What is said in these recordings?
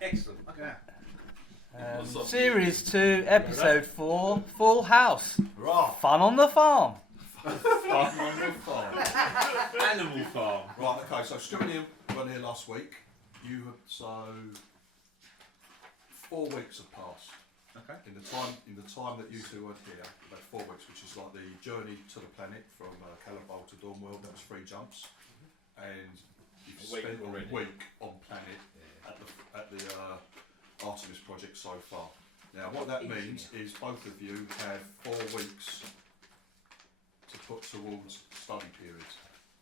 Excellent. Okay. Series 2, Episode 4, Full House. Right. Fun on the farm. Farm on the farm. Animal farm. Right, okay, so Stuart and Ian weren't here last week. So 4 weeks have passed. Okay. In the time that you two weren't here, about 4 weeks, which is like the journey to the planet from Caliban to Dawnworld. That was 3 jumps, and you've spent a week on planet at the Artimis project so far. Now, what that means is both of you have 4 weeks to put towards study periods.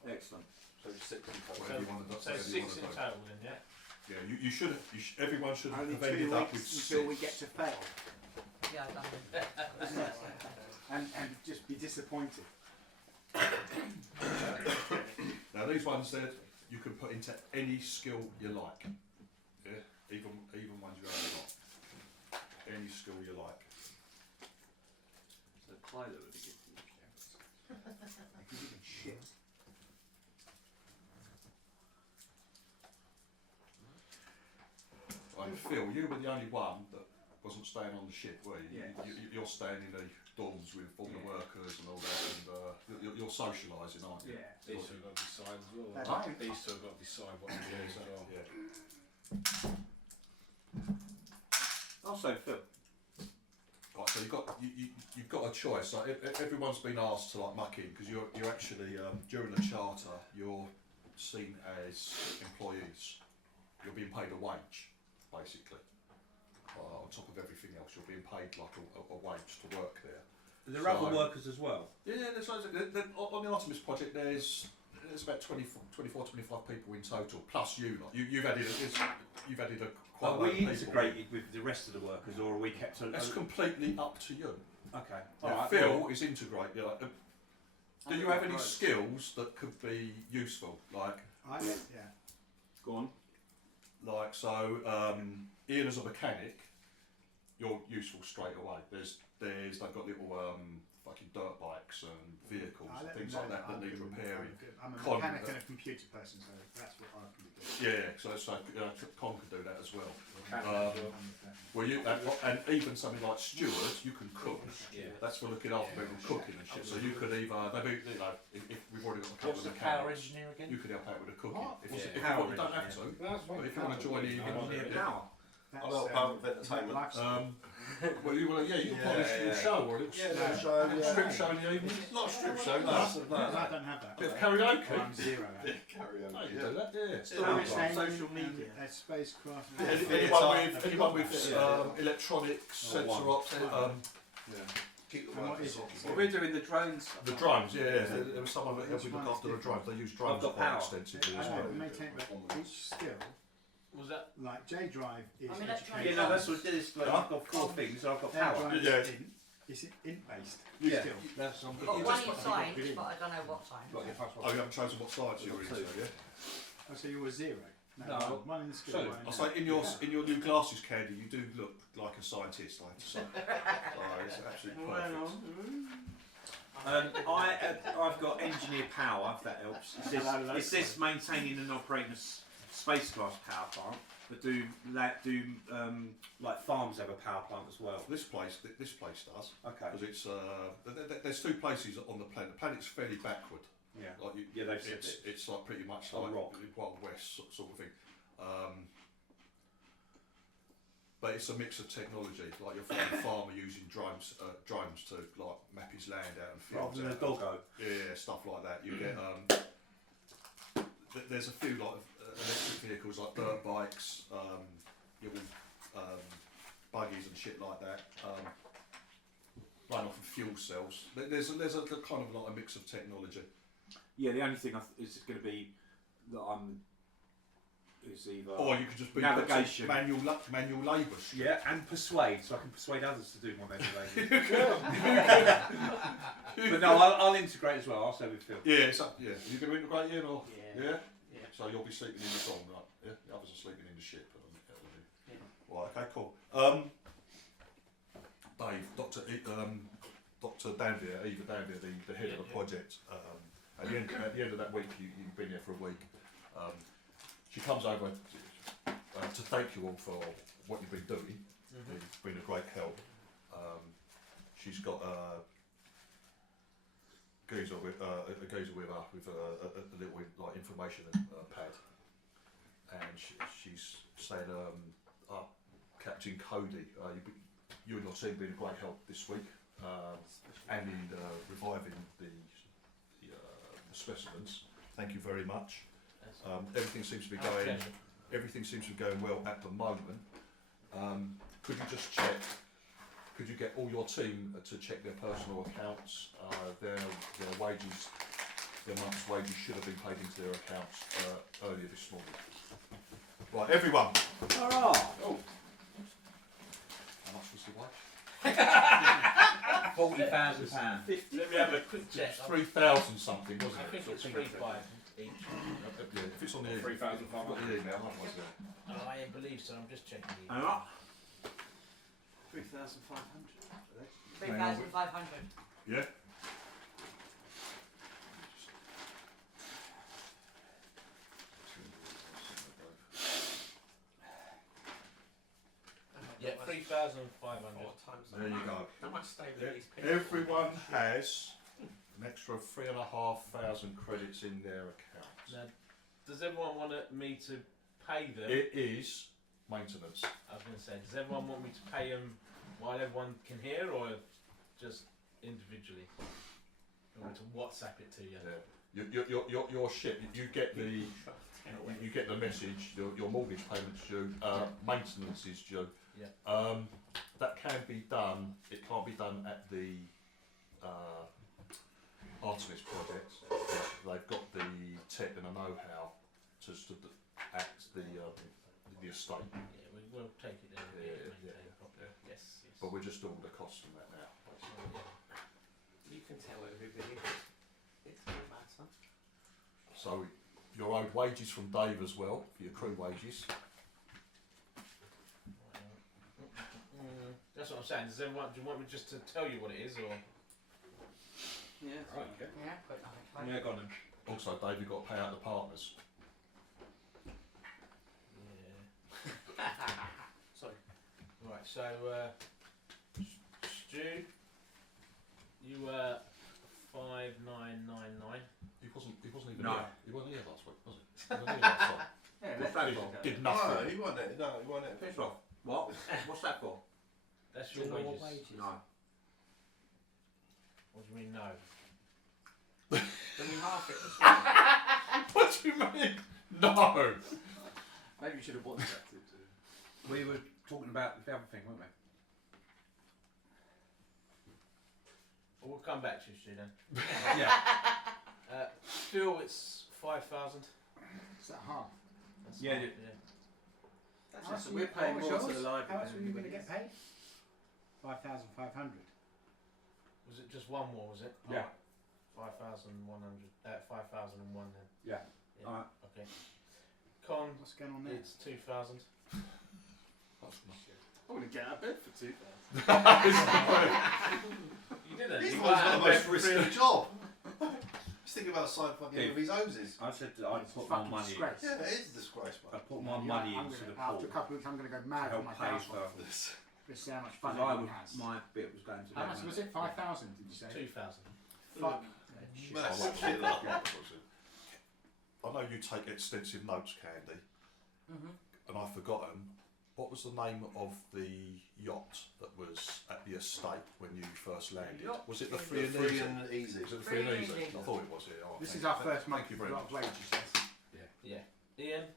Excellent. So 6 in total. Whatever you want to do. So 6 in total then, yeah? Yeah, you should. Everyone should have Only ended 2 up with weeks until 6. we get to fail. Yeah, I've done it. And just be disappointed. Now these ones said you can put into any skill you like. Yeah, even ones you haven't got. Any skill you like. So Clyde would be good for you. Shit. And Phil, you were the only one that wasn't staying on the ship, were you? Yes. You're staying in the dorms with all the workers and all that, and you're socialising, aren't you? Yeah. These two have got to decide as well. That's right. These two have got to decide what to do as well. Yeah. Also, Phil. Right, so you've got a choice. Like, everyone's been asked to like muck in because you're actually during the charter you're seen as employees. You're being paid a wage, basically. On top of everything else, you're being paid like a wage to work there. There are other workers as well. Yeah, there's loads on the Artimis project. There's about 24, 25 people in total, plus you lot. You've added a quite a Are lot we of people. integrated with the rest of the workers, or are we kept? That's completely up to you. Okay. Now, Alright, Phil well, is integrated. Like, do you have any skills that could be useful? Like, Yeah. Go on. like so, Ian as a mechanic, you're useful straight away. They've got little fucking dirt bikes and vehicles and things like that that need repairing. I'm a Con- mechanic and a computer person, so that's what I can do. Yeah, so Con could do that as well. Well. Well, and even something like Stuart, you can cook. Yeah. That's for looking after people cooking and shit. So you could either, if we've already got a couple What's of the power mechanics, engineer again? you could help out with the cooking. What? If Yeah. you Power want, you don't have to. That's But if you want to join in, Power. That's, little part of entertainment. well, you want to, you can probably do a show or a little strip show in the evening. Not a strip show, no. I don't have that. Bit of karaoke. I'm zero. Carry on. Oh, you do that, yeah. Stories on social media. Spacecraft. Anyone with electronics, sensor ops, Keep the And what workers is it? happy. Well, we're doing the drones. the drones, yeah. There was someone that helped me look after the drones. They use drones got quite power. extensively as I well. know, it may take, but each skill, Was that? like J drive is I mean, that's education. Yeah, no, that's what it is. Like, I've got 4 things. So I've got Air power. drive Yeah. is int based. Yeah. Still. That's on. I've got one in science, but I don't know what science. Oh, you haven't chosen what science you're into, yeah? Oh, so you were zero. No. One in the skill. So, one in I say in your new glasses, Candy, you do look like a scientist. I have to say. It's absolutely perfect. I've got engineer power, if that helps. It says maintaining and operating a spacecraft power plant, but do like farms have a power plant as well? This place does. Okay. Because it's there's 2 places on the planet. The planet's fairly backward. Yeah. Like Yeah, they've said it's like pretty much A like rock. Wild West sort of thing. But it's a mix of technology. Like you'll find a farmer using drones to like map his land out and fields. Rather than a out. doggo. Yeah, stuff like that. You get there's a few like electric vehicles like dirt bikes, little buggies and shit like that. Run off of fuel cells. There's a kind of like a mix of technology. Yeah, the only thing is going to be that is either Or you could just be navigation. manual labour. Yeah, and persuade, so I can persuade others to do my manual But no, I'll integrate as well. I'll say with Phil. Yeah, it's up. Yeah, you going to integrate in or Yeah. yeah? So you'll be sleeping in the dorm, right? Yeah, the others are sleeping in the ship. Right. Okay. Cool. Dave, Dr. Danvir, Eva Danvir, the head of the project. At the end of that week, you've been here for a week. She comes over to thank you all for what you've been doing. It's been a great help. She's got a geezer with her with a little like information pad, and she's saying, Captain Cody, you and your team have been a great help this week, and in reviving the specimens. Thank you very much. Everything seems to be going. Everything seems to be going well at the moment. Could you just check? Could you get all your team to check their personal accounts? Their wages, their month's wages should have been paid into their accounts earlier this morning. Right, everyone. Hurrah! Oh. How much was the wage? £40,000. Let me have a quick check. 3,000 something, wasn't I it? think it's 3,500 each. Yeah, if it's on the email. 3,500. Got the email, haven't I? I believe so. I'm just checking. Hang on. 3,500. 3,500. Yeah. Yeah, 3,500. There you go. How much stay Everyone has an extra 3,500 credits in their accounts. Now, does everyone want me to pay them? It is maintenance. I was going to say, does everyone want me to pay them while everyone can hear, or just individually? I want to WhatsApp it to you. Yeah. Your ship. You get the message. Your mortgage payment's due. Maintenance is due. Yeah. That can be done. It can't be done at the Artimis project. They've got the tech and the know-how at the estate. Yeah, we will take it there. Yes. But we're just doing the cost from that now. Basically. You can tell everybody. It's no matter. So you're owed wages from Dave as well for your crew wages. That's what I'm saying. Do you want me just to tell you what it is, or? Yeah. Right, okay. Yeah, but nothing. Yeah, go on then. Also, Dave, you've got to pay out the partners. Yeah. Sorry. Right. So, Stu, you were 5,999. He wasn't even No. here. He wasn't here last week, was he? He wasn't here last time. What's that for? Did No, nothing. he won it. No, he won it. Piss off. What? What's that for? That's your wages. No. What do you mean no? Then we half it. What do you mean? No. Maybe you should have WhatsApped it. We were talking about the other thing, weren't we? Well, we'll come back to you, Stu, then. Yeah. Phil, it's 5,000. Is that half? That's Yeah, half, How much We're paying more to the library. How much were than you going to anybody get paid? 5,500. Was it just one more, was it? Yeah. 5,100. 5,001 then. Yeah. Yeah. Alright. Okay. Con, What's going on there? it's 2,000. I want to get out of bed for 2,000. You didn't. He's You the one got who's got out the of most bed risky for- job. He's thinking about the side fucking Yeah. of his hoses. I said that I'd It's a put more fucking money. disgrace. Yeah, it is a disgrace, I mate. put more money into the pool After a couple of weeks, I'm going to go to mad for help my pay house. for. Let's see how much fun Because I everyone would, has. my bit was going to How much was it? 5,000, did you say? 2,000. Fuck. Massive shit, that. I know you take extensive notes, Candy, Mhm. and I've forgotten. What was the name of the yacht that was at the estate when you first landed? Yacht? Was it the The Free and Free Easy? and easy. Was it the Free Free and and Easy? Easy. I thought it was, yeah. Oh, This thank is our you. first month Thank you very of much. wages, yes. Yeah. Ian,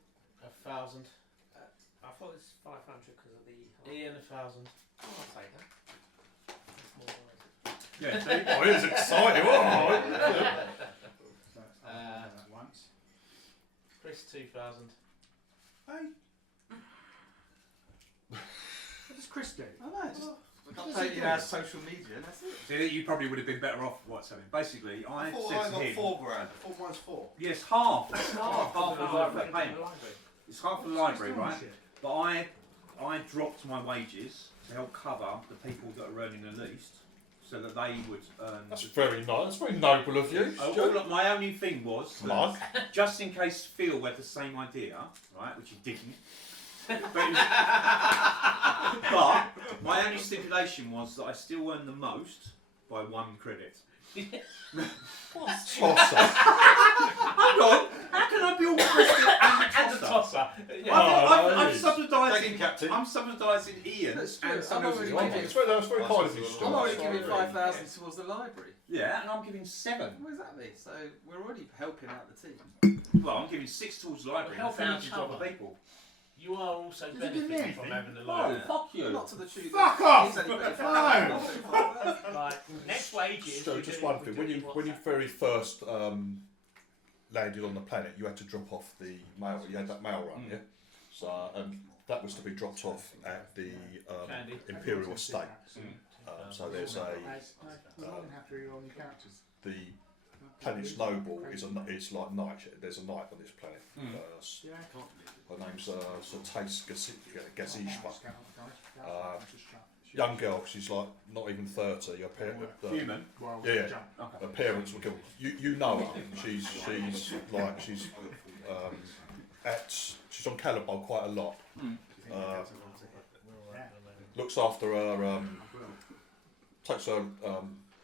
1,000. I thought it was 500 because of the. Ian, 1,000. Oh, I'll take that. That's more than I Yeah, see? Oh, it is exciting. Oh, So I'll do that once. Chris, 2,000. Hey. What does Chris do? I know, just What does he updating do? our social media and that's it. See, you probably would have been better off WhatsApping. Basically, I I thought said I to got him, 4 grand. 4 mine's 4. yes, half. Half of the library payment. library. It's half for the library, What's right? going But I dropped my wages to help cover the people that are earning the least, so that they would earn. that's very nice. That's very noble of you. My only thing was, that Mark. just in case Phil had the same idea, right, which he didn't, But my only stipulation was that I still earn the most by 1 credit. Tosser. Hold on, how can I be all credit and a tosser? I'm subsidising. Captain. I'm subsidising Ian That's and true. someone I'm else's already money. That's very kind of you, Stuart. I'm already That's giving very- 5,000 towards the library. Yeah, and I'm giving 7. What does that mean? So we're already helping out the team. Well, I'm giving 6 towards the library and Helping each 1,000 to other other. people. You are also Does it give me benefiting from anything? having the Oh, library. fuck you. Not to the tune. Fuck off! He's only putting No. 5,000. Right, next wages. So we're just doing- one thing, we're when you doing very first landed on the planet, you had to drop off the mail. You had that mail run, yeah. So that was to be dropped off at the Candy. Imperial Estate. So there's No, you don't have to read all your characters. the planet's noble it's like night. There's a night on this planet. Yeah, Her name's Tais Gazishba. Young girl, she's like not even 30. Her parents, Human. yeah. Her parents were killed. You know her. She's she's on Caliban quite a lot. Looks after her, takes her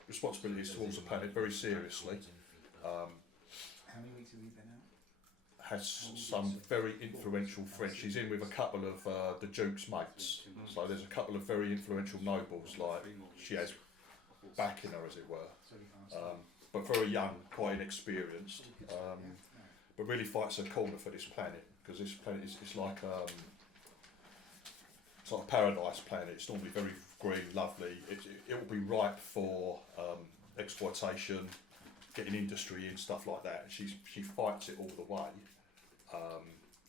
responsibilities towards the planet very seriously. How many weeks have you been out? Has some very influential friends. She's in with a couple of the Duke's mates. So there's a couple of very influential nobles. Like she has backing her, as it were. But very young, quite inexperienced. But really fights her corner for this planet, because this planet is it's like a paradise planet. It's normally very green, lovely. It will be ripe for exploitation, getting industry in, stuff like that. And she fights it all the way.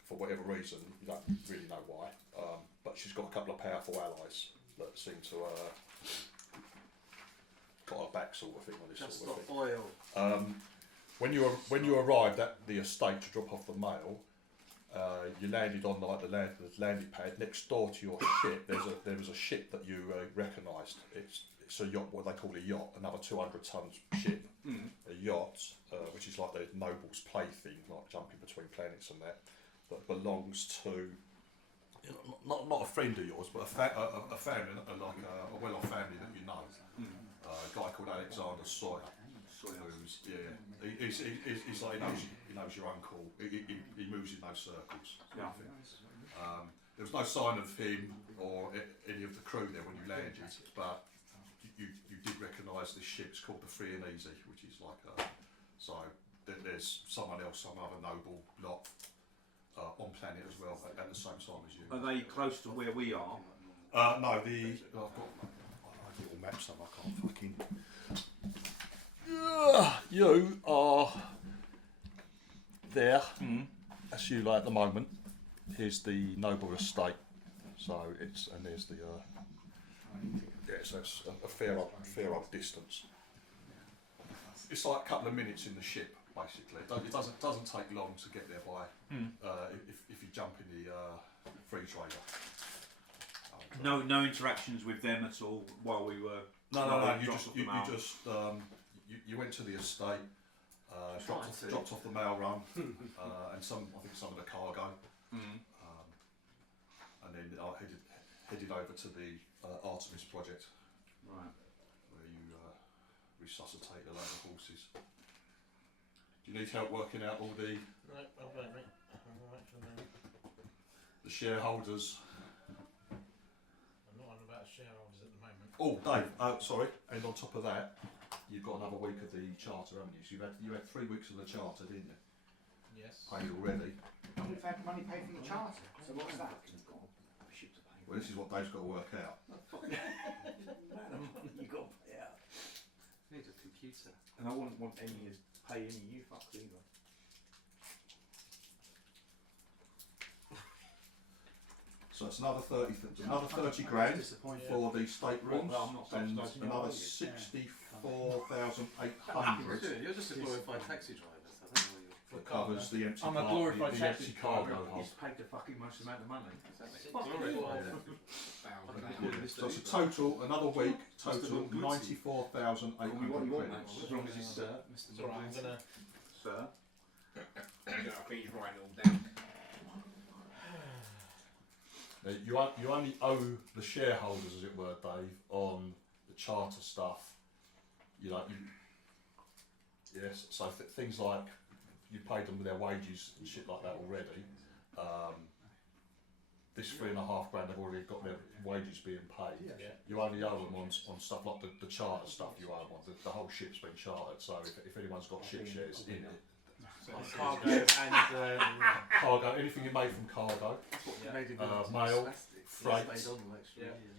For whatever reason, you don't really know why. But she's got a couple of powerful allies that seem to got her back, sort of thing, on this Just sort of not thing. oil. When you arrived at the estate to drop off the mail, you landed on like the landing pad next door to your ship. There was a ship that you recognised. It's a yacht, what they call a yacht, another 200 tons ship. A yacht, which is like the noble's plaything, like jumping between planets and that belongs to not a friend of yours, but a family, like a well-off family that you know. A guy called Alexander Sawyer. Who's, he's like he knows your uncle. He moves in those circles. Yeah. There was no sign of him or any of the crew there when you landed, but you did recognise this ship. It's called the Free and Easy, which is like there's someone else, some other noble lot on planet as well at the same time as you. Are they close to where we are? No, I've got little maps that I can't fucking. You are there. That's you like at the moment. Here's the noble estate. So there's the so it's a fair old distance. It's like a couple of minutes in the ship, basically. It doesn't take long to get there by if you jump in the free trader. No interactions with them at all while we were. No. You went to the estate, dropped off the mail run, and I think some of the cargo, and then I headed over to the Artimis project, Right. where you resuscitate a load of horses. Do you need help working out all the shareholders? I'm not on about shareholders at the moment. Oh, Dave. Sorry. And on top of that, you've got another week of the charter, haven't you? So you had 3 weeks of the charter, didn't you? Yes. Paid already. And we've had money paid for the charter. So what's that? Well, this is what Dave's got to work out. You got to pay out. Need a computer. And I wouldn't want any to pay any you fucks either. So it's another 30 grand Disappointed. for the staterooms, Well, I'm not and subsidising your another wages. 64,800 You're just a glorified taxi driver, so I don't know what that covers the empty I'm a car- glorified the taxi empty cargo hold. He's paid the fucking most amount of money. So it's a total, another week, total 94,800 credits. As long as it's Mr. It's alright, I'm gonna. sir. I think he's writing it all down. Now, you only owe the shareholders, as it were, Dave, on the charter stuff. Yes. So things like you paid them with their wages and shit like that already. This £3.5 grand, they've already got their wages being paid. Yeah. You only owe them on stuff like the charter stuff. You owe them on the whole ship's been chartered. So if anyone's got ship shares in it, Cargo and cargo, anything you made from cargo, mail, freight,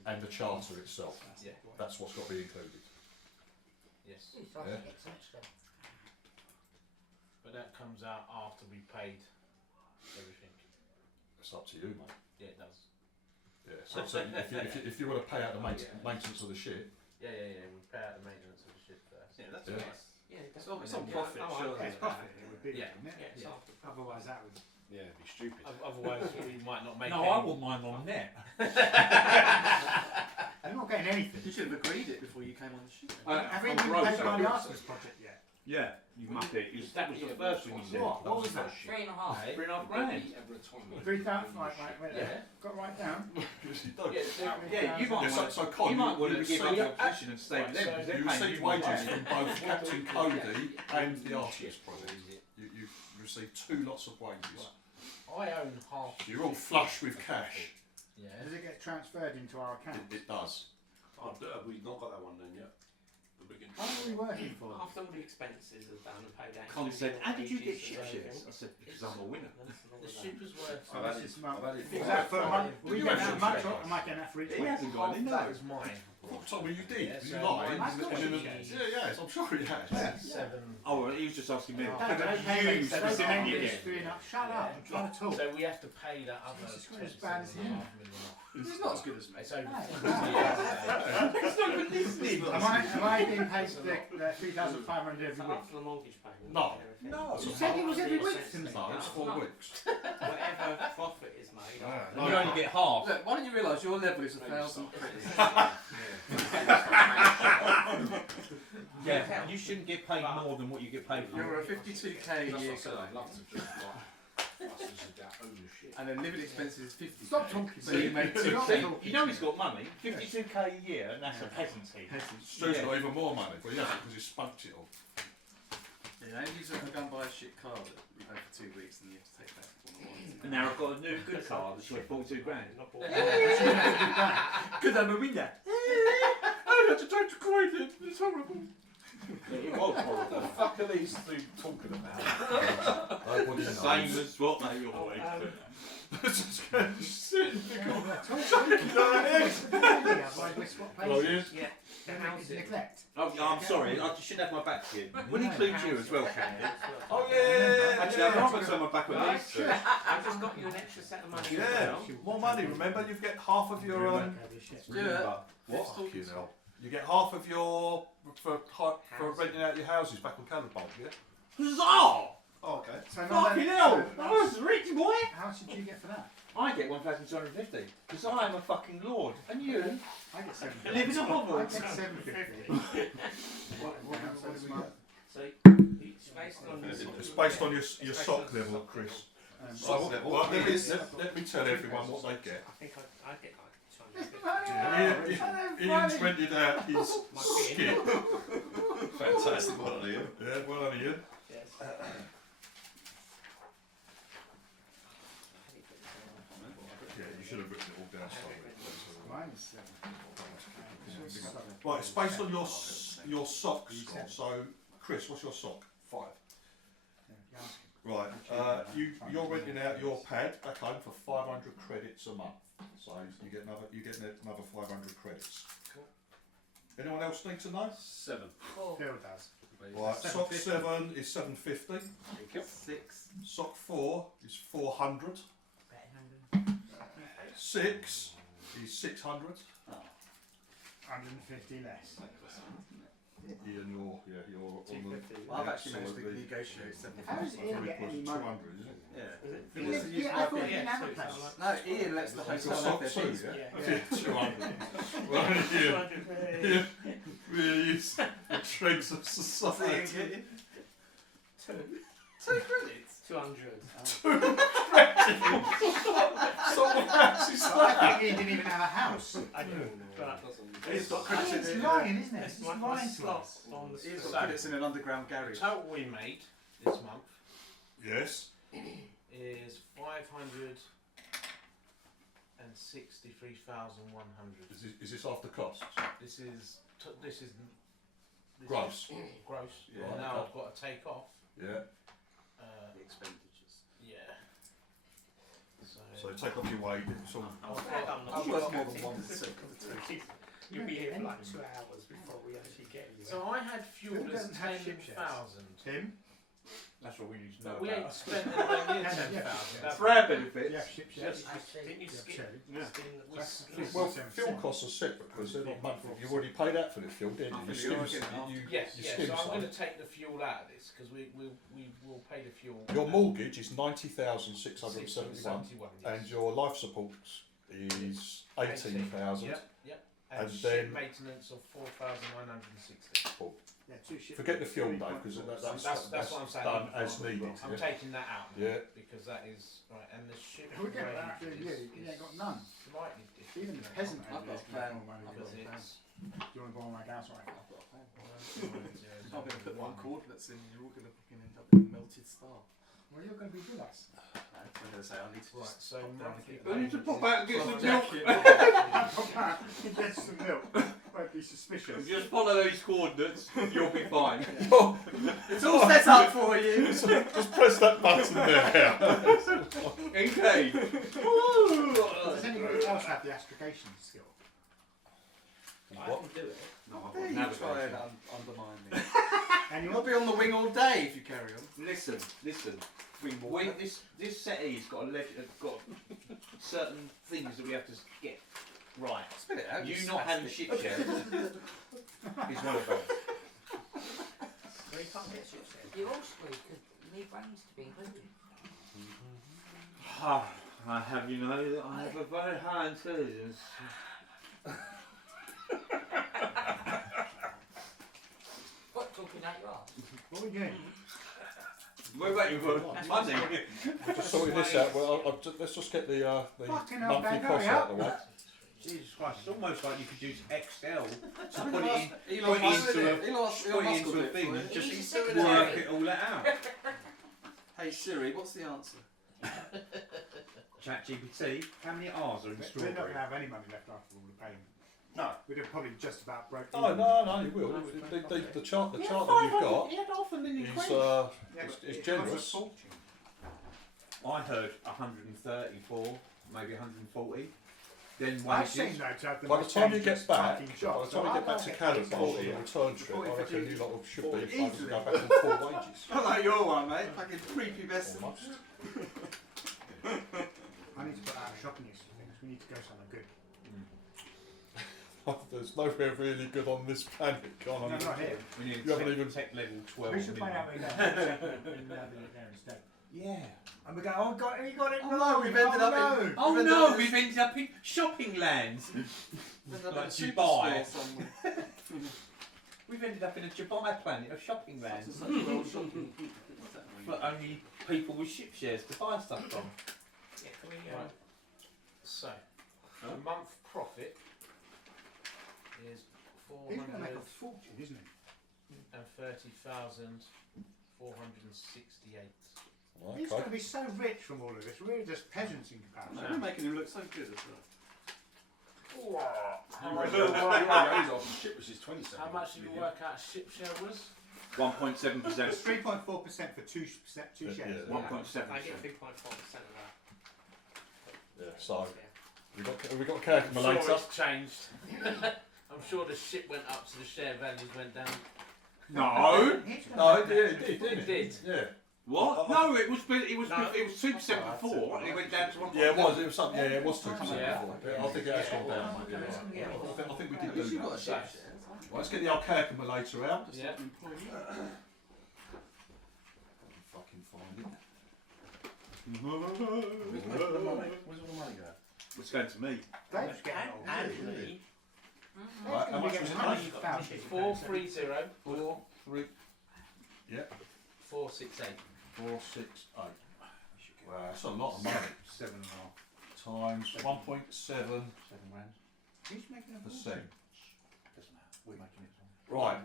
and the charter itself. Yeah. That's what's got to be included. yes, Yeah. but that comes out after we paid everything. It's up to you, mate. Yeah, it does. Yeah. So if you want to pay out the maintenance of the ship, Yeah. We pay out the maintenance of the ship first. Yeah, that's Yeah. nice. Yeah, It's on profit, Oh, surely. Yeah, it's profit, it would be, Yeah. wouldn't it? Yeah, it's after. Otherwise that would... Yeah, it'd be stupid. Otherwise, we might not make. No, any. I wouldn't mind on net. You're not getting anything. You should have agreed it before you came on the ship. Have we even paid for the Artimis project yet? Yeah, you muppet. That was the first thing you said. What? What was that? 3.5. £3.5 grand. 3,000, right, wait there. Got right down. Yeah, you might Yeah, want so to. Con, You might want to you give up received- your position and stay with them. Right, because so they're you paying received you more wages money. from both Captain Cody and the Artimis project. You received 2 lots of wages. I own half. You're all flush with cash. Yeah. Does it get transferred into our account? It does. We've not got that one then yet. How long are we working for? After all the expenses are done and paid out. Con said, "How did you get ship wages shares?" and I said, "Because I'm a winner." The ship is worth. So this is month. I've had it Is that for a month? We You get have that much, shares. or am I getting that for each He week? hasn't got any, That no. is mine. What told me you did? Yeah, You so lied. I've got and then- shares. yes, I'm sure he has. 7. Oh, well, he was just asking me. Don't How they about pay you me specifically this again? doing up? Shut up, I'm trying to talk. So we have to pay that other. Jesus Christ, as bad as him. 27.5 million off. It's not as good as me. It's over. No, 40 it's years. Listening. Am I being paid the 3,500 every So week? after the mortgage payment. No. and everything, No. You said it was every week to me. No, it's 4 weeks. Whatever profit is made. Ah, You only get half. Look, why don't you realise your level is 1,000 credits? Yeah, and you shouldn't get paid more than what you get paid for. You're a 52k a year I'd guy. love to just like us as that ownership. And then living expenses is 50. Stop talking. So you make 2k. Stop You know he's got money, 52k a year, and that's a peasancy. Stu's got even more money, but he hasn't because he spunked it all. Yeah, and you go and buy a shit car that you've had for 2 weeks and you have to take back on the warranty. And now I've got a new good car that's worth 42 grand. Because I'm a winner. I had to try to quiet it. It's horrible. It was horrible. What the fuck are these two talking about? Nobody knows. Same as what they always do. Well, yes. Yeah. The house is. Neglect. Oh, I'm sorry, I should have my back to you. We'll include you as well, Candy. Oh yeah. Actually, I'd rather turn my back on these two. I've just got you an extra set of money. Yeah. More money. Remember, you get half of your Yeah. What? Fucking hell. You get half of your for renting out your houses back on Cannonball, yeah? Huzzah! Oh, okay. So Fucking hell! I was a rich boy! How much did you get for that? I get 1,250 because I am a fucking lord, and you I get 750. live in a I hovel. get 750. What else this month? So it's based on. It's based on your sock level, Chris. So, well, let me tell everyone what they get. I think I get like 250. Ian's rented out his skip. Fantastic one, Ian. Yeah, well done, Ian. Yes. Yeah, you should have written it all down slowly. Mine is 7. Right, it's based on your sock score. So, Chris, what's your sock? 5. Right, you're renting out your pad back home for 500 credits a month. So you get another 500 credits. Cool. Anyone else need to know? 7. Phil does. Right, sock 7 is 750. 6. Sock 4 is 400. 6 is 600. 150 less. Ian, you're on the. I've actually managed to absolutely- negotiate 7. How does Ian get any money? 200, isn't it? Yeah. I thought he didn't have a place. No, Ian lets the You've got hotel sock have their 2, fees. yeah? 200. Right, Ian. Really is the dregs of society. 2 credits? 200. Sort of house is I think he didn't even have a house. I don't know. But He's got Oh, credits it's in it. lying, isn't it? it's It's like lying my to slot us. on the He's So- got credits in an underground garage. Total we made this month Yes. is 563,100. Is this after costs? This is this is Gross. gross. Yeah. Well, now I've got to take off. Yeah. The expenditures. Yeah. So take off your weight. It's all. I've got more than 1% of the total. You'll be here for like 2 hours before we actually get anywhere. So I had fuel Who as doesn't have ship shares? 10,000. Tim? That's what we need to know But we about. ain't spent anywhere near Yeah, 10,000. That's for our benefits. Yeah, ship shares. Didn't you skip? Yeah. Well, fuel costs are separate because they're not monthly. You've already paid out for the fuel, didn't you? Yes, you yes. skim So I'm some. going to take the fuel out of this because we will pay the fuel. Your mortgage is 90,671, 671, yes. and your life support is 18,000. Yep, yep. And, And ship then- maintenance of 4,960. Yeah, 2 ship Forget the shares, fuel 3.4%. though, because That's what I'm saying. done as needed. I'm Yeah. taking that out now, Yeah. because that is right. And the ship We get that after range you, you ain't got none. slightly different. Even the peasant I've over got a there plan. can more money because than the it's Do you want to borrow my gas right now? I'm going to put 1 coordinates in, you're all going to fucking end up with a melted star. Well, you're going to be with us. I'm going to say I need to right. just So pop down and monthly get We need to pop out and get some Jacket. milk. Get some milk. Won't be suspicious. Just follow these coordinates, you'll be fine. It's all set up for you. Just press that button there. Okay. Does anyone else have the astrogation skill? I can do it. No, There you navigation. try and undermine me. Anyone? I'll be on the wing all day if you carry on. Listen. This settee's got got certain things that we have to get right. Spit it out. You not having ship shares is one of them. No, you can't get ship shares. You also could need brains to be included. I have you know that I have a very high intelligence. What, talking out your arse? What are we doing? We're waiting for money. We're just sorting this out. Well, let's just get the Fucking hell, monthly Ben, costs hurry out of the way. Jesus Christ, it's almost like you could use Excel to Elon put it in, Elon Musk into did a- it. Elon put it Musk will into do a it thing for and you. just He's work secretary. it all out. Hey Siri, what's the answer? ChatGPT, how many R's are in We're not strawberry? going to have any money left after all the payment. No. We'd have probably just about broke Oh even. no, you will. The chart that you've got He had is generous. I heard 134, maybe 140. Then I wages. seem though to have the By the most time you dangerous get back, fucking job. by the time you get back to Canada on the return trip, I reckon you lot should be able to go back on full wages. I like your one, mate. Fucking creepy best. Almost. I need to put out a shopping list of things. We need to go somewhere good. There's nowhere really good on this planet, can't No, not here. We need You haven't even- tech level 12. We should find out where there instead. Yeah. And we go, oh God, he got it Oh, wrong. no, we've ended up in- no. Oh We've no, ended up- we've ended up in shopping lands. Like Dubai. We've ended up in a Dubai planet of shopping lands. For only people with ship shares to buy stuff from. Yeah, can we, Right. So, the month profit is He's going to make a fortune, isn't he? 430,468. He's going to be so rich from all of this. We're just peasants in comparison. You're making him look so good as well. How much, Ship was just 27. how much did you work out ship share was? 1.7%. It's 3.4% for two shares. Yeah. 1.7%. I get 3.4% of that. Yeah, so Yeah. have we got a I'm sure calculator? it's changed. I'm sure the ship went up, so the share values went down. No. No, it did, It did. Yeah. What? No, it was 2% No. before, and it went down to 1.7%. Yeah, it was something. Yeah, it was 2%. Yeah. I think it has gone down. Yeah. I think we did At least do you've got a that. ship Right. share. Well, let's get the old calculator out. Just Yeah. like an employee. Fucking find it. Where's all the money going? It's going to me. Dave's getting old. Actually, Right, how much was it? 100,000. 430. 4, 3. 468. 4, 6, 8. Wow, that's a lot of money. 7.5. Times 1.7%. 7 grand. Who's making a Percent. Doesn't matter. We're making it. Right.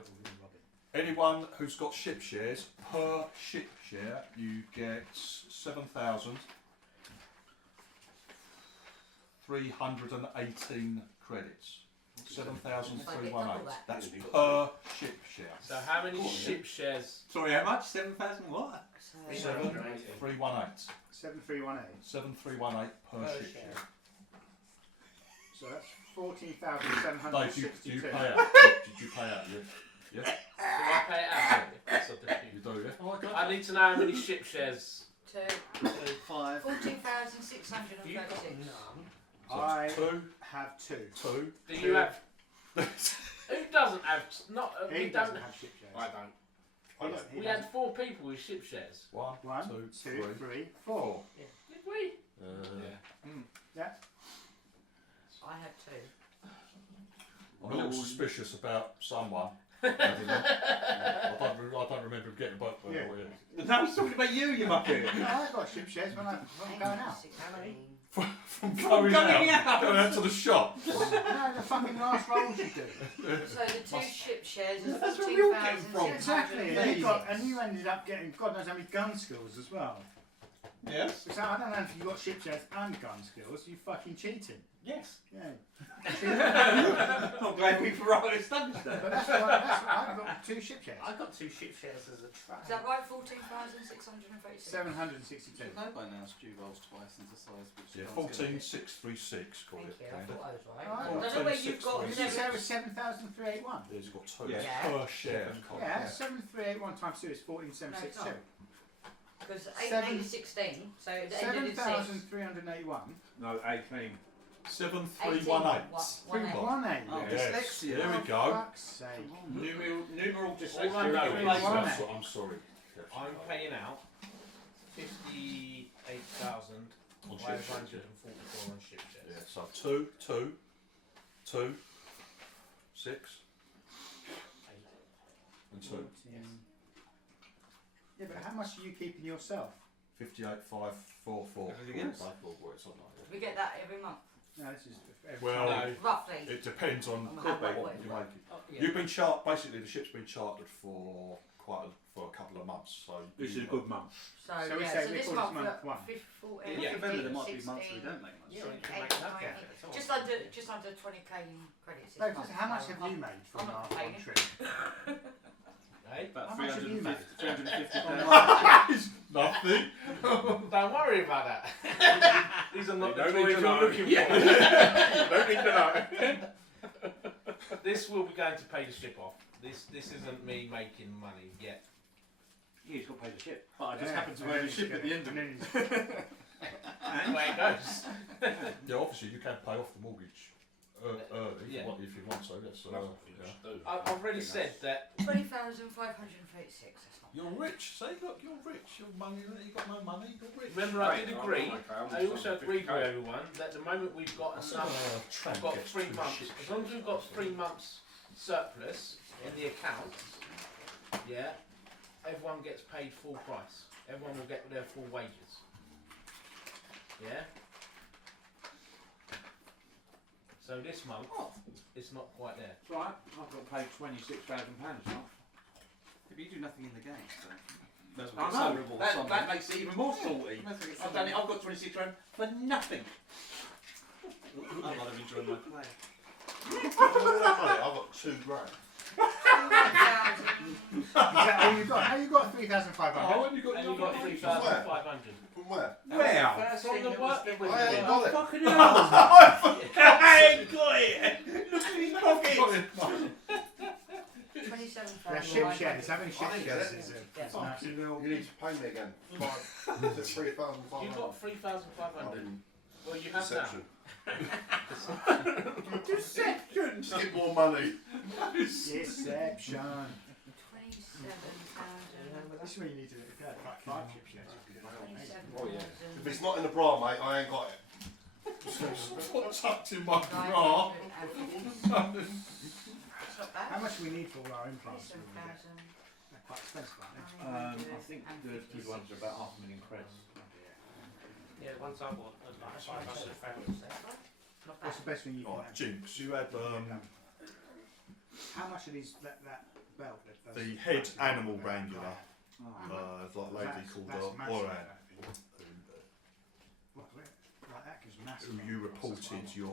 Anyone who's got ship shares, per ship share, you get 7,318 credits. 7,318. That's per ship share. So how many ship shares? Sorry, how much? 7,000 what? 7,318. 7,318. 7,318 per ship share. So that's Dave, you 14,762. pay out. Did you pay out? Yeah. Do I pay it out? Yes, I do. You do, yeah? I need to know how many ship shares. 5. 14,636. So I it's 2, have 2. 2. Do you have? Who doesn't have? Not. He We don't. doesn't have ship shares. I don't. He doesn't- he We doesn't. had 4 people with ship shares. 1, 1, 2, 2, 3, 3, 4. Did we? Yeah. I had 2. I'm a little suspicious about someone. I don't remember him getting both. Yeah. No, he's talking about you, you muppet. No, I've got ship shares when I'm going out. From going out to the shop. No, the fucking last rolls you do. So the 2 ship shares is That's where we all get from. Exactly. And you ended up getting God knows how many gun skills as well. Yes. So I don't know if you got ship shares and gun skills. You fucking cheating. Yes. Yeah. I'm glad we've established that. But that's why I've got 2 ship shares. I got 2 ship shares as a trade. Is that right? 14,636. 762. I know by now Stu rolls twice into size, which Yeah, someone's gonna 14636 called Thank it. you. I thought I was right. Oh, I don't know where you've got Did the you say it was 7. 7,381? He's got 2 Yeah. per share. Yeah, 7,381 times 2 is 14,762. Because 8 is 16, so it ended in 6. 7,381. No, 18. 7318. 318. Oh, Yes, dyslexia. there we For go. fuck's sake. Numeral All I dyslexia. know is That's what I'm sorry. I'm paying out 58,544 on ship shares. Yeah, so 2, 2, 2, 6, and 2. Yeah, but how much are you keeping yourself? 58,544. Everything else? We get that every month, No, this is every Well, No. roughly. it depends on On how what much you work. make it. You've been basically the ship's been chartered for a couple of months, so This is a good month. So, So we yeah, say so we this call month this month we're 1. 54, Yeah, November there might be 16, months we don't make money. Yeah, you can 8, make that 9, yeah. 8. Just under 20k in credits. No, this just month, how much so have you made from I'm not our complaining. one trip? Hey? About How much have you made? 350,000. nothing. Don't worry about that. These are not the don't need joys to you're know. looking for. Don't need to know. This will be going to pay the ship off. This isn't me making money yet. He's got to pay the ship. But I just happened to own a ship at the end of it. That's the way it goes. Yeah, obviously you can pay off the mortgage early Yeah. if you want to. That's yeah. I've already said that. 20,536. That's not. You're rich. Say, look, you're rich. You've money. You got no money. You're rich. Remember, I did agree. I also agreed with everyone that the moment we've got enough, I've got 3 months. As long as we've got 3 months surplus in the account, yeah, everyone gets paid full price. Everyone will get their full wages. Yeah. So this month, it's not quite there. That's right. I've got to pay £26,000 now. If you do nothing in the game, so that's I know. That makes it even more salty. I've done it. I've got 26 grand for nothing. I might have enjoyed my play. I've got 2 grand. Is that all you got? How you got 3,500? Oh, and you got And you got 3,500. From where? Where? From the work. I ain't got it. Fucking hell. I ain't got it. Look at his pockets. 27,500. They're ship shares. How many ship I didn't get shares it. is it? Yeah. Massive. You need to pay me again. Is it 3,500? You got 3,500. Well, you have Deception. Deception. Just get more money. Deception. 27,000. This is when you need to get like 5 ship shares. 27,000. If it's not in the bra, mate, I ain't got it. What's tucked in my bra? 550. Not bad. How much do we need for all our implants? 27,000. quite expensive, aren't they? I think the good ones are about £500,000 creds. Yeah, the ones I want are like £500,000. What's the best thing you can Right, have? Jinx, you had How much of these that belt? the head animal wrangler, Oh, like a lady called massive, Oran, that thing. Like that is massive. who you reported you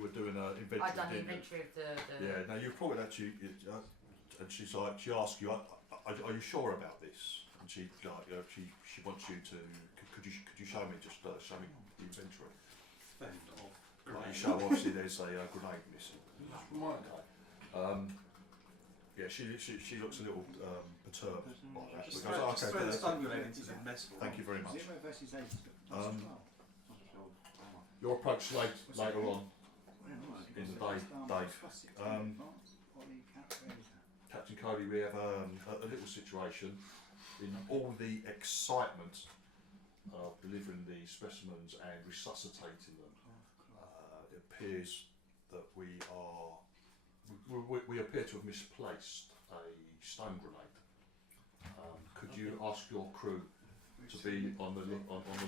were doing an inventory. I've done the didn't you? inventory of the. Yeah, now you reported that and she's like, she asked you, are you sure about this? And she wants you to, could you show me, show me the inventory? Like you show, obviously there's a grenade missing. Yeah, she looks a little perturbed by that. Just Because, throw the okay, stun grenade into the mess hall. thank you very much. 0 versus 8. Your approach later on in the day, Dave. Captain Cody, we have a little situation. In all the excitement of delivering the specimens and resuscitating them, it appears that we appear to have misplaced a stone grenade. Could you ask your crew to be on the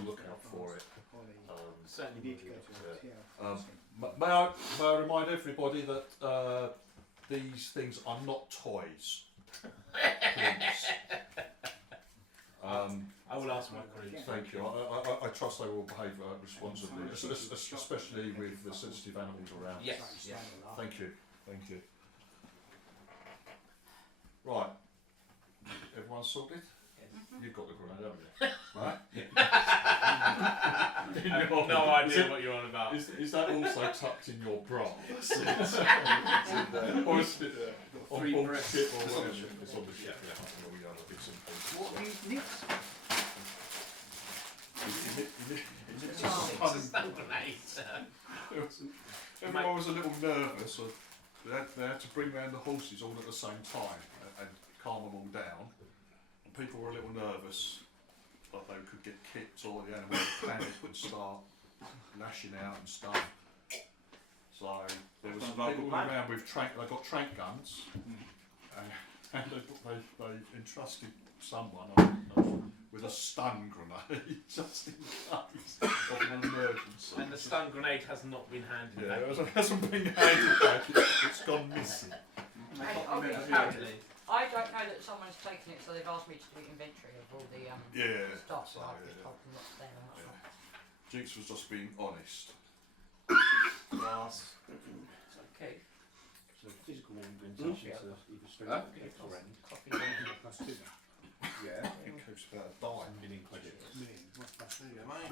lookout for it? You need to go to a May I remind everybody that these things are not toys. Please. I will ask my crew. Thank you. I trust they will behave responsibly, especially with the sensitive animals around. Yes. Yeah. Thank you. Thank you. Right. Everyone sorted? You've got the grenade, haven't you? Right? No idea what you're on about. Is that also tucked in your bra? Or is it on board ship or whatever? It's on the ship. We have a bits and pieces. What have you nicked? Everyone was a little nervous. They had to bring round the horses all at the same time and calm them all down. And people were a little nervous that they could get kicked or the animal would panic and start lashing out and stuff. So there was some people around with they got trank guns and they entrusted someone with a stun grenade just in case of an emergency. And the stun grenade has not been handed back. Yeah, it hasn't been handed back, it's gone missing. Apparently. I don't know that someone's taken it, so they've asked me to do inventory of all the stuff. So I've just told them what's there and what's not. Jinx was just being honest. Glass. Okay. So physical augmentation to either strength or end. Plus 2. Yeah. It keeps about a dime. Million questions. Million. What's plus 3? $5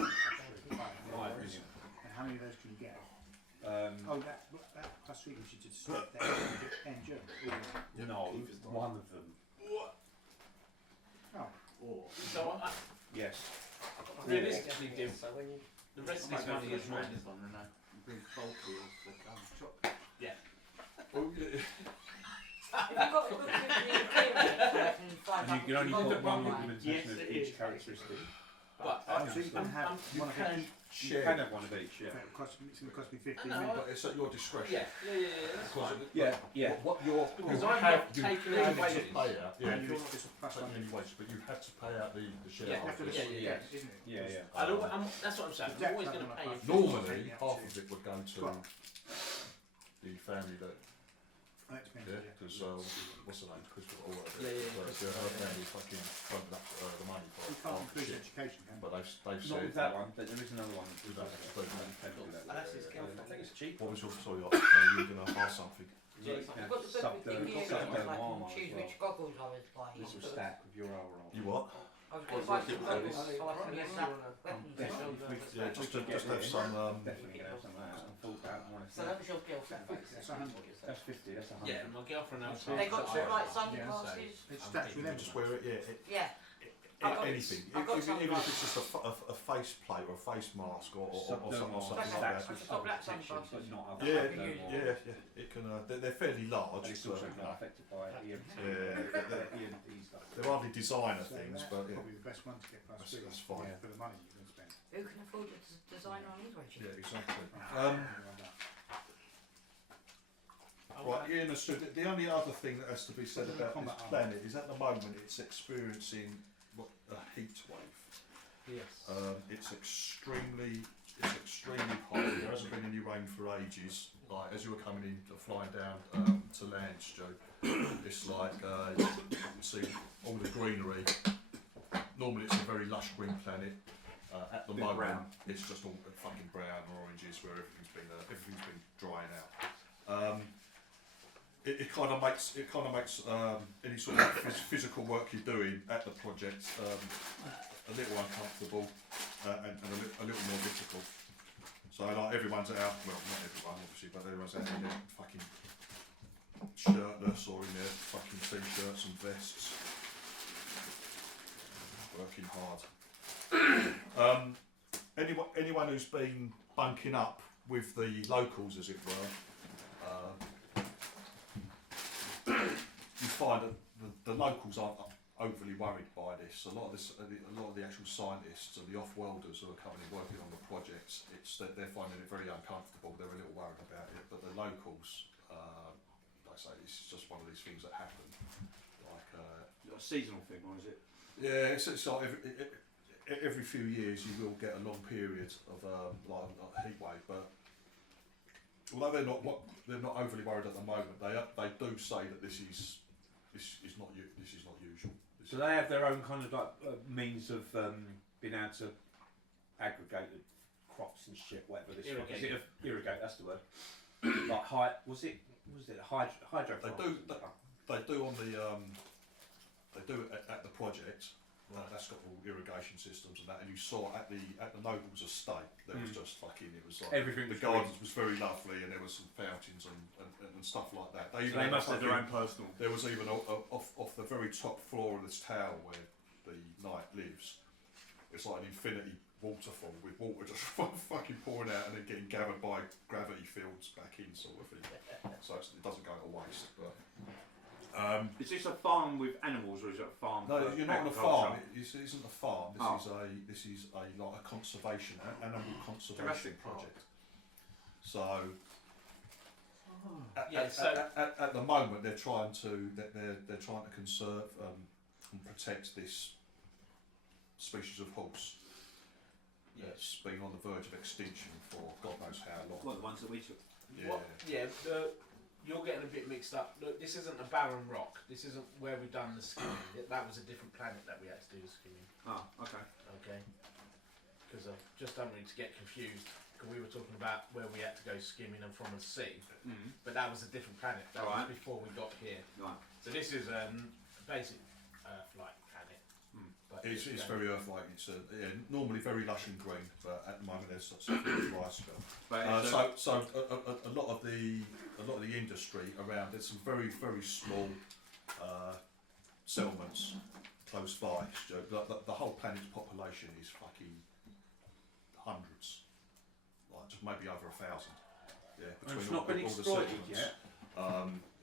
million. And how many of those can you get? That plus 3 gives you to select that and German. No, one of them. So Yes. realistically, Dim, So when you the rest of this money is mine. Big bulky of the chocolate. Oh, yeah. If you've got a good the interior, so I can find And you can only put one online. augmentation of each characteristic. But So you can have You one of can each. You share, can have one of each, It's going to cost me 15 No, minutes. but it's at your discretion. that's fine. Yeah. What you're Because you I'm have not you taking have any to wages. pay out. Yeah, And you it's just a plus take 1. any wages, but you have to pay out the share. Yeah, After the yeah. isn't it? Yeah. That's what I'm saying. I'm always going to pay you. Normally, half of it would go to the family that. Because what's the name? Crystal or whatever. Her family fucking fronted up the money for You can't half the include shit. education, can you? But they've Not said with that one, but there is another one. With that, That's his girlfriend. I think it's cheap. What was your sorry? You were going to ask something. I've got the book with the gear in it, so I can choose which goggles I was buying. This was stack with your overall. You what? I was going to buy some goggles so I can use that weapons. Yeah, just have some. Definitely have some of that. I thought that one. So that was your girlfriend. That's 100. That's 50. That's 100. Yeah, my girlfriend knows. They got some like Yeah. sunglasses. It's stacks with them. Just wear it. Yeah. Yeah. Anything, I've got some even if it's just a face plate or a face mask or something It's like okay. that. I've got black sunglasses. But not other Yeah. It can. They're fairly large. And it's also not affected by EMT. They're hardly designer things, but yeah, Probably the best one to get plus 3 that's fine. for the money you're going to spend. Who can afford a designer on his wages? Yeah, exactly. Right. Right, Ian, that's true. The only other thing that has to be said about this planet is at the moment it's experiencing a heat wave. Yes. It's extremely hot. There hasn't been any rain for ages. Like as you were coming in, flying down to land, Stu, it's like you can see all the greenery. Normally it's a very lush green planet. At the moment, brown. It's just all fucking brown or oranges where everything's been drying out. It kind of makes any sort of physical work you're doing at the project a little uncomfortable and a little more difficult. So like everyone's out, well not everyone obviously, but everyone's out in their fucking shirtless or in their fucking t-shirts and vests, working hard. Anyone who's been bunking up with the locals, as it were, you find that the locals aren't overly worried by this. A lot of the actual scientists and the off-worlders who are coming and working on the projects, they're finding it very uncomfortable. They're a little worried about it, but the locals, like I say, this is just one of these things that happen. Like is it a seasonal thing, or is it? Yeah, it's like every few years you will get a long period of like a heat wave, but although they're not overly worried at the moment, they do say that this is not usual. Do they have their own kind of like means of being able to aggregate the crops and shit, whatever this one is? Irrigate, that's the word. Like hydro? They do on the they do it at the project. That's got all irrigation systems and that, and you saw at the Noble's estate there was just fucking, it was like everything. The gardens was very lovely, and there was some fountains and stuff like that. They must have their own personal. There was even off the very top floor of this tower where the knight lives, it's like an infinity waterfall with water just fucking pouring out and then getting gathered by gravity fields back in, sort of thing. So it doesn't go to waste. But is this a farm with animals, or is it a farm? No, you're not on a farm. This isn't a farm. This is a like a conservation, animal conservation project. So, at the moment, they're trying to conserve and protect this species of horse. Yes. It's been on the verge of extinction for God knows how long. What, the ones that we took? Yeah. You're getting a bit mixed up. Look, this isn't a barren rock. This isn't where we've done the skimming. That was a different planet that we had to do the skimming. Oh, okay. Okay. Because I just don't want you to get confused. Because we were talking about where we had to go skimming and from the sea, but that was a different planet. That was before we got here. Right. So this is a basic Earth-like planet. But it's very Earth-like. It's normally very lush and green, but at the moment there's such a dry spell. So a lot of the industry around, there's some very small settlements close by. The whole planet's population is fucking hundreds, like just maybe over 1,000. Yeah, and it's not been exploited yet.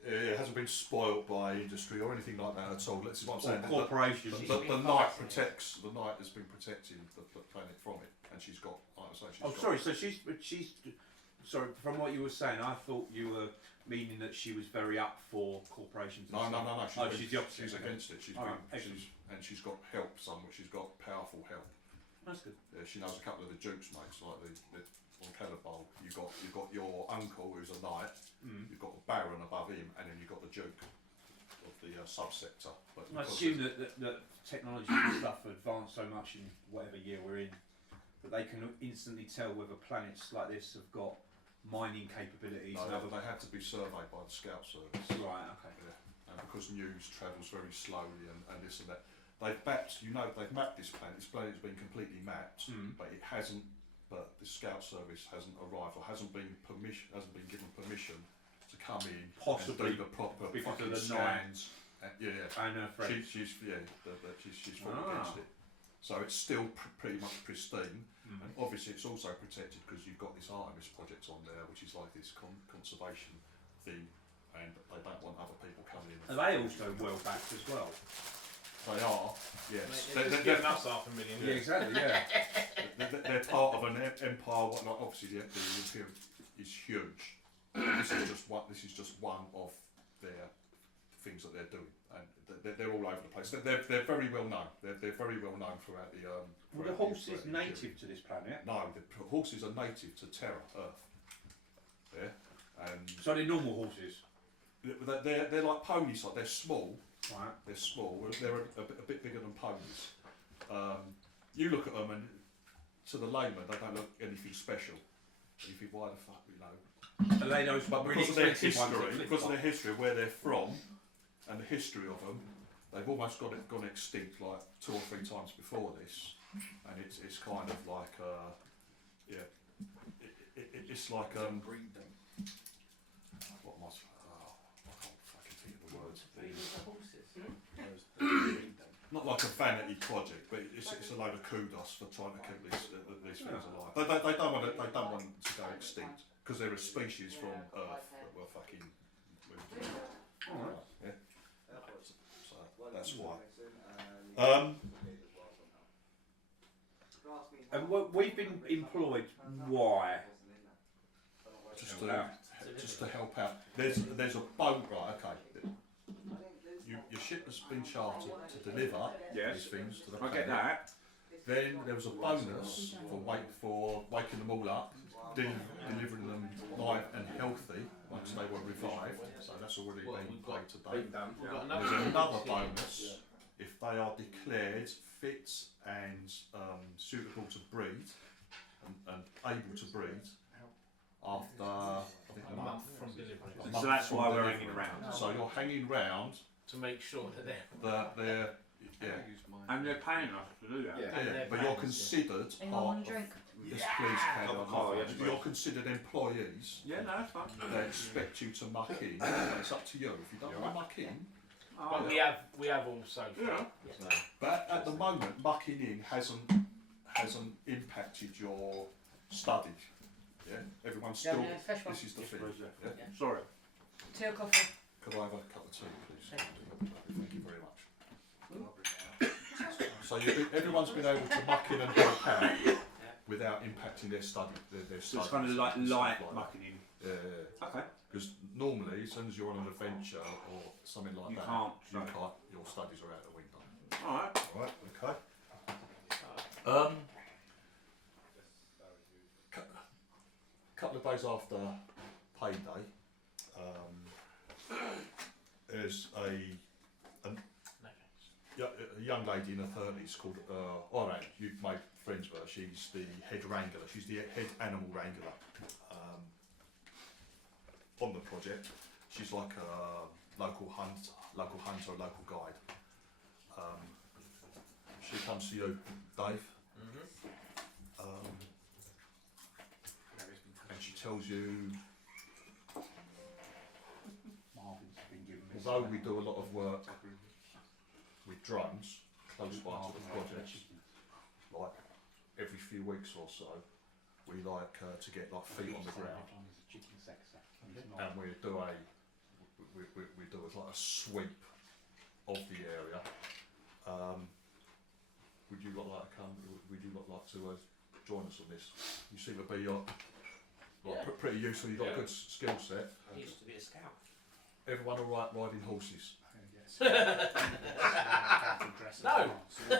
It hasn't been spoilt by industry or anything like that at all. This is what I'm saying. Corporations. The knight has been protecting the planet from it, and she's got. Like I say, So she's. Sorry, from what you were saying, I thought you were meaning that she was very up for corporations. No. She's the opposite. She's against it. She's got help. She's got powerful help. That's good. Yeah, she knows a couple of the dukes, mates, like the on Calibold. You've got your uncle who's a knight. You've got the baron above him, and then you've got the duke of the subsector. But I assume that technology and stuff advanced so much in whatever year we're in that they can instantly tell whether planets like this have got mining capabilities. No, they had to be surveyed by the scout service. Right. Okay. Yeah. And because news travels very slowly and this and that, they've mapped. They've mapped this planet. This planet's been completely mapped, but it hasn't. But the scout service hasn't arrived or hasn't been given permission to come in possibly and do the proper because fucking of the scans. Yeah. I know. She's fought against it. So it's still pretty much pristine, and obviously it's also protected because you've got this Artimis project on there, which is like this conservation thing, and they don't want other people coming in. Are they also well backed as well? They are, yes. They're giving us $500,000. Yeah, exactly. Yeah. They're part of an empire. Obviously, the Imperium is huge. This is just one of their things that they're doing, and they're all over the place. They're very well known. They're very well known throughout the. Were the horses native to this planet? No, the horses are native to Terra, Earth. Yeah, and so they're normal horses. They're like ponies. Like they're small. Right. They're small. They're a bit bigger than ponies. You look at them, and to the layman, they don't look anything special. And you think, why the fuck, you know? Are they those but really because of their expensive ones history, that flip because of flop? their history of where they're from, and the history of them, they've almost gone extinct like 2 or 3 times before this, and it's kind of like yeah, it's like breed them. what am I? I can't fucking think of the words. The horses. Not like a vanity project, but it's a load of kudos for trying to keep these things alive. They don't want to go extinct because they're a species from Earth that were fucking moved. Alright. Yeah. So that's why. And we've been employed. Why? Just to help out. There's a boat, right? Okay. Your ship has been chartered to deliver these things to the planet. I get that. Then there was a bonus for waking them all up, delivering them live and healthy once they were revived. So that's already been paid today. There's another bonus if they are declared fit and suitable to breed and able to breed after I think a month from delivery. So that's why we're hanging around. So you're hanging round to make sure that they're yeah. And they're paying us to do that. Yeah, but you're considered part of. Yes, please, Ken. You're considered employees. Yeah, no, that's fine. They expect you to muck in. It's up to you. If you don't want to muck in. But we have also. Yeah. But at the moment, mucking in hasn't impacted your study. Yeah, everyone's still. This is the thing. Yeah. Sorry. Tea or coffee? Could I have a cup of tea, please? Thank you very much. So everyone's been able to muck in and help out without impacting their study. So it's kind of like light mucking in. Yeah. Okay. Because normally, as soon as you're on an adventure or something like that, you can't. Your studies are out the window. All right. All right. Okay. Couple of days after payday, there's a young lady in her 30s called Oran. You've made friends with her. She's the head wrangler. She's the head animal wrangler on the project. She's like a local hunter, a local guide. She comes to you, Dave, and she tells you, although we do a lot of work with drones close by to the project, like every few weeks or so, we like to get like feet on the ground, and we do like a sweep of the area. Would you lot like to come? Would you lot like to join us on this? You seem to be pretty useful. You've got a good skill set. He used to be a scout. Everyone all right riding horses? No. I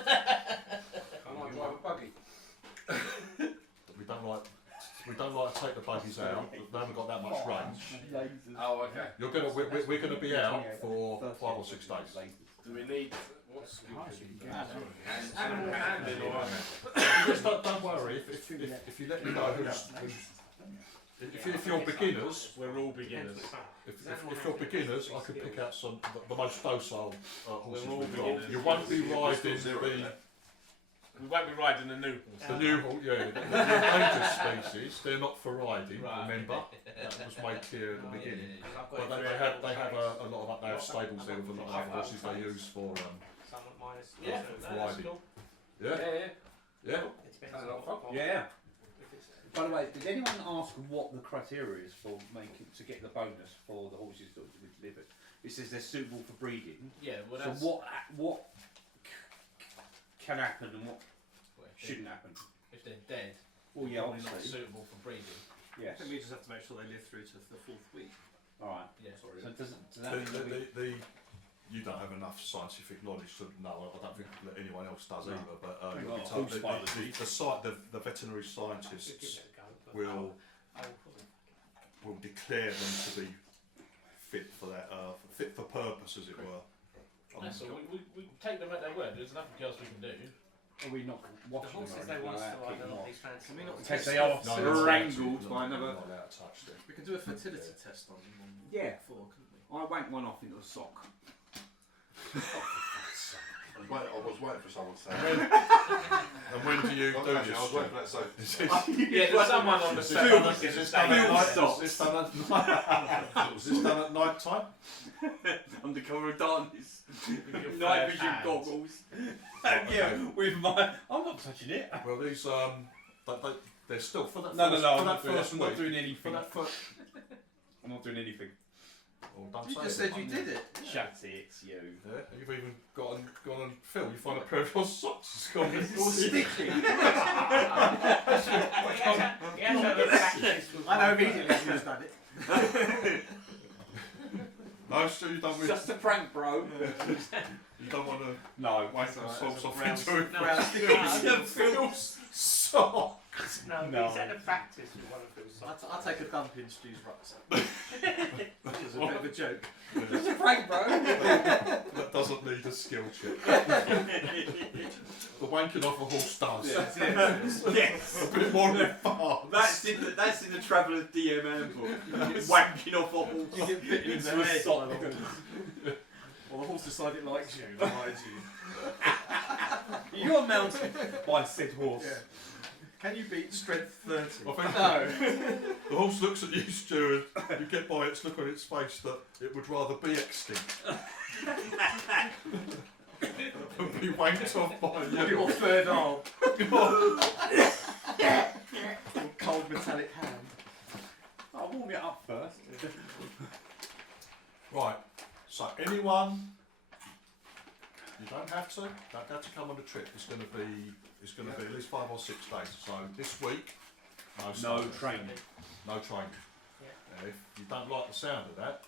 might drive a buggy. We don't like to take the buggies out. They haven't got that much range. Oh, okay. We're going to be out for 5 or 6 days. Do we need what's Animal handling or Just don't worry. If you let me know if you're beginners, we're all beginners. if you're beginners, I could pick out the most docile horses We're all we've got. beginners. You won't be riding We won't be riding the new the new the endangered species. They're not for riding. Right. Remember, that was made clear at the beginning. But they have a lot of stables there with a lot of horses they use for riding. cool. Yeah. Yeah. Yeah. By the way, did anyone ask what the criteria is for to get the bonus for the horses that we delivered? It says they're suitable for breeding. Yeah, well So that's... what can happen and what shouldn't happen? If they're dead, Well, yeah, probably not obviously. suitable for breeding. Yes. I think we just have to make sure they live through to the 4th week. Alright. Yeah. Sorry. So does that mean you don't have enough scientific knowledge to know. I don't think that anyone else does No. either. But We've you'll be got told horse biology. the veterinary scientists will declare them to be fit for that, fit for purpose, as it were. That's all. We take them at their word. There's nothing else we can do. Are we not The watching horses them they or want anything to like ride that? are not Keep these fancy. Can we not ones. In case they are No, you're strangled not by allowed to- another. You're not allowed to touch them. We could do a fertility test on them. Yeah. Before, couldn't we? I wanked one off into a sock. I was waiting for someone to say And when do you do I was this? waiting for that so. Yeah, there's someone on the Is set. this done at night? Is this done at night? Is this done at night time? Under cover of darkness. Your Night fair vision hand. goggles. Yeah, with my. I'm not touching it. Well, these they're still for that. No, first, no, for I'm that not doing, first I'm not week. doing For anything. that first. I'm not doing anything. Oh, don't You say just it. said you did it. Shut it, it's you. Yeah, you've even gone and Phil, you find a pair of your socks. It's gone. All sticky. He has to have a practice with I know one immediately first. who's done it. No, Stu, you don't. Just a prank, bro. You don't want to No, wank It's the alright, socks it's a off brown into it. No, Brown Phil's socks. No, No. he's had a practice with one of Phil's socks. I'll take a dump in Stu's rucksack. It's a bit of a joke. Just a prank, bro. That doesn't need a skill check. The wanking off a horse does. Yes. A bit more than fun. That's in the Traveller's DMM book. Wanking off a horse. You get bitten in the Into a head sock. by the horse. Or the horse decides it likes you and rides you. You're mounted by said horse. Yeah. Can you beat strength 30? I think No. the horse looks at you, Stu, and you get by its look on its face that it would rather be extinct than be wanked off by you. Your third arm. Your cold metallic hand. I'll warm it up first. Right, so anyone, you don't have to come on the trip. It's going to be at least 5 or 6 days. So this week, no No training. no training. Yeah. If you don't like the sound of that,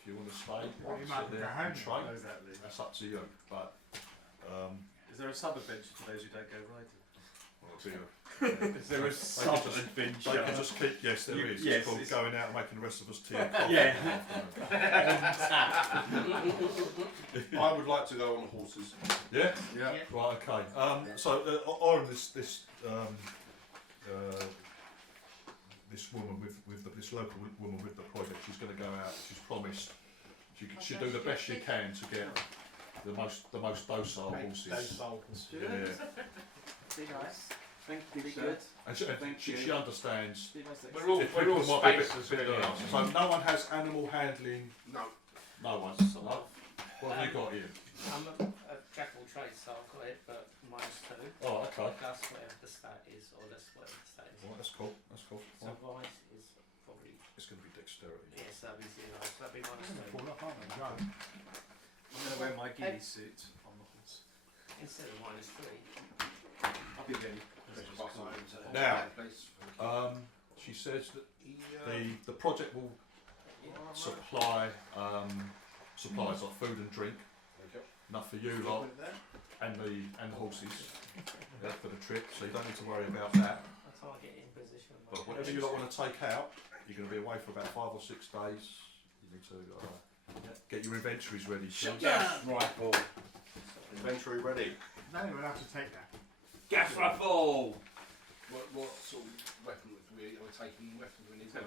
if you want to stay, Well, you sit might there go home. and train, Exactly. that's up to you. But Is there a sub-adventure for those who don't go riding? well, it'll be Is there a sub they adventure? can just keep. Yes, there is. Yes, It's called it's- going out and making the rest of us tea and coffee. Yeah. I would like to go on horses. Yeah. Yeah. Right. Okay. So Oren, this woman this local woman with the project, she's going to go out. She's promised she'll do the best she can to get the most docile horses. Yeah. Be nice. Thank you, Be sir. good. And Thank she you. understands. We're all if people might be a bit spacers, really, nervous. aren't we? So no one has animal handling. No. No one. No. What have you got here? I'm a jack of all trades, so I've got it, but -2. Oh, okay. Plus whatever the stat is, or less whatever the stat is. Right, that's cool. That's cool. So Right. vice is probably, It's going to be dexterity. yes, that'd be 0, so that'd be -2. Fall off, aren't they, Joe? I'm going to wear my ghillie suit on the horse. Instead of -3. I'll be ready. Now, she says that the project will supply supplies like food and drink, enough for you lot and the horses for the trip. So you don't need to worry about that. That's how I get in position. But whatever you lot want to take out, you're going to be away for about 5 or 6 days. You need to get your inventories ready. Gas rifle. Inventory ready. No, we'll have to take that. Gas rifle. What sort of weapons are we taking? Weapons we need. What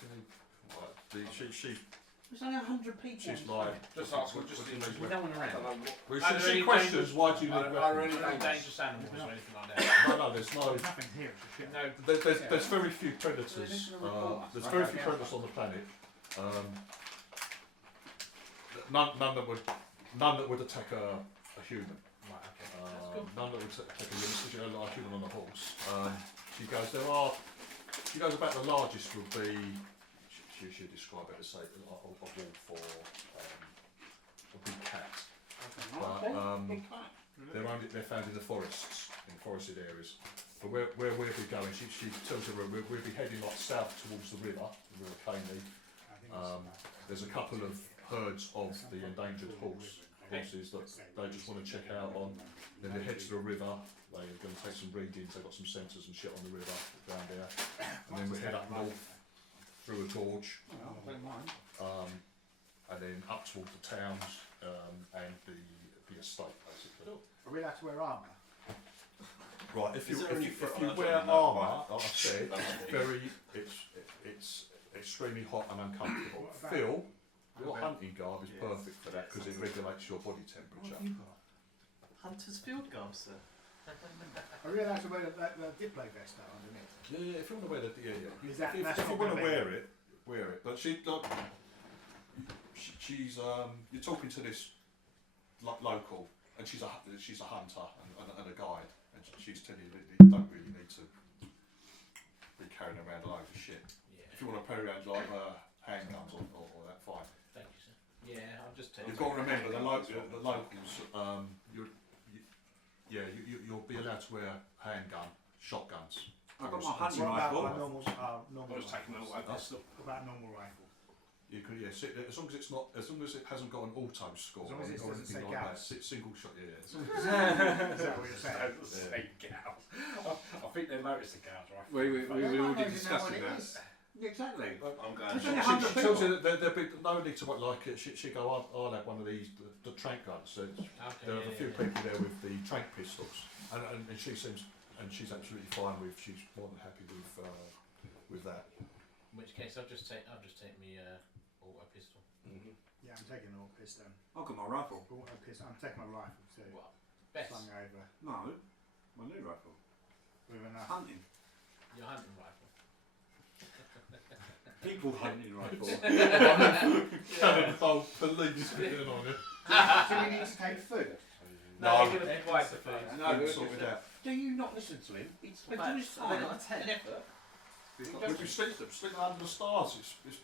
do you need? Right, There's only 100 people. she's like. Just ask her. what Just do you in. need? We don't want I don't around. know what. Well, Are there she any questions why do you need Are there weapons? any dangerous animals or anything like that? No, there's no. Nothing here, it's a ship. No. There's very few predators. There's very few predators on the planet. None that would attack a human. Right, okay. None that would take a human, especially like a human on a horse. She goes about the largest would be. She should describe it as say a wolf or a big cat. But they're found in the forests, in forested areas. But where we'll be going, she tells her we'll be heading like south towards the river Caney. There's a couple of herds of the endangered horses that they just want to check out on. Then they head to the river. They're going to take some readings. They've got some sensors and shit on the river around here. And then we head up north through a gorge. And then up towards the towns and the estate, basically. Are we allowed to wear armour? Right, if you wear armour, like I said, it's extremely hot and uncomfortable. Phil, your hunting garb is perfect for that because it regulates your body temperature. Hunter's field garb, sir. Are we allowed to wear the Diplo vest now underneath? Yeah, if you want to wear that, yeah. Is that, If you want to wear it, wear it. But she's you're talking to this local, and she's a hunter and a guide, and she's telling you that you don't really need to be carrying around a load of shit. Yeah. If you want to carry around like handguns or that, fine. Thank you, sir. Yeah, I'm just telling You've got to remember the locals. You'll be allowed to wear handgun, shotguns. I've got my hunting What rifle. about normal I was taking my away pistol. What about normal rifle? You could, as long as it hasn't got an auto score, As long as it or doesn't say anything like gas. that, single shot, yeah. Is that what you're saying? Don't say cows. I think they noticed the cows, right? We already discussed it. that. Yeah, exactly. I'm going She tells you that there'll be no need to like it. She go, I'll have one of these, the trank guns. So there are a few people there with the trank pistols, and she seems, and she's absolutely fine with. She's more than happy with that. In which case, I'll just take me auto pistol. Yeah, I'm taking an auto pistol. I've got my rifle. Auto pistol. I'm taking my rifle too. What? Best. Slung over No, my new rifle. with enough. Hunting. Your hunting rifle. People hunting rifle. Oh, police getting on it. Do we need to take food? No, you're going to provide the food. No, sort it out. do you not listen to him? He's But doing his have they time. got a tent? An effort. If you stick them under the stars, it's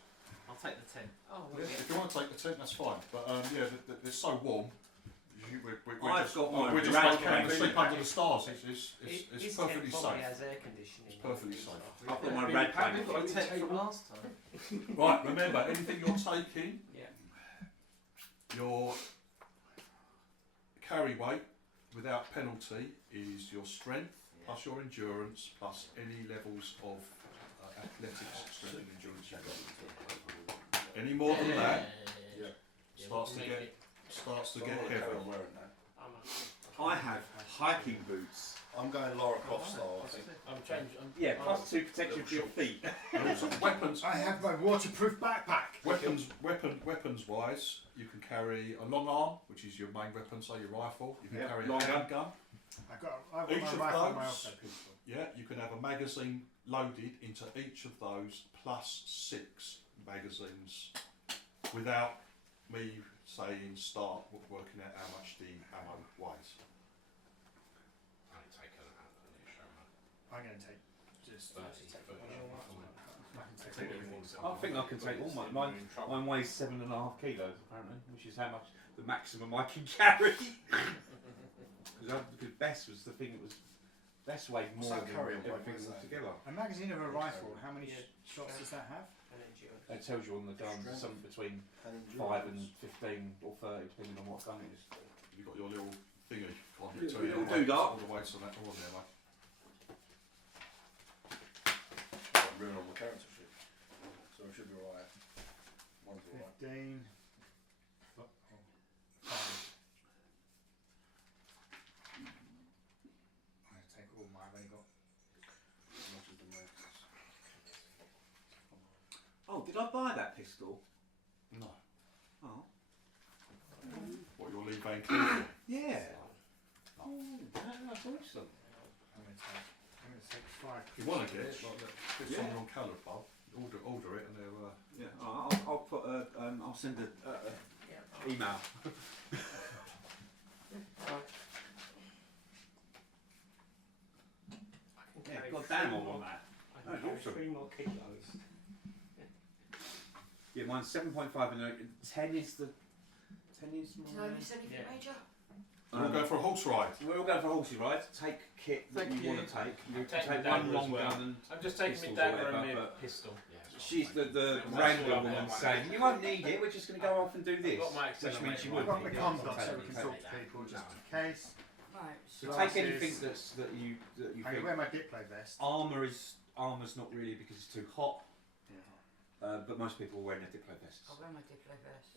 I'll take the tent. Oh, if you want to take the tent, that's fine. But they're so warm. I've got mine. We're just Right, making okay. sleep under the stars. It's His perfectly tent probably safe. has air conditioning. It's perfectly safe. I've got my red We've paint. got a tent from last time. Right, remember, anything you're taking, Yeah. your carry weight without penalty is your strength plus your endurance plus any levels of athletics, strength and endurance you've got. Any more than that starts to get heavy. I have hiking boots. I'm going Laura Croft style, I think. I'm changing. Yeah, plus 2 protection for your feet. And also weapons. I have my waterproof backpack. Weapons wise, you can carry a long arm, which is your main weapon, so your rifle. You can Yeah, carry long a gun. handgun. I've got Each my of rifle and my those- auto pistol. Yeah, you can have a magazine loaded into each of those plus 6 magazines without me saying start working out how much the ammo weighs. I'm going to take just. I think I can take all mine. Mine weighs 7.5 kilos apparently, which is how much the maximum I can carry. Because Bess was the thing that was. Bess weighed more than everything together. A magazine of a rifle. How many shots does that have? It tells you on the guns something between 5 and 15 or 30, depending on what gun it is. You've got your little thingy. Little doodah. All the weights on that, all on there, mate. Ruin all the character shit. So it should be alright. One's alright. 15. 5. I take all my. I've only got. Oh, did I buy that pistol? No. Oh. What, your Lee Van Cleef? Yeah. Oh, that's awesome. I'm going to take 5. If you want to get it, like that, it's on your colour bulb. Order it, and they'll. Yeah, I'll put I'll send a email. Yeah, God damn, I want that. I can carry 3 more kilos. Yeah, mine's 7.5 and 10 is the 10 is Did I mine. miss anything major? We're all going for a horse ride. We're all going for a horsey ride. Take kit that Thank you you. want to take. You Take can take the one dagger long as well. gun and I'm just taking my pistols or dagger and whatever, my but- pistol. she's the random woman saying, you won't need it, we're just going to go off and do this. Which means you I've wouldn't got need the it. combat so we can talk to people just in case. Right. So take anything that you I can think. wear my diplo vest. Armour's not really because it's too hot. But most people are wearing a diplo vest. I'll wear my diplo vest.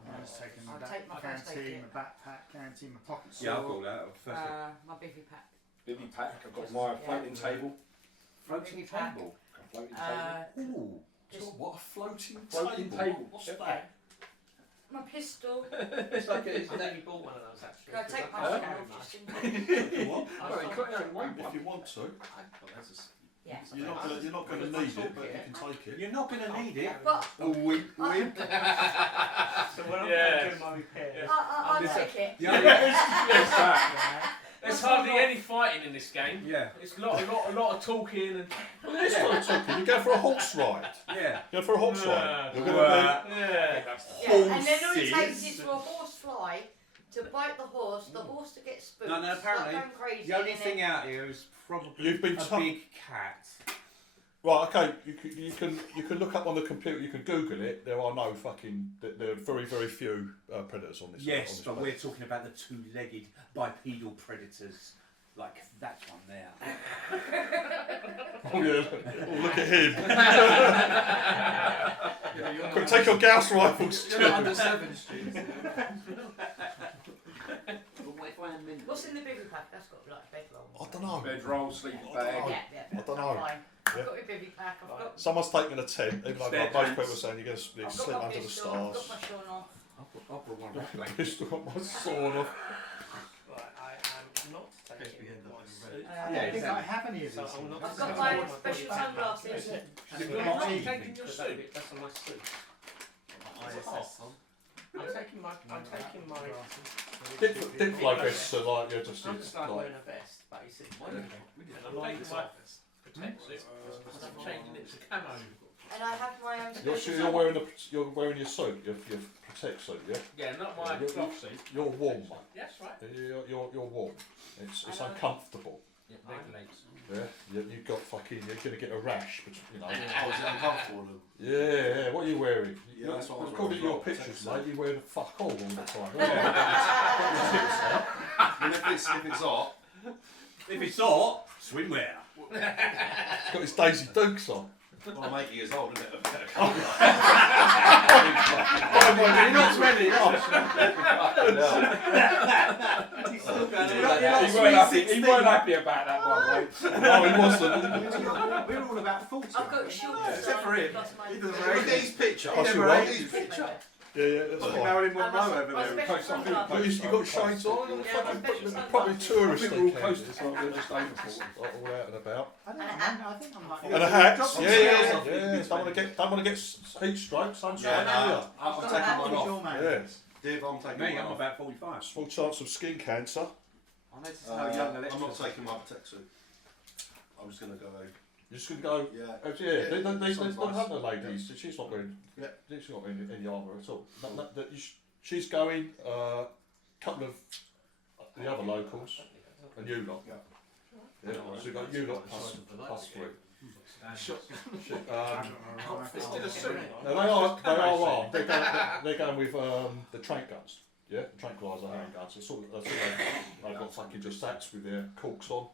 I'm just taking my I'll take my first aid canteen, kit. my backpack, canteen, my pocket sword. Yeah, I've got all that. First My bivy pack. Bivy pack. I've got my floating table. floating bivy pack. table. Floating table. Ooh. What a floating Floating table. table. What's Yep. that? My pistol. It's like I think you bought one of those actually. Can I take my Huh? shirt off just in case? What? Well, you got your own one. If you want to. Yeah. You're not going to need it, but you can take it. You're not going to need it. But Oh, wink, wink. So when I'm doing my repairs, I'll take it. There's hardly any fighting in this game. Yeah. It's a lot of talking and Well, it is what I'm talking. You go for a horse ride. Yeah. You go for a horse ride. You're going to yeah. Yeah, and then all it takes is for a horse fly to bite the horse to get spooked. No, apparently, start going crazy, the only and thing then- out here is probably You've been a big cat. Right, okay, you can look up on the computer, you can Google it, there are no fucking, there are very, very few predators on this. Yes, on this but planet. we're talking about the two-legged bipedal predators, like that one there. Oh yeah, look at him. Quick, take your Gauss rifles too. You're not under 7 streets. What's in the bivy pack? That's got like bedroll. I don't know. Bedroll, sleeping bag. Yeah. I don't know. Fine. I've Yeah. got my bivy pack. I've got. Someone's taken a tent, even though Spare most pants. people are saying you're going to sleep I've got my under the pistol. I've stars. got my Sean off. I'll put one back. Pistol got my sword off. right, I am not taking my suit. I don't think I have any of So these. I'm not I've taking got my my special body sunglasses. bag. Has it I'm got not my taking evening? your suit. That's on my suit. My ISS. I'm taking my. Diplo vests are like, you're just I'm just like like, wearing a vest, basically. And I'm I'm like taking this my office. protect suit. I'm changing it to camo. And I have my own you're special. sure you're wearing your suit, your protect suit, yeah? Yeah, not my Yeah, cloth suit. You're warm, mate. Yes, right. You're warm. It's I know. uncomfortable. Yeah, regulates. Yeah, you've got fucking, you're going to get a rash, but you know. Oh, is it uncomfortable? Yeah, what are you wearing? Yeah, that's what I was According to wearing. your pictures, mate, you're wearing fuck all the time. And if it's hot, If it's hot, swimwear. He's got his Daisy Dukes on. well, I'm 8 years old, isn't it? You're not ready. He weren't happy about that one, mate. No, he wasn't. We're all about 40. I've got shorts. Except for him. Plus my. Look at his picture. I'll see Look what? at his picture. Yeah, that's fine. Marilyn And Monroe my over there. special Post something. sunglasses. You got shades on, Yeah, my special probably sunglasses. tourists. I think we're all close to something, we're just aiming for. All out and about. I don't know. I think I'm like. And a hat. Drop Yeah, them yeah. Don't want to get heat stroke, sunshine. Yeah, I'm I've got taking a hat mine with off. your man. Yeah. Div, I'm taking Me, mine I'm off. about 45. Small chance of skin cancer. I noticed how young I'm not Alexis taking my protect suit. I'm just going to go. You're just going to go. Yeah. Oh, yeah, they don't sounds have the nice. ladies. She's not wearing. Yeah. She's not wearing any armour at all. She's going. Couple of the other locals and you lot. Yeah. Yeah. So you've got you lot plus 3. Shit. Um, Still a suit. no, they are armed. They're going with the trank guns. Yeah, the tranquilizer handguns. That's all they've got fucking just sats with their corks on.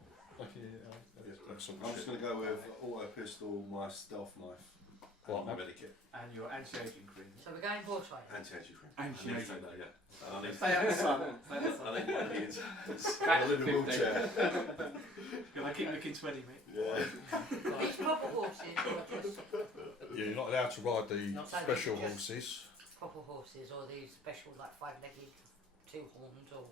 That sort I'm of just shit. going to go with auto pistol, my stealth knife, What, and my man? medikit. And your anti-aging cream. So we're going horse riding. Anti-aging cream. Anti-aging. Yeah. I need Stay out the sun. I think my kids. Back I live in a wheelchair. I keep looking 20, mate. Yeah. These proper horses or just Yeah, you're not allowed to ride the Not so special just- horses. proper horses or these special like 5-legged, 2 horns or.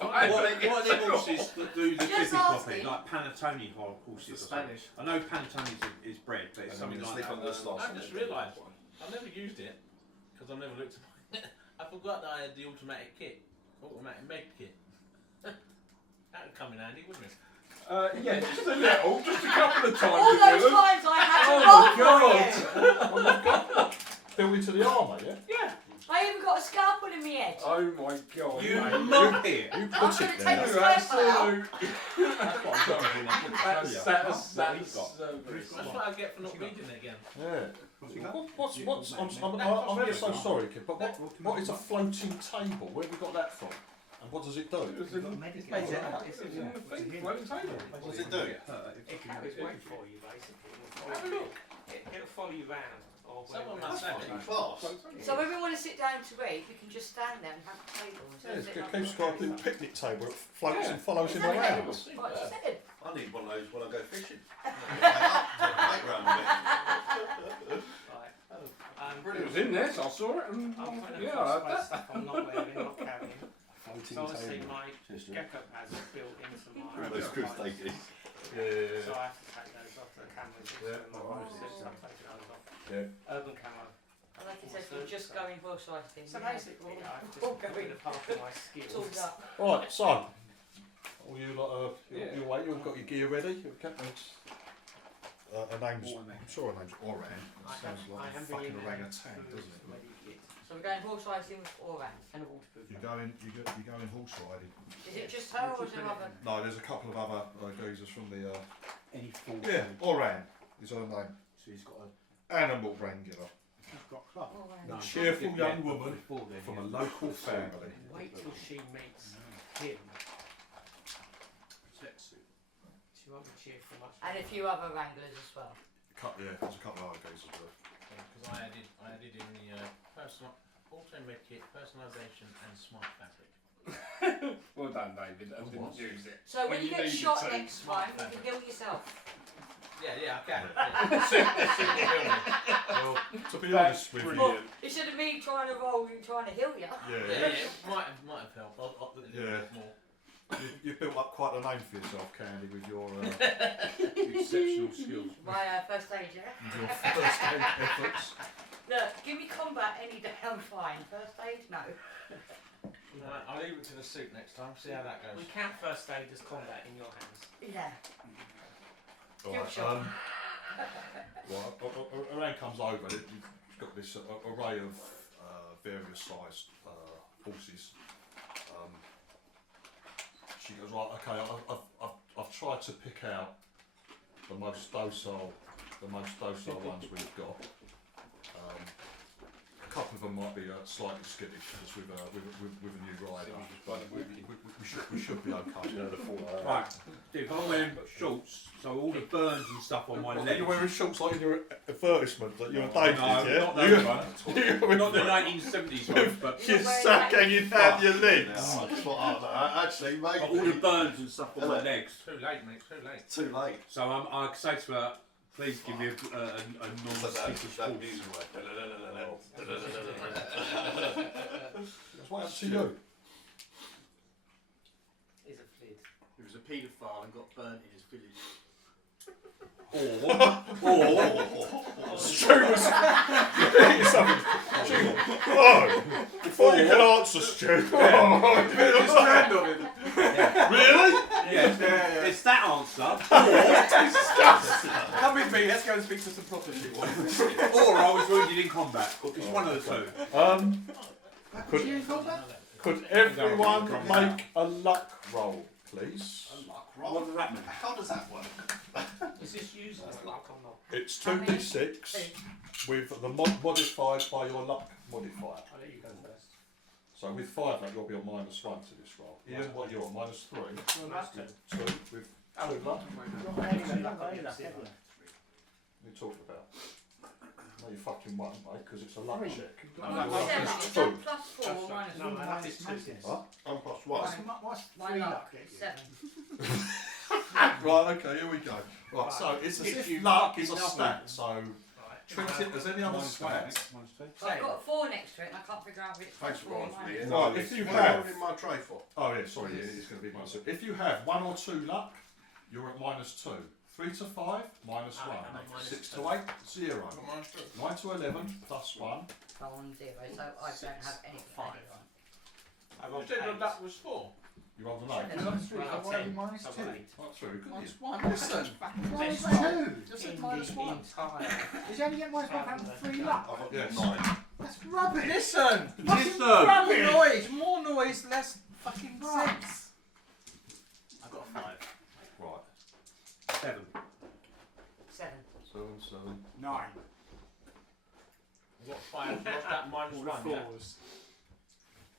What are them horses that do the Just tippy asking. floppy, like panettone horses? The or something? Spanish. I know panettone is bred, but it's something like Slip that. under the stars. I just realised I've never used it because I've never looked at it. I forgot that I had the automatic med kit. That would come in handy, wouldn't it? Yeah, just a little, just a couple of times. All those times I had to roll for you! Built into the armour, yeah? Yeah. I even got a scalpel in my head. Oh my god. You mate. love it. You I'm put going it to take there. the You're scalpel out. absolute. That's what I'm doing. I'm going to show you. That's What he's got. so very That's smart. what I get for not reading it again. Yeah. What's I'm ever so sorry, kid, but what is a floating table? Where have we got that from? And what does it do? It's in the thing, floating table. What does it do? It carries weight for you, basically. Have a look. It'll follow you round. Or Someone wherever. must have it. Class. So when we want to sit down to eat, we can just stand there and have a table. Yeah, it keeps got a little picnic table. It floats and follows him Exactly. around. What I said. I need one of those when I go fishing. Take round a bit. Right. It was in there, so I saw it. And, I'm putting yeah, across I my bet. stuff I'm not wearing, not carrying. Floating So obviously table. my gecko pads are built into my Those cruise takers. So I have to take those off the cameras. Yeah. My roses, I'm taking those off. Yeah. Urban camo. And like he says, we're just going horse riding. So basically, I've just completed a part of my skills. Tools up. Right, so all you lot, you wait. You've got your gear ready. Her name's, I'm sure her name's Oran. Sounds like a fucking orangutan, doesn't it? So we're going horse riding with Oran and a waterproof. You're going horse riding. Is it just her or is there other? No, there's a couple of other geezers from the. Any full. Yeah, Oran is her name. So he's got a. Animal wrangler. I've got a club. Oran. A cheerful young woman from a local family. Wait till she meets him. She won't be cheerful much. And a few other wranglers as well. Yeah, there's a couple of other geezers as well. Because I added in the personal auto medkit, personalisation, and smart fabric. Well done, David. I didn't What? use it. So when When you you get need shot it to. next time, you can heal yourself. Yeah, I can. Well, to be honest with you, Well, instead of me trying to roll, you trying to heal you. yeah, Might have helped. I'll Yeah. more. you've built up quite a name for yourself, Candy, with your Exceptional skills. My first aid, yeah? first aid efforts. Look, give me combat any day, I'm fine. First aid, no. Right, I'll leave it to the suit next time. See how that goes. We count first aid as combat in your hands. Yeah. Right, Oran comes over. You've got this array of various sized horses. She goes, right, okay, I've tried to pick out the most docile ones we've got. A couple of them might be slightly skittish because with a new rider, but we should be okay. Right, dude, I'm wearing shorts, so all the burns and stuff on my legs. You're wearing shorts like in your advertisement that you're dated, No, yeah? not those ones. Not the 1970s ones, but Your sack hanging down your legs. Actually, mate. all the burns and stuff on my legs. Too late, mate. Too late. Too late. So I say to her, please give me a non-skittish That horse. music went. What happened to you? Is a flid. He was a paedophile and got burnt in his village. Stu was. Before you can answer, Stu. Really? Yeah, it's that answer. Come with me, let's go and speak to some proper people. Or I was wounded in combat. It's one of the two. Could everyone make a luck roll, please? What does that mean? How does that work? Is this using as luck or not? It's 2d6 with the modified by your luck modifier. I'll let you go first. So with 5 luck, you'll be on -1 to this roll. Ian, what you're on? -3. Two. 2 with 2 luck. We talked about. No, you fucking won't, mate, because it's a luck check. Seven, is that plus 4 or minus No, 1? my luck is two. Huh? I'm plus one. My luck, 7. Right, okay, here we go. Right, so it's as if luck is a stat, so treat it as any other stat. I've got 4 next to it and I can't figure out if it's plus Thanks 4 for or asking minus me. 1. Right, if you What am I have. holding my tray for? Oh yeah, sorry, yeah, it's going to be -2. If you have 1 or 2 luck, you're at -2. 3 to 5, -1. I'm at -2. 6 to 8, 0. 9 to 11, +1. I'm on 0, so I don't have anything. 5. You said your luck was 4. You rolled an Seven. 8. You got 3, Well, so I've why are you 10, minus so 2? I've got 8. Oh, that's very good. Minus 1. Listen. Minus Best 2. Just In said minus the 1. entire. Did you only get minus 1 from 3 luck? I've got Yes. 9. That's rubbish. Listen. Listen. More Rubbish. noise. More noise. Less fucking Right. sense. I've got a 5. Right. 7. 7. 7. 9. What 5? What's that minus All 1? the Yeah. 4s.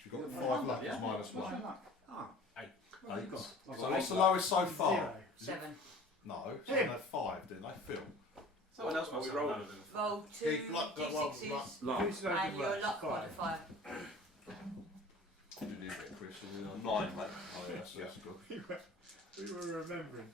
You've got 5 luck, Yeah. it's minus 1. luck? Oh. 8. What have you got? So what's the lowest so far? 0. 7. No, someone had 5, didn't they? Phil. Someone else must we have rolled. known. Roll 2 Keep luck, got one, d6s Who's loaded and your worse? luck 5. modifier. Did you get Chris? 9, mate. Oh yeah, that's good. We were remembering.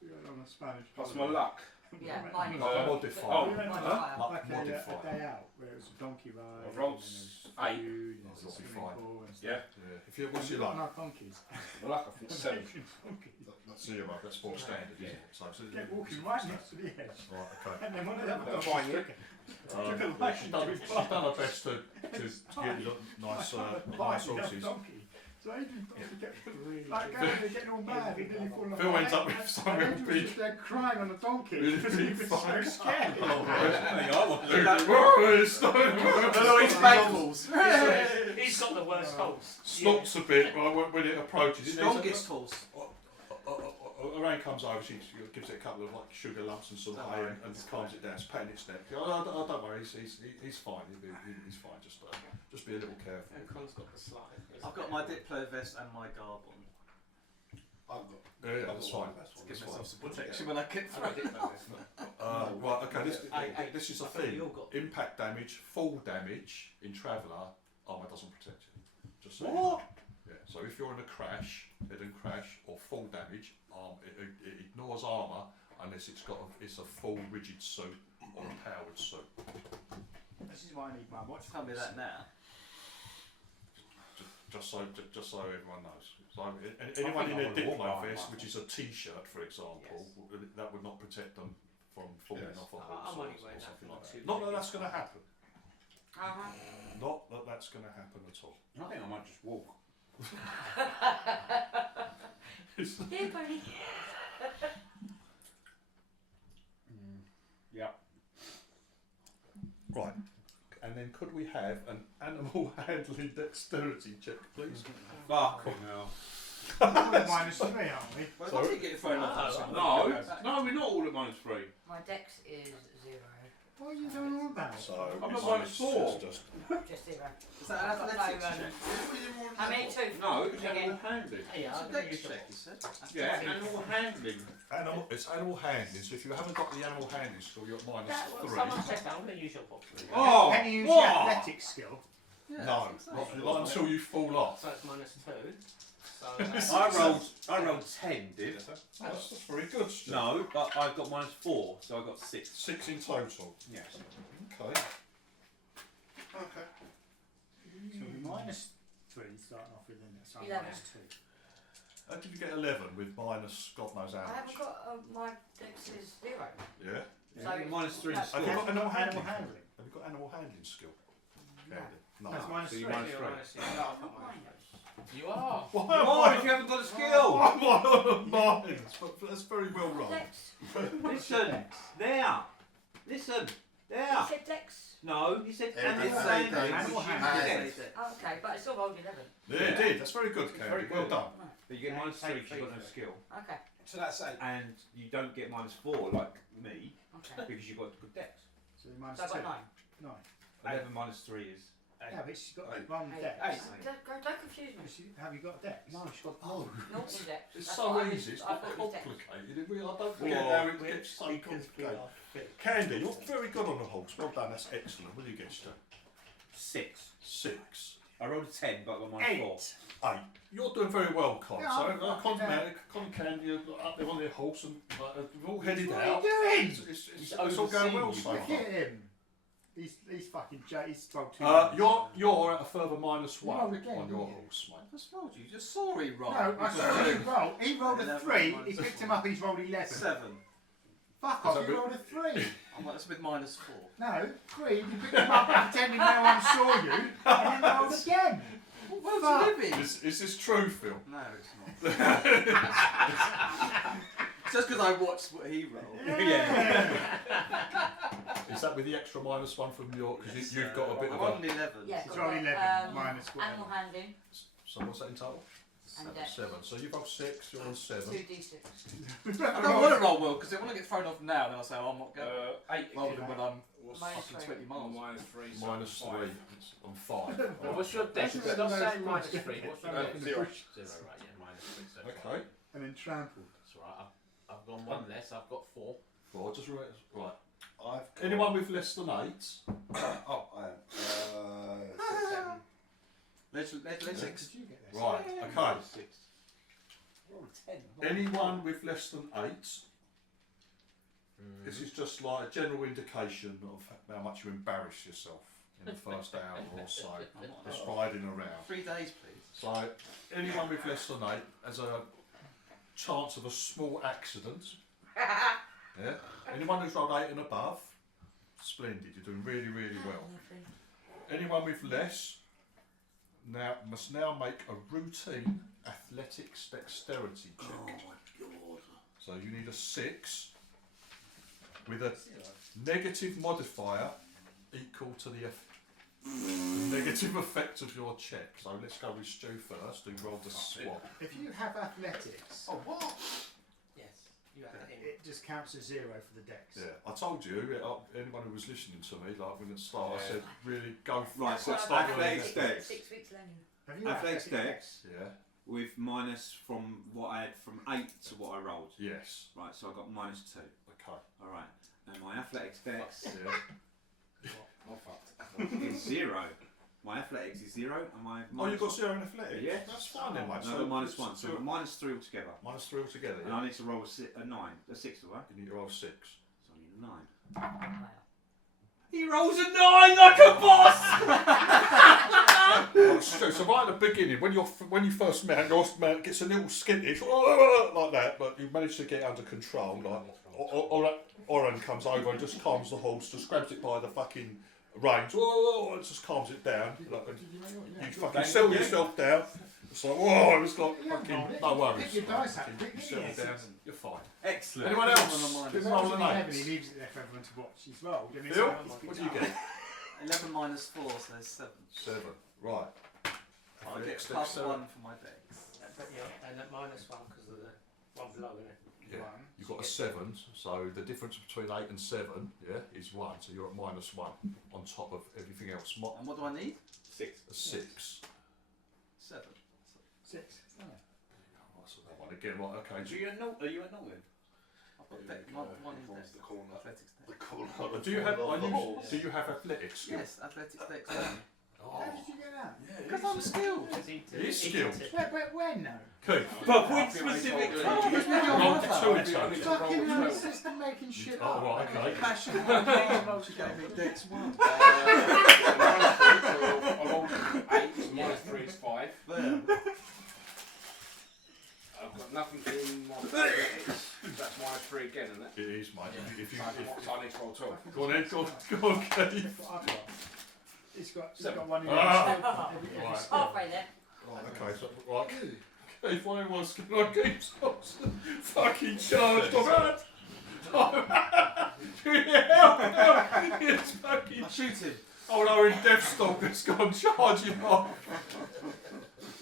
We went on a Spanish. What's my luck? Yeah, We minus No, Oh. modified. Oh. went on Modifier. like a Modified. day out where it was a donkey ride. I rolled and there was 8. food, Oh, and that'll be swimming fine. pool and stuff. Yeah. Yeah. If you, what's your Not luck? enough donkeys. My luck, I think 7. Donkeys. That's 0. That's more standard, isn't it? So, Kept walking right next to the edge. Right, okay. And then one of the other That's donkeys fine, yeah. took it. Took a light She's and done, drove she's by. done her best to get you nice horses. Donkey. So Adrian probably kept like going, they're getting all mad, they nearly fall off. Phil ends up with And something Adrian was big. just there crying on a donkey Really because he big was so fuck. scared. I want to do Snorts He's got the worst holes. a bit when it approaches. Strongest horse. Lorraine comes over, she gives it a couple of like sugar lumps and some hay and calms it down, it's patting its neck. Oh, don't worry, he's fine, he's fine, just be a little careful. And Con's got the slide. I've got my Diplo vest and my garb on. I've got. Yeah, that's fine. To give myself some That's protection when I get I got through. it like this. Right, okay, Eight. this is a I thought we thing. all got- Impact damage, fall damage in Traveller, armour doesn't protect you. Just so you What? know. Yeah, so if you're in a crash, head-on crash, or fall damage, it ignores armour unless it's a full rigid suit or a powered suit. This is why I need my watch. Tell me that now. Just so everyone knows. So anyone in a I would walk Diplo by vest, my which is a T-shirt, for example, that would not protect them from falling Yes. off a I'm horse only or wearing that something for like two that. Not that days. that's going to happen. Not that that's going to happen at all. I think I might just walk. Here, buddy. Yeah. Right. And then could we have an animal handling dexterity check, please? Fucking hell. -3, aren't we? Well, Sorry? I did get your phone off. No, we're not all at -3. My dex is 0. What are you doing all about? So I'm it's not -4. just Just 0. Is that an athletics check? How many? 2? No, it's Again. animal handling. Hey, It's a I'm going to dex use check, your you said? Yeah, animal handling. it's animal handling. So if you haven't got the animal handling skill, you're at -3. Someone said that. I'm going to use your box. Oh, Can you use what? the athletics skill? Yeah, No, that's what I'm not saying. until you fall off. So it's -2. So I rolled 10, did? That's very good. Stu. No, but I've got -4, so I got 6. 6 in total. Yes. Okay. Okay. So we're -3 starting off with, isn't it? So I'm 11. -2. How did you get 11 with minus God knows how I much? haven't got my dex is 0. Yeah. So -3 in that's- Have you got school. animal Animal handling? handling. Have you got animal handling skill? No. Candy? No. That's -3. So you -3. You are. Why? Oh, if you haven't got a skill! Why am I on mines? But that's very well rolled. Dex. Listen, there! Listen, there! You said dex. No, you said Animal animal handling. handling. Animal handling. Oh, okay, but I still rolled 11. Yeah, it did. That's very good, Candy. Very Well good. done. But you get -3 because you've got no skill. Okay, So that's 8. And you don't get -4 like me okay. because you've got good dex. So you're So I -2. got 9. 9. 11 -3 is. Yeah, but she's got Eight. 1 Eight. dex. Don't confuse me. Have you got a dex? No, she's got Oh, Not in dex. it's That's so what easy. It's I've not got dex. complicated. I don't Well, get how it gets so complicated. Candy, you're very good on the horse. Well done. That's excellent. What do you get, Stu? 6. 6. I rolled a 10, but I got -4. 8. You're doing very well, Con. Yeah, so I'm fucking Con Candy, you're up there on their horse and we've all headed What out. are you doing? It's all going well so Look far. at him. He's fucking he's rolled 2. You're at a further -1 rolled again, on your didn't you? horse, mate. Just rolled you. Just saw he rolled. No, I saw him roll. He rolled a 11 3. He minus picked him 4. up. He's rolled 11. 7. Fuck Is off. that He rolled a 3. I'm like, that's with -4. No, 3. You picked him up pretending no one saw you, and then rolled again. What world do you live in? Is this true, Phil? No, it's not. It's just because I watched what he rolled. Is that with the extra -1 from your? Because you've got a bit I'm of on a. 11. Yeah, It's got only the, 11 minus whatever. Animal handling So what's that in total? and dex. 7. So you've got 6. You're on 7. 2d6. I don't want to roll well because when I get thrown off now, then I'll say, oh, I'm not going. 8. Rather than when I'm Minus fucking 3. 20 miles. -3. So -3. On 5. Well, what's your dex? It's not saying -3. What's your dex? 0. 0, right, yeah, -3. So Okay. And then trampled. that's right. I've gone 1 less. I've got 4. 4. Just right. I've got... Anyone with less than 8? Oh, I am. 6, 7. Let's Did you get this? Right. Okay. 6. Roll 10. Anyone with less than 8? This is just like a general indication of how much you embarrass yourself in the first hour or so. Just riding around. 3 days, please. So anyone with less than 8 has a chance of a small accident. Yeah. Anyone who's rolled 8 and above, splendid. You're doing really, really well. Anyone with less must now make a routine athletics dexterity check. Oh my god. So you need a 6 with a negative modifier equal to the negative effect of your check. So let's go with Stu first, who rolled a swap. If you have athletics, Oh, what? Yes. You had it in. it just counts as 0 for the dex. Yeah, I told you, anyone who was listening to me, like when it started, I said, really go for Right, it. so Start athletics with dex. 6 weeks learning. Have you Athletics athletic dex Yeah, with minus from what I had from 8 to what I rolled. yes. Right, so I got -2. Okay. Alright. And my athletics dex Yeah. I'm fucked. is 0. My athletics is 0 and my Oh, you've got 0 in athletics? Yeah. That's fine then, mate. No, So -1, so -3 altogether. -3 altogether, And yeah? I need to roll a 9, a 6 do I? You need to roll 6. So I need a 9. He rolls a 9 like a boss! Oh, Stu, so right at the beginning, when you first met, your man gets a little skittish, like that, but you manage to get it under control. Like, Oren comes over and just calms the horse, just grabs it by the fucking reins, and just calms it down. Like, you fucking settle yourself down. It's like, whoa, it's like fucking, no worries. Pick your dice up, You settle down, you're fine. Excellent. Anyone else? Because Roll obviously an heavily 8. leaves it there for everyone to watch. He's rolled. And it's Phil, like, what do you get? 11 minus 4, so there's 7. 7. Right. I get Athletics, +1 dexterity. for my dex. But yeah, and at -1 because of the one below, isn't it? Yeah, One. you've got a 7, so the difference between 8 and 7, yeah, is 1. So you're at -1 on top of everything else. And what do I need? 6. A 6. 7. 6. Oh. That's that one again. Right, okay. Are you at Norton? I've got dex, one in dex. The corner. Athletics dex. The corner. Do you have athletics skills? Yes, athletics dex. Oh, How did you get that? Because I'm skilled. it is skilled. When now? Keith, But with specific Oh, it's with your roll mother. 2 in total. Fucking hell, it's just making shit Oh, up. right, okay. Passion. She gave me dex 1. I rolled 8, -3 is 5. There. I've got nothing in my athletics. That's -3 again, isn't it? It is, mate. If you, So I need to roll 12. go on, then, go on, Keith. That's what I've got. It's got 7. one in Ah. every Right. skill. Halfway there. Right, okay, so, right. Keith, one was going to keep fucking charged on that. Help! It's fucking. Shoot him. Oh no, in Deathstalk has gone charging off.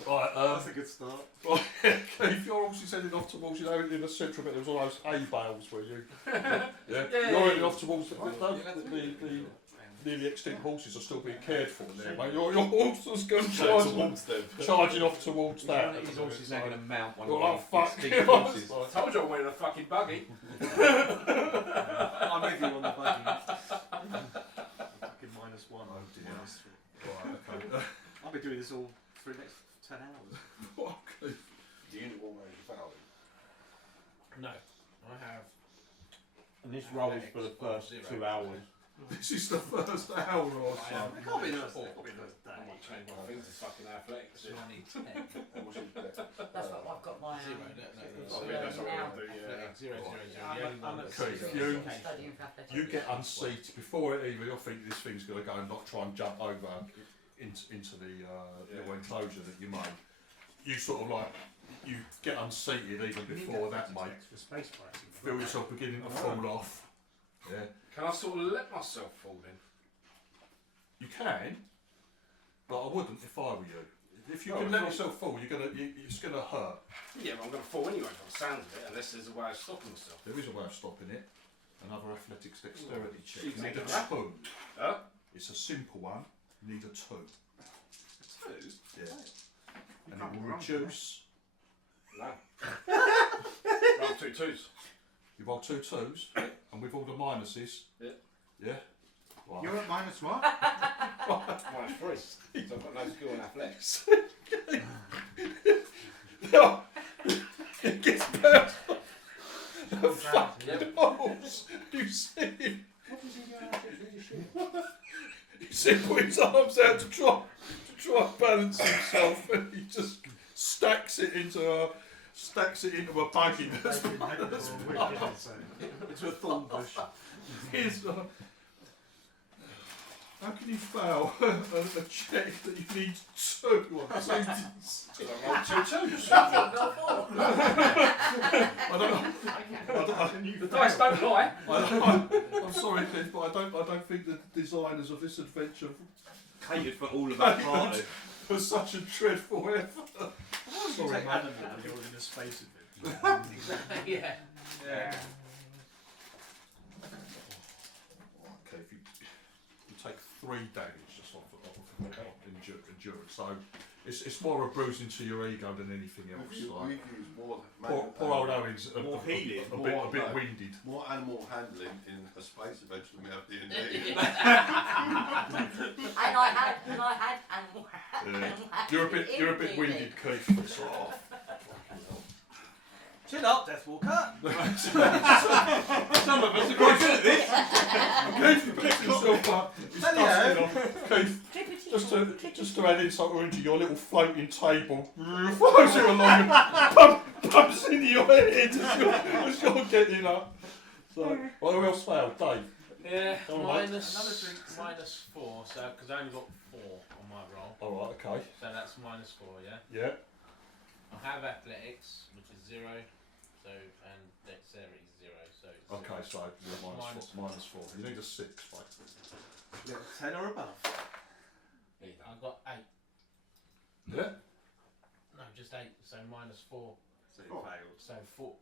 Right, That's a good start. right, Keith, you're obviously sending off towards, you know, in the central bit, there was all those hay bales where you. Yeah, you're heading off towards the nearly extinct horses are still being cared for there, mate. Your horse has gone charging off towards that. His horse is now going to mount one You're of like, the fuck. extinct horses. I told you I wanted a fucking buggy. I'm with you on the buggy. Fucking -1. Oh dear. -3. Right, okay. I'll be doing this all for the next 10 hours. Okay. The unit will manage to fail. No, I have. And this rolls for the first 2 hours. This is the first hour or so. It can't be the first day. I might change my thing to fucking athletics. So I need 10. And what's your dex? That's what I've got my. Zero, no, no, I no. think that's what now. we'll do, yeah. 0, 0, 0. I'm The only at- one I'm that's at Okay, zero. you- Studying for athletics. You get unseated before it even you're thinking this thing's going to go and not try and jump over. into the little enclosure that you made, you sort of like, you get unseated even before that, mate. For space fighting. Feel yourself beginning to fall off. Yeah. Can I sort of let myself fall in? You can, but I wouldn't if I were you. If you can let yourself fall, it's gonna hurt. Yeah, but I'm going to fall anyway from the sound of it, unless there's a way of stopping myself. There is a way of stopping it. Another athletics dexterity check. She's You need a making that. 2. Huh? It's a simple one. You need a 2. 2? Yeah. And it will reduce. No. Roll 2 2s. You roll 2 2s, and with all the minuses. Yeah. Yeah. Right. You're at minus what? Minus 3. So I've got no skill in athletics. It gets better. The Yep. balls. You see him? What was he doing after this shit? He said put his arms out to try and balance himself, and he just stacks it into a buggy. Into a thorn bush. Here's, how can you fail a check that you need 2 on? Because I rolled 2 2s. I don't. The dice don't lie. I'm sorry, Cliff, but I don't think the designers of this adventure Catered for all of our party. for such a dreadful effort. Sorry, take animal when you're in a space adventure. Exactly. Yeah. Yeah. Okay, if you take 3 damage just off endurance, so it's more a bruising to your ego than anything else. We've Like, used more poor old Owen's more healing, a bit winded. more animal handling in a space adventure than we have D&D. And I had animal You're a bit winded, Keith. Sort of. Chin up, Deathwalker. Some of us are quite good at this. Keith picks himself up. He's dusting off. Keith, just to add insult into your little floating table, floats you along and bumps into your head as you're getting up. So, well, who else failed? Dave? Yeah. All right. Minus 4. So because I only got 4 on my roll. Alright, okay. So that's minus 4. Yeah. Yeah. I have athletics, which is 0. So and dexterity is 0. So it's Okay, 0. so you're minus 4. You need a 6, mate. 10 or above. I got 8. Yeah? No, just 8. So minus 4. So you failed. So 4.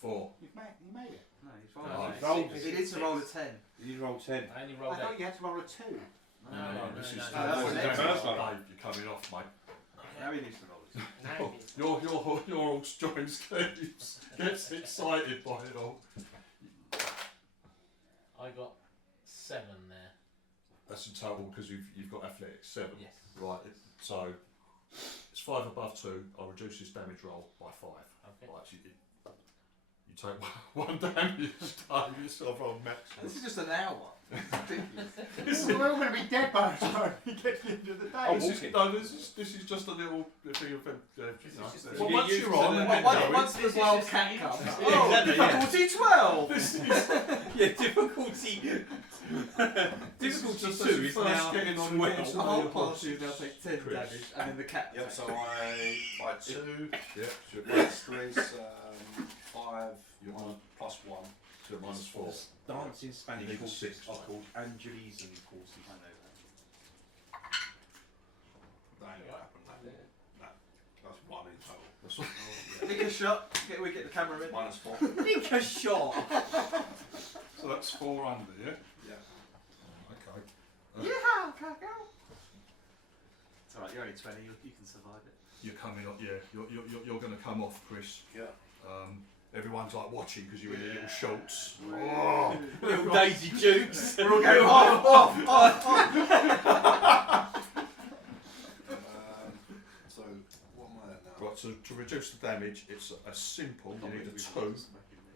4. You made it. No, you No, failed. it's rolled. He needs to roll a 10. You roll 10. I only I rolled 8. thought you had to roll a 2. No, this is no, that's the next Dave, one. you're coming off, mate. Now he needs to roll a 10. Your old joint gets excited by it all. I got 7 there. That's in total because you've got athletics 7. Yes. Right. So it's 5 above 2. I'll reduce his damage roll by 5. Okay. Right. So you take 1 damage. Dave, yourself on maximum. This is just an hour. We're all going to be dead by the time we get to the end of the day. This is just a little thing of Well, once used you're to on, the and window. Once the wild cat comes. Yeah, exactly, yeah. Difficulty 12! Yeah, difficulty. Difficulty just 2 is first now getting on 12. with it. The whole party will now take 10 Chris. damage, and then the cat Yep, takes so it. by 2, Yeah, minus 3 is 5, You're on. plus 1. so minus 4. Dancing Spanish Legal horses 6, are right. called Angeles and horses. I know that. That ain't gonna happen, that. That's 1 in total. That's what- Nick a shot, we get the camera in. Minus 4. Nick a shot. So that's 4 under, yeah? Yeah. Okay. Yeah, it's alright, you're only 20, you can survive it. You're coming up, yeah. You're going to come off, Chris. Yeah. Everyone's like watching because you're in your little shorts. Little Daisy Dukes. We're all going off! So, what am I at now? Right, so to reduce the damage, it's a simple, you need a 2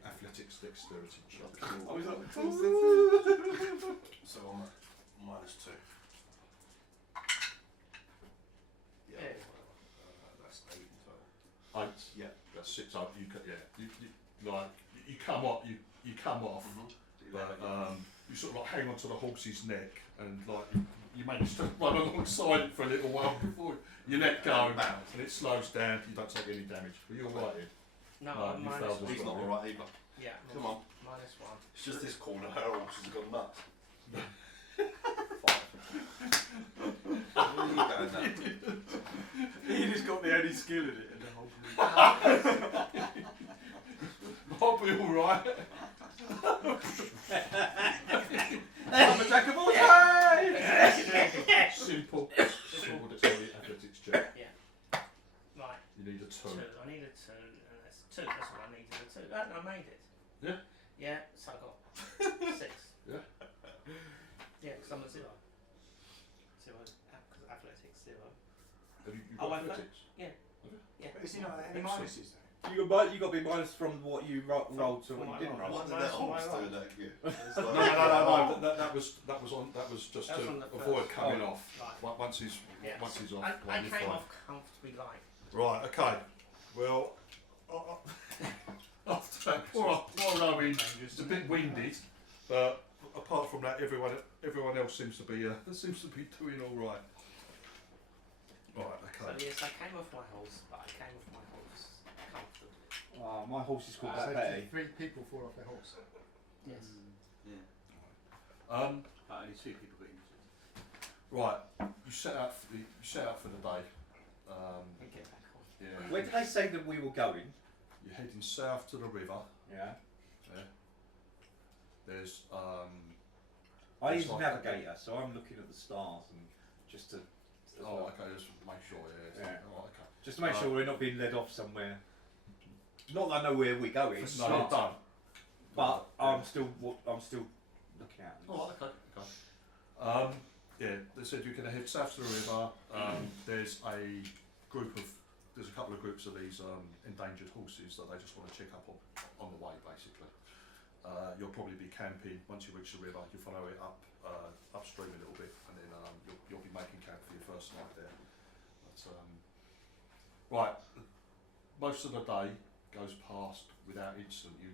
athletics dexterity check. Oh, is that So I'm at minus 2. Yeah. That's 8 in total. 8? Yeah. That's 6 up, you come off, but you sort of like hang onto the horse's neck and like you manage to run alongside it for a little while before you let go and it slows down. You don't take any damage. Are you alright, Ed? No, No, I'm you minus failed one. as He's not alright either. Yeah, Come on. minus one. It's just this corner, her horse has gone nuts. Where are you going now? He just got the only skill in it and the whole group. I'll be alright. I'm a jack of all trades! Simple. Simple dexterity athletics check. Right, You need a 2. two. I need a 2, and that's 2. That's what I needed, a 2. I made it. Yeah? Yeah, so I got 6. Yeah? Yeah, because I'm a 0. 0, because athletics 0. Have you Oh, got I've got- athletics? Yeah. Is he not any Excellent. minuses though? You got to be minus from what you rolled to what you didn't roll. What did that horse do that you? No. That was just That was to on the avoid first. coming off. Right. Once he's Yeah. once he's off. I like, you're came fine. off comfortably light. Right. Okay. Well, after that, poor Owen, it's a bit winded, but apart from that, everyone else seems to be doing all right. Right. So Okay. yes, I came off my horse, but I came off my horse comfortably. Oh, my horse is called So that Betty. 3 people fall off their horse. Yes. But only 2 people got injured. Right. You set out for the day. And get back on. Yeah. Where did they say that we were going? You're heading south to the river. Yeah. There's I It's use a like- navigator, so I'm looking at the stars and just to. okay, just make sure. Yeah. Oh, okay. Just to make sure we're not being led off somewhere. Not that I know where we're going. No, you're done. But I'm still looking at them. Oh, okay. Yeah, they said you're going to head south to the river. There's a couple of groups of these endangered horses that they just want to check up on the way, basically. You'll probably be camping once you reach the river. You follow it up upstream a little bit, and then you'll be making camp for your first night there. But, right, most of the day goes past without incident. You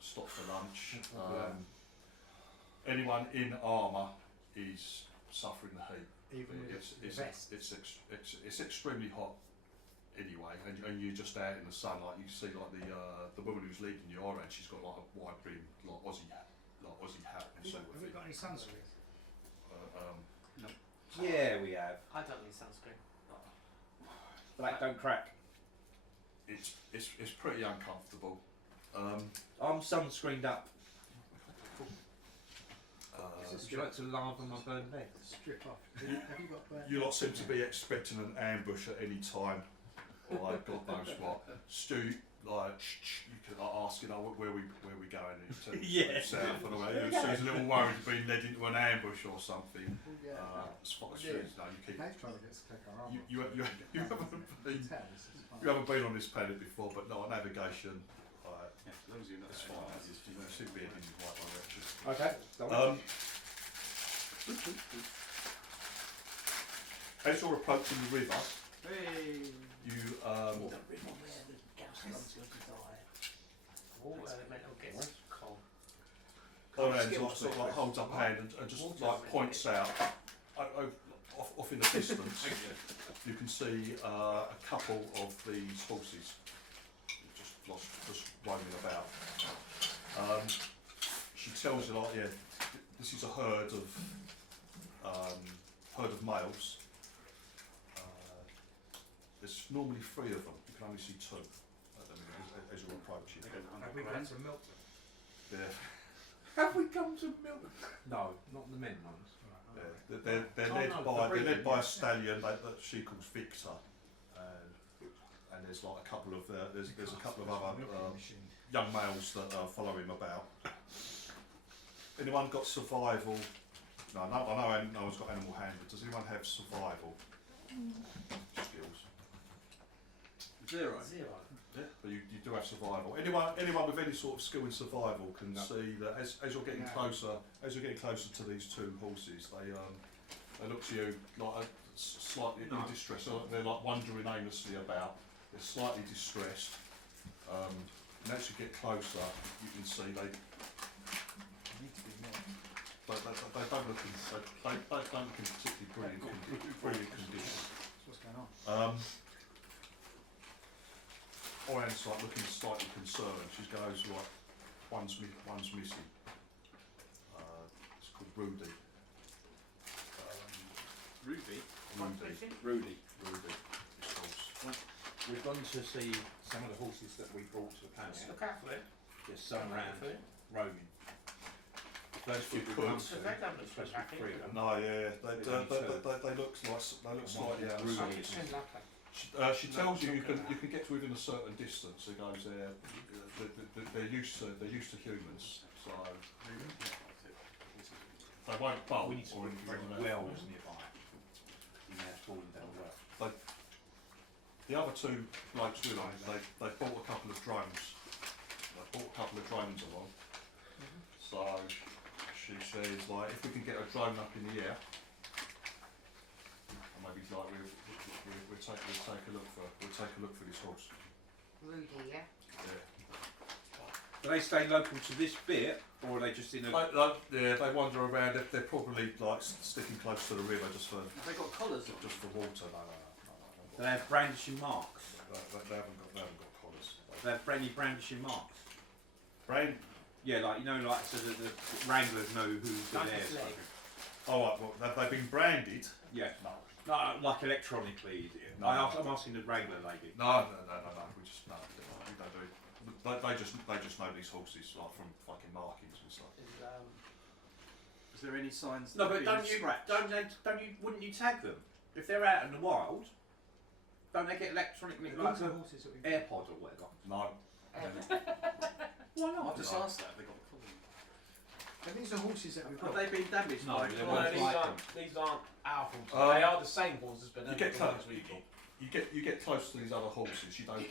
stop for lunch. Anyone in armour is suffering the heat. Even with It's extremely hot anyway, and you're just out in the sun. Like you see, like the woman who's leading you on, and she's got like a wide brim, like Aussie hat and so Have we got any sunscreen? Yeah, we have. I don't need sunscreen. Black don't crack. It's pretty uncomfortable. I'm sunscreened up. Would you like to laugh on my burned leg? Strip off. Have you got burnt? You lot seem to be expecting an ambush at any time, or God knows what. Stu, like, you can ask, where we going? And you tell Yeah. south and all that. Stu's a little worried of being led into an ambush or something. Oh, yeah. As far as Yeah. Stu's, no, you keep. Nate's trying to get us to take our arm off. You haven't been on this planet before, but no, navigation. Yeah, as long as you're not It's fine. You should be heading in the right direction. Okay. As you're approaching the river, Hey! you The river where the Gaussians going to die. All elemental gets cold. Oran's sort of like holds up a hand and just like points out off in the distance. You can see a couple of these horses just roaming about. She tells you, like, this is a herd of males. There's normally 3 of them. You can only see 2 at the minute as you're approaching. Have we got some milk? Yeah. Have we come to milk? No, not the men ones. They're led by a stallion that she calls Victor, and there's like a couple of there's a couple of other young males that follow him about. Anyone got survival? No, I know no one's got animal handling. Does anyone have survival skills? 0. 0. Yeah, but you do have survival. Anyone with any sort of skill in survival can see that as you're getting closer to these 2 horses, they look to you like slightly in distress. So they're like wandering aimlessly about. They're slightly distressed. And as you get closer, you can see they. they don't look in particularly brilliant condition. What's going on? Orian's like looking slightly concerned. She goes like, one's missing. It's called Rudy. Rudy. His horse. We've gone to see some of the horses that we brought to the planet. Look out for it. There's some around roaming. Those You people could. come So to, they don't look especially happy. freedom. No, yeah, they look slightly out. Rudy. Oh, it's been lucky. She tells you can get to within a certain distance. It goes there. They're used to humans, so they won't bolt We need to or bring anything like that. wells nearby. You may have fallen down a well. The other two blokes with them, they bought a couple of drones. Along. So she says like, if we can get a drone up in the air, and maybe like we'll take a look for this horse. Rudy, yeah? Yeah. Do they stay local to this bit, or are they just in a? They wander around. They're probably like sticking close to the river just for. Have they got collars on? Just for water. No. Do they have brandishing marks? They haven't got collars. They have any brandishing marks? Brand. Yeah, like like so that the wranglers know who's theirs. Oh, right, well, have they been branded? Yeah. No, like electronically. No. I'm asking the wrangler lady. No. We just we don't do it. They just know these horses like from fucking markings and stuff. Is there any signs? No, that but they're being scratched? wouldn't you tag them if they're out in the wild? Don't they get electronically like These are an horses that we've AirPod or whatever? No. Why not? I've just asked that. Have they got a collar? And these are horses that we've Have got. they been damaged No, by they No, won't. these aren't our horses. Um, They are the same horses, but You they're get not the close. ones we've got. You get close to these other horses. She goes.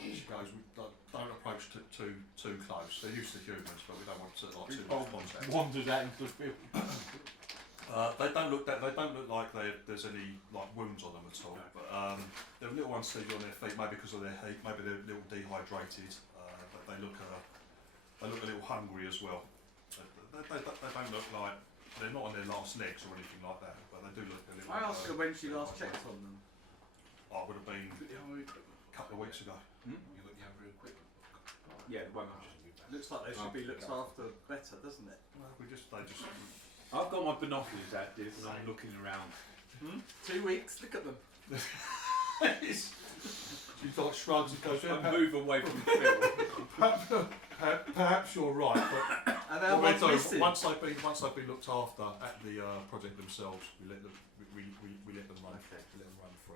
Don't approach too close. They're used to humans, but we don't want to like too much contact. Wandered out into the field. They don't look like there's any like wounds on them at all. But they're little unsteady on their feet, maybe because of their heat. Maybe they're a little dehydrated. But they look a little hungry as well. They don't look like they're not on their last legs or anything like that. But they do look a little. I asked her when she last checked on them. I would have been a couple of weeks ago. You look real quick. Yeah, the one I'm just. Looks like they should be looked after better, doesn't it? Well, they just. I've got my binoculars out, Div, and I'm looking around. 2 weeks. Look at them. She like shrugs and goes. I move away from the field. Perhaps you're right, but And they're what we do, missing. once they've been looked after at the project themselves, we let them run free.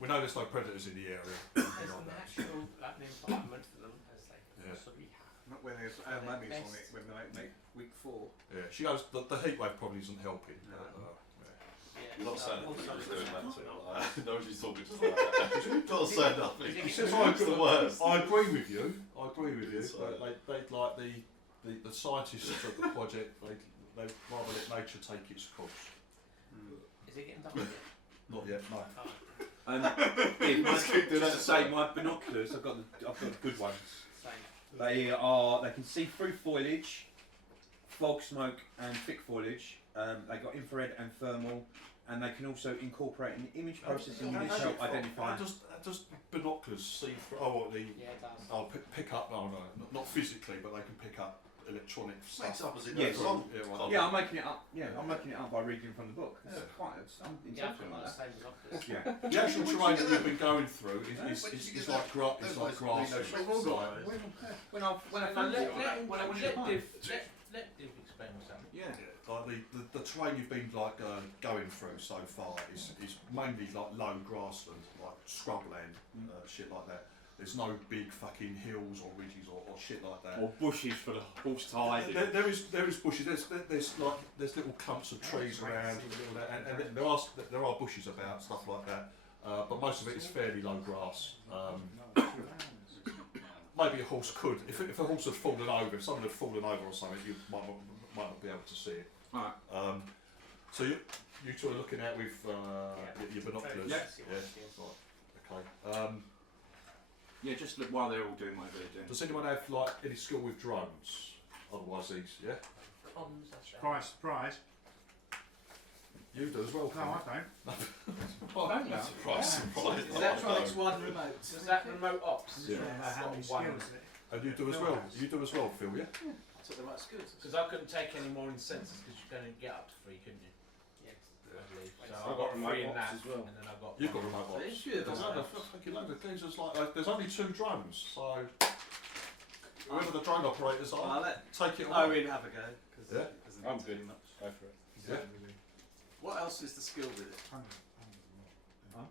We know there's no predators in the area. There's a natural environment for them as they Yeah. possibly have. Not when there's mummies on it when they make week 4. Yeah, she goes. The heat wave probably isn't helping. No. You're not saying also- nothing, you're just doing that too. No, she's talking just like that. Not saying nothing. He says, It's the worst. I agree with you. So- But they like the scientists of the project. They rather let nature take its course. Is it getting done yet? Not yet. No. Div, Let's keep doing just to that. say, my binoculars, I've got the good ones. Same. They can see through foliage, fog, smoke, and thick foliage. They got infrared and thermal, and they can also incorporate an image processing unit to help identify. Just binoculars see through. Oh, Yeah, it does. I'll pick up. No, not physically, but they can pick up electronic Makes stuff. up as it Yes. goes along. Yeah, right. Yeah, I'm making it up. Yeah, I'm making it up by reading from the book. It's quite. I'm Yeah, I've intelligent got like the that. same binoculars. Yeah. The actual terrain that you've been going through is It's like grass. It's like grass. Let Div explain what's happening. Yeah, like the terrain you've been like going through so far is mainly like low grassland, like scrubland, shit like that. There's no big fucking hills or ridges or shit like that. Or bushes for the horse ties. There is bushes. There's little clumps of trees around, and there are bushes about, stuff like that. But most of it is fairly low grass. Maybe a horse could, if a horse had fallen over, if someone had fallen over or something, you might not be able to see it. Right. So you two are looking at with your binoculars. Yes. Right. Okay. Yeah, just look while they're all doing what they're doing. Does anyone have like any skill with drones? Otherwise, these, yeah. Tom's. That's right. Surprise, surprise. You do as well. No, I don't. Oh, don't you? Surprise, surprise. Is Electronics one remote? Is that remote ops? Yeah. How many One. skills? And you do as well. You do as well, Phil. Yeah. I took the right skills. Because I couldn't take any more in census because you can only get up to 3, couldn't you? Yes. I believe. So I've I got got 3 remote in ops that, as well. and then I got. You've got one. remote ops. It's good. There's loads of things. There's only 2 drones, so whoever the drone operators I'll are, let take it away. Owen have a go. Cause Yeah. he doesn't I'm need to good. do much. Go for it. Yeah. What else is the skill with it? What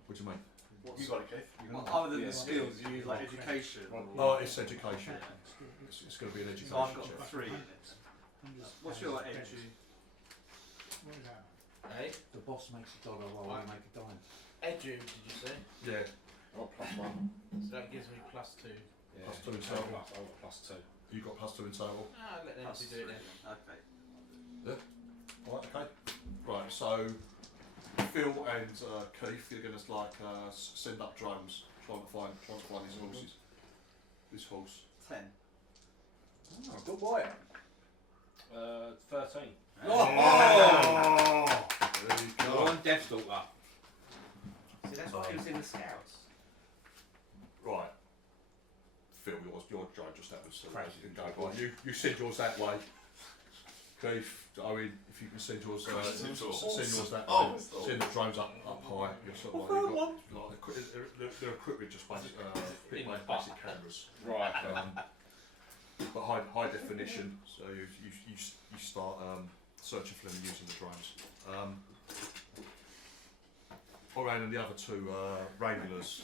do you mean? What's, You got it, Keith. what other than Yeah. the skills, you use like education? Right. Oh, it's education. It's going to be an education. So I've got check. 3 in it. What's your like edu? What is that? Hey, The boss makes a dollar while we make a dime. Edu, did you say? Yeah. Oh, +1. So that gives me +2. Yeah. Plus 2 in total. I've got +2. You got +2 in total. Ah, let them Plus two do it then. 3. Okay. Right. Okay. Right. So Phil and Keith, you're going to send up drones trying to find these horses. This horse. 10. Oh, good boy. 13. Oh! There you Go go. on, Deathstalker. See, that's why he was in the scouts. Right. Phil, your drone just happens to Crazy. go by. You send yours that way. Keith, Owen, if you can send yours, send yours that way. Send the drones up high. You're sort of they're equipped with just basic cameras. Right. But high definition, so you start searching for them using the drones. Orion and the other 2 regulars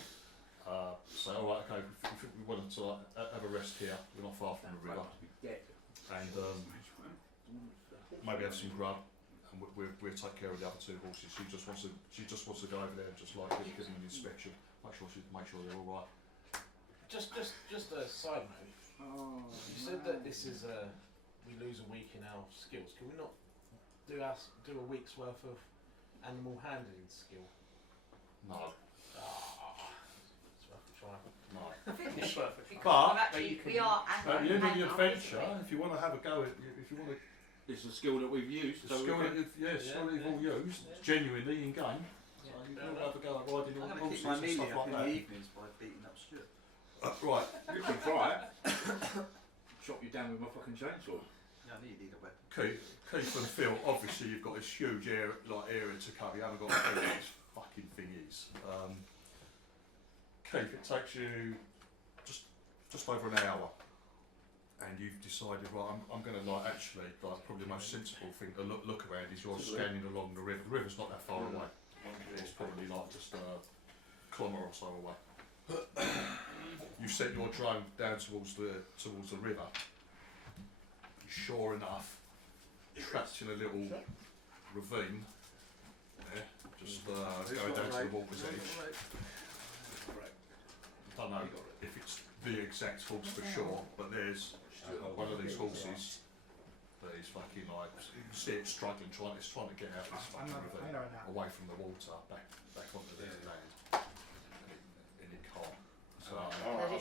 say, all right, okay, if we wanted to have a rest here, we're not far from the river, and maybe have some grub, and we'll take care of the other 2 horses. She just wants to go over there and just like give them an inspection, make sure they're all right. Just a side note. You said that this is we lose a week in our skills. Can we not do a week's worth of animal handling skill? No. It's worth a try. No. I think we should. Because But- actually, we are At the end of the adventure, if you want to have a go at, if you want to, It's a skill that we've used. the skill that you've all used, genuinely in game. So you can all have a go at riding I'm all going to horses keep my and melee stuff up in like the that. evenings by beating up Stuart. Right. You can try it. Chop you down with my fucking chainsaw. Yeah, I need a weapon. Keith and Phil, obviously you've got this huge area to cover. You haven't got a clue what this fucking thing is. Keith, it takes you just over an hour, and you've decided, right, I'm going to probably the most sensible thing to look around is you're scanning along the river. The river's not that far away. It's probably like just a kilometre or so away. You set your drone down towards the river. Sure enough, trapped in a little ravine. There, just going down to the water's edge. I don't know if it's the exact horse for sure, but there's one of these horses that is fucking like, you can see it struggling, trying to get out of this fucking ravine, away from the water, back onto the land, and it can't. So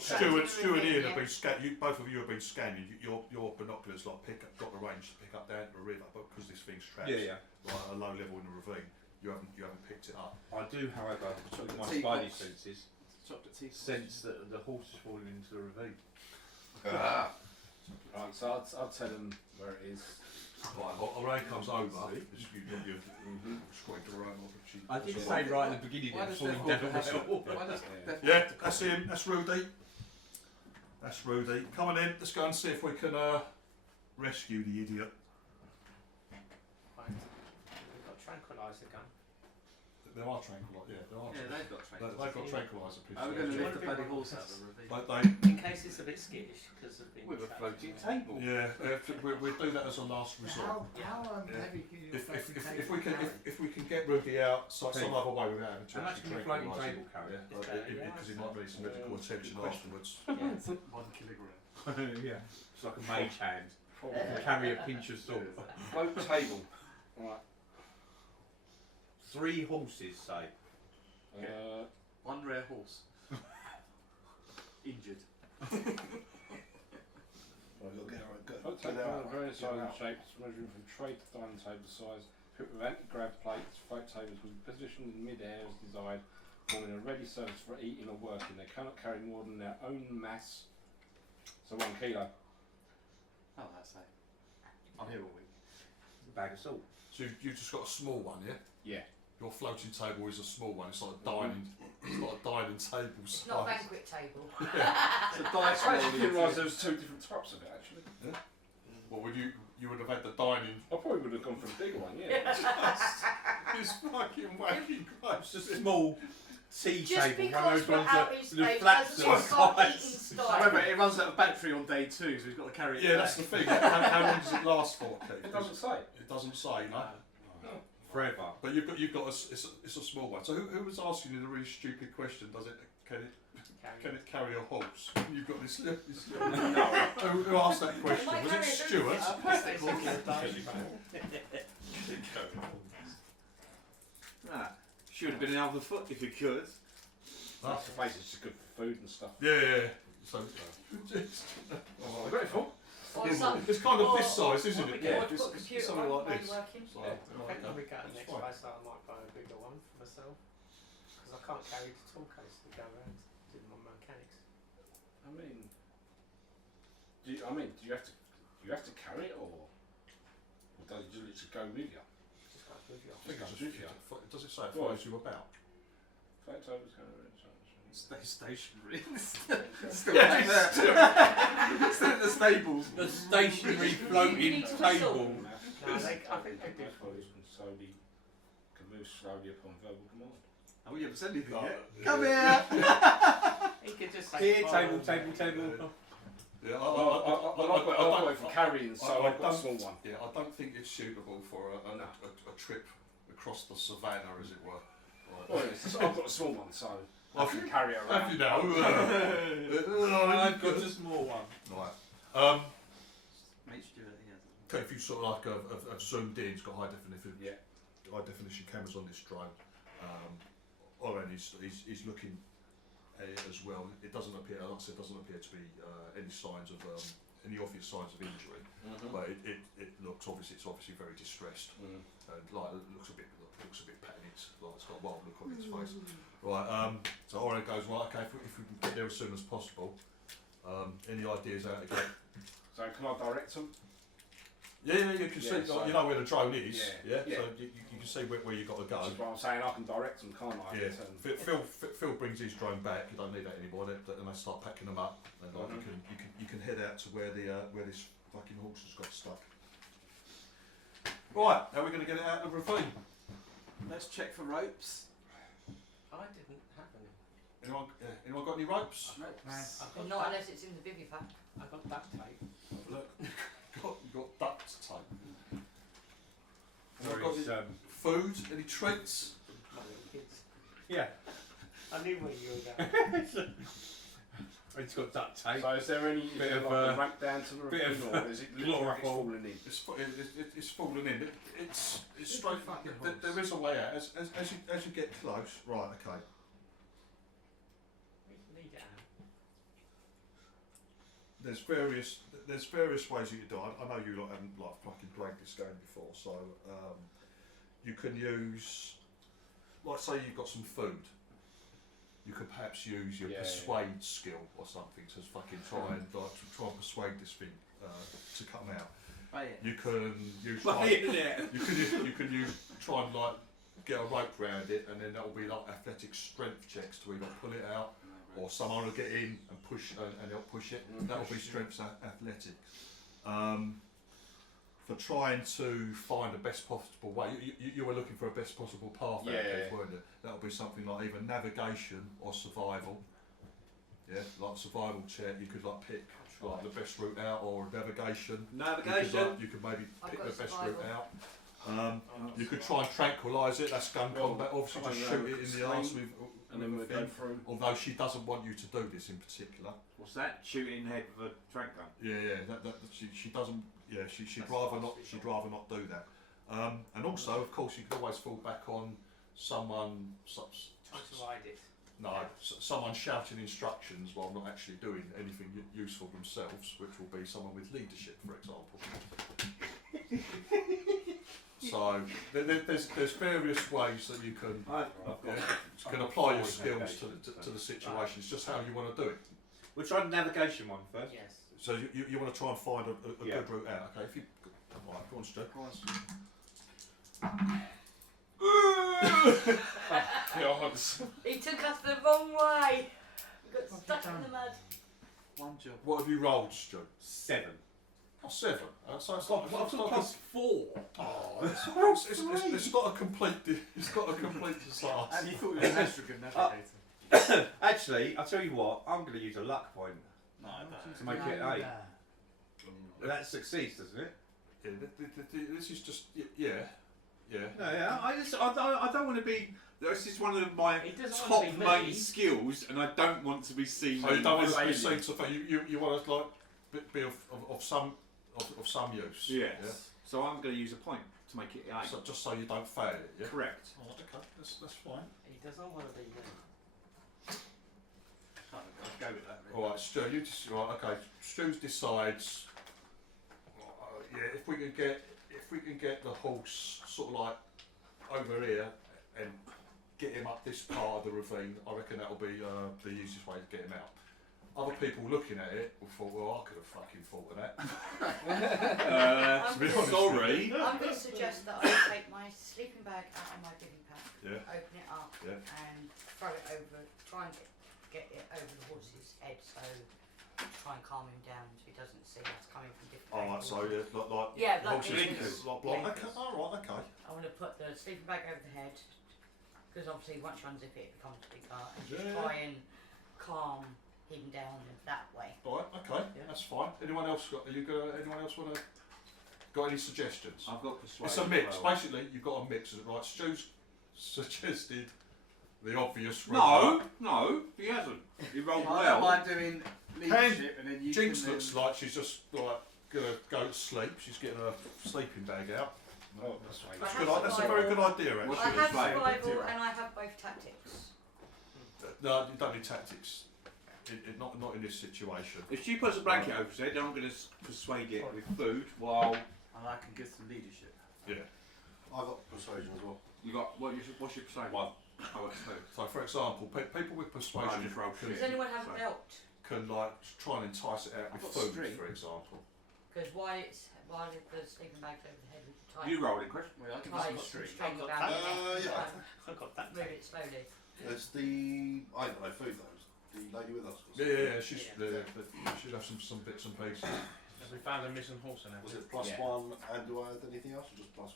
Stuart and Ian have been both of you have been scanning. Your binoculars got the range to pick up down the river, but because this thing's trapped like at a low level in the ravine, you haven't picked it up. I do, however, with my Teapots. spidey senses, Chopped at tea. sense that the horse is falling into the ravine. Right, so I'll tell them where it is. Right, Lorraine comes over. You're squatting to run off. I did say right at the beginning Why that does falling Death devil have was to- all. why does Death Yeah, have to that's come? him. That's Rudy. That's Rudy. Come on in. Let's go and see if we can rescue the idiot. Right. We've got tranquilizer gun. There are tranquilizer. Yeah, there are. Yeah, they've got They've got tranquilizer Are we going to lift the bloody horse out of the ravine? In case it's a bit skittish because of being With a trapped. floating table. Yeah, we do that as a last resort. How Yeah. heavy can you If we can get Rudy out some other way without having to How much can a floating table carry? because he might need some medical attention afterwards. 1 kilogram. Yeah. It's like a mage hand. Carry a pinch of salt. Float table. Right. 3 horses, say. One rare horse. Injured. Right, Put tape on various size and shapes, measuring from tray to dining table size. Equipped with anti-grab plates, float tables will be positioned in mid-air as desired, forming a ready surface for eating or working. They cannot carry more than their own mass, so 1 kilo. Oh, that's it. I'm here all week. A bag of salt. So you've just got a small one, yeah? Yeah. Your floating table is a small one. It's like a dining. It's like a dining table size. It's not a banquet table. It's a I dice actually didn't realise there was 2 different types of it actually. What would you would have had the dining? I probably would have gone for a bigger one, yeah. It's fucking wacky It's just a small tea Just table. because One of those we're ones out that in the space flaps doesn't mean are we can't eat in size. style. Remember, it runs out of battery on day 2, so he's got to carry it Yeah, back. that's the thing. How long does it last for, Keith? It doesn't say. It doesn't say, no. Forever. But you've got it's a small one. So who was asking you the really stupid question? Can it carry a horse? You've got this little who asked that question? Was it Stuart? Should have been an other foot if you could. That's the place, it's just good for food and stuff. Yeah. So I got it full. it's kind of this size, isn't it? Yeah, It's something like this. Working. So, I think when we go that's next fine. place, I might buy a bigger one for myself because I can't carry the tool case to go around doing my mechanics. I mean, do you have to carry it or does it just go with you? Just goes with you. I think it's just, does it say it Well, follows you about? Photos kind of Stay stationary. Still back there. Still in the stables. The stationary floating table. No, I think they do for you. Can move slowly upon verbal command. Oh, we haven't said anything Oh, yet. yeah. Come here! He could just say Here, follow table. Yeah, I've got it for carrying, so I've got a small one. Yeah, I don't think it's suitable for a trip across the savannah, as it were. Well, I've got a small one, so I can carry it around. Have you now? I've got a small one. Right. Mate Stuart, he has it. Okay, if you sort of like have zoomed in, it's got high definition cameras on this drone. Oren is looking at it as well. It doesn't appear, like I said, doesn't appear to be any signs of any obvious signs of injury, but it looks obviously very distressed and like it looks a bit panicked, like it's got a wild look on its face. Right. So Oren goes, right, okay, if we can get there as soon as possible. Any ideas how to get? So can I direct them? Yeah, you can see. So You know where the drone is. Yeah. So you can see where you got to go. That's what I'm saying. I can direct them, can't I? Yeah. Phil brings his drone back. You don't need that anymore. Then they start packing them up, and like, you can head out to where this fucking horse has got stuck. Right. How are we going to get it out of the ravine? Let's check for ropes. I didn't have any. Anyone got any ropes? I've Not unless it's in the bivy pack. I got duct tape. Look, you got duct tape. There Got is, any food? Any treats? My little kids. yeah. I knew where you were going. It's got duct tape. So is there any Bit of, like a ramp down to the bit ravine, of, or is it literally like it's chloroform. falling in? It's fallen in. It's straight. There is a way out. As you get close. Right. Okay. Lead it out. There's various ways you can do it. I know you lot haven't like fucking played this game before, so you can use, like, say you've got some food. You could perhaps use your persuade skill or something to fucking try and persuade this thing to come out. You can use you can use try and like get a rope round it, and then that will be like athletic strength checks to either pull it out, or someone will get in and push and they'll push it. That will be strength athletics. For trying to find the best possible way, you were looking for a best possible path out there, weren't you? That'll be something like either navigation or survival. Yeah, like survival check. You could like pick like the best route out, or navigation. You could maybe pick the best route out. You could try and tranquilise it. That's gun combat. Obviously, just shoot it in the arse with. And then we'll go through. Although she doesn't want you to do this in particular. What's that? Shooting head with a trank gun? Yeah. She doesn't. Yeah, she'd rather not. She'd rather not do that. And also, of course, you can always fall back on someone. Trying to hide it. No, someone shouting instructions while not actually doing anything useful themselves, which will be someone with leadership, for example. So there's various ways that you can apply your skills to the situation. It's just how you want to do it. We'll try the navigation one first. Yes. So you want to try and find a good route out. Okay, if you right, go on, Stu. He took us the wrong way. We got stuck in the mud. One job. What have you rolled, Stu? 7. Oh, 7. So it's What, like, what's a plus 4? Oh, it's got a complete. It's got a complete disaster. And you thought you were an astrogam navigator. Actually, I'll tell you what, I'm going to use a luck point No, to make it 8. That succeeds, doesn't it? Yeah, this is just yeah. No, yeah, I don't want to be. This is one of my He doesn't top want to be main me. skills, and I don't want to be seen. Oh, you don't want as to be failure. seen to fail. You want to like be of some use. Yes. Yeah? So I'm going to use a point to make it 8. So just so you don't fail it. Yeah. Correct. Oh, okay, that's fine. He doesn't want to be me. I'd go with that. Really. All right, Stu. You just right. Okay, Stu decides. Yeah, if we can get the horse sort of like over here and get him up this part of the ravine, I reckon that'll be the easiest way to get him out. Other people looking at it will thought, well, I could have fucking thought of that. To be honest, sorry. I'm going to suggest that I take my sleeping bag out of my digging pack, open it up, and throw it over, try and get it over the horse's head, so try and calm him down so he doesn't see us coming from different Alright, angles. so like Yeah, like horses, blinkers. like Blinkers. okay, alright, okay. I want to put the sleeping bag over the head, because obviously once you unzip it, it becomes bigger, and just try and calm him down that way. Alright, okay, that's fine. Anyone else anyone else want to got any suggestions? I've got persuasion. It's a mix. Well. Basically, you've got a mix of it, right? Stu's suggested the obvious route. No, he hasn't. He rolled I don't well. mind doing leadership and then you Jinx can looks like she's just like gonna go to sleep. She's getting her sleeping bag out. Oh, that's right. That's a very good idea, actually. What's I your have favourite? survival and I have both tactics. No, you don't need tactics. Not in this situation. If she puts a blanket over his head, then I'm going to persuade it with food while and I can give some leadership. Yeah. I've got persuasion as well. you got what's your persuasion? 1. I got 2. So, for example, people with persuasion just rolled can, Does anyone have a belt? can like try and entice it out I've with got food, string. for example. Because while the sleeping bag's over the head, we can tie You rolled it, Chris. Well, I can tie give some some string. string I've got around that. it. Yeah. I've got that. Move it slowly. It's the. I ain't got no food though. It's the lady with us. Yeah. She's Yeah. should have some bits and pieces. Have we found a missing horse and Was everything? it +1 and do I add anything else or just +1?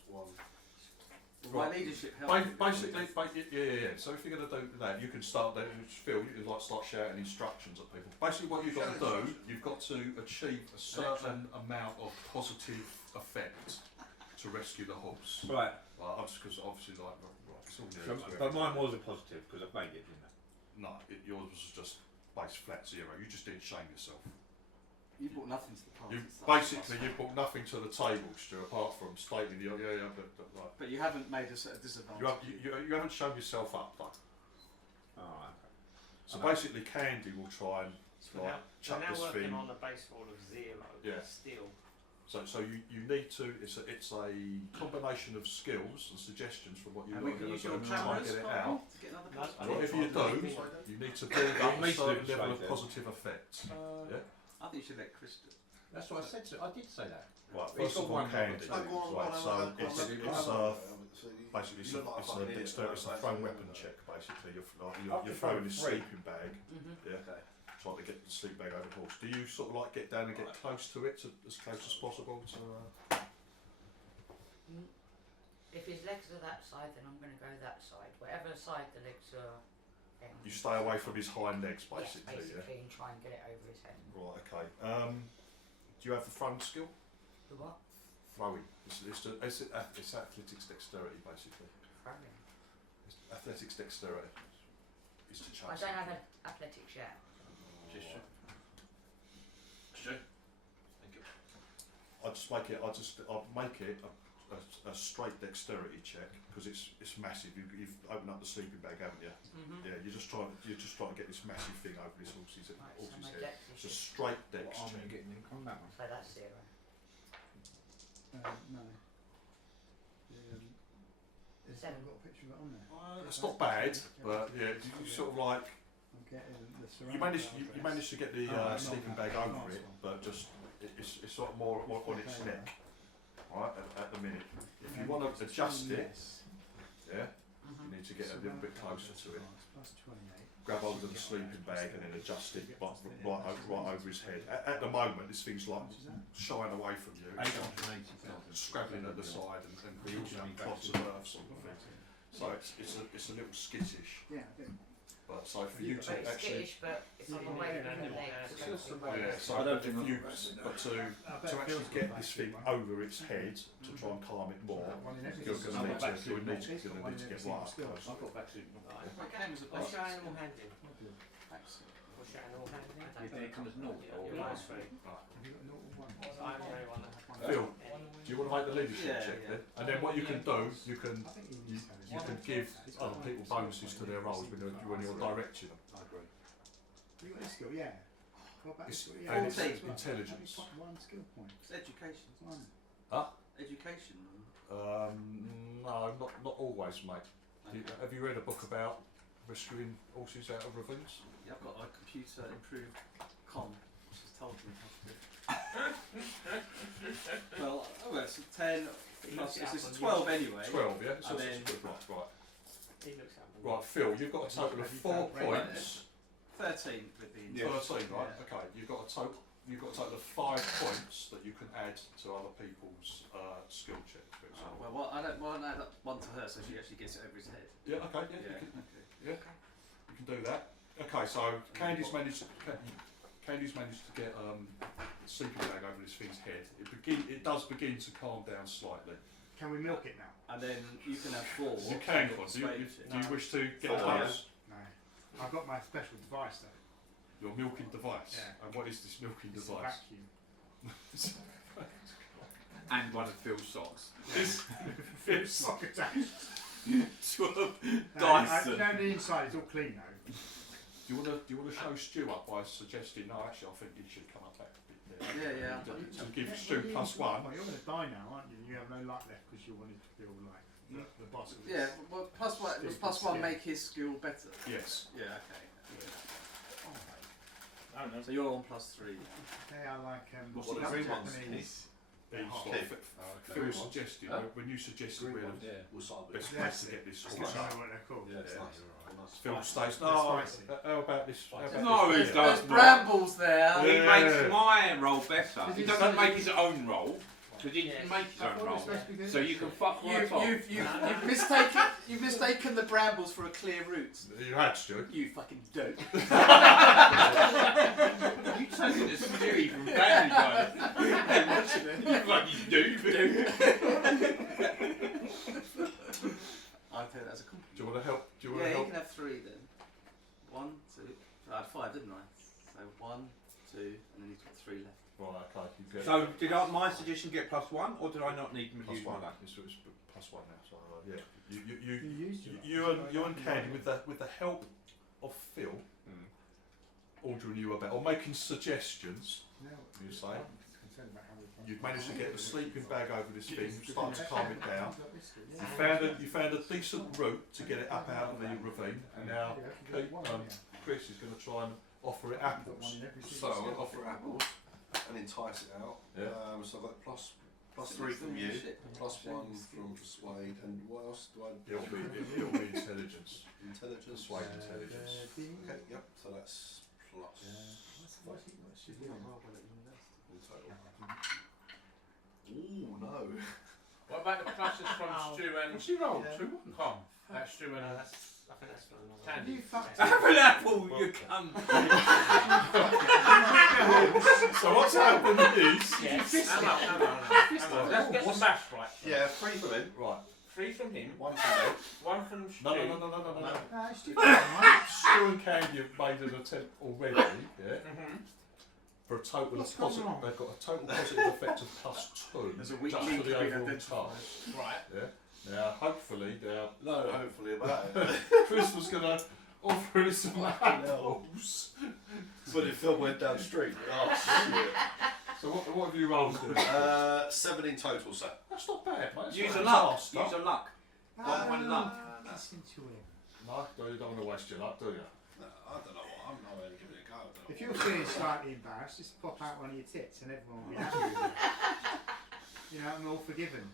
My leadership helps. Basically, yeah. So if you're going to do that, you can start there. Phil, you can like start shouting instructions at people. Basically, what you've got to do, you've got to achieve a certain amount of positive effect to rescue the horse. Right. Well, because obviously, like, it's all new. But mine was a positive because I've made it, didn't I? No, yours was just base flat 0. You just didn't shame yourself. You brought nothing to the party. You so basically you brought nothing to the table, Stu, apart from stating the but like But you haven't made us at a disadvantage. you haven't shown yourself up though. Oh, okay. So basically, Candy will try and So like chuck we're now this working thing. on a base roll of 0. Yeah. Still. So you need to. It's a combination of skills and suggestions from what you're And we going can to use do your to try and cameras get it Colin, out. to get another No, person. Whatever you do, you need to build up a Me too, certain level of Slater. positive effect. Yeah. I think you should let Chris do it. That's what I said. I did say that. Right. He's First of got all, one Candy. knowledge. Right. So basically it's a thrown weapon check. Basically, you're throwing this sleeping bag. Yeah. Trying to get the sleep bag over the horse. Do you sort of like get down and get close to it, as close as possible? If his legs are that side, then I'm going to go that side. Whatever side the legs are. You stay away from his hind legs, Yes, basically. basically, and try and get it over his head. Right. Okay. Do you have the throwing skill? The what? Throwing. It's athletics dexterity, basically. Throwing. It's athletics dexterity. Is to chase. I don't have athletics yet. Thank you. I'll make it a a straight dexterity check because it's massive. You've opened up the sleeping bag, haven't you? Yeah, you're just trying to get this massive thing over this horse's head. It's a straight dex check. So that's 0. No. Seven. I've got a picture of it on there. It's not bad, but yeah, you sort of like you managed to get the sleeping bag over it, but just it's sort of more on its neck, right? At the minute, if you want to adjust it, yeah, you need to get a little bit closer to it. Grab hold of the sleeping bag and then adjust it right over his head. At the moment, this thing's like shying away from you, scrabbling at the side and building up clots of earth sort of thing. So it's a little skittish. Yeah, I do. But so for you to But it's actually, skittish, but it's on the way from the legs. yeah, so to actually get this thing over its head to try and calm it more, you're going to need to get right up close. What's your animal handling? What's your animal handling? It comes naught. Minus 3. I'm the only one that has one. Phil, do you want to make the leadership check then? And then what you can do, you can give other people bonuses to their roles when you're directing them. I agree. You got this skill, yeah. It's Intelligence. intelligence. One skill point. It's education. One. Huh? Education. No, not always, mate. Have you read a book about rescuing horses out of ravines? Yeah, I've got a computer improved com, which has told me how to do it. Well, it's a 10 plus, it's a 12 anyway. 12, yeah? So And then- it's good, right. He looks at me. Right, Phil, you've got a total of 4 points. 13 with the 13, right? Yeah. Okay, you've got a total of 5 points that you can add to other people's skill checks, for Oh, example. well, I don't add up one to her, so she actually gets it over his head. Yeah, okay, Yeah, you can do that. Okay, so Candy's managed to get the sleeping bag over this thing's head. It does begin to calm down slightly. Can we milk it now? And then you can have 4. You can, get Con. Do persuade you it. wish to get Four, close? No. I've got my special device though. Your milking device? Yeah. And what is this milking It's a device? vacuum. And one of Phil's socks. Phil's sock attached. Dyson. No, the inside is all clean though. Do you want to show Stu up by suggesting? No, actually, I think he should come up back a bit there. Yeah. To give Stu +1. Well, you're going to die now, aren't you? You have no light left because you wanted to feel like the boss. Of Yeah, well, does +1 make his skill better? Yes. Yeah, okay. I don't know. So you're on +3. They are like What's the green ones? Japanese. Phil suggested, when you suggested where the best place to get this I horse don't up, know what they're called. Phil states, no, how about this? No, he There's does not. brambles there. He Yeah. makes my roll better. He doesn't make his own roll, because he didn't make his I own thought it was roll. supposed to be good. So you can fuck right off. You've mistaken the brambles for a clear route. You had, Stu. You fucking dope. You taking a Stewie from Family Guy. You fucking dude. I take that as a compliment. Do you want to help? Yeah, you can have 3 then. 1, 2. I had 5, didn't I? So 1, 2, and then you've got 3 left. Right, okay. You get So did my suggestion get +1, or did I not need to use +1. my luck? It's +1 now. So yeah, You you and Candy with the help of Phil, ordering you about or making suggestions. You say you've managed to get the sleeping bag over this thing, start to calm it down. You found a decent route to get it up out of the ravine, and now Chris is going to try and offer it apples. So I'm going to offer apples and entice it out. Yeah. So I've got +3 from you, +1 from Persuade, and what else do I? It'll be intelligence. Intelligence. Persuade intelligence. Okay, yep. So that's plus. In total. Ooh, no. What about the pluses from Stu and She rolled Yeah. 2 Com? That's Stu and I think that's for another. Candy. You fucked Have an apple, you cunt! So what's happened is Let's get some maths right. Yeah, 3 from him. right. 3 from him, 1 from me. 1 from Stu. No. No, it's stupid, right? Stu and Candy have made an attempt already. Yeah. Mhm. For a total What's positive, going on? they've got a total positive effect of +2 There's a weak just link for the being overall identified. task. Right. Yeah. Now, hopefully, No, hopefully about it. Chris was going to offer us some apples. But it fell went down the street. Oh, shit. So what have you rolled? 7 in total, so. That's not bad, mate. That's Use not a a luck. task, Use a luck. One luck. Listen to him. No, you don't want to waste your luck, do you? No, I don't know what. I'm not really giving it a go. I don't know If what you're I'm feeling doing. slightly embarrassed, just pop out one of your tits and everyone will be happy with it. You know, I'm all forgiven.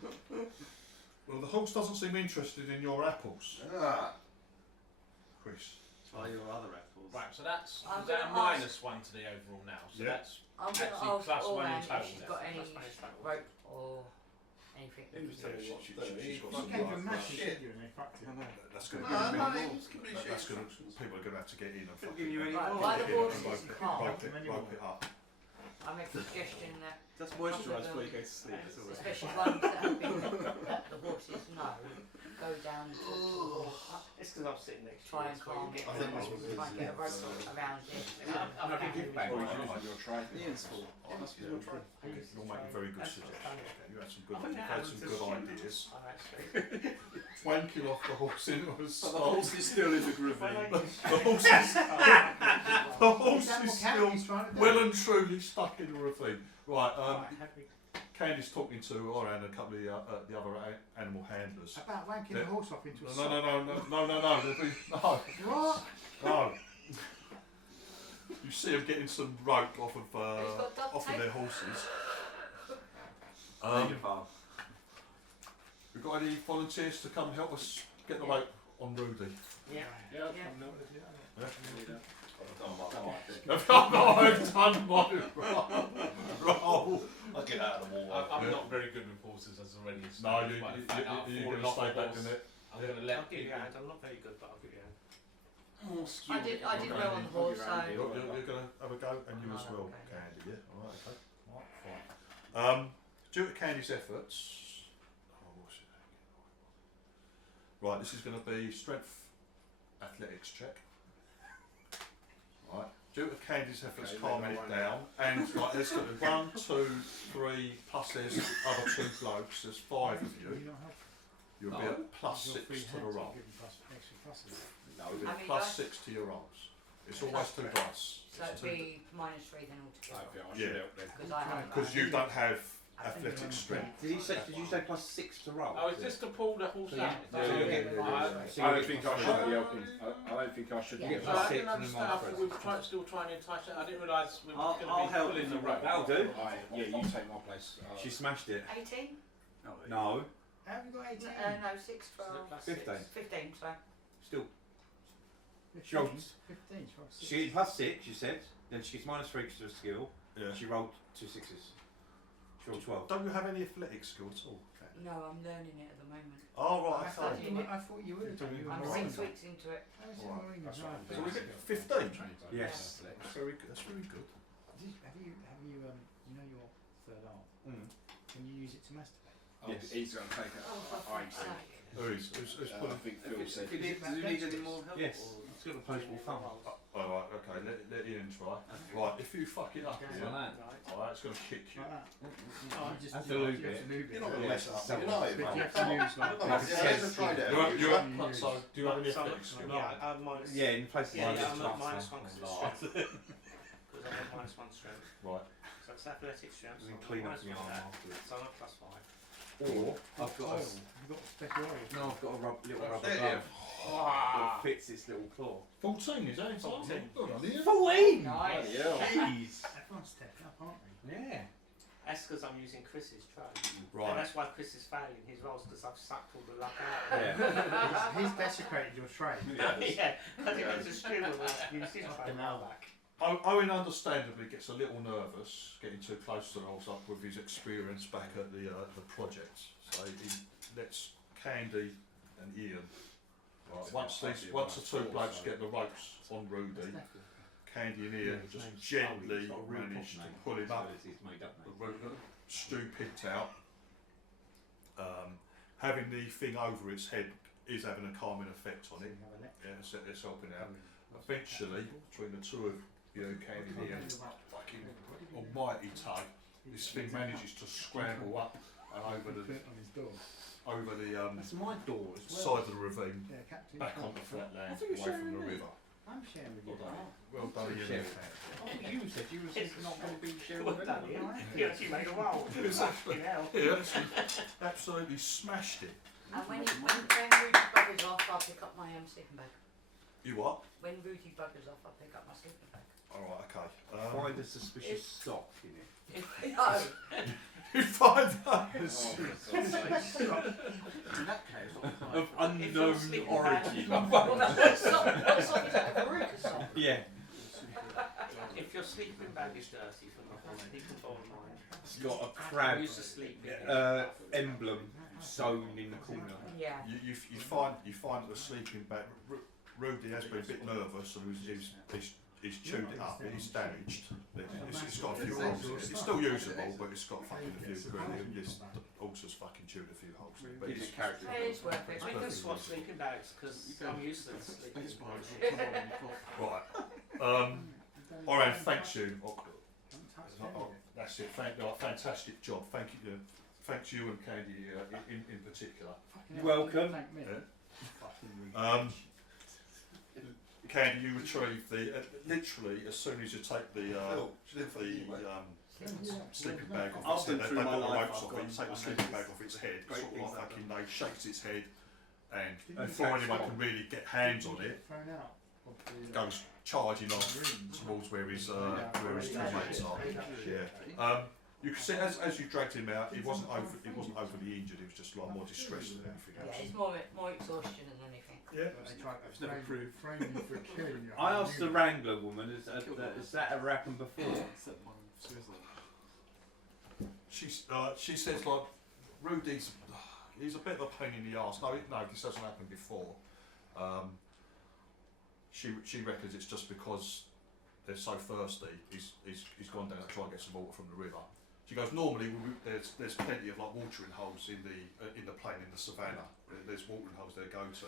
Well, the horse doesn't seem interested in your apples, Ah, Chris. Try your other apples. Right, so that's I'm is that a gonna -1 to the overall now. So Yeah. that's I'm Actually, going to ask plus all one in round if total she's then. got any Plus one in total. rope or anything. Who's telling you what to do? She's got You some gave them right. matches, Shit. didn't you, and they fucked it. That's going to No, be no, he was giving me that's shit. going to people are going to have to get in and Couldn't fucking give you any Right, more. by the get in and horses rope calm, rope it up. I make a suggestion that, Just moisturise before you go to sleep. That's all right. especially ones that have been that the horses know, go down and talk to the horse, It's because I'm sitting next to try you. and calm it, I think that's what it try and get a rope around it. I'm not going to give back. Or use your tray. Ian's fault. You're making very good suggestions. You had some good, you've had some good ideas. Oh, actually. Wanking off the horse into a But the stall. horse is still in the ravine. The horse is, the horse Is that is what still Candy's trying to do? well and truly stuck in the ravine. Right, Right, have we- Candy's talking to Oran and a couple of the other animal handlers. About wanking the horse off into a No, sock. no. What? No. You see them getting some rope off of It's got duct off of tape. their horses. Need a farm. We've got any volunteers to come help us get the rope on Rudy? Yeah. Yeah, Yeah. I'm not gonna do that. I've done my roll. I'll get out of the water. I'm not very good with horses as already. No, established, you're but in fact, I've going fallen to off stay a back horse. in it. I'm going to let I'll give you a people. hand. I'm not very good, but I'll give you a hand. I did well on the horse, so You're going to have a go, and you as well, Okay. Candy. Yeah, all right, okay. Right, fine. Due to Candy's efforts, what's it? Right, this is going to be strength athletics check. Right, due to Candy's efforts calming it down, and like there's going to be 1, 2, 3, plus there's other 2 blokes, there's 5 of you. You not help? You'll be at +6 to the roll. Give them extra pluses. No, you'll be How at many +6 to your rolls. It's always 2 dice. so it'd be -3 then altogether. I Yeah. should help them. Because I haven't. Because you don't have I think athletic you're strength. Did you say +6 to roll? Oh, it's just to pull the horse Yeah. out. Yeah, yeah, I don't think I should be helping. I don't think I should be Yeah. helping. I Six didn't and understand. I then thought we were still trying to entice it. I didn't realise we were I'll going to be help pulling you. the rope. That'll do. Right, yeah, you take my place. She smashed it. 18? No, How have you got 18? No, 6, 12, 15. 15, sorry. Still. 15, She rolled. 15, 12, She gets +6, you said. Then she gets -3 because of skill. Yeah. She rolled 2 6s. She rolled 12. Don't you have any athletic skill at all? No, I'm learning it at the moment. Oh, right, I thought you would have done. You were I'm Marine. 6 weeks into it. How is it Alright, Marine that's as well? right. So we get 15. Yes. That's very good. That's very good. Have you you know your third arm? Mm. Can you use it to masturbate? Oh, Yes. he's going to take it. Oh, for I fuck's think. sake. Who's I pulling? think Phil said. Do you need any more help? Yes. Or- It's got a postable thumb. Oh, right, okay, let Ian try. Right, if you fuck it up, Okay. Ian, Like alright, it's going to kick you. Like that? Oh, you just Have to you lube have it. to lube You're not going to Yeah. mess it up. Some- You're not. But you have to use like. Yeah, let's try that. Do you have any So, athletic skill? yeah, minus. Yeah, in places Yeah, like yeah, this, I'm at it's minus fine. one because I have -1 strength. Right. So it's athletic strength. We So can clean I'm up at the arm -1. afterwards. So I'm at +5. Or I've got a, You've got special oil. no, I've got a little rubber There. glove that fits this little claw. 14, is that it? 14. Good on Ian. 14! Nice. Jeez. Everyone's stepping up, aren't they? Yeah. That's because I'm using Chris's tray. Right. And that's why Chris is failing his rolls because I've sucked all the luck out. Yeah. He's desecrated your tray. Yeah, because it was a skill of use his tray Fucking now hell. back. Owen understandably gets a little nervous getting too close to the rolls up with his experience back at the project. So he lets Candy and Ian. Right, once the 2 blokes get the ropes on Rudy, Candy and Ian just gently manage to pull him up. The stew picked out. Having the thing over its head is having a calming effect on it. Yeah, it's helping out. Eventually, between the 2 of you can hear fucking almighty tug. This thing manages to scramble up and over the That's my door as well. side of the ravine, Yeah, Captain. back onto flat land, I think away you're from the sharing river. I'm sharing with you. Well done, you. You said you were not going to be sharing Well with done, anyone. Ian. You actually made a roll. Exactly. Fucking hell. He absolutely smashed it. And when Rudy buggers off, I'll pick up my sleeping bag. You what? When Rudy buggers off, I'll pick up my sleeping bag. Alright, okay. Find a suspicious stock in it. No. You find those. In that case, Of unknown origin. What sock is that? A Veruca sock? Yeah. If your sleeping bag is dirty from the holiday, you can borrow mine. It's got a I crab used to sleep in emblem sewn in the corner. Yeah. You find the sleeping bag. Rudy has been a bit nervous, and he's chewed it up. It's damaged. It's got a few holes. It's still usable, but it's got fucking a few. This horse has fucking chewed a few holes. But it's character. It's worth it. I can swap sleeping bags because I'm used to sleeping. right. Alright, thanks you. That's it. Fantastic job. Thank you. Thanks you and Candy in particular. You're welcome. Thank me. Candy, you retrieve the literally as soon as you take the sleeping bag off its head. They got the ropes off it. You take the sleeping bag off its head. It's sort of like fucking they shakes its head, and before anyone can really get hands on it, it goes charging off towards where his teammates are. Yeah. You can see as you dragged him out, he wasn't overly injured. He was just like more distressed than anything else. Yeah, it's more exhaustion than anything. Yeah. It's never proved. Frame you for killing you. I asked the Wrangler woman, has that ever happened before? She says like Rudy's he's a bit of a pain in the arse. No, this hasn't happened before. She reckons it's just because they're so thirsty. He's gone down to try and get some water from the river. She goes, normally there's plenty of like watering holes in the plain, in the savannah. There's watering holes they go to.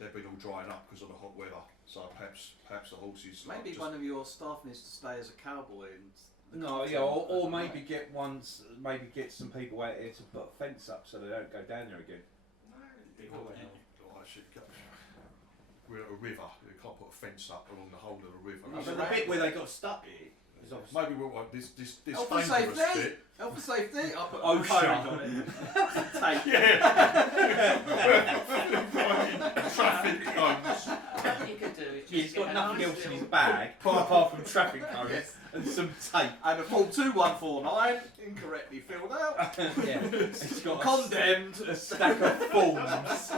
They've been all drying up because of the hot weather. So perhaps the horses. Maybe one of your staff needs to stay as a cowboy and. No, yeah, or maybe get some people out here to put a fence up so they don't go down there again. We're at a river. You can't put a fence up along the whole of the river. But the bit where they got stuck in is obviously. Maybe we'll want this Health and dangerous safety. bit. Health and safety. I'll put Oh, a code shut. on it. Traffic cones. You could do it. He's got nothing else in his bag apart from traffic cones and some tape. And a form 2149 incorrectly filled out. Yeah, he's got Condemned. a stack of forms.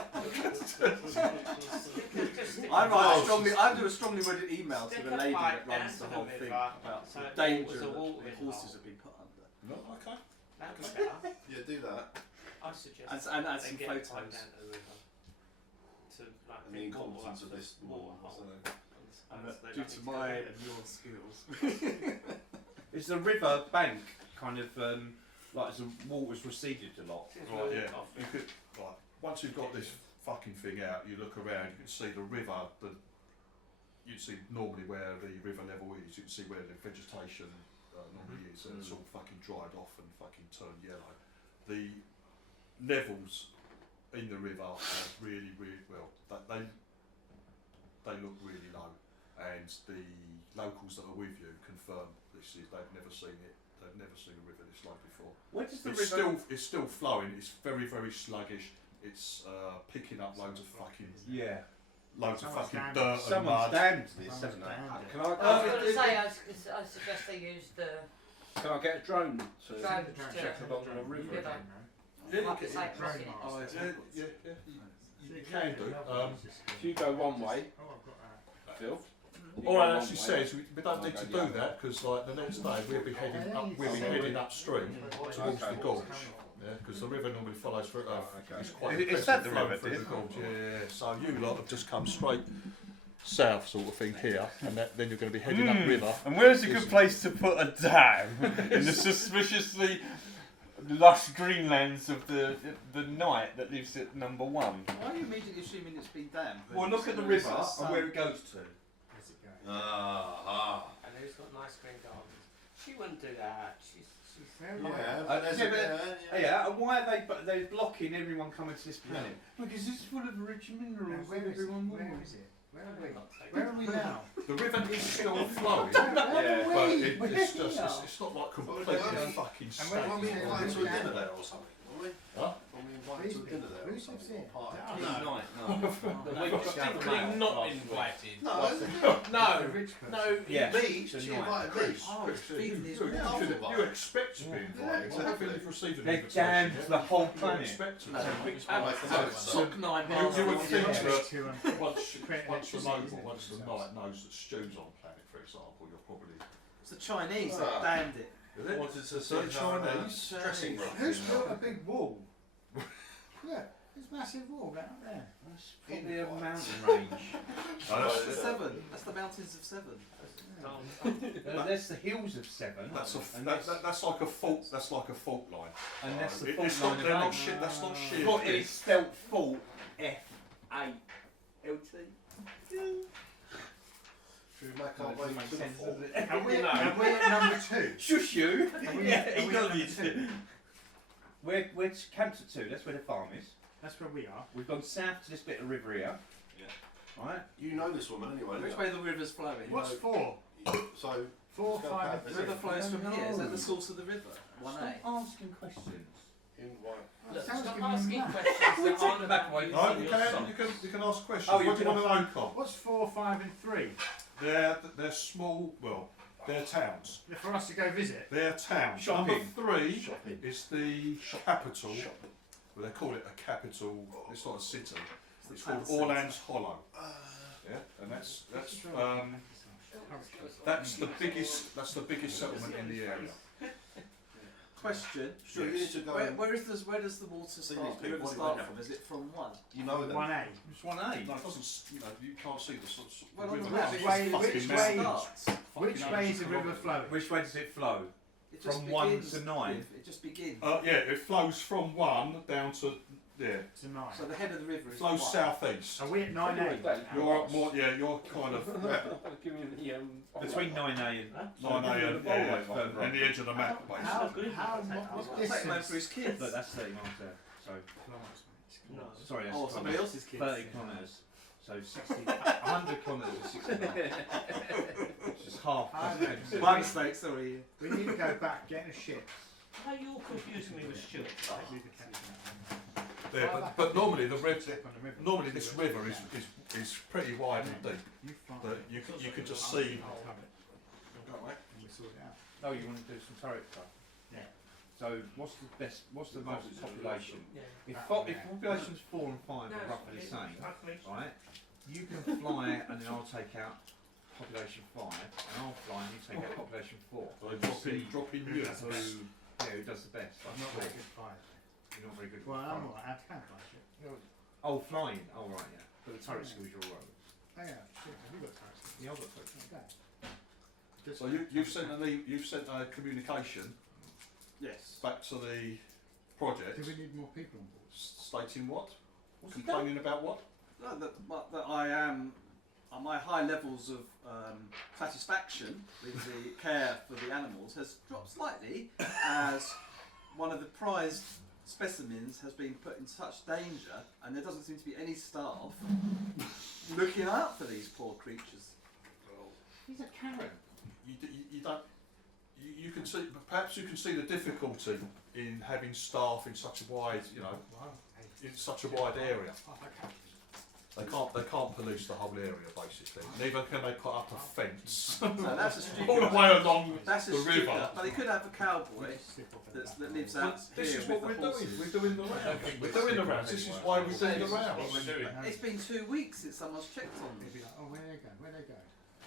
I do a strongly worded email to Stick the a lady pipe that runs down the to whole the thing river, about so the it danger was a that watering the horses hole. have been put under. No, okay. That'd be better. Yeah, do that. I suggest And add they some get a pipe photos. down to the river to like And the bring water incompetence up of the this water woman. hole. Due to my and your skills. Is the river bank kind of like as the water's receded a lot? Right, yeah. You could, right, once you've got this fucking thing out, you look around, you can see the river, you'd see normally where the river level is, you can see where the vegetation normally is, and it's all fucking dried off and fucking turned yellow. The levels in the river are really, really, well, they look really low, and the locals that are with you confirm this is, they've never seen a river this low before. Where does the river? It's still flowing, it's very, very sluggish. It's picking up loads of fucking Someone's dirt and Someone's mud. damned this, haven't they? Can I was going to say, I suggest they use the Can I get a drone to Drone check along the river? river. Yeah, Like a site crossing it. Oh, yeah. You can do. If you go one way, Phil. All it actually says we don't need to do that because like the next day we'll be heading upstream towards the gorge. Yeah, because the river normally follows through. It's quite Is that the flowing river, through dear? the gorge. Yeah. So you lot have just come straight south, sort of thing here, and then you're going to be heading upriver. And where's a good place to put a dam in the suspiciously lush greenlands of the knight that lives at number 1? Why are you immediately assuming it's been dammed? Well, look at the river and where it goes to. Ah, And then who's got nice green gardens. She wouldn't do that. She's Yeah, but there's Yeah, and why are they're blocking everyone coming to this planet? Because it's full of rich minerals. Where is it? everyone Where wants. is it? Where are we? Where are we now? The river is still flowing, Where but are we? it's just it's not like completely fucking And where When are we we invited to a now? dinner there or something, were we? Huh? When we invited to a dinner there or Who's something, it? or party. No. Particularly not invited. No, No. The rich person. No. Yeah. me, she invited me. Oh, it's feeding his You expect to be invited. I don't think you've received an They invitation damned yet. the whole You planet. expect to. Sock 9 You miles. would think Yeah. that once Create the electricity, noble, isn't it? once the knight knows that Stu's on planet, for example, you're probably. It's the Chinese that damned it. Is it? Wanted to The see Chinese dressing room. Who's built a big wall? Look, there's a massive wall right up there. That's probably a mountain range. That's the 7. That's the mountains of 7. That's the hills of 7. That's and that's like a fault. That's like a fault line. and that's the It- fault it's line not. of They're not eight. shit. That's not shit. Look, it's spelt fault F8 LT. Should we make our way Makes to the sense, fort? doesn't it? Are we at number 2? Shush you! Are we- Yeah, are we at acknowledge number it. 2? We're camped at 2, that's where the farm is. That's where we are. We've gone south to this bit of river here. Yeah. Right? You know this woman anyway. Which way the river's flowing? What's 4? So 4, Let's go 5, back. and The river 3. flows from here. Is that No. the source of the river? 1A. Stop asking questions. in white. Look, Sounds stop like a asking map. questions that aren't about what you No, see you yourself. can ask questions. Oh, you what do you can want to know, Con? What's 4, 5, and 3? They're small. Well, they're towns. For us to go visit. They're towns. Shopping. Number 3 Shopping. is the capital. Well, they call it a capital. It's not a city. It's called Orlands Hollow. Yeah, and that's the biggest settlement in the area. Question. Sure, you need to go. Where does the water See start? these The river people, start you from? Is it from 1? You know them. 1A. It's 1A. No, it doesn't. You can't see the sort of. Well, on the river. map, Which it way- starts- which it way- starts. Which way is the river flowing? Which way does it flow? It just From 1 begins to 9? with- It just begins. Yeah, it flows from 1 down to To 9. So the head of the river is flows 1. southeast. Are we at 9A? You're more. Yeah, you're kind of Give me the Between 9A and 9A and further the edge of the map, basically. What's I'll take one distance? for his kids. Look, that's 30 miles there. So, sorry, that's Oh, somebody kilometres. else's kids. 30 kilometres. So 100 kilometres is 60 miles. Which is half. My mistake, sorry. We need to go back, get in a ship. Are you confusing me with Stuart? Yeah, but normally the river, Step on the river. normally this river is pretty wide and deep. You find But you can just see. and we sort it out. Oh, you want to do some turret stuff? Yeah. So, what's the most population? Yeah. If populations 4 and 5 are roughly the same, right? You can fly and then I'll take out population 5, and I'll fly and you take out population 4. Dropping who, units. who does the best. I'm not very good pilot. You're not very good. Well, at I'm flying. alright. I can fly a ship. Oh, flying. Oh, right, yeah. But the turret skills you're alright with. Oh yeah, shit. Have you got turrets? Yeah, I've got turret. Okay. So you've sent a communication Yes. back to the project Do we need more people on board? stating what? What's he done? Complaining about what? That I am, my high levels of satisfaction with the care for the animals has dropped slightly as one of the prized specimens has been put in such danger and there doesn't seem to be any staff looking out for these poor creatures. He's a Karen. You don't. You can see. Perhaps you can see the difficulty in having staff in such a wide, in such a wide area. They can't police the whole area basically. Neither can they put up a fence So that's a stupid all the way along That's a the stupid, river. but they could have a cowboy that lives out This here is with what we're the doing. horses. We're doing the rounds. We're doing the rounds. This is why we're doing the rounds. It's been 2 weeks since someone's checked on They'd me. be like, oh, where they go? Where they go?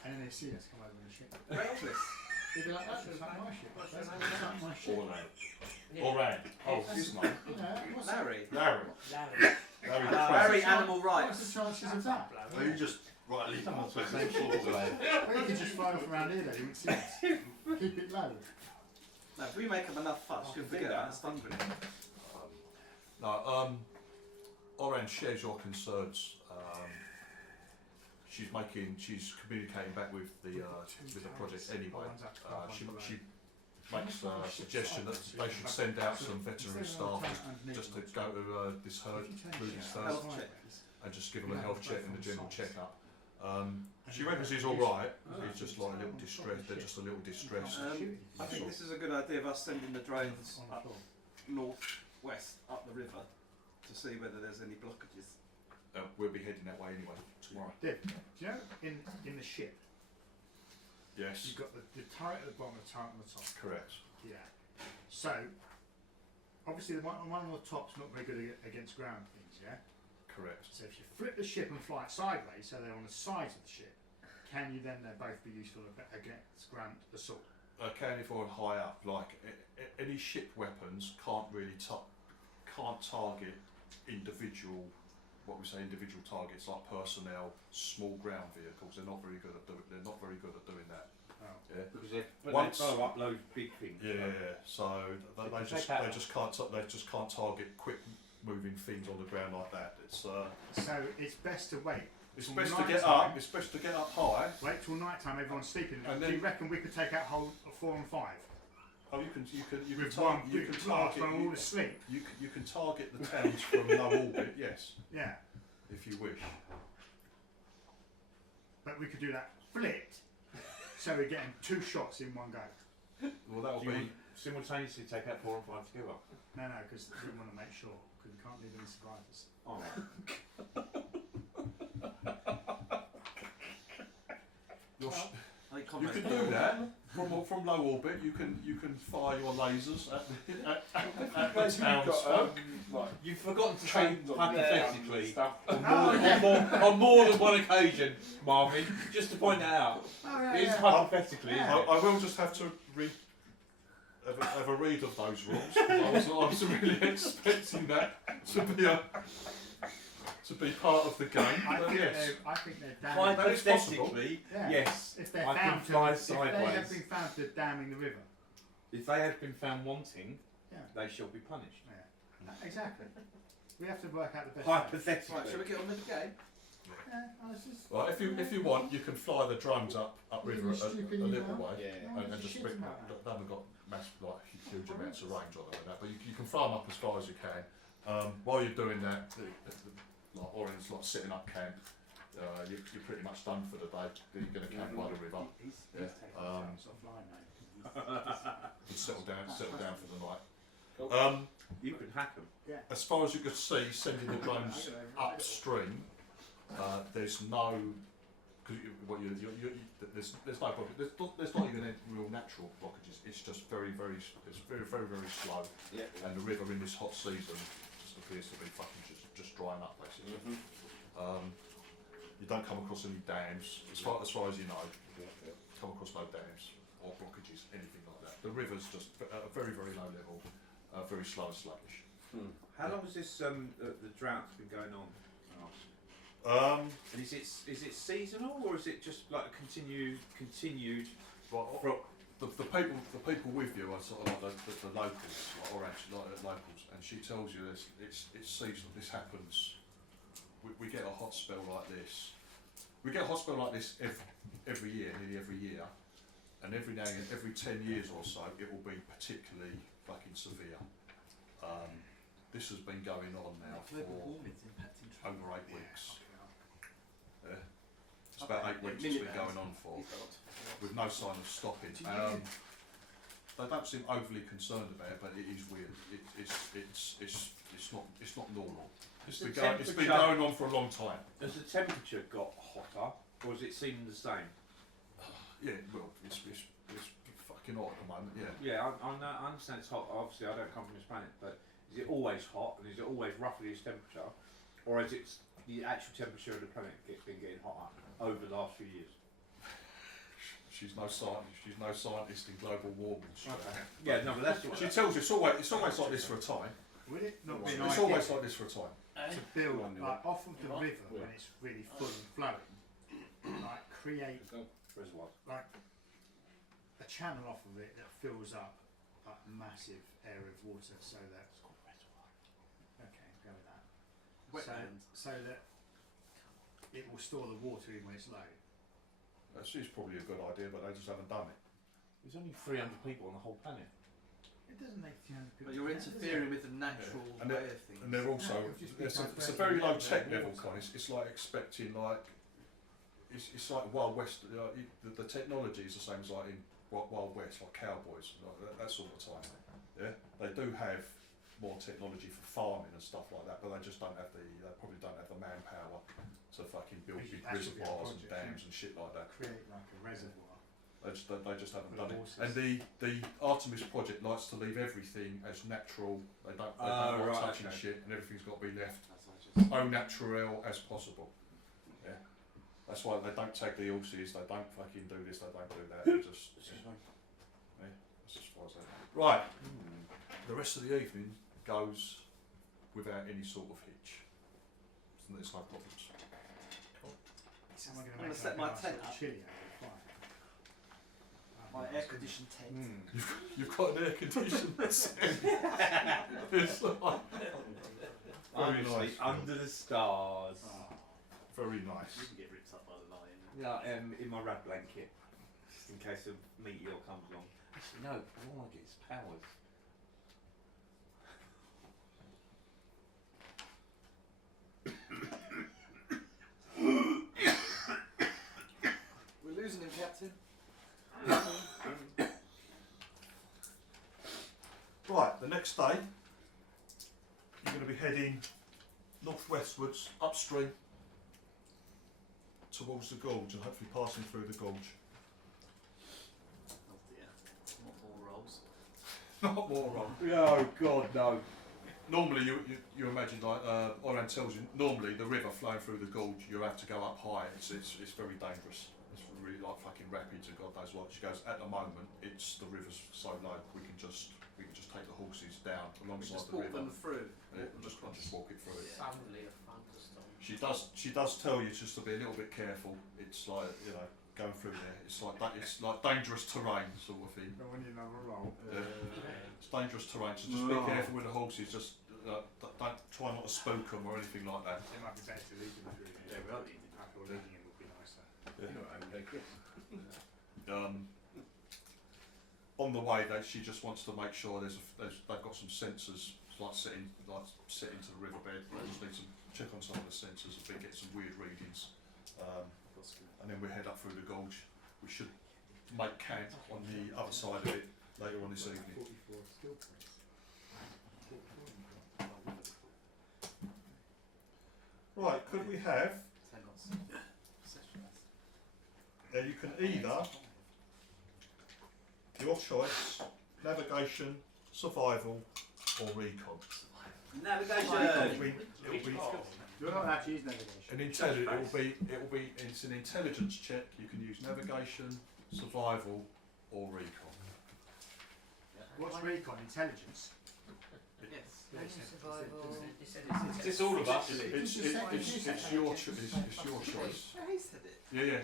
And then they see us come over in a ship. Reckless. They'd be like, that's not my ship. That's not my ship. All round. Oh, his name. You know, what's Larry. Larry. Larry. Larry Animal What's Rights. the chances of that? Oh, you just rightly. Someone's put the same shit away. Well, you could just fly off around here though, you would see us. Keep it low. No, if we make them enough fuss, you'll forget about the stun grenade. No, Oran shares your concerns. she's communicating back with the project anyway. She makes a suggestion that they should send out some veterinary staff just to go to this herd, Health check. and just give them a health check and a general check-up. She reckons he's all right. He's just like a little distressed. They're just a little distressed. I think this is a good idea of us sending the drones up north-west up the river to see whether there's any blockages. We'll be heading that way anyway tomorrow. Dave, do you know in the ship Yes. you've got the turret at the bottom, the turret on the top? Correct. Yeah. So obviously the one on the top's not very good against ground things, yeah? Correct. So if you flip the ship and fly it sideways, so they're on the sides of the ship, can you then both be useful against ground assault? Can if we're high up, like any ship weapons can't really can't target individual targets like personnel, small ground vehicles. They're not very good at doing that. Oh. Yeah. Because they Once- blow up those big things. Yeah. So they just can't target quick moving things on the ground like that. It's So it's best to wait. it's till best to night get time. up. It's best to get up high. Wait till night time, everyone's sleeping. And Do then- you reckon we could take out whole 4 and 5? Oh, you can With target. one You big can blast target. when we're all asleep? You can target the towns from low orbit. Yes, Yeah. if you wish. But we could do that flipped, so we're getting 2 shots in one go. Well, that'll Do you be. want simultaneously take out 4 and 5 together? No, because we want to make sure, because we can't leave any survivors. Oh. You're I think You Conrad's can got do it. that from low orbit. You can fire your lasers at the townsfolk. You've forgotten to say Chains on hypothetically stuff. on more than one occasion, Marvin. Just to point that out, it is hypothetically. Isn't it? I will just have to have a read of those rules. I was really expecting that to be part of the game. I But think yes, they're damning. That is possible. Hypothetically, Yeah. yes. If they're I can found fly if they have sideways. been found to damming the river. If they have been found wanting, Yeah. they shall be punished. Exactly. We have to work out the best way. Hypothetically. Right, shall we get on with the game? Yeah, I was just... well, if you want, you can fly the drones upriver a little way. Yeah. And just bring, they haven't got huge amounts of range on them and that, but you can fly them up as far as you can. While you're doing that, like Orion's like setting up camp. You're pretty much done for the day. You're going to camp by the river. He's Yeah, taking his hands offline now. and settle down for the night. You can hack them. As far as you can see, sending the drones upstream, there's no. There's no problem. There's not even any real natural blockages. It's just very slow. Yeah. And the river in this hot season just appears to be fucking just drying up basically. You don't come across any dams, as far as you know. Come across no dams or blockages, anything like that. The river's just at a very low level, very slow and sluggish. How long has this the drought's been going on? And is it seasonal or is it just like continued? Well, the people with you are sort of like the locals, or actually like the locals, and she tells you it's seasonal. This happens. We get a hot spell like this. We get a hot spell like this every year, nearly every year, and every 10 years or so, it will be particularly fucking severe. This has been going on now for over 8 weeks. Yeah. It's about 8 weeks it's been going on for, with no sign of stopping. They don't seem overly concerned about it, but it is weird. It's not normal. It's been going on for a long time. Has the temperature got hotter, or has it seemed the same? Yeah, well, it's fucking hot at the moment. Yeah. Yeah, I understand it's hot. Obviously, I don't come from this planet, but is it always hot, and is it always roughly this temperature, or is it the actual temperature of the planet been getting hotter over the last few years? She's no scientist in global warming. Okay. Yeah, no, but that's what She tells you it's always like this for a time. Would it not be It's always like this for a time. to build like off of the river when it's really full and flowing, like create reservoir, like a channel off of it that fills up like a massive area of water, so that okay, go with that. So that it will store the water in when it's low. That is probably a good idea, but they just haven't done it. There's only 300 people on the whole planet. It doesn't make 300 people. But you're interfering with the natural And way of things. And they're also, it's a very low tech level kind. It's like expecting like, it's like Wild West. The technology is the same as like in Wild West, like cowboys, like that sort of time. Yeah, they do have more technology for farming and stuff like that, but they just don't have they probably don't have the manpower to fucking build big reservoirs and dams and shit like that. Create like a reservoir. They just haven't done it. And the Artimis project likes to leave everything as natural. They don't want touching shit, and everything's got to be left au naturel as possible. Yeah, that's why they don't tag the horses. They don't fucking do this. They don't do that. They just yeah, that's as far as that. Right. The rest of the evening goes without any sort of hitch. So there's no problems. I'm I'm going to set my tent up. Chilly over the fire. My air conditioned tent. You've got an air conditioned tent. It's like very Honestly, nice. under the stars. Very nice. You can get ripped up by the lion. Yeah, in my rad blanket, just in case a meteor comes along. Actually, no, I want to get its powers. We're losing him, Captain. Right, the next day you're going to be heading northwestwards, upstream, towards the gorge, and hopefully passing through the gorge. Oh dear. Not more rolls. Not more wrong. Oh God, no. Normally you imagine like Oran tells you, normally the river flowing through the gorge, you have to go up high. It's very dangerous. It's really like fucking rapids and God knows what. She goes, at the moment it's the river's so low we can just take the horses down alongside Just the walk river. them through. Yeah, just walk it through it. Suddenly a thunderstorm. She does tell you just to be a little bit careful. It's like, you know, going through there. It's like dangerous terrain sort of thing. But when you have a roll. It's dangerous terrain. So just be careful with the horses. Just don't try not to spook them or anything like that. It might be better to lead them through. Yeah, we are leading. I thought leading him would be nicer. On the way, she just wants to make sure they've got some sensors like set into the riverbed. They just need to check on some of the sensors and get some weird readings. And then we head up through the gorge. We should make camp on the other side of it later on this evening. 44 skill points. Right, could we have? Now you can either your choice: navigation, survival, or recon. Navigation. You're not allowed to use navigation. It's an intelligence check. You can use navigation, survival, or recon. What's recon? Intelligence? Yes. Survival. It's all of us. It's your choice. He said it. Yeah.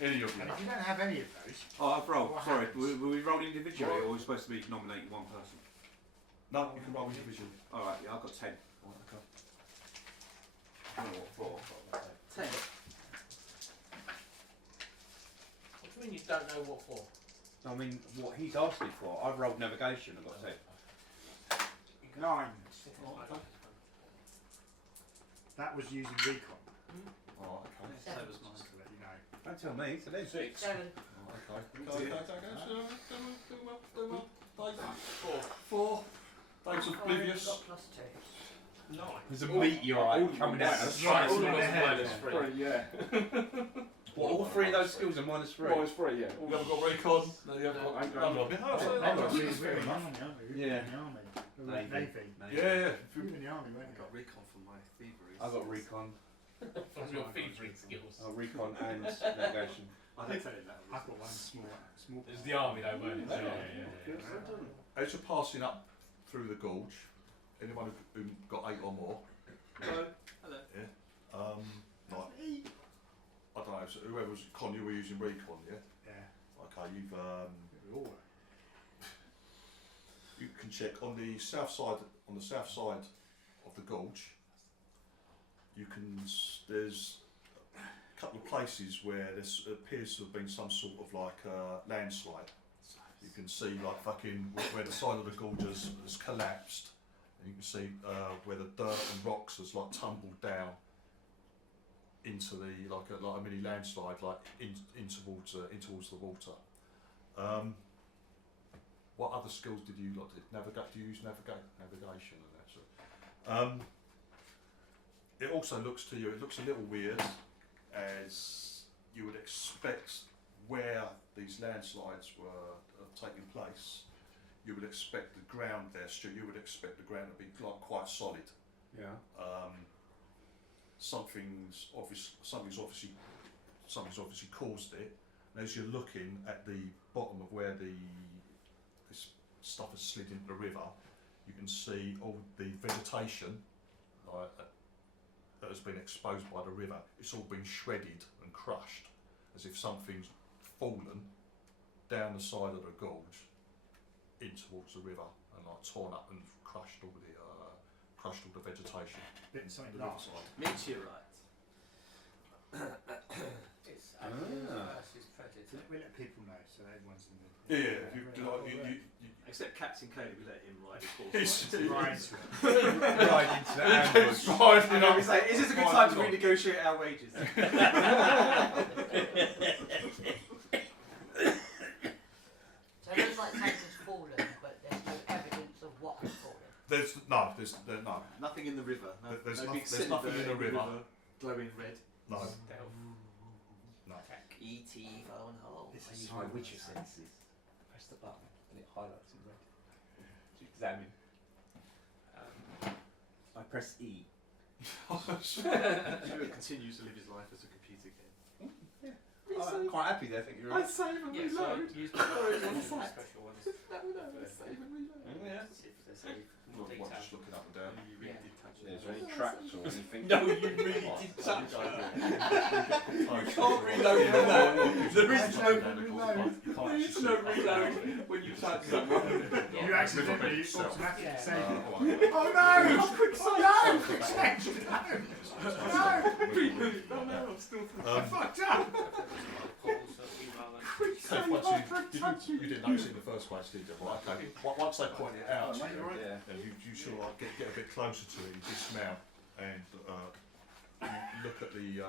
Any of And you. if you don't have any of those, Oh, I've rolled. What Sorry, happens? were we rolling individually or were we supposed to be nominating one person? No, you can roll individually. Alright, yeah, I've got 10. Okay. Four. 10. What do you mean you don't know what for? I mean, what he's asked me for, I've rolled navigation, I've got 10. 9. That was using recon. Oh, okay. So was mine. Just to let you know. Don't tell me, so there's 6. 7. Oh, okay. Do well. Dave. 4. Dave's oblivious. Got plus 2. There's a meteorite coming out. Right, all of us Yeah. -3. Yeah. What, all 3 of those skills are -3? Well, it's free, yeah. You haven't got recon. No, you haven't got. I'm None of it. Oh, so They're that's in fair the enough. army, aren't they? Yeah. In the army. Navy. Navy. Yeah. You were in the army, weren't I you? got recon for my thievery. I've got recon. From your thievery skills. Oh, recon and navigation. I didn't tell him that. I've got one small. It was the army though, weren't it? As you're passing up through the gorge, anyone who got 8 or more, Hello. Hello. like, I don't know, so whoever's con, you were using recon, yeah? Yeah. Okay, We all were. you can check on the south side of the gorge. You can there's couple of places where there appears to have been some sort of like landslide. You can see like fucking where the side of the gorge has collapsed, and you can see where the dirt and rocks has like tumbled down into the like a mini landslide, like in towards the water. What other skills did you like? Do you use navigation and that sort? It also looks to you. It looks a little weird, as you would expect where these landslides were taking place. You would expect the ground there, Stu. You would expect the ground to be like quite solid. Yeah. Something's obviously caused it. And as you're looking at the bottom of where this stuff has slid into the river, you can see all the vegetation that has been exposed by the river. It's all been shredded and crushed, as if something's fallen down the side of the gorge in towards the river and like torn up and crushed all the vegetation. Bitten something The large. riverside. Meteorites. It's versus predator. We let people know so everyone's in the. You Except Captain Cody, we let him ride his horse. Right. Right into the ambush. And then we say, is this a good time to renegotiate our wages? So it looks like something's fallen, but there's no evidence of what has fallen. There's no. Nothing in the river. No, There's no no- big there's cinder nothing in the river. glowing red. No. No. E.T. phone hole. This is my Witcher senses. Press the button and it highlights in red. To examine. I press E. Stuart continues to live his life as a computer game. I'm quite happy there. I think you're I right. save and Yeah, so reload. use Sorry, the one special sec. ones. No, save and reload. Yeah. See if there's any Not more detail. just looking up and down. You really did touch it. Is there any traps or anything? No, you really did touch it. You can't reload from that. There is no reload. There is no reload when you touch someone. You accidentally automatically Yeah. save it. Oh, Oh no! Quick save! No! Oh no, I'm still Fucked up! Quick So save! once you didn't notice it in the first place, did you? Well, okay. Once they point it out, Yeah. and you sort of like get a bit closer to it, you dismount and you look at the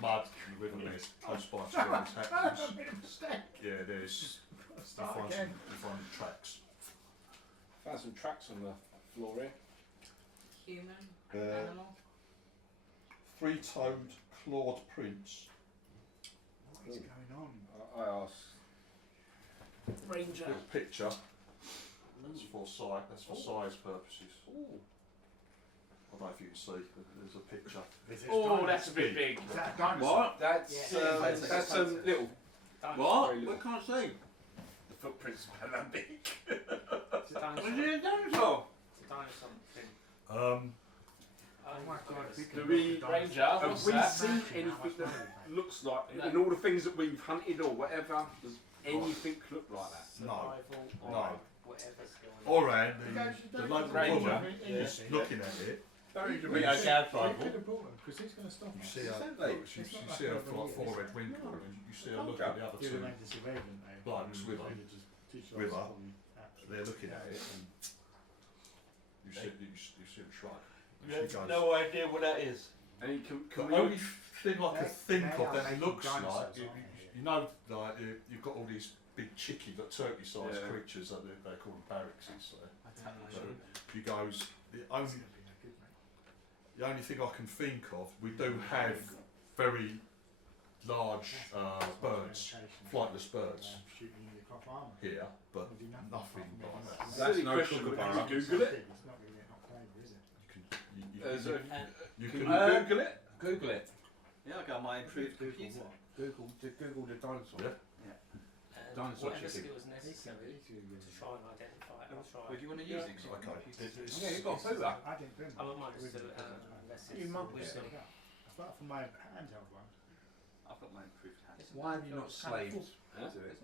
mud and the river there close by to where this happens. I made a mistake. Yeah, there's you find tracks. Found some tracks on the floor here. Human, Uh, animal. Three-toed clawed prints. What is going on? I asked. Ranger. Little picture. That's for size purposes. I don't know if you can see, but there's a picture. Oh, that's a bit big. Is that a dinosaur? That's Yeah. that's little. Dinosaur. Very little. can't see. The footprints are that big. It's a dinosaur. a dinosaur? It's a dinosaur thing. Oh my god, we Do can we, look at Ranger, dinosaurs. have we What's seen that? anything that No. looks like, in all the things that we've hunted or whatever, does anything look like that? No. Survival or No. whatever's going on. Oran, the local Ranger. woman, is looking at it. Very good. Our gab We rival. could have brought them because he's going to stop You us. see her, you see her forehead wrinkle, and you see her look at the other You'd two have made the surveillance, mate. blokes with her. You'd just teach us With her. from absolute- They're looking at it, and you see them shrug. You She have goes, no idea what that is. And can the we only thing I can think They of are that making looks dinosaurs, like, aren't they? you know, like you've got all these big chicky, like turkey-sized Yeah. creatures that they're called barracks. So Mm. he goes, It's going to be no good, mate. the only thing I can think of, we do have very large birds, flightless birds Shooting in your copper armour. here, but We'll do nothing nothing like that. That's Silly no question, kookaburra. but can you It's Google not it? big, it's not going to get knocked over, is it? You Can can, you Google it? Google it. Yeah, I got my improved computer. Google the dinosaur. Yeah. And Dinosaur whatever chicken. skills necessary to try and identify it, I'll try. Well, do you want to use it? 'Cause you've got Okay. computers. Yeah, you've got a pooper. I didn't bring I one. wouldn't mind just Originally, unless You it's mumble wisdom. Apart from my handheld one. I've got my improved hand. Why have you not slaved Huh? to it?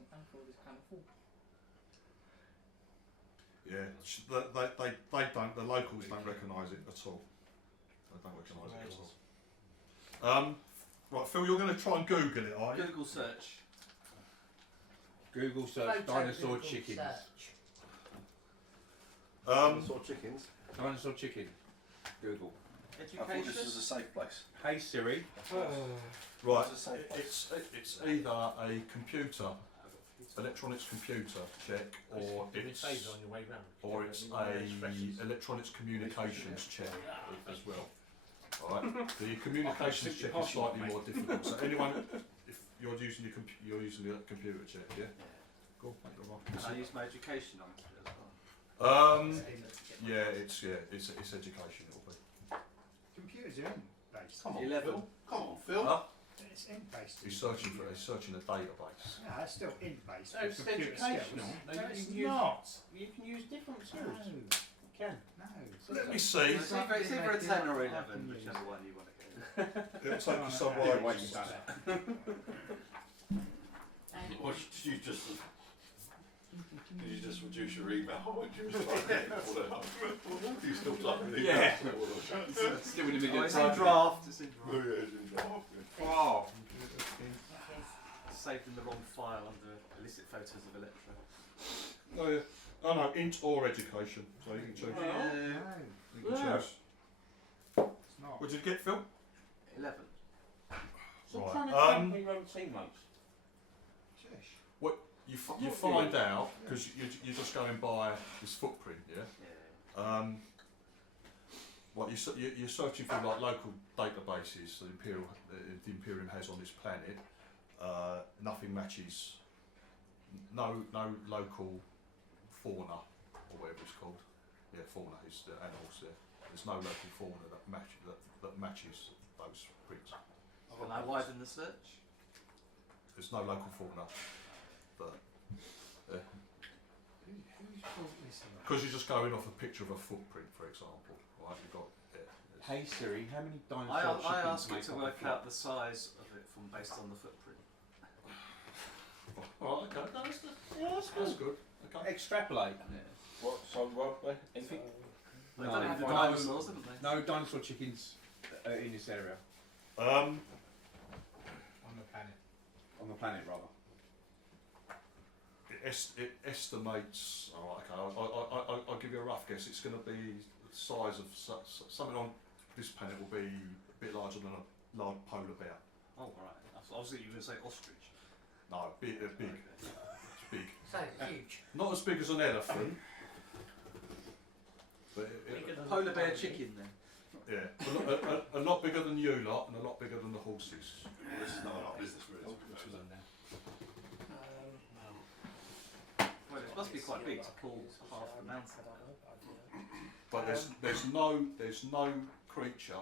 yeah, they don't, the locals don't recognise it at all. They don't recognise it at all. Right, Phil, you're going to try and Google it, are you? Google search. Google search Photo dinosaur Google chickens. search. Dinosaur chickens. Dinosaur chicken. Google. I thought this Education. was a safe place. Hey Siri. Right, It's a safe place. it's either a computer, electronics computer check, or it's on your way round. or it's a electronics communications check as well. Alright, the communications check is slightly more difficult. So anyone, if you're using you're using the computer check, yeah. Cool. And I use my education on it as well. Yeah, it's education. It'll be. Computers are in-based. Come on, 11. Phil. Come on, Phil. Huh? It's in-based. He's searching a database. No, that's still in-based. No, for it's computer educational. skills. No, No, you it's can use- not. You can use different No, skills. You can. no. Let me see. It's either a 10 or 11, whichever one you want to go. It'll take you some Yeah, way. why you done it? What did you just? Did you just reduce your email? What did you start You still typing it? Yeah. Yeah. Still in the Oh, middle it's of in draft. It's in Oh, draft. yeah, it's in draft. Oh. Saved in the wrong file under illicit photos of Electra. Oh yeah. Oh no, int or education. So you can choose. Yeah. You can Yeah. choose. It's not. What did you get, Phil? 11. So Right, trying to train your own teammates. Shush. You find out because you're just going by this footprint, yeah. Yeah. What you're searching for like local databases that the Imperium has on this planet. Nothing matches. No local fauna or whatever it's called. Yeah, fauna is the animals there. There's no local fauna that matches those prints. Can I widen the search? There's no local fauna. But Who's brought this in? because you're just going off a picture of a footprint, for example, right? You've got Hey Siri, how many I dinosaur chickens asked it make to up a work flock? out the size of it from based on the footprint. Oh, okay, no, that's good. Okay. Extrapolate. What? So what? Anything? They've No, done it with the no. dinosaurs, haven't they? No dinosaur chickens in this area. Um, On the planet. On the planet, rather. it estimates. Oh, okay, I'll give you a rough guess. It's going to be the size of something on this planet will be a bit larger than a large polar bear. Oh, right. I was thinking you were going to say ostrich. No, big. Okay. It's big. So huge. Not as big as an elephant. But Polar bear chicken then. yeah, a lot bigger than you lot, and a lot bigger than the horses. This is not our business, really. Well, it must be quite big to pull half the mountain. But there's no creature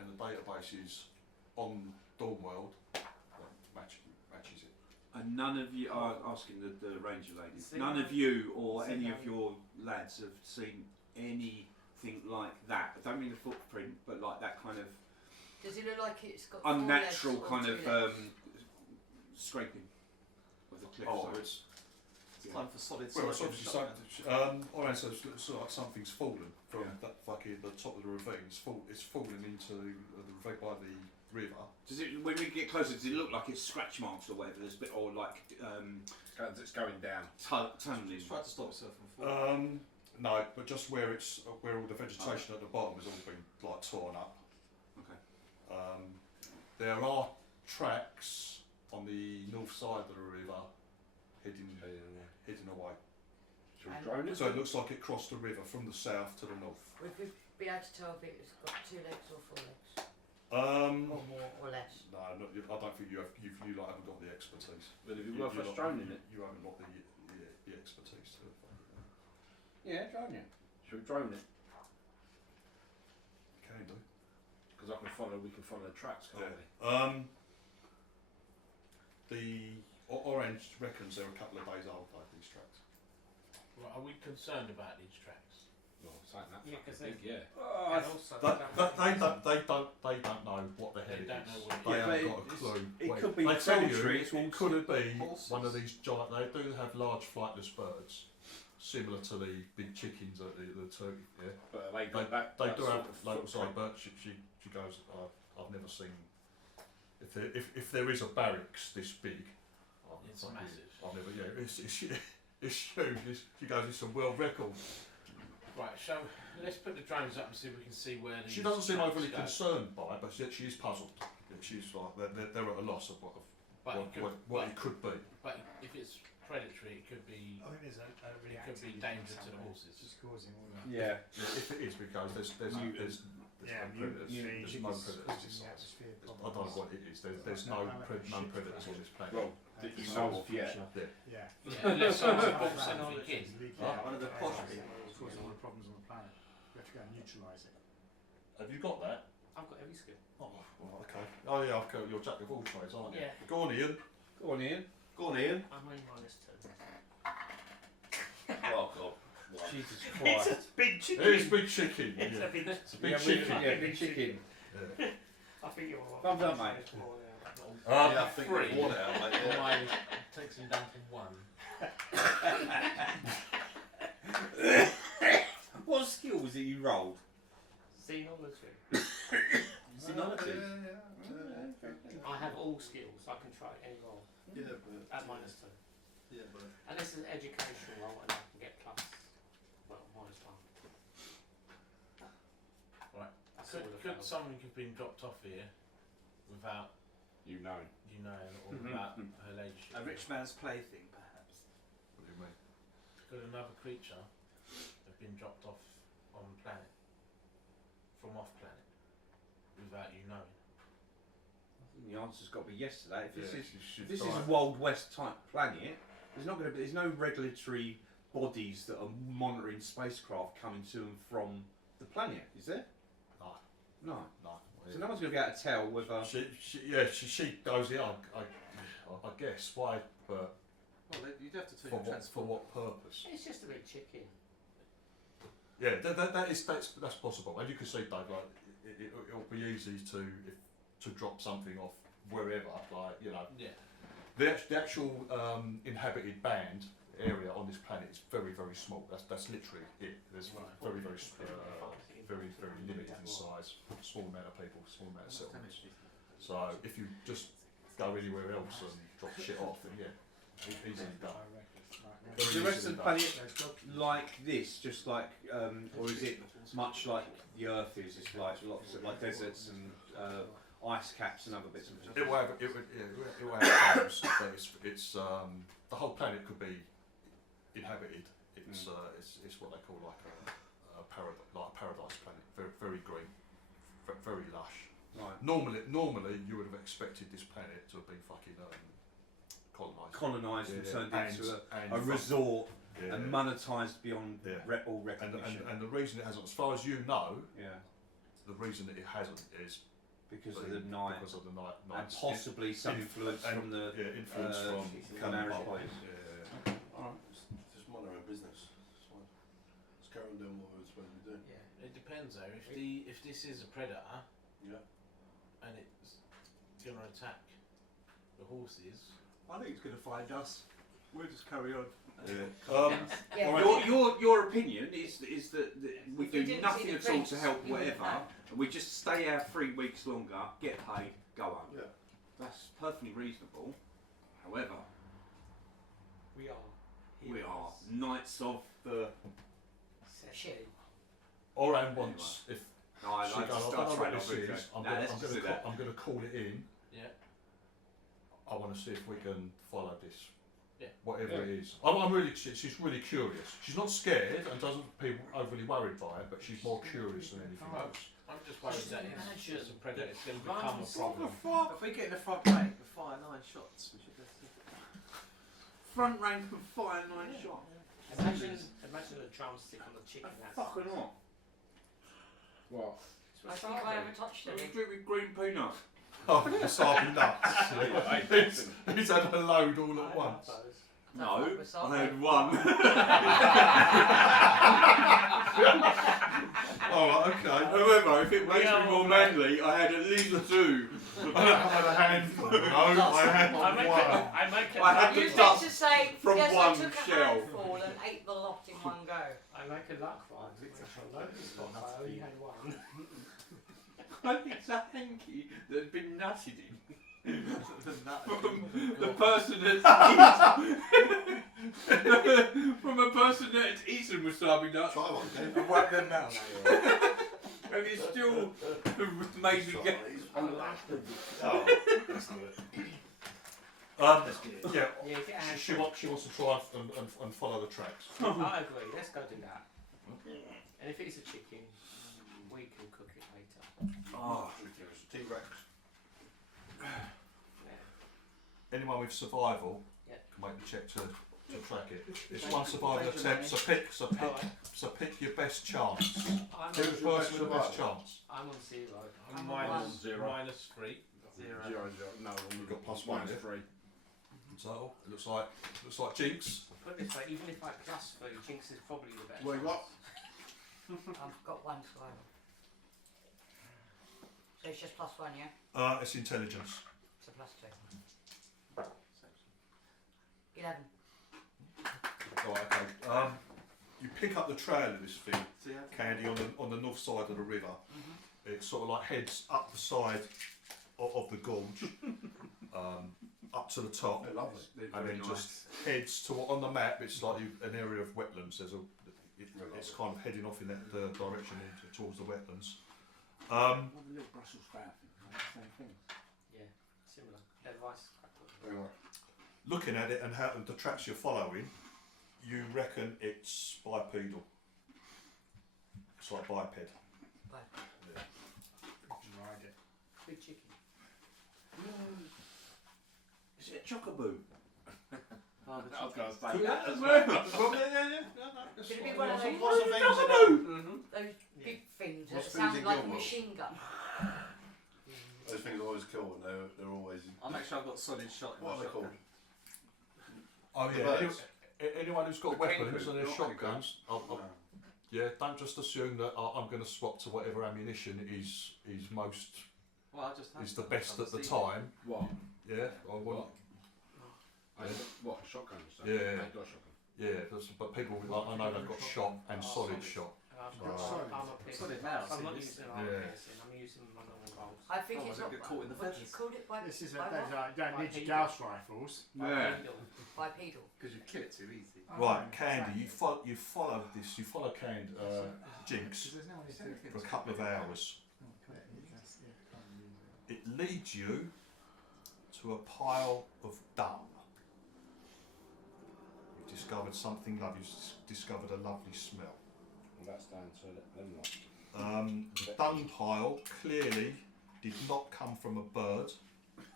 in the databases on Dawnworld that matches it. And none of you are asking the ranger ladies. None of you or any of your lads have seen anything like that. I don't mean the footprint, but like that kind of Does it look like it's got unnatural 4 legs or kind 2 of legs? scraping of the cliff. Oh, side. it's Time for solid well, it's side obviously shot Oren says it's like something's fallen from that fucking the top of the ravine. It's fallen into the ravine by the river. Does it, when we get closer, does it look like it's scratch marks or whatever? There's a bit, or like It's going down. tunneling. Just try to stop yourself from falling. No, but just where all the vegetation at the bottom has all been like torn up. Okay. There are tracks on the north side of the river heading away. Should we drone it? So it looks like it crossed the river from the south to the north. Would we be able to tell if it's got 2 legs or 4 legs? Or more or less? No, I don't think you lot haven't got the expertise. Will it be worth us droning it? You haven't got the expertise to it. Yeah, drone it. Should we drone it? Can do. Because we can follow the tracks, can't we? The Orange reckons they're a couple of days old, like these tracks. Well, are we concerned about these tracks? Well, saying that. Yeah, 'cause big, yeah. And also, They don't know what the hell They it don't is. know what it They is. haven't Yeah, got a but clue. it Wait, could be they tell you poultry, it could be horses. one of these giant. They do have large flightless birds, similar to the big chickens at the turkey. Yeah, But they they do have have local side. But she goes. I've never seen. if there is a barracks this big, It's massive. I've never, yeah, it's huge. She goes, it's a world record. Right, so let's put the drones up and see if we can see where these She doesn't seem tracks overly go. concerned by it, but she is puzzled. Yeah, she's like, they're at a loss of what it could be. But if it's predatory, it could be. I think there's a really It could be danger to the horses. Just causing all that. Yeah. If it is, because there's no predators. There's no predators this size. I don't know what it is. There's no predators on this planet. Well, that you know of yet. Yeah. Unless someone's bought something in. One of the posh people. It's causing all the problems on the planet. We have to go and neutralise it. Have you got that? I've got every skill. Oh, well, okay. Oh yeah, you're jack of all trades, aren't you? Yeah. Go on, Ian. Go on, Ian. Go on, Ian. I'm only -2. Oh God. Jesus It's Christ. a big chicken. It's big chicken. It's Yeah. a big It's a big chicken. Yeah, big chicken. Yeah. I think you're all Thumbs up, mate. Yeah, I think Three. we want it out, mate. Yeah. Mine takes him down to 1. What skill was it you rolled? Xenology. Xenology? I have all skills. I can try any roll Yeah, but at -2. yeah, but And this is an educational roll, and I can get plus, well, -1. Right. That's all the Could fails. something have been dropped off here without You know. you knowing, or without her ladyship? A rich man's plaything, perhaps. What do you mean? Could another creature have been dropped off on planet, from off planet, without you knowing? The answer's got to be yes to that. If Yeah, this is a Wild West type planet, there's no regulatory bodies that are monitoring spacecraft coming to and from the planet, is there? No. No. No. So no one's going to be able to tell whether. She goes in. I guess why, but Well, you'd have to for take what, transport. purpose? It's just a big chicken. Yeah, that's possible. And you can see, Dave, like it'll be easy to drop something off wherever, like Yeah. the actual inhabited band area on this planet is very, very small. That's literally it. There's very limited in size. Small amount of people, small amount of settlements. So if you just go anywhere else and drop shit off, then yeah, easily done. Is the rest of the planet like this, just like, or is it much like the Earth is? It's like lots of like deserts and ice caps and other bits and pieces. It will have times, but it's the whole planet could be inhabited. It's what they call like a paradise planet. Very, very green, very lush. Right. Normally you would have expected this planet to have been fucking colonised And turned into a resort and monetised beyond all recognition. And the reason it hasn't, as far as you know, the reason that it hasn't is because of the night, and nights. possibly some influence from the influence from Canary Canary Place. alright, just mind our own business. It's fine. Let's carry on doing what we're supposed to be doing. Yeah. It depends though. If this is a predator, and it's going to attack the horses. I think it's going to find us. We'll just carry on. Your opinion is that we If you do didn't nothing see at the all prints, to help you wouldn't whatever, know. and we just stay out 3 weeks longer, get paid, go home. Yeah. That's perfectly reasonable. However, We are. we are knights of the. Shit. All round once, if No, I she like goes, to I start don't know trying what to this is, I'm going to call it in. Yeah. I want to see if we can follow this. Yeah. Whatever it is. She's really curious. She's not scared and doesn't people overly worried by it, but she's more curious than anything else. I'm just worried that it's just a predator. It's going to Imagine become a problem. If we get in the front rank and fire 9 shots, we should go through. Front rank and fire 9 shots. Imagine a drumstick on the chicken. That's Fucking not. What? I think I haven't touched What do any. you do with green peanuts? Oh, the Sabi nuts. He's had a load all at once. No, That's I had one. Oh, okay. However, if it makes me more manly, I had at least 2. I had a handful. No, I had one. I had You the meant dust to say, from yes, one I took a shell. handful and ate the lot in one go. I make a luck one. I only had one. I think it's a hanky that had been nutted in. The person that from a person that's eaten wasabi nuts Try one, Ken. and wiped them down. And you still made me get. Oh, let's do it. Yeah, Yeah, get out. she wants to try and follow the tracks. I agree. Let's go do that. And if it's a chicken, we can cook it later. Oh, it's a T-Rex. Yeah. Anyone with survival Yeah. can make the check to track it. It's one survival attempt, so pick your best chance. I'm Who's on, first with the best chance? I'm on 0. I'm Minus on zero. Minus 3. 0. No, You've got plus minus one, 3. So it looks like Jinx. Put it this way, even if I plus 3, Jinx is probably the best. What you got? I've got 1 survival. So it's just +1, yeah? It's intelligence. So +2. 11. Right, okay. You pick up the trail of this thing, So yeah. Candy, on the north side of the river. Mm-hmm. It sort of like heads up the side of the gorge, up to the top, They're lovely. and then just heads to on the map. It's like an area of wetlands. It's kind of heading off in that direction towards the wetlands. What the little Brussels sprout thing, same thing. Yeah, similar. They're rice crackers. Anyway. Looking at it and how the tracks you're following, you reckon it's bipedal. It's like biped. Yeah. Ride it. Big chicken. Is it a chocobo? Oh, I was going to say Could that that as as well. well? Could it be one of those, Lots of things to do. those big things that What's sound things in like a Gilmore? machine gun? Those things always kill and they're always. I'll make sure I've got solid shot. in What my are they shotgun. called? Oh The yeah. birds. Anyone who's got The weapons kangaroo, and their not shotguns, yeah, don't just assume that I'm going to swap to whatever ammunition is most Well, I just have is the to. best at the See. time. What? Yeah, I wouldn't. What? Shotgun and stuff? Yeah. I got a shotgun. Yeah, but people like I know they've got shot and solid shot. And I've Right. got armor piercing. Solid mouse, I'm not it is. using armor Yeah. piercing, I'm using my normal bolts. I think Oh, it's I not. get caught in the What do you feathers. call it? This is by what? you don't need your Bipedal. Gauss rifles. Bipedal. Bipedal. Because you kill it too easy. Right, Candy, you follow Jinx There's no one who's doing for a couple of hours. It leads you to a pile of dung. You've discovered something lovely. You've discovered a lovely smell. And that's down to them lot. The dung pile clearly did not come from a bird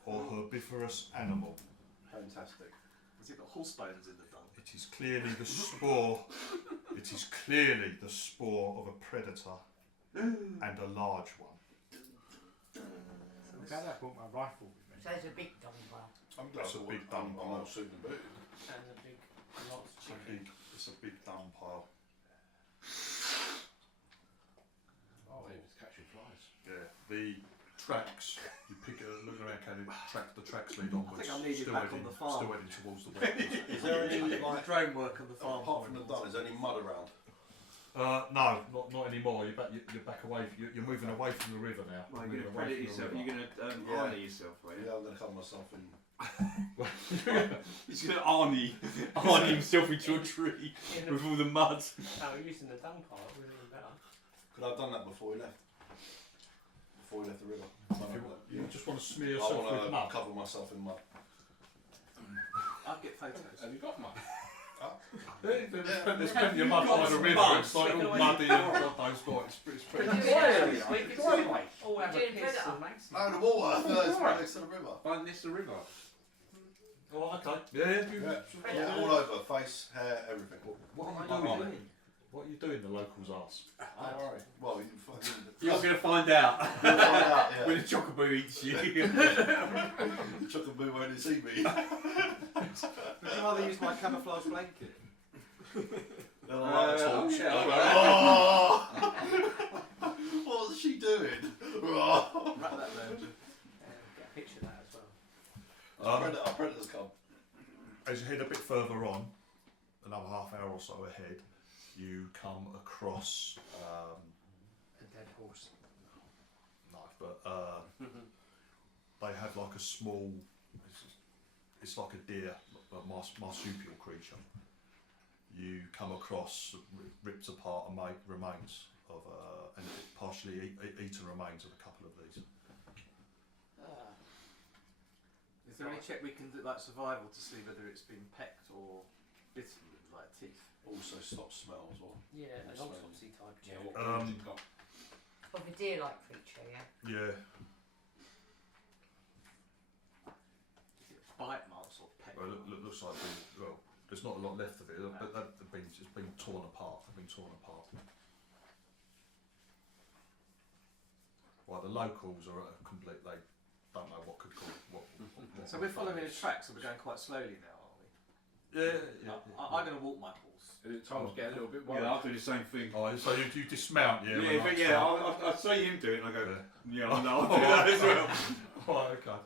or herbivorous animal. Fantastic. Has it got horse bones in the dung? It is clearly the spore. It is clearly the spore of a predator and a large one. I'm glad I brought my rifle with me. So it's a big dung pile. I'm glad That's a big dump. I'm all suited and booted. And the big lots of It's a chicken. it's a big dung pile. Oh, it's catching flies. Yeah. The tracks. You pick it. Looking around, can the tracks lead onwards. think I need you still back heading, on the farm. Still heading towards the wetlands. Is there any like Drone work on the farm. apart from the dung? Is there any mud around? No, not anymore. You're back away. You're moving away from the river now. Well, Moving you're away going to from the yourself. river. You're going to Yeah. Arnie yourself, are you? Yeah, I'm going to cover myself in. He's going to Arnie himself into a tree with all the mud. No, we're using the dung pile, really better. Could I have done that before we left? Before we left the river? You just want to smear I yourself want with to mud. cover myself in mud. I'll get photos. Have you got mud? There's plenty of mud by the river. It's like all muddy and God knows what. It's pretty. We're doing it. We could all have a Doing piss better. and make some. Oh, the water! No, it's right next to the river. Find this the river. Oh, okay. Yeah. Yeah, all over. Face, hair, everything. What are I'm you on doing? it. What are you doing? The locals ask. Alright. Well, you fucking. You're going to find out You'll find out, yeah. when the chocobo eats you. Chocobo won't see me. Would you rather use my camouflage blanket? Then I like a torch. yeah. Oh! What was she doing? Oh! Wrap that round. Get a picture of that as well. Predators come. As you head a bit further on, another half hour or so ahead, you come across A dead horse. no, but they have like a small. It's like a deer, a marsupial creature. You come across ripped apart and remains of and partially eaten remains of a couple of these. Is there any check we can do, like survival, to see whether it's been pecked or bitten with like teeth? Also stop smell as well. Yeah, an autopsy type check. Yeah, what wounds it got? Of a deer-like creature, yeah. Yeah. Is it bite marks or peck? Well, looks like there's not a lot left of it, but it's been torn apart. They've been torn apart. Well, the locals are at a complete. They don't know what could cause what. So we're following the tracks, so we're going quite slowly now, are we? Yeah. I'm going to walk my horse. Tom's getting a little bit worried. Yeah, I'll do the same thing. Oh, so you dismount, yeah? Yeah, but yeah, I see him do it, and I go, yeah, I know, I'll do that as well. Right, okay.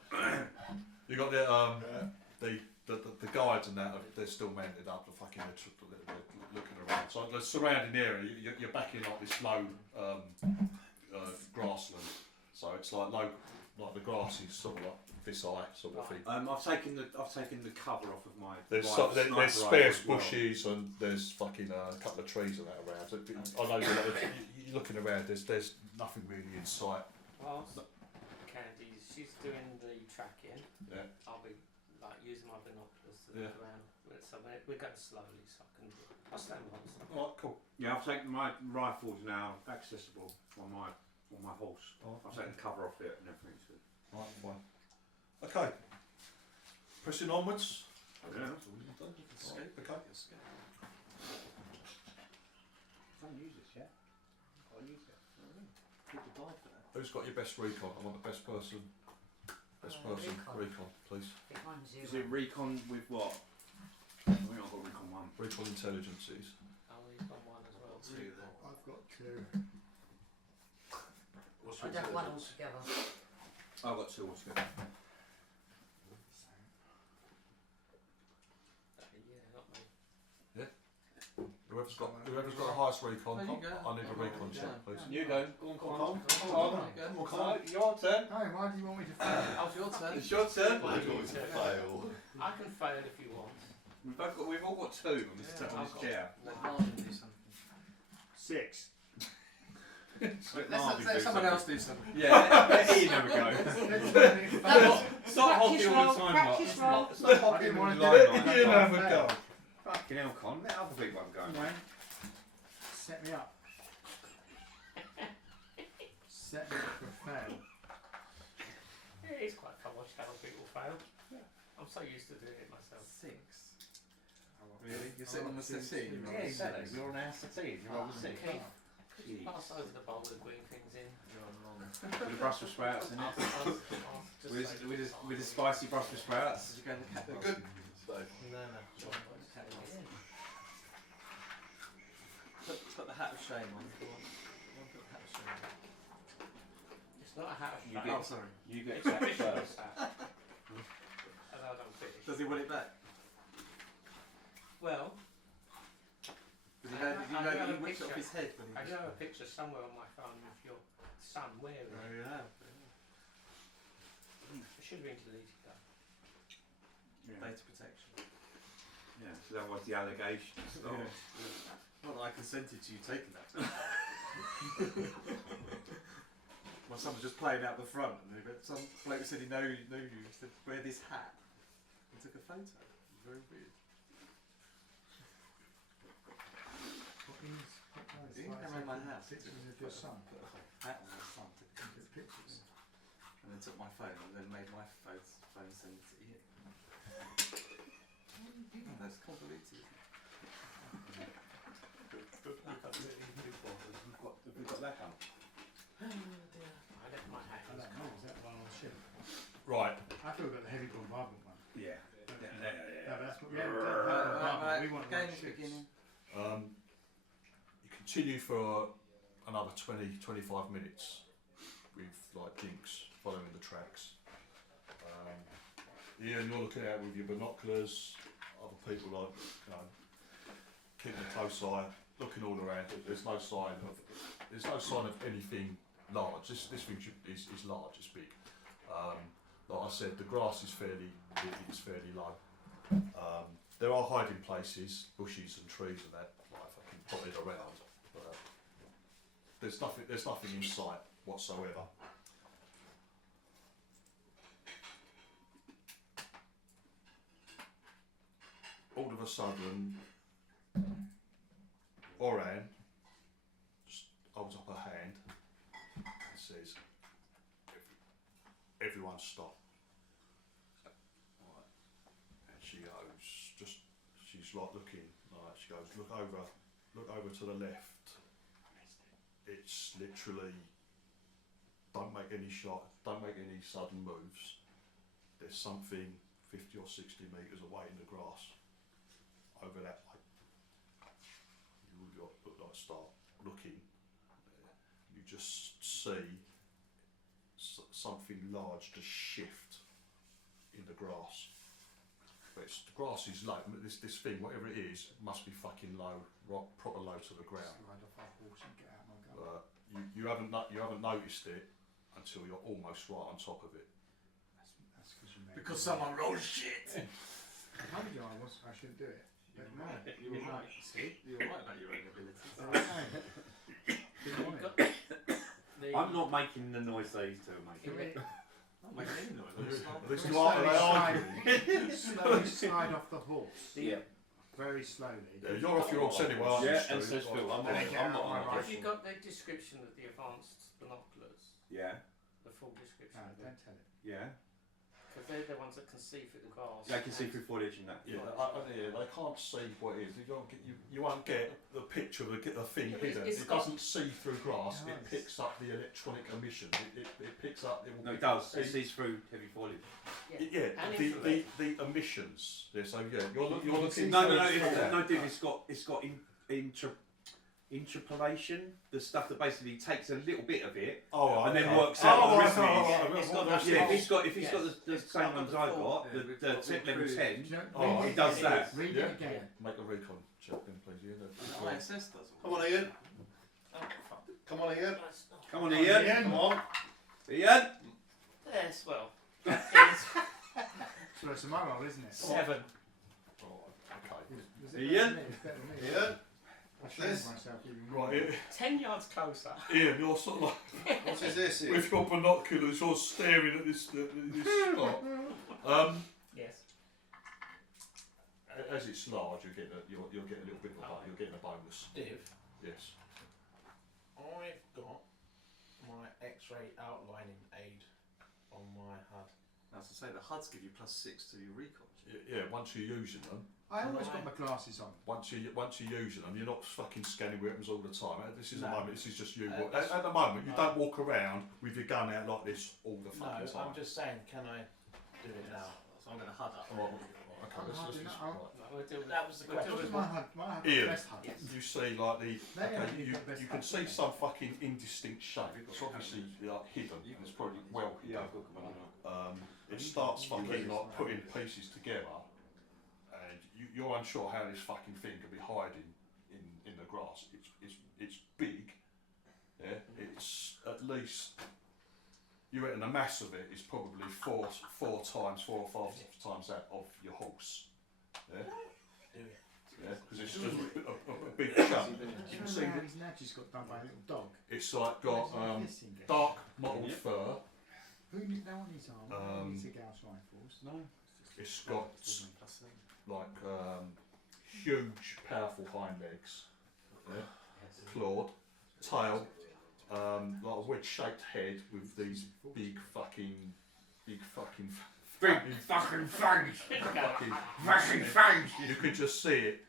You got the guides and that. They're still mounted up. They're looking around. So the surrounding area, you're back in like this low grassland. So it's like the grass is sort of like this high sort of thing. I've taken the cover off of my. There's sparse bushes and there's fucking a couple of trees and that around. So I know you're looking around. There's nothing really in sight. Whilst Candy's she's doing the tracking, Yeah. I'll be like using my binoculars to look around. So we're going slowly, so I'll stand on stuff. Alright, cool. Yeah, I've taken my rifles now accessible on my horse. I've taken the cover off it and everything. So. Right, fine. Okay. Pressing onwards. Yeah. Escape. Okay. Escape. Don't use this, yeah? I'll use it. People die for that. Who's got your best recon? I want the best person. Recon, please. I think mine's zero. Is it recon with what? I think I've got recon 1. Recon intelligences. Oh, he's got one as well. Two there. I've got 2. What's I your don't want intelligence? altogether. I've got 2 altogether. Yeah, not me. Whoever's got the highest recon, There you go. I need a recon check, please. You go. Go on, Come on. Your turn. No, why do you want me to fail? Oh, it's your turn. It's your turn. Why do you want me to fail? I can fail if you want. We've all got 2 on this, Yeah, on this chair. Let Martin do something. 6. Let someone else do something. Yeah, let Ian have a go. Stop hogging all the time. Practice roll. Stop hogging all the line. Ian, have a go. Fucking hell, Con. Let other people have a go, man. Set me up. Set me up for a fail. Yeah, it's quite fun watching how people fail. I'm so used to doing it myself. 6. Really? You're sitting on the settee? Yeah, exactly. You're on our settee. You're on the seat. Keith, pass over the bowl with green things in. You're on wrong. With the Brussels sprouts in it. With the spicy Brussels sprouts. Did you go in the cat box? Good. No. Put the hat of shame on. Go on. Put the hat of shame on. It's not a hat of You shame. get- Oh, sorry. You get It's a attacked fisherman's first. hat. And I don't finish. Does he want it back? Well, Did you know that you whipped it off his head when he I do have a picture somewhere on my phone of your son wearing it. you have. It should have been deleted though. Data protection. Yeah, so that was the allegation. Not that I consented to you taking that. My son was just playing out the front, and some bloke said he knew you. He said, "Wear this hat," and took a photo. Very weird. You can come in my house. Pictures of your son. Put a hat on my son. Took Pictures. and then took my phone and then made my phone send it to Ian. That's convoluted. We've got that out. Oh dear. I left my hat I in his don't know, car. is that one on the ship? Right. I thought about the heavy bombardment one. Yeah. No, but that's what we haven't done. Heavy bombardment. We want Game one is ships. beginning. You continue for another 20-25 minutes with like dinks following the tracks. Ian, you're looking out with your binoculars. Other people are, keeping a close eye, looking all around. There's no sign of anything large. This thing is large. It's big. like I said, the grass is fairly low. There are hiding places, bushes and trees and that, like fucking dotted around. But there's nothing in sight whatsoever. All of a sudden, Oran just holds up her hand and says, "Everyone stop." Right. And she goes, she's like looking, like she goes, look over to the left. It's literally, don't make any sudden moves. There's something 50 or 60 metres away in the grass. Over that way. You like start looking. You just see something large just shift in the grass. But the grass is low. This thing, whatever it is, must be fucking low, proper low to the ground. But you haven't noticed it until you're almost right on top of it. That's Because someone rolls shit. I told you I shouldn't do it. But no, You were right. See, you were right about your own abilities. Didn't want it. I'm not making the noise they two are making. Not making any noise. Slowly slide off the horse. Yeah. Very slowly. Yeah, you're off your horse anyway, aren't you? Yeah, Stu? and says Phil, I'm not. Have you got the description of the advanced binoculars? Yeah. The full description No, of it? don't tell it. Yeah. Because they're the ones that can see through the grass. They can see through foliage and that. Yeah, they can't see what it is. You won't get the picture of the thing Yeah, hidden. it's It got- doesn't see through grass. No, It picks up the electronic emissions. It picks up. It will No, it pick does. up It sees through heavy foliage. Yeah, And the emissions. Yeah, so yeah, you're looking. It's got interpolation, the stuff that basically takes a little bit of it and then works out what the rest of it is. Yeah, if he's got the same ones I got, the tip level 10, it does that. Read it again. Make a recon check then, please. Yeah, ISS does. Come on, Ian. Come on, Ian. Come on, Ian. Come on. Ian. Yes, well. So it's my roll, isn't it? 7. Was it Ian? better than me? Ian. I What's showed this? myself even Right, 10 yards closer. Ian, you're sort of like What is this? Ian? with your binoculars, you're staring at this spot. Yes. As it's large, you're getting a little bit of you're getting a bonus. Div, Yes. I've got my X-ray outlining aid on my HUD. As I say, the HUDs give you +6 to your recon. Yeah. Once you're using them, I always got my glasses on. once you're using them, you're not fucking scanning weapons all the time. This is No. the moment. This is just you. That's- At the moment, you no. don't walk around with your gun out like this all the No, fucking time. I'm just saying, can I do it now? So I'm going to HUD up. Oh, okay, let's I'll do just that. right. That was the What question. was my HUD? My HUD was Ian. the best HUD. You see, like They okay, only you got best can HUD, see don't they? some fucking indistinct shape. It's obviously like hidden. And it's probably well hidden. It starts fucking like putting pieces together, and you're unsure how this fucking thing could be hiding in the grass. It's big. Yeah, it's at least. You reckon the mass of it is probably four or 5 times that of your horse. Yeah. Yeah, because it's just a big chunk. You can see that His nudge just got done by a little dog. it's like got Pissing game. dark mottled fur. Who needs that on his arm? Um, It's a Gauss rifles. No. It's got like huge, powerful hind legs, yeah, clawed, tail, like a wedge-shaped head with these big fucking fangs. Fucking fangs. You could just see it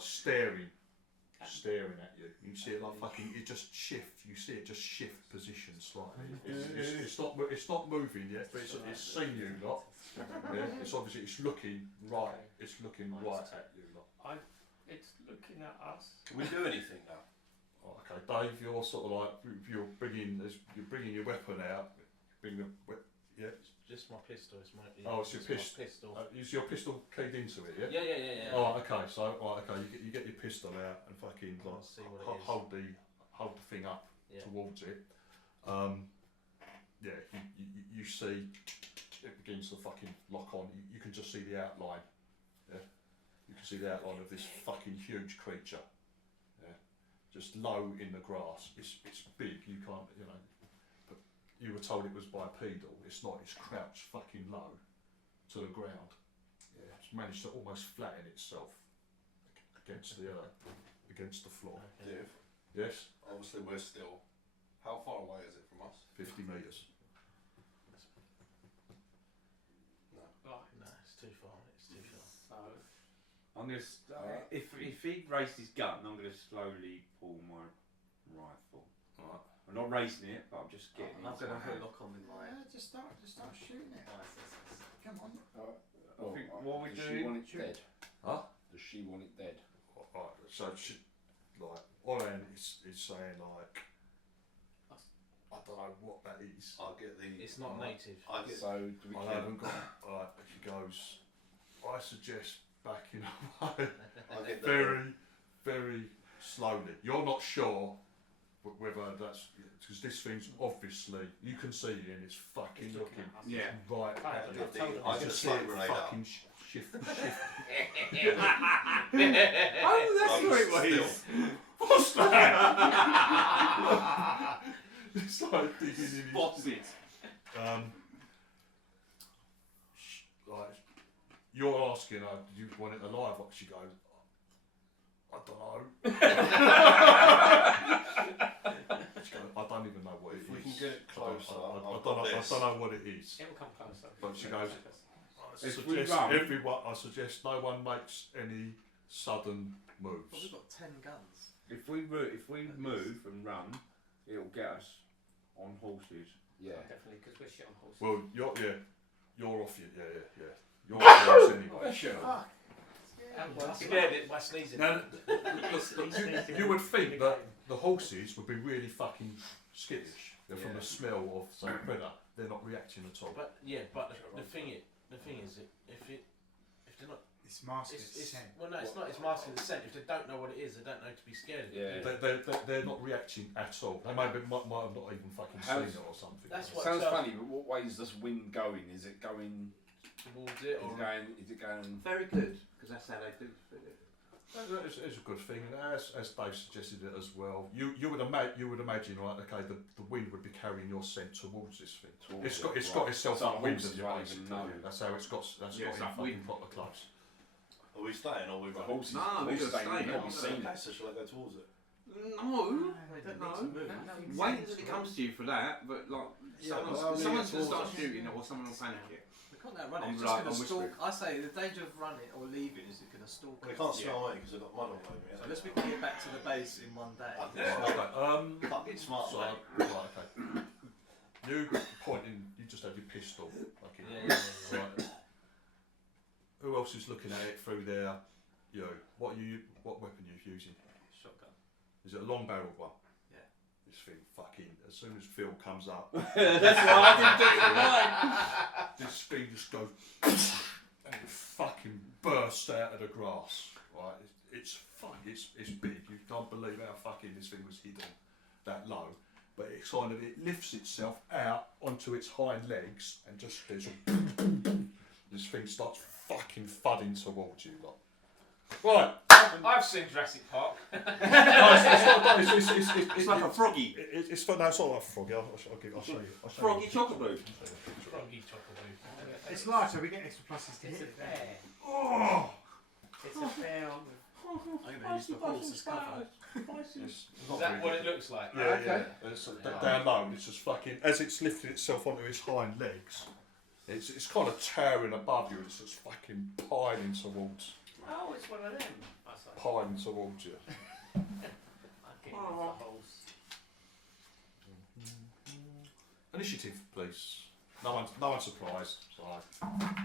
staring at you. You can see it like fucking. It just shift. You see it just shift position slightly. It's not moving yet, but it's seen you lot. Yeah, it's obviously looking right. It's looking right at you lot. It's looking at us. Can we do anything now? Oh, okay, Dave, you're sort of like you're bringing your weapon out. Yeah. Just my pistol. It's my. Oh, it's your my pistol. Is your pistol keyed into it? Yeah. Yeah. Oh, okay. So, you get your pistol out and fucking Can't see what it is. hold the thing up Yeah. towards it. yeah, you see it begins to fucking lock on. You can just see the outline. Yeah, you can see the outline of this fucking huge creature. Yeah, just low in the grass. It's big. You can't, you know. But you were told it was bipedal. It's not. It's crouched fucking low to the ground. Yeah, it's managed to almost flatten itself against the against the floor. Div, Yes, obviously we're still. How far away is it from us? 50 metres. No. No, it's too far. It's too far. So, I'm gonna if he raised his gun, I'm gonna slowly pull my rifle. Right. I'm not raising it, but I'm just getting. I'm into going my to hand. lock on with my. Just start shooting it. Come on. I think what we Does she want do. it dead? Huh? Does she want it dead? Right. So she, like, Orhan is saying like, I don't know what that is. I'll get the. It's not native. I get. So do we I kill haven't got. She goes. I suggest backing away I'll get the. very, very slowly. You're not sure whether that's because this thing's obviously you can see it and it's fucking looking Yeah. right. I'll get the. I I get a just see it slight grenade out. fucking shift. Oh, that's Like, what it still. was. What's that? It's like digging in his. What's it? Like, you're asking her, do you want it alive? What she goes, I don't know. She goes, I don't even know what it is. If we can get it closer, I don't know what it is. it will come closer. But she goes, If we I suggest no one makes any sudden Well, moves. we've got 10 guns. If we move and run, it'll get us on horses. Yeah. Definitely, because we're shit on horses. Well, you're off your You're off yours anyway. Fuck. Scared it by sneezing. Now, you would think that the horses would be really fucking skittish. They're from the smell of some predator. They're not reacting at all. But the thing is, if they're not, It's masking its it's scent. well, no, it's not. It's masking the scent. If they don't know what it is, they don't know to be scared of it. Yeah. They're not reacting at all. They might have not even fucking seen it or something. That's what Sounds tells funny, but what way is this wind going? Is it going towards it, or Is it going? Very good, because that's how they do it. It's a good thing, and as Dave suggested it as well. You would imagine, right? Okay, the wind would be carrying your scent towards this thing. It's got itself So upwind horses of you, won't even basically. know. That's how it's got. That's Yeah, got it's it like fucking proper close. Are we staying or are we The running? horses. No, the we're horses gonna ain't stay. probably seen Okay, it. so shall I go towards it? No, They don't no. need to move. Wait until it comes to you for that. But like, someone's going to start shooting, or someone will panic it. We can't let it run it. I'm It's like- just I'm going to whispering. stalk. I say the danger of running or leaving is it's going to stalk Well, they us. can't smell me because I've got mud all over me. So unless we can get back to the base in one day. Okay. Fucking smart, So, mate. right, okay. You pointing. You just had your pistol. Okay. yeah. Right. Who else is looking at it through there? You. What weapon are you using? Shotgun. Is it a long barreled one? Yeah. This thing fucking, as soon as Phil comes up, That's why I didn't do it right. this thing just goes and it fucking bursts out of the grass. Right? It's big. You can't believe how fucking this thing was hidden that low. But it lifts itself out onto its hind legs and just there's this thing starts fucking thudding towards you, lot. Right. I've seen Jurassic Park. It's like a froggy. It's not like a froggy. I'll show you. Froggy Chocobo. Froggy Chocobo. It's lighter, we get extra pluses to It's a hit. bear. Oh! It's a bear on the. I'm going to use the horse as cover. It's Is not that very what good. it looks like? Yeah, Okay. yeah. It's down low. It's just fucking as it's lifting itself onto its hind legs. It's kind of towering above you. It's just fucking piling towards Oh, it's one of them. you. I'm getting off the holes. Initiative, please. No one's surprised. So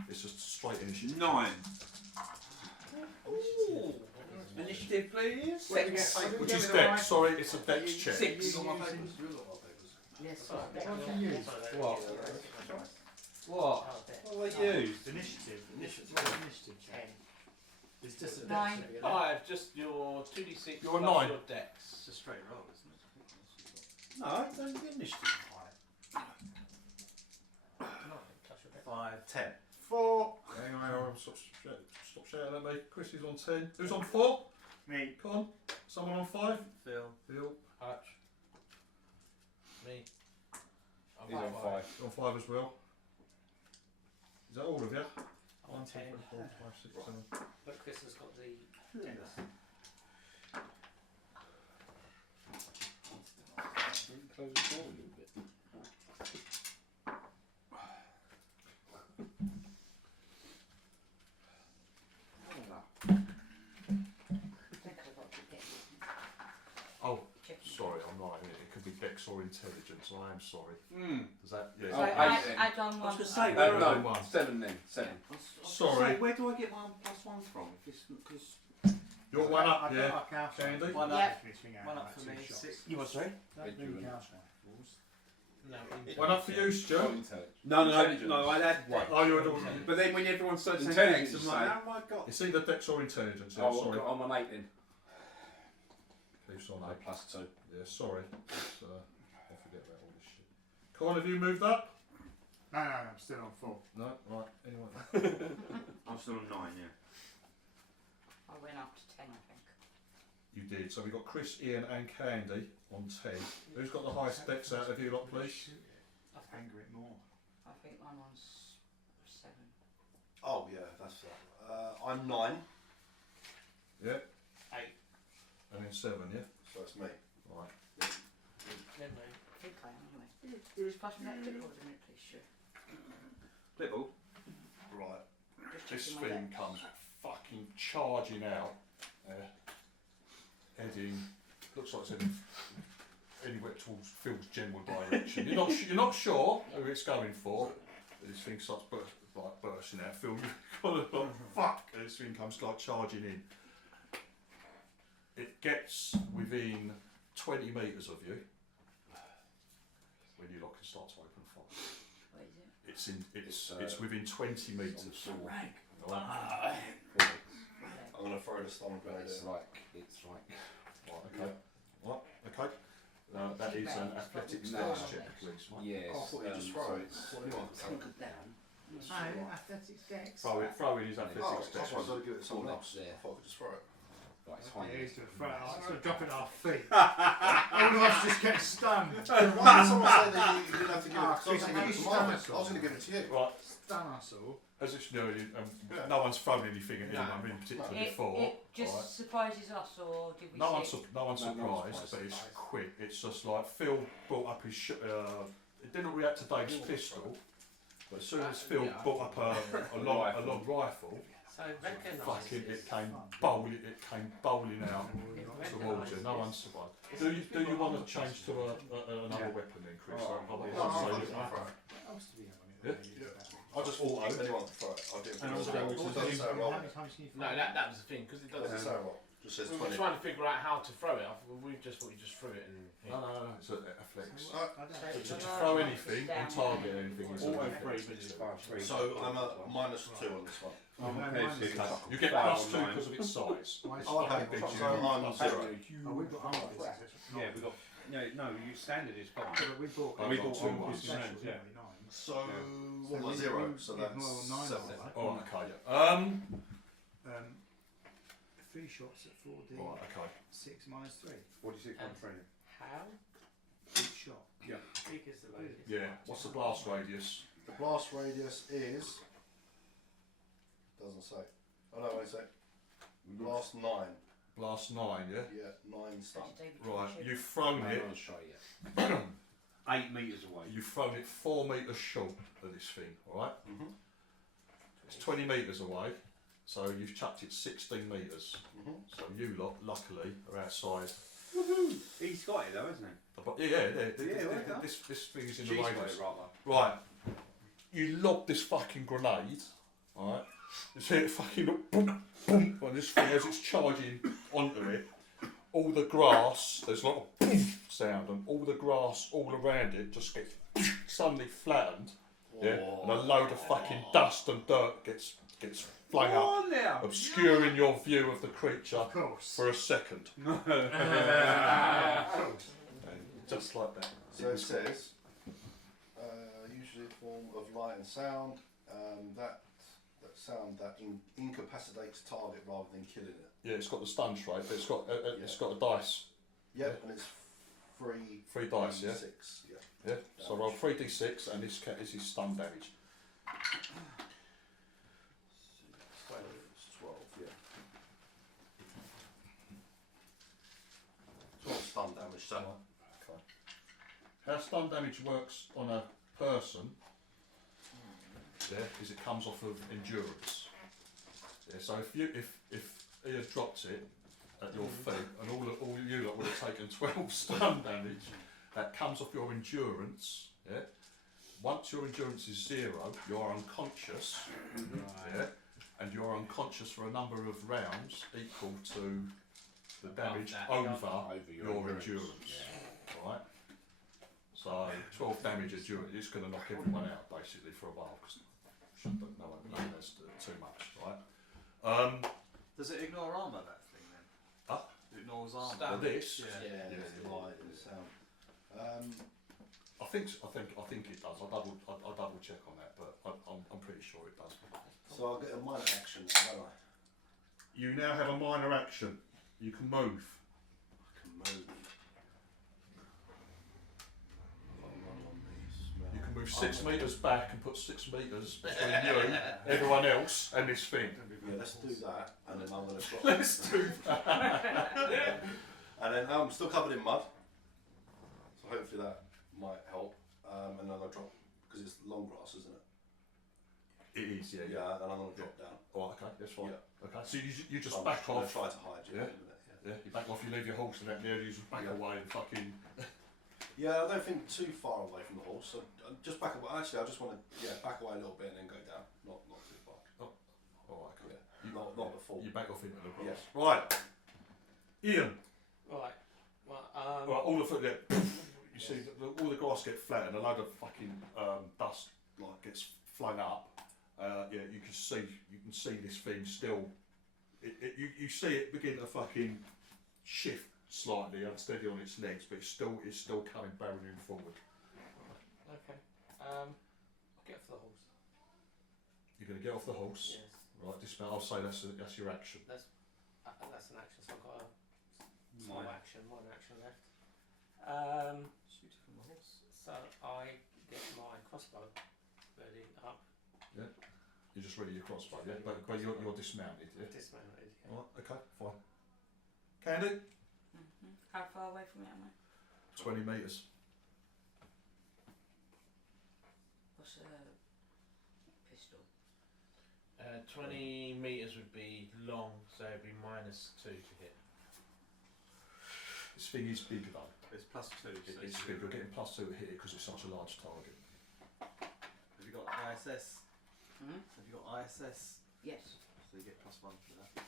it's just straight initiative. 9. Ooh. Initiative, please. Which is dex. Sorry, it's a dex check. 6. Yes, What do you use? What? Oh, What do I use? Initiative. Initiative. Initiative check. 10. It's just a 9. dex check. 5, just your 2d6 You're a plus 9. your dex. It's a straight roll, isn't it? No, I don't get initiative. 5, 10. 4. Hang on, stop shouting at me. Chris is on 10. Who's on 4? Me. Come on. Someone on 5? Phil. Phil. Hutch. Me. He's on 5. You're on 5 as well. Is that all of you? I'm on 10. 4, 5, 6, 7. But Chris has got the 10. Close the door a little bit. Oh, sorry, I'm not in it. It could be Dex or Intelligence. I am sorry. Does that? Yeah. So add on one. no, 7 then. 7. Sorry. Where do I get my +1 from? Because You're one up, I yeah. got my house Candy? One Yep. up. One One up for me. 6. You what, sorry? That blue house rifles. No. One up for you, Stu. No, Intelligence. I had one. Oh, you're all. But then when everyone started saying Intelligence, Dex, I'm like, you oh my god. It's either Dex or Intelligence. Yeah, Oh, sorry. I'm on 8 then. Keeps on No, that. +2. Yeah, sorry. It's, I forget about all this shit. Colin, have you moved up? No, I'm still on 4. No, right. Anyway. I'm still on 9, yeah. I went up to 10, I think. You did. So we've got Chris, Ian, and Candy on 10. Who's got the highest Dex out of you lot, please? I anger it more. I think my one's 7. Oh yeah, that's that. I'm 9, Yeah. 8. And then 7, yeah? so it's me. Right. Then me. I think I am anyway. Just pass me that clipboard a minute, please, sure. Clipboard? Right. Just This checking my thing Dex. comes fucking charging out. Heading. Looks like it's heading anywhere towards Phil's general direction. You're not sure who it's going for. This thing starts bursting out. Phil, you've got to fuck. And this thing comes like charging in. It gets within 20 metres of you when you lock and start to open fire. What is it? It's within 20 metres. Rag. I'm gonna throw the stun grenade It's in. like. Right, okay. Right, okay. That is an athletics No. Dex check, please. Right. Yes. Oh, I thought you just throw it. it's- What do you want? No, athletics Dex. Throw in his Oh, athletics that's Dex. why I've got to give it to someone All else. there. I thought I could just throw it. Right, it's Yeah, fine. he's doing front. I was drop it at our feet. All of us just get stunned. Why did someone say that you didn't have to give it? Ah, 'Cause I was going to give it to Chris, Marvin. you I was going to give it to you. Right, Stun us all. as it's new, Yeah. no one's thrown anything at No. anyone in particular It before. just right? surprises us, or did we No see one's, it? no one's No, no one's surprised, but it's surprised. quick. It's just like Phil brought up his. It didn't react to Dave's pistol, but as soon as Phil Yeah. brought up a long rifle, So recognise fucking this. it came bowling out towards you. No one's surprised. Do you want to change to another weapon then, Chris? Oh, I'll no, say I'll that. throw it. What else do we have on it? Yeah. I'll just auto. Anyone can throw it. I'll give it to And also, you. also, Doesn't say How roll. many times can you No, that was the thing, because it Doesn't doesn't. say roll. Just says We were 20. trying to figure out how to throw it. We just thought you just threw it and. No, it's a flex. Alright. I don't So know. To throw anything and target anything is Auto a 3, reflex. but it's 5-3. So I'm at -2 on this one. I'm No, okay, mine is so tough. You get +2 because of its size. Why is Oh, it- okay. Big So you I'm plus 0. Oh, we've got armor business. Yeah, we got. No, your standard is 5. But we bought. We bought two one. special, Yeah. didn't we? 9. So So what was we- 0? we- So we- that's well, 9 7. was Oh, okay. 3 shots at 4D. Right, okay. 6 minus 3. 46 on training. How Each shot. big is the radius? Yeah. What's the blast radius? The blast radius is. Doesn't say. Oh no, wait a sec. Blast 9. Blast 9, yeah? Yeah, 9 stun. Right, you've thrown No it. one's shot yet. 8 metres away. You've thrown it 4 metres short of this thing, alright? Mhm. It's 20 metres away, so you've chucked it 16 metres. Mhm. So you lot, luckily, are outside. He's got it though, hasn't he? Yeah, this thing is in the G's got radius. it rather. Right, you lob this fucking grenade, alright? You see it fucking boom, boom, on this thing as it's charging onto it. All the grass, there's like a boom sound, and all the grass all around it just gets suddenly flattened. Yeah, and a load of fucking dust and dirt gets flung Go up, on now. obscuring your view of the creature Of course. for a second. Of course. And just like that. So it says, usually a form of light and sound, that incapacitates target rather than killing it. Yeah, it's got the stun trait, but it's got a dice. Yep, and it's three dice, yeah? 6, yeah. Yeah, so roll 3d6 and this is his stun damage. 12, yeah. 12 stun damage, so. Okay. How stun damage works on a person, is it comes off of endurance. Yeah, so if he had dropped it at your feet and all you lot would have taken 12 stun damage, that comes off your endurance. Yeah. Once your endurance is 0, you're unconscious. Yeah. And you're unconscious for a number of rounds equal to the damage over your endurance. Right? So 12 damage endurance is going to knock everyone out basically for a while because no one knows too much, right? Does it ignore armour, that thing then? Huh? It ignores armour. This? Yeah. Light and sound. I think it does. I'll double check on that, but I'm pretty sure it does. So I'll get a minor action, don't I? You now have a minor action. You can move. I can move. You can move 6 metres back and put 6 metres between you, everyone else, and this thing. Yeah, let's do that, and then I'm going to drop. Let's do that. And then I'm still covered in mud, so hopefully that might help. And then I'll drop, because it's long grass, isn't it? It is, yeah. Yeah, and I'm going to drop down. Oh, okay, that's fine. Yeah. Okay, so you just I'm back just gonna off. try to hide you. Yeah. In a minute, Yeah, you back off, you leave your horse and that there, you just back away and fucking... Yeah, I don't think too far away from the horse, so just back away. Actually, I just want to back away a little bit and then go down, not too far. Oh, okay. Yeah. Not the full. You back off into the grass. Yeah. Right. Ian. Right. Well, Right, all the foot there. You see, all the grass get flat and a load of fucking dust gets flung up. You can see this thing still. You see it begin to fucking shift slightly, unsteady on its legs, but it's still coming barreling forward. Okay. I'll get off the horse. You're going to get off the horse. Yes. Right, dismount. I'll say that's your action. That's an action. So I've got a small action, one action left. Shoot from the horse. So I get my crossbow ready up. Yeah. You're just ready your crossbow, yeah? But you're dismounted, yeah? Dismounted. Yeah. Alright, okay, fine. Candy? How far away from it am I? 20 metres. What's a pistol? 20 metres would be long, so it'd be -2 to hit. This thing is big though. It's +2. So It's big. You're getting +2 to hit it because it's such a large target. have you got ISS? Hmm? Have you got ISS? Yes. So you get +1 for that.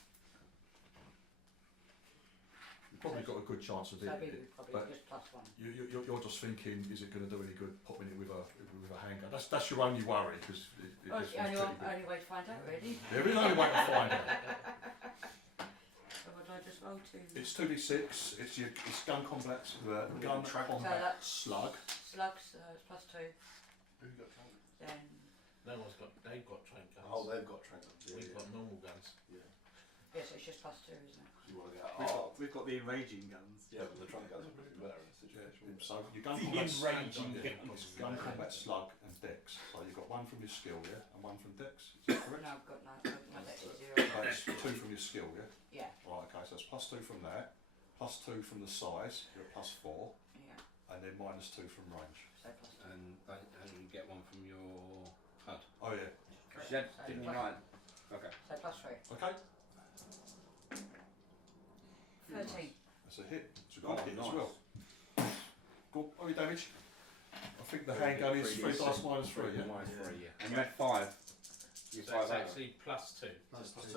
You've probably got a good chance of So hitting it'd it. be probably but just +1. You're just thinking, is it going to do any good popping it with a handgun? That's your only worry because Well, it's the only way to find out, really. There is only way to find out. So what do I just roll to? It's 2d6. It's gun combat. Gun combat slug. Slugs, it's +2. Who got trained? Then They've got trained guns. Oh, they've got trained. We've got normal guns. Yeah. yes, it's just +2, isn't it? You want to go? We've got the enraging guns. Yeah, but the trunk guns are pretty better in a situation. So your gun combat gun combat slug and dex. So you've got one from your skill, yeah, and one from dex. Is that correct? No, I've got no dex is 0. That's 2 from your skill, yeah. Yeah, Right. Okay. So it's +2 from that, +2 from the size. You're at +4, yeah. and then -2 from range. So +2. And you get one from your HUD. Oh yeah. She said, didn't you mind? Okay. So +3. Okay. 13. That's a hit. It's a good Oh, hit as nice. well. Go on, what damage? I think the handgun is 3 dice -3, yeah? -3, yeah. And you had 5. You So 5 it's out. actually +2. +2. +2.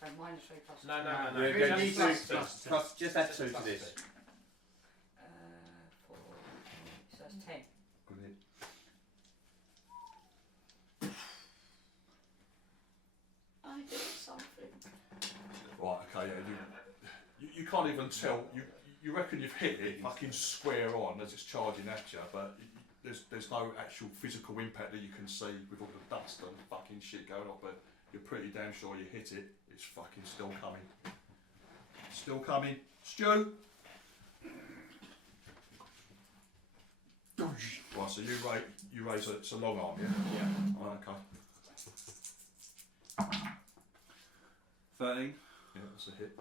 So -3 +2. No. Yeah, Three yeah, D6 just plus plus, just add 2 to Plus this. 4, so that's 10. Good hit. I did something. Right, okay, yeah, you can't even tell, you reckon you've hit it fucking square on as it's charging at you, but there's no actual physical impact that you can see with all the dust and fucking shit going on, but you're pretty damn sure you hit it. It's fucking still coming. Still coming. Stu! Right, so you raise it, it's a long arm, yeah? Yeah. Right, okay. 13. Yeah, that's a hit.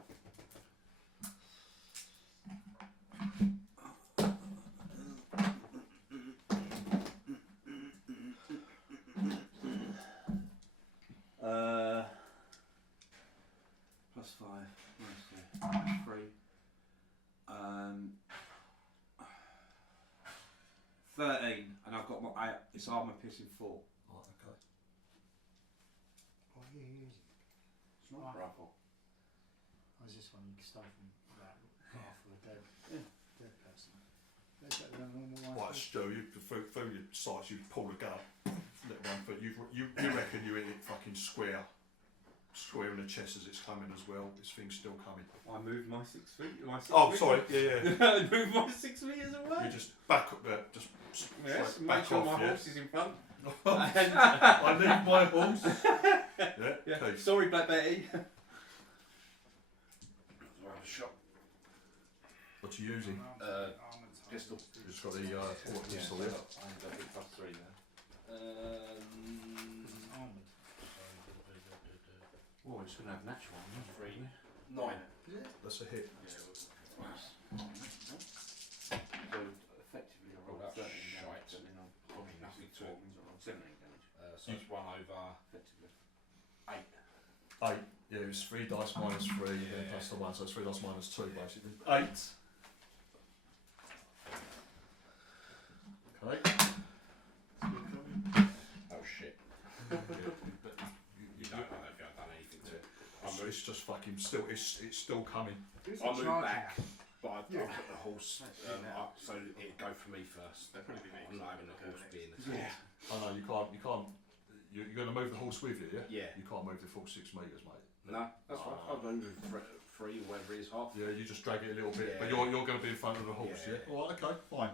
Plus 5. Minus 3. 13, and I've got my it's armour piercing 4. Right, okay. What are you using? It's not a rifle. Or is this one you can start from that half of a dead person? Is that the normal Right, rifle? Stu, through your sights, you pull the gun, let one foot. You reckon you hit it fucking square in the chest as it's coming as well. This thing's still coming. I moved my 6 feet. Sorry, yeah. I moved my 6 meters away. You just back up there, just Yes, back make sure off, my yeah. horse is in front. I need my horse. Yeah, okay. Sorry, Black Betty. Shot. What are you using? Pistol. You've just got the pistol, yeah. I ain't got big plus 3 there. Oh, it's going to have natural one. 3. 9. That's a hit. So effectively, I rolled up 13 damage, Shite. and then I'm probably nothing to 17 damage. So it's 1 over Effectively. 8. 8. Yeah, it was 3 dice minus 3 and then plus the 1, so it's 3 dice minus 2 basically. 8. Okay. Oh shit. You don't know if I've done anything to it. It's just fucking still. It's still coming. I moved back, but I put the horse up so it'd go for me first. I'm not having the horse being the Yeah. I know you can't. You're going to move the horse with you, yeah? Yeah. You can't move the full 6 metres, mate. No, that's fine. I'll move 3 or whatever it is, half. Yeah, you just drag it a little bit, Yeah. but you're going to be in front of the horse, Yeah. yeah? Alright, okay, fine.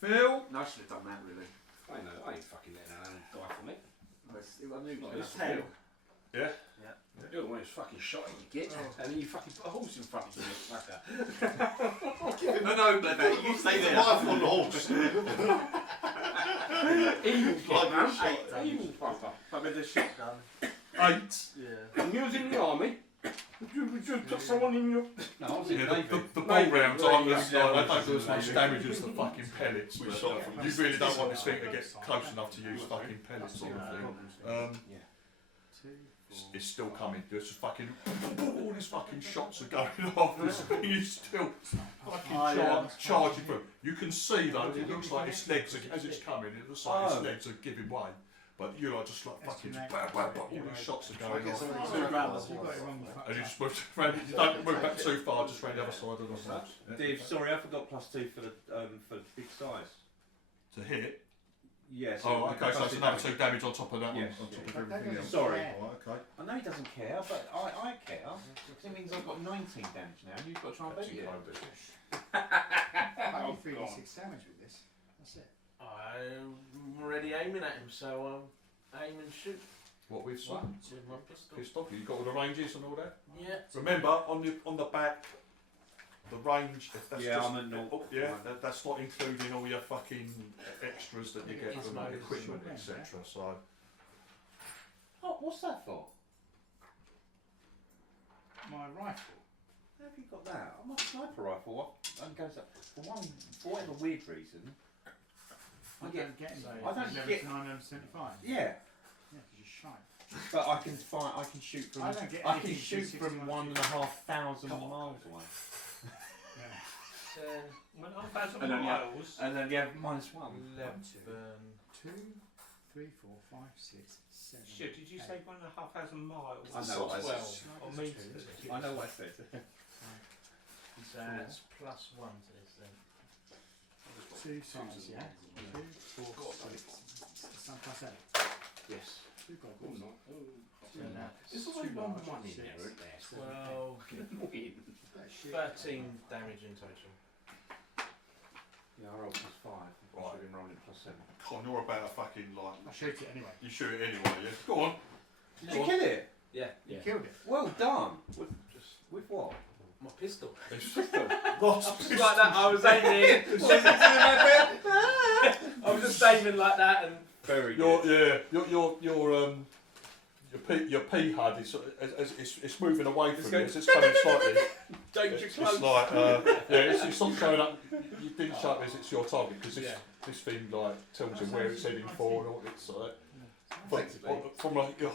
Phil? No, I should have done that really. I know, I ain't fucking letting that animal die for me. I knew it Not was this tail. Yeah? You're the one who's fucking shot at you, git, and then you fucking put a horse in front of you, you fucker. No, Black you stay there. Life on the horse. Evil Like man. a shotgun. Evil fucker. But with the shotgun. 8. Yeah. And you was in the army. You just put someone in your. No, I was in Yeah, Navy. the ball rounds aren't Yeah, as yeah, they don't do as much damage as the fucking pellets. We But shot from you really don't want this thing to get close enough to use fucking pellets sort of thing. It's still coming. There's just fucking all these fucking shots are going off. This thing is still fucking charging through. You can see though, it looks like its legs are, as it's coming. It looks like its legs are giving way. But you are just like fucking bam, bam, bam, all these shots are going off. And you just move around. You don't move back too far. Just around the other side of the horse. Dave, sorry, I forgot plus 2 for the big size. To hit. Yes. Oh, okay. So it's another 2 damage on top of that. Yes. On top of everything else. Sorry. Right, okay. I know he doesn't care, but I care. Because it means I've got 19 damage now, and you've got to try and beat it. I do 3d6 damage with this. That's it. I'm already aiming at him, so aim and shoot. What with What? With my pistol. pistol? You got all the ranges and all that. Yeah. Remember on the back, the range. That's Yeah, just, I'm at 0. that's not including all your fucking extras that you get It's from no equipment, discount, etc. So Oh, what's that for? My rifle. How have you got that? I'm a sniper rifle. And goes up for whatever weird reason. I don't get anything. I don't Level get- to 975. Yeah, Yeah, because you're shy. but I can find. I can shoot from. I don't get I can anything shoot through from 61. 1,500 miles away. Yeah. 1,000 And then, miles. And then yeah, -1. 2, 3, 4, 5, 6, 7. Shit, did you say 1,500 miles? I know what I said. 12 or meters? I know what I said. So that's +1 to this then. 2 sides, yeah? 2, 4, 6. Some plus 8. Yes. 2 goggles. So that's There's always 1 in there, isn't there? 12, Annoying. 13 damage in total. Yeah, I rolled +5. Right. Should have been rolling +7. Con, you're about a fucking like. I shoot it anyway. You shoot it anyway, yeah. Go on. Did you kill it? Yeah. You killed it. Well done. With what? My pistol. It's Just like that, I was aiming. I was just aiming like that and. Very your P HUD is it's moving away from you. It's coming slightly. It's close. like it's not showing up. You didn't show up as it's your target because this thing like tells you where it's heading for and all it's from like a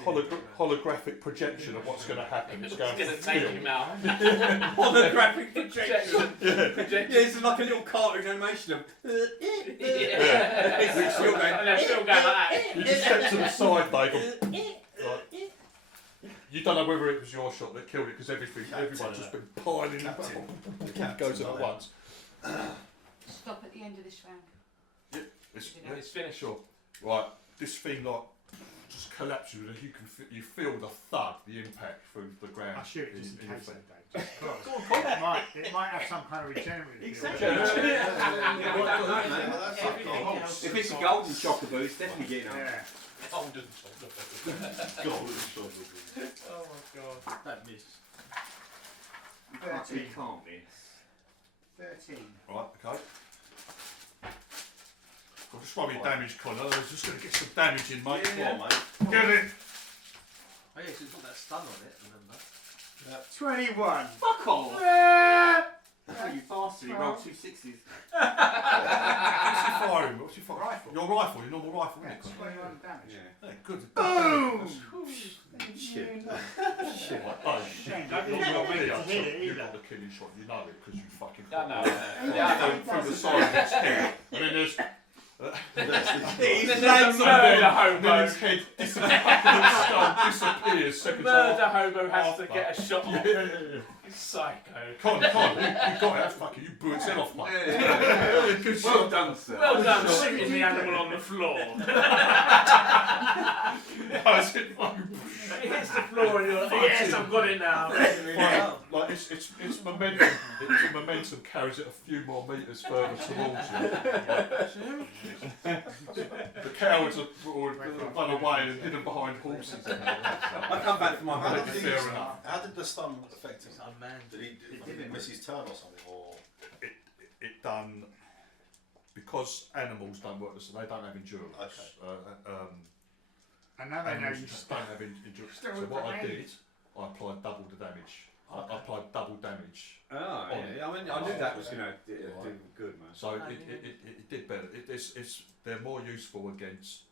holographic projection of what's going to happen. It's going to take him out. Holographic projection. Yeah, it's like a little cartoon animation of. It's still going like that. You just step to the side, Dave. You don't know whether it was your shot that killed it because everyone's just been piling up. It goes at once. Stop at the end of this round. Yeah, it's finished. Sure. Right, this thing like just collapses and you feel the thud, the impact through the ground. I shoot it just in case, thing. Dave. It might have some kind of regenerative. Exactly. If it's a golden chocobo, it's definitely getting up. Yeah. Golden chocolate. Golden chocolate. Oh my god. That miss. 13. Can't miss. 13. Right, okay. I'll just roll your damage, Connor. I was just going to get some damage in, mate. Come on, mate. Get it! Oh yeah, so it's got that stun on it, remember? 21. Fuck off! Oh, you bastard, he rolled 2 6s. What's your firing? What's your firing? Rifle. Your rifle, your normal rifle, Yeah, isn't it? 21 damage. Yeah, good. Boom! Shit. Shit. Oh, Shame, don't think you're meant to hit it you either. got the killing shot, you know it because you fucking. Yeah, Through the side of its head. And then there's. There's a murder hobo. Then his head disappears. Seconds Murder after. hobo has to get a shot off. Yeah. Psycho. Come on, you got it. That's fucking. You blew its head off, mate. Good Well shot. done, sir. Well done, shooting the animal on the floor. I said, fucking. It hits the floor and you're like, yes, I've got it now. Like its momentum, its momentum carries it a few more metres further towards you. The cowards have run away and hidden behind horses. I come back for my How money. did, Fair enough. how did the stun affect him? Unmanned. Did he miss his turn or something? Or It done because animals don't work so they don't have endurance. Okay. And now they know Animals you just don't have endurance. So what I did, I applied double the damage. I applied double damage. Oh, yeah. I mean, I knew that was going to do good, man. So it did better. They're more useful against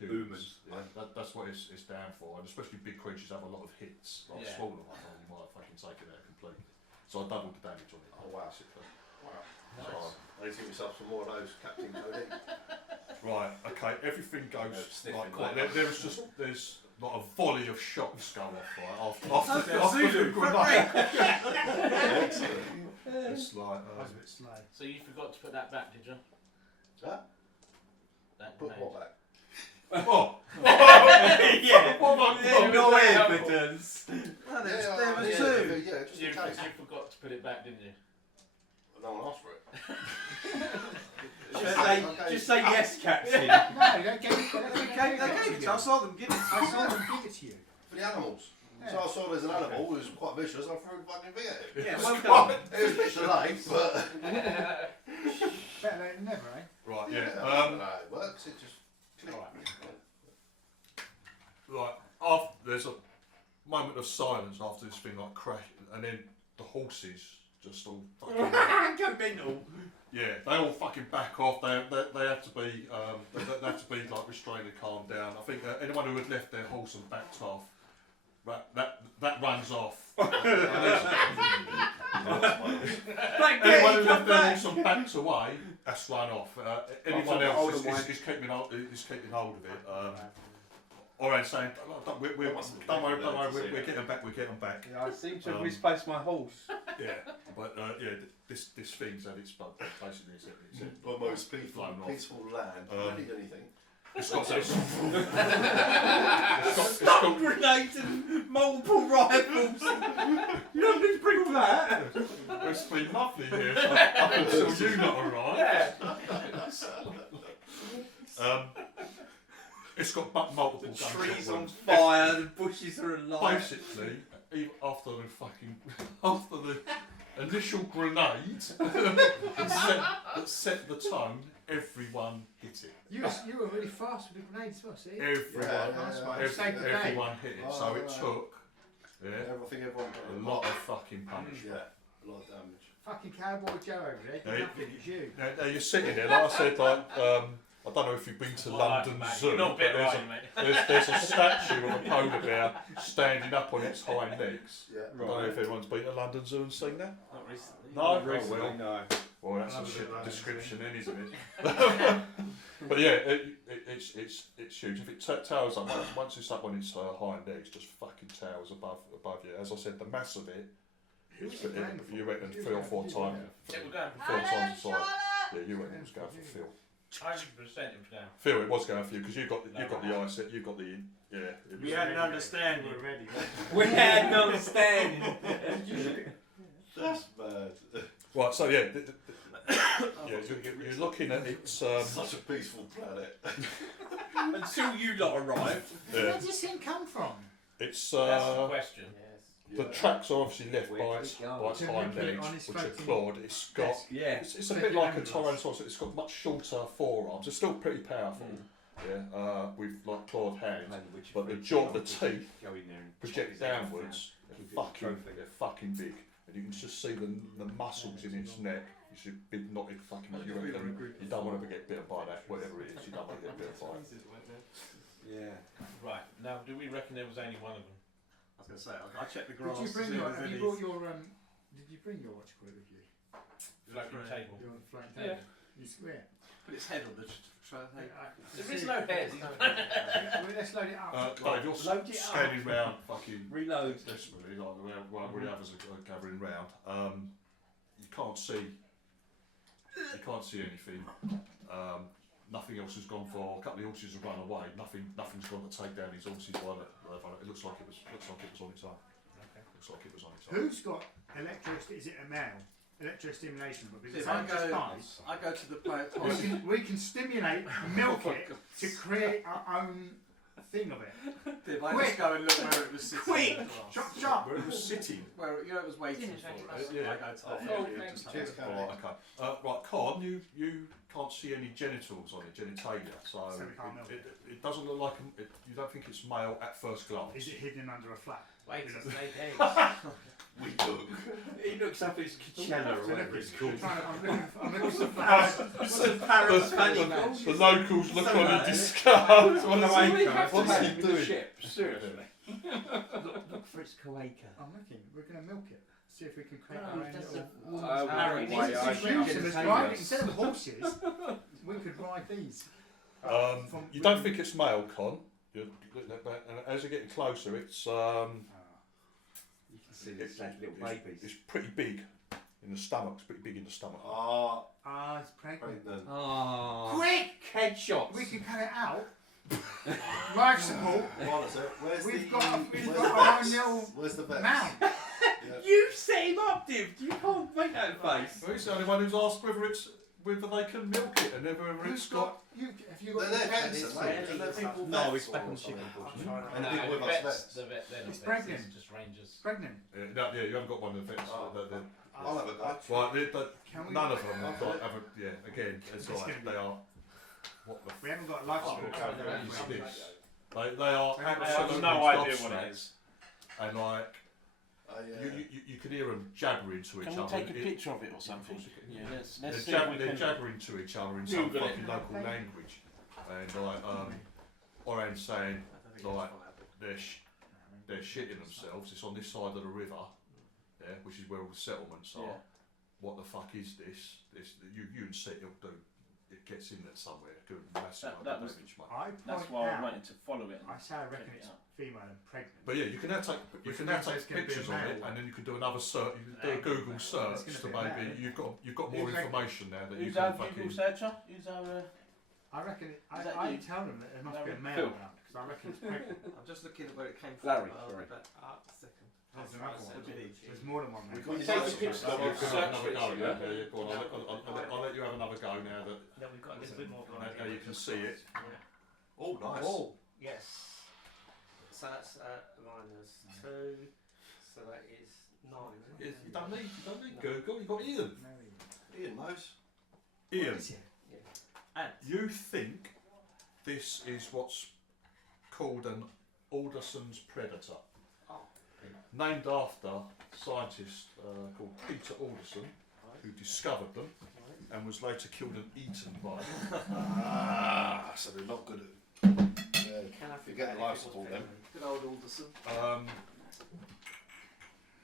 humans. Yeah, that's what it's down for, and especially big creatures have a lot of hits. Like smaller ones, you might fucking take it out completely. So I doubled the damage on it. Oh wow! Basically. Wow. So, I need to get myself some more of those, Captain Cody. right. Okay. Everything goes sniffing like quite. like There's not a volley of shots go off right after the grenade. It's like. I was a bit slow. So you forgot to put that back, did you? Huh? That Put grenade. what back? Oh! Yeah, What no evidence. Well, there Yeah, was yeah, two. yeah, just You in case. forgot to put it back, didn't you? No one asked for it. Just say yes, Captain. No, they gave it. They gave it to us. I saw them give it to I us. saw them give it to you. For the animals. Yeah. So I saw there's an animal who was quite vicious, I threw a fucking thing at it. Yeah, well done. It was a bit delayed, but. Better late than never, eh? Right. I Yeah. don't know how it works, it just. Like after there's a moment of silence after this thing like crashed, and then the horses just all fucking Go mental. yeah, they all fucking back off. They have to be they have to be like restrained and calmed down. I think anyone who had left their horse and backed off, that runs off. Anyone who left their horse and backed away, that's run off. Anyone else is keeping hold of it. Alright, saying, don't worry, we're getting back, Yeah, I seem to have misplaced my horse. Yeah, but this thing's at its basically it's The most peaceful land. I don't need anything. It's got Stun grenades and multiple rivals. You don't need to bring all that. It's been lovely here up until you not arrived. It's got multiple guns. Trees on fire, the bushes are alive. Basically, even after the initial grenade that set the tone, everyone hit it. You were really fast with the grenades, was it? Everyone hit it. So it took Everyone a lot of fucking punishment. Yeah, a lot of damage. Fucking Cowboy Joe over there, did nothing, it's you. Now you're sitting there, like I said, I don't know if you've been to London Zoo, You're not but bit right, mate. there's a statue of a polar bear standing up on its hind legs. Yeah. I don't know if everyone's been to London Zoo and seen that. Not recently. No, Recently, no. Well, that's a London shit Zoo. description, then, isn't it? But yeah, it's huge. If it towers up, once it's up on its hind legs, just fucking towers above you. As I said, the mass of it, you reckon 3 or 4 times. Yeah, we're going 4 times the size. Yeah, you reckon it was going for Phil. 100% it was down. Phil, it was going for you because you got the eye set, you got the We had an understanding. We're ready. We had an understanding. That's bad. Right, so yeah, you're looking at it's Such a peaceful planet. Until you lot arrived. Where does this thing come from? it's That's the question. the tracks are obviously left Where by did its it go? hind legs, which are clawed. It's got it's a bit like a Tyrannosaurus. It's got much shorter forearms. It's still pretty powerful. Yeah, with like clawed hands, but the teeth project downwards. They're fucking big, and you can just see the muscles in its neck. It's a big knotted fucking. You don't want to get bitten by that, whatever it is. You don't want to get bitten by it. Yeah. Right, now do we reckon there was only one of them? I was going to say, I checked the grass. Did you bring did you bring your what you call it with you? Floating table. Your floating table? You swear? Put its head on the tray. There is no head. Let's load it up. Dave, you're Load it up. scanning round fucking Reload. desperately, like where the others are gathering round. You can't see anything. Nothing else has gone for. A couple of horses have run away. Nothing's gone to take down these horses. It looks like it was on its own. Okay. Looks like it was on its own. Who's got is it a male? Electrostimulation book. Is it If I just go, guys? I go to the planet. We can stimulate, milk it to create our own thing of it. If I just go and look where it was sitting. Quick! Chop chop! Where it was sitting. Where it was waiting for us. Yeah. I go to that Oh, area, just Cheers, have a- Right, okay. Right, Con, you can't see any genitals on it, genitalia. So So we can't milk it doesn't look like you don't think it's male at first glance. Is it hidden under a flap? Wait, it's laid eggs. We took. He looks up his Kachella or whatever it's called. I'm looking for flowers. The locals look on in disgust. What's he doing? Seriously. Look for its cloaca. I'm looking. We're going to milk it. See if we can create No, our own that's little... a Instead of horses, we could ride these. You don't think it's male, Con? And as you're getting closer, it's You can see it's like little babies. it's pretty big in the stomach. It's pretty big in the stomach. It's pregnant. Pregnant. Oh. Quick! Headshots. We can cut it out. Life support. We've got our own little Where's the vet? mount. You set him up, Div. You can't make that face. Well, he's the only one who's asked whether they can milk it and whether it's got. Have you got They're the there, vets? vets, mate. They're people No, vets it's back all on the time. chicken. And No, people with the us vets, vets. they're not It's vets, pregnant. it's just rangers. Pregnant. No, yeah, you haven't got one of the vets. I'll have a go. Can we? None of them have got. Again, it's like they are. What the We haven't got life support. fuck is this? They are I have absolutely no idea what it gobsmacked. is. And like you could hear them jabbering to each Can we other. take a picture of it or something? Yeah, let's They're see if we can. jabbering to each other in some Google it. fucking local language, and like Oran saying like they're shitting themselves. It's on this side of the river, yeah, which is where all the settlements are. Yeah. What the fuck is this? You and Set it'll do. It gets in there somewhere. Good massive That was- damage, mate. That's why I wanted to follow it. I say I reckon check it it's out. female and pregnant. But yeah, you can now take It's gonna be pictures a of male it, one. and then you can do another search. You can do a Google search It's to gonna be a maybe male. you've got more Who's like- information now that you Who's can our fucking. Google searcher? Who's our... I reckon Is that I you? tell them that there must be a male Phil? around. Because I reckon it's pregnant. I'm just looking at where it came from. Larry, sorry. But, second. There's another one. There's more than one. We've Mate. got take a pit stop You on can have another search go. list, Yeah, yeah, go on. I'll let you have another go now that Then we've got a little bit more of an now idea. you can see it. Yeah. Oh, nice. Oh, yes. So that's minus 2. So that is 9. You don't need Google. You've got Ian. Ian knows. Ian, And you think this is what's called an Alderson's predator? Oh. Named after a scientist called Peter Alderson, who discovered them and was later killed and eaten by them. So they're not good at. Can I You get the life support then. good old Alderson.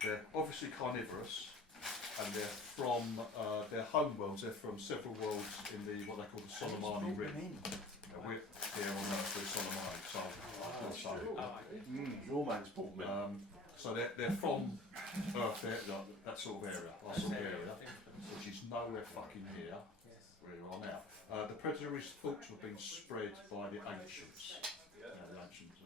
They're obviously carnivorous, and they're from their home worlds. They're from several worlds in the what they call the Solomani Ring. We're here on Earth with Solomani, so Your man's bought me. so they're from Earth, that sort of area, our sort of area, which is nowhere fucking here. Where you are now. The predator is thought to have been spread by the ancients. The ancients.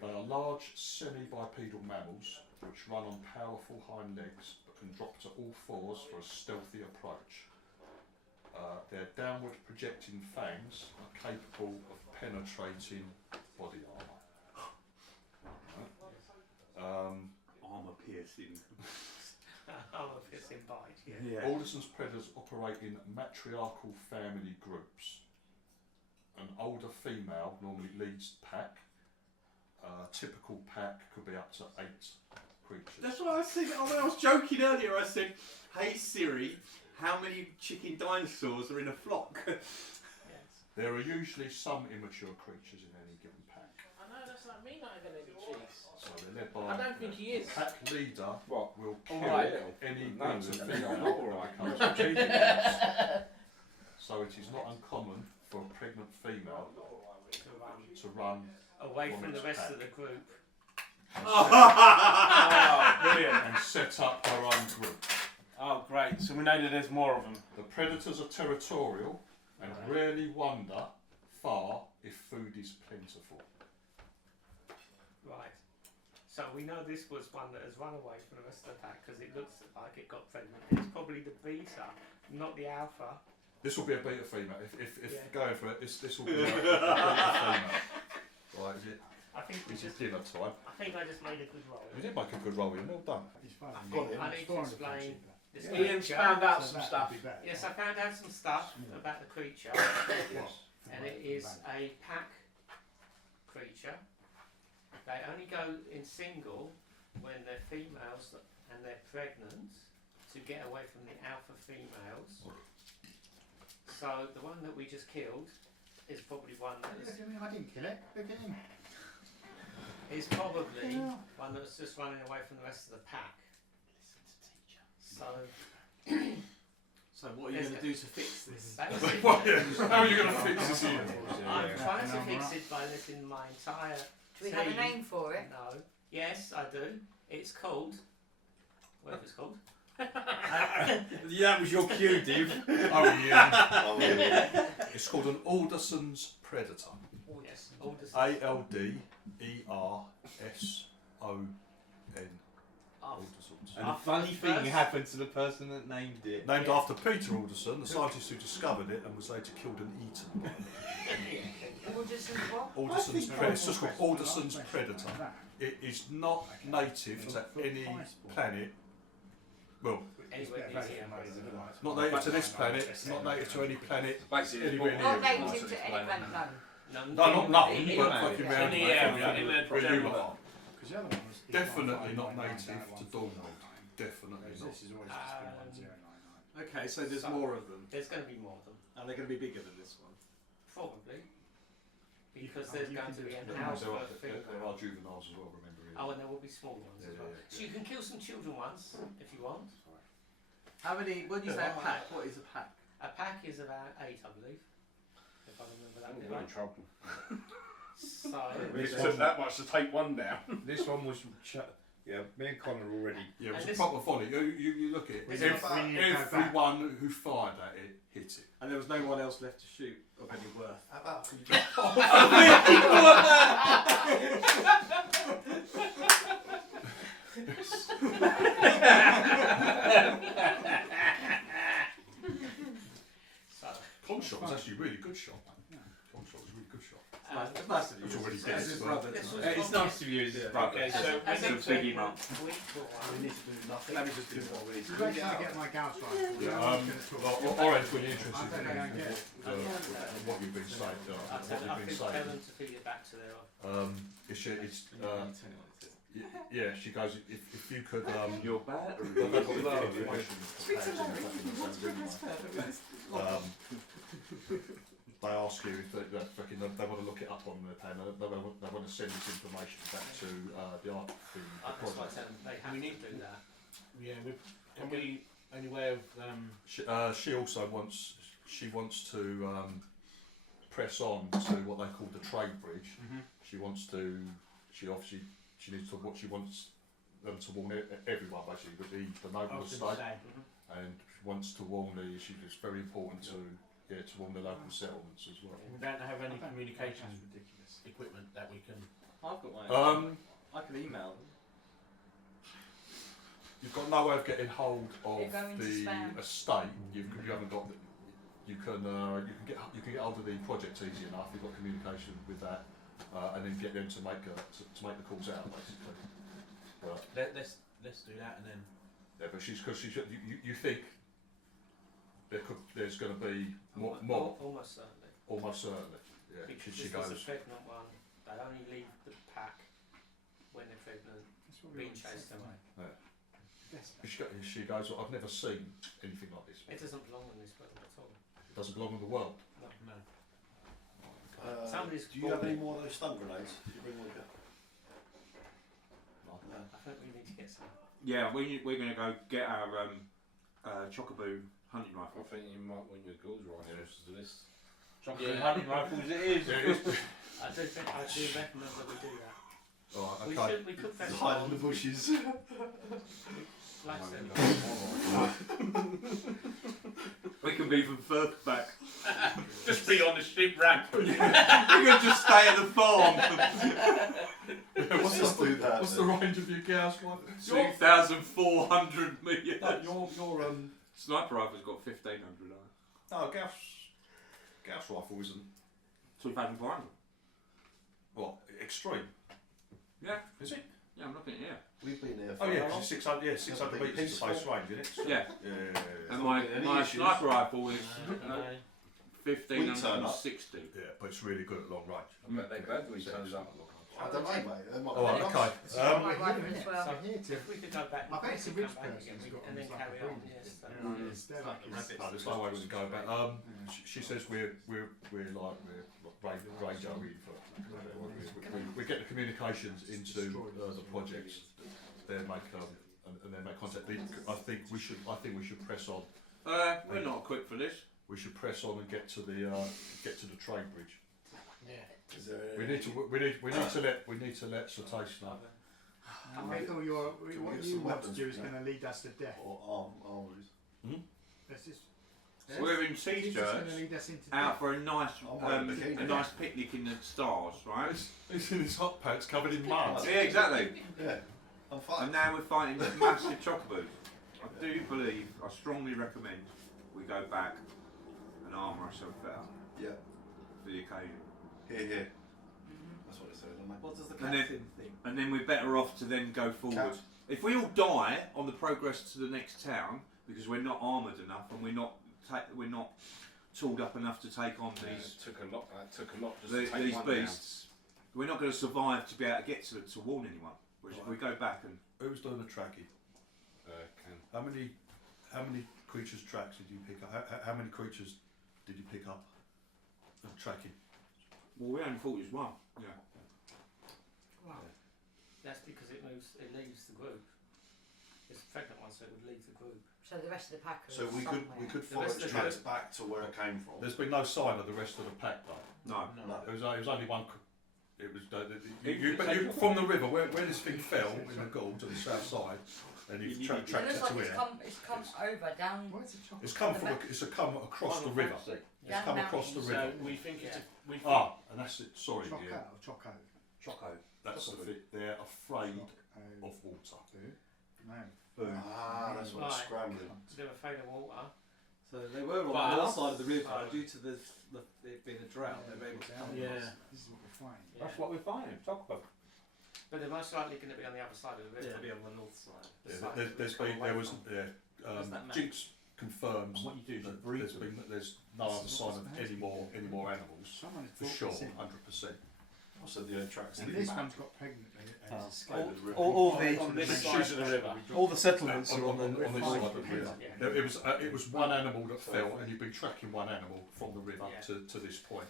They are large semi-bipedal mammals which run on powerful hind legs but can drop to all fours for a stealthy approach. Their downward projecting fangs are capable of penetrating body armour. Armour piercing. Armour piercing bite, yeah. Alderson's predators operate in matriarchal family groups. An older female normally leads the pack. Typical pack could be up to 8 creatures. That's what I said. When I was joking earlier, I said, "Hey Siri, how many chicken dinosaurs are in a flock?" There are usually some immature creatures in any given pack. I know, that's like me not having any cheese. So they're led by I don't think he is. pack leader will kill Alright. any No, beta no, female no, that comes alright. between them. So it is not uncommon for a pregnant female to run Away From from the its rest pack. of the group. Oh, brilliant. and set up her own group. Oh, great. So we know that there's more of them. The predators are territorial and rarely wander far if food is plentiful. Right. So we know this was one that has run away from the rest of the pack because it looks like it got pregnant. It's probably the beta, not the alpha. This will be a beta female. If Yeah. going for it, this will be a beta female. Right, I think we it's just. dinner time. I think I just made a good roll. You did make a good roll, Ian. Well done. It's fine. I need to explain this Ian's creature. found out So some that stuff. would be better. Yes, I found out some stuff about the creature, Yes. and it is a pack creature. They only go in single when they're females and they're pregnant to get away from the alpha females. So the one that we just killed is probably one that Look at me, I didn't kill it. Look at him. is probably one that's just running away from the rest of the pack. So So what are you going to do to fix this? basically, How are you going to fix this, Ian? I'm trying to Yeah. fix it by letting my entire Do we have a name for it? No. Yes, I do. It's called. Whatever it's called. That was your cue, Div. Oh, yeah. Oh, yeah. It's called an Alderson's predator. Yes. Alderson's. Alderson. Oh, Alderson's. And the funny thing happened to the person that named it. Named after Peter Alderson, the scientist who discovered it and was later killed and eaten. Alderson's what? Alderson's predator. It's just called Alderson's predator. It is not native to any planet. Well, anyway, it's here. not native to this planet. Not native to any planet. Basically, Anywhere near. Not native to any planet, no. No, not known, in- but in- fucking in round the mate, area, fucking in the where you general. are. Because the other one was Definitely not native to Dawnwood. Definitely not. This is always just been 1099. Okay, so there's So- more of them, There's going to be more of them, and they're going to be bigger than this one. probably, because You there's can going to do be it. an There alpha are female. juveniles as well, remember. Ian. Oh, and there will be small ones as Yeah, well. yeah, So you can kill some children once if you want. How many? When you say a pack, what is a pack? A pack is about 8, I believe, if I remember that We're in right. trouble. So It took that much to take one down. This one was. Yeah, me and Connor already. Yeah, it was And a this- proper volley. You look at it. Was it about- Everyone who fired at it hit it. And there was no one else left to shoot of any worth. How about So, Con shot was actually a really good shot, man. Con shot was a really good shot. It's nice of you. It's already As dead, his but- brother. This to- was It's nice of you as his brother. Okay, so as when a they big him up. week or We one. need to do nothing. Let me just do what we need to You do. guys trying to get my Gauss rifle? Yeah, well, Orange, when you're interested in what you've been saying, I'll what tell you've been tell saying, them to feed it back to their yeah, she goes, if you could, Your battery. well, they've got the information they ask you if they want to look it up on the panel, they want to send this information back to the art the That's why I project. tell them they have We to need do that. Yeah, can we, any way of, She also wants to press on to what they call the trade bridge. She wants them to warn everyone basically with the noble estate, and she wants to warn it's very important to warn the local settlements as well. we don't have any communications equipment that we can. I've got my own. I can email them. You've got no way of getting hold of They're going to the spam. estate. You haven't got. You can get hold of the project easy enough. You've got communication with that, and then get them to make the calls out basically. But Let's do that and then. yeah, but you think there's going to be more. Almost certainly. Almost certainly. Yeah. Because She this was a goes. pregnant one. They only leave the pack when they're pregnant, being chased away. She goes. I've never seen anything like this. It doesn't belong in this world at all. It doesn't belong in the world. No. Somebody's do you have bought any it. more of those stun grenades? Did you bring one back? I think we need to get some. Yeah, we're going to go get our Chocobo hunting I rifle. think you might win your goals rifles to this. Chocolate hunting rifles it is. I do recommend that we do that. Alright, We okay. should. We could fetch Hide in the one. bushes. Like I said, We can be from further back. Just be on the ship ramp. We can just stay at the farm. Let's just do that. What's the range of your Gauss rifle? 2,400 meters. No, your Sniper rifle's got 1,500 on it. no Gauss rifle isn't 2,400. what extreme. Yeah. Is it? Yeah, I'm looking at it. We've been here. Oh for yeah, how long? 600. Yeah, 600 big metres is the base peaceful. range, isn't it? Yeah. Yeah. And Any my issues? sniper rifle is no. 1,560. Yeah, but it's really good at long range. I bet they're glad we turns up. I don't know, mate. They might Oh, be okay. My rifle as well. So here to. If we could go back, I bet it's a we rich could come back person again, who's got and then almost like carry a on. breed. Yes. They're like No, there's no way we can go back. She says we're range are in for. We get the communications into the projects. They make and then make contact. I think we should press on. We're not equipped for this. We should press on and get to the trade bridge. Yeah. Is there We need to let Satesh know. I feel Can we what get you some want to weapons do is from going to lead us to death. or armories? Let's just. We're in She's just T-shirts going to lead us into out death. for a nice bikini. a nice picnic in the stars, right? He's in his hot pants covered in mud. Yeah, exactly. Yeah, I'm fine. And now we're fighting massive chocobos. I do believe, I strongly recommend we go back and armour ourselves better Yeah, for the occasion. here. That's what it says. I'm like, What does the And then- captain think? And then we're better off to then go forward. Cap- If we all die on the progress to the next town because we're not armoured enough and we're not tooled up enough to take on these Took a lot just to take these one beasts, we're not going to survive to be able to get to warn anyone. Whereas if we go back and Who's doing the tracking? Can How many creatures' tracks did you pick up? How many creatures did you pick up? Tracking. well, we only thought it was one. Yeah. Well, That's because it leaves the group. It's a pregnant one, so it would leave the group. so the rest of the pack are So we somewhere. could The follow rest its of tracks back to where it came from. There's been no sign of the rest of the pack though. No. No. It was only one. It was from the river where this thing fell in the gorge to the south side, and you've tracked It it looks to like here. it's come over down. It's come from it's come across the river. It's come across the river. So we think it's and that's it. Sorry, yeah. Choco. That's the thing. They're afraid of water. No. That's what it's scrambling. They're afraid of water. So they were on the north side of the river due to it being a drought. They were able to come across. This is what we're finding. Yeah. That's what we're finding. Chocobo. But they're most likely going to be on the other side of the river. It'll be on the north side. Jinx confirms And what you do is you that breed there's no other sign of any more animals Someone's for brought sure, this in. 100%. Also, the tracks And leading this back. one's got pregnant and Oh. it's escaped. All on this side of the river. all the settlements are on on this the side of the river. Yeah. It was one animal that fell, and you've been tracking one animal from the river Yeah. to this point.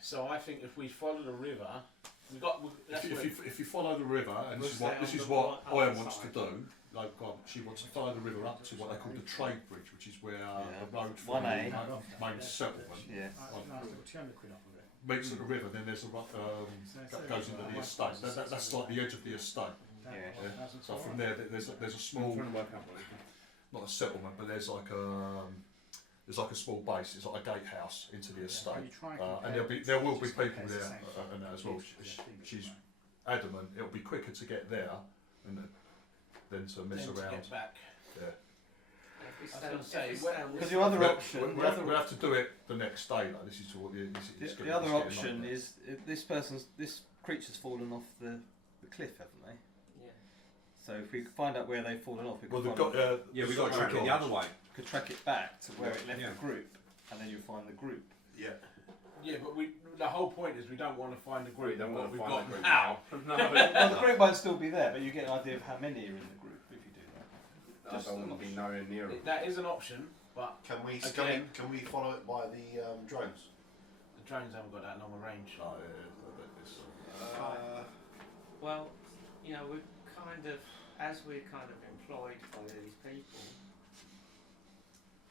So I think if we follow the river, If you follow the river, and We'll this stay is on what the Oya other wants to side. do. Like, she wants to follow the river up to what they call the trade bridge, which is where the road from 1A. the main settlement Yeah. £200 off of it. meets at the river. Then there's a that goes into the estate. That's like the edge of the estate. Yeah. So from there, there's a small, not a settlement, but there's like a small base. It's like a gatehouse into the estate, and there will be people there and that as well. She's adamant it'll be quicker to get there than to mess then to around. get back. Yeah. Because your other option, we'll have to do it the next day. Though. This is what the other option is this creature's fallen off the cliff, haven't they? Yeah. So if we find out where they've fallen off, we Well, could, they've got We've got to track it the other way. could track it back to where it left Yeah. the group, and then you find the group. Yeah. Yeah, but the whole point is we don't want to find a group. We don't what want to we've find got a group now. Well, the group might still be there, but you get an idea of how many are in the group if you do that. I don't want to be nowhere near it. That is an option, but Can we Again. can we follow it by the drones? the drones haven't got that long a range. Well, you know, we're kind of, as we're kind of employed by these people,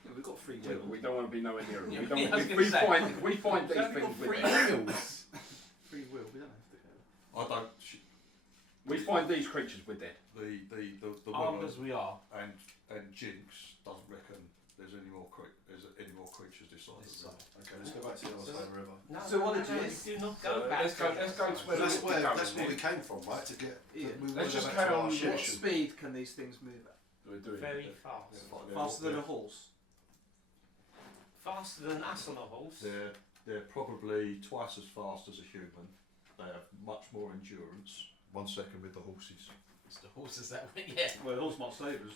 Yeah, we've got free Yeah, will. but we don't want to be nowhere near it. Yeah, We don't, I was if gonna we say. find these Have you things got with free it, wheels? Free will. We don't have to go. I don't. we find these creatures with it. The Armed woman as we are, and Jinx doesn't reckon there's any more creatures this side. This of the river. Okay, let's go back to the other side of the river. no, Zoologists. do not go back. let's go to where That's we're that's where we came from, right? To get. Yeah. We Let's wanna go just back carry to on our with ship. What Yes. speed can these things move at? We're doing Very it. fast. Faster than a horse. Faster than us on a horse. They're probably twice as fast as a human. They have much more endurance. 1 second with the horses. It's the horses that went, yeah. Well, the horse might save us.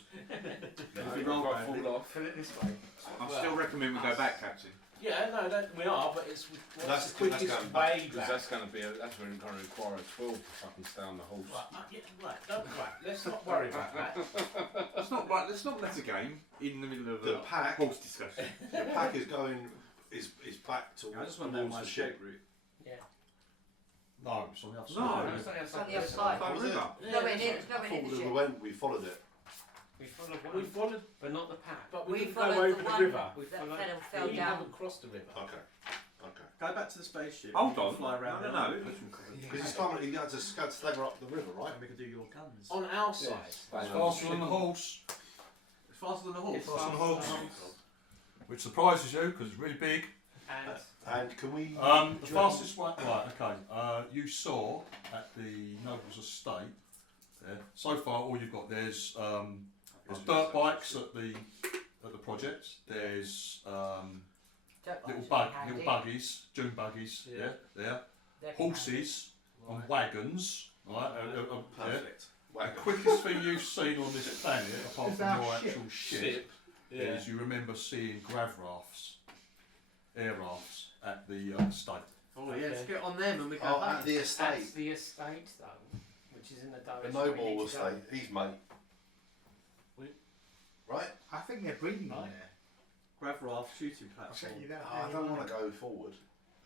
If we roll badly. Put it this way. I still recommend we go back, Captain. Yeah, no, we are, but it's That's- the quickest that's going way Because back. that's going to require a 12 to fucking stay on the horse. Right, let's not worry about that. Let's not let a game in the middle of The pack. horse discussion. The pack is going is back towards, I just want to know towards my the escape ship. route. Yeah. No, it's on the other No, side. It's It's on the other side. That was it. Nowhere near, I nowhere near thought the we ship. went, we followed it. We followed We one, followed, but not the pack. but We we didn't go followed over the the one river. We that followed, fell We down. haven't crossed the river. Okay. Okay. Go back to the spaceship. Hold and on. Fly around. No. Because he's coming, he had to stagger up the river, right? And we can do your guns. On our side. It's faster than the horse, It's faster than a horse. It's faster than a faster horse. than a which surprises you because it's really big. And And can we? The fastest one, right? Okay. You saw at the Noble's estate. So far, all you've got there's dirt bikes at the project. There's Dirt little bikes are little handy. buggies, dune buggies. Yeah. Yeah, there. They're Horses and wagons. Right. Yeah. Perfect. The Wagon. quickest thing you've seen on this planet, apart Is from our your ship. actual ship, Yeah. is you remember seeing grav rafts, air rafts at the estate. Oh yeah, let's get on them and we go Oh, back. at the that's estate. the estate though, which is in the The direction we noble need to go. estate. He's mate. Right? I think they're breeding in Right. there. Grav raft shooting I'll platform. check you that. I don't want to go forward.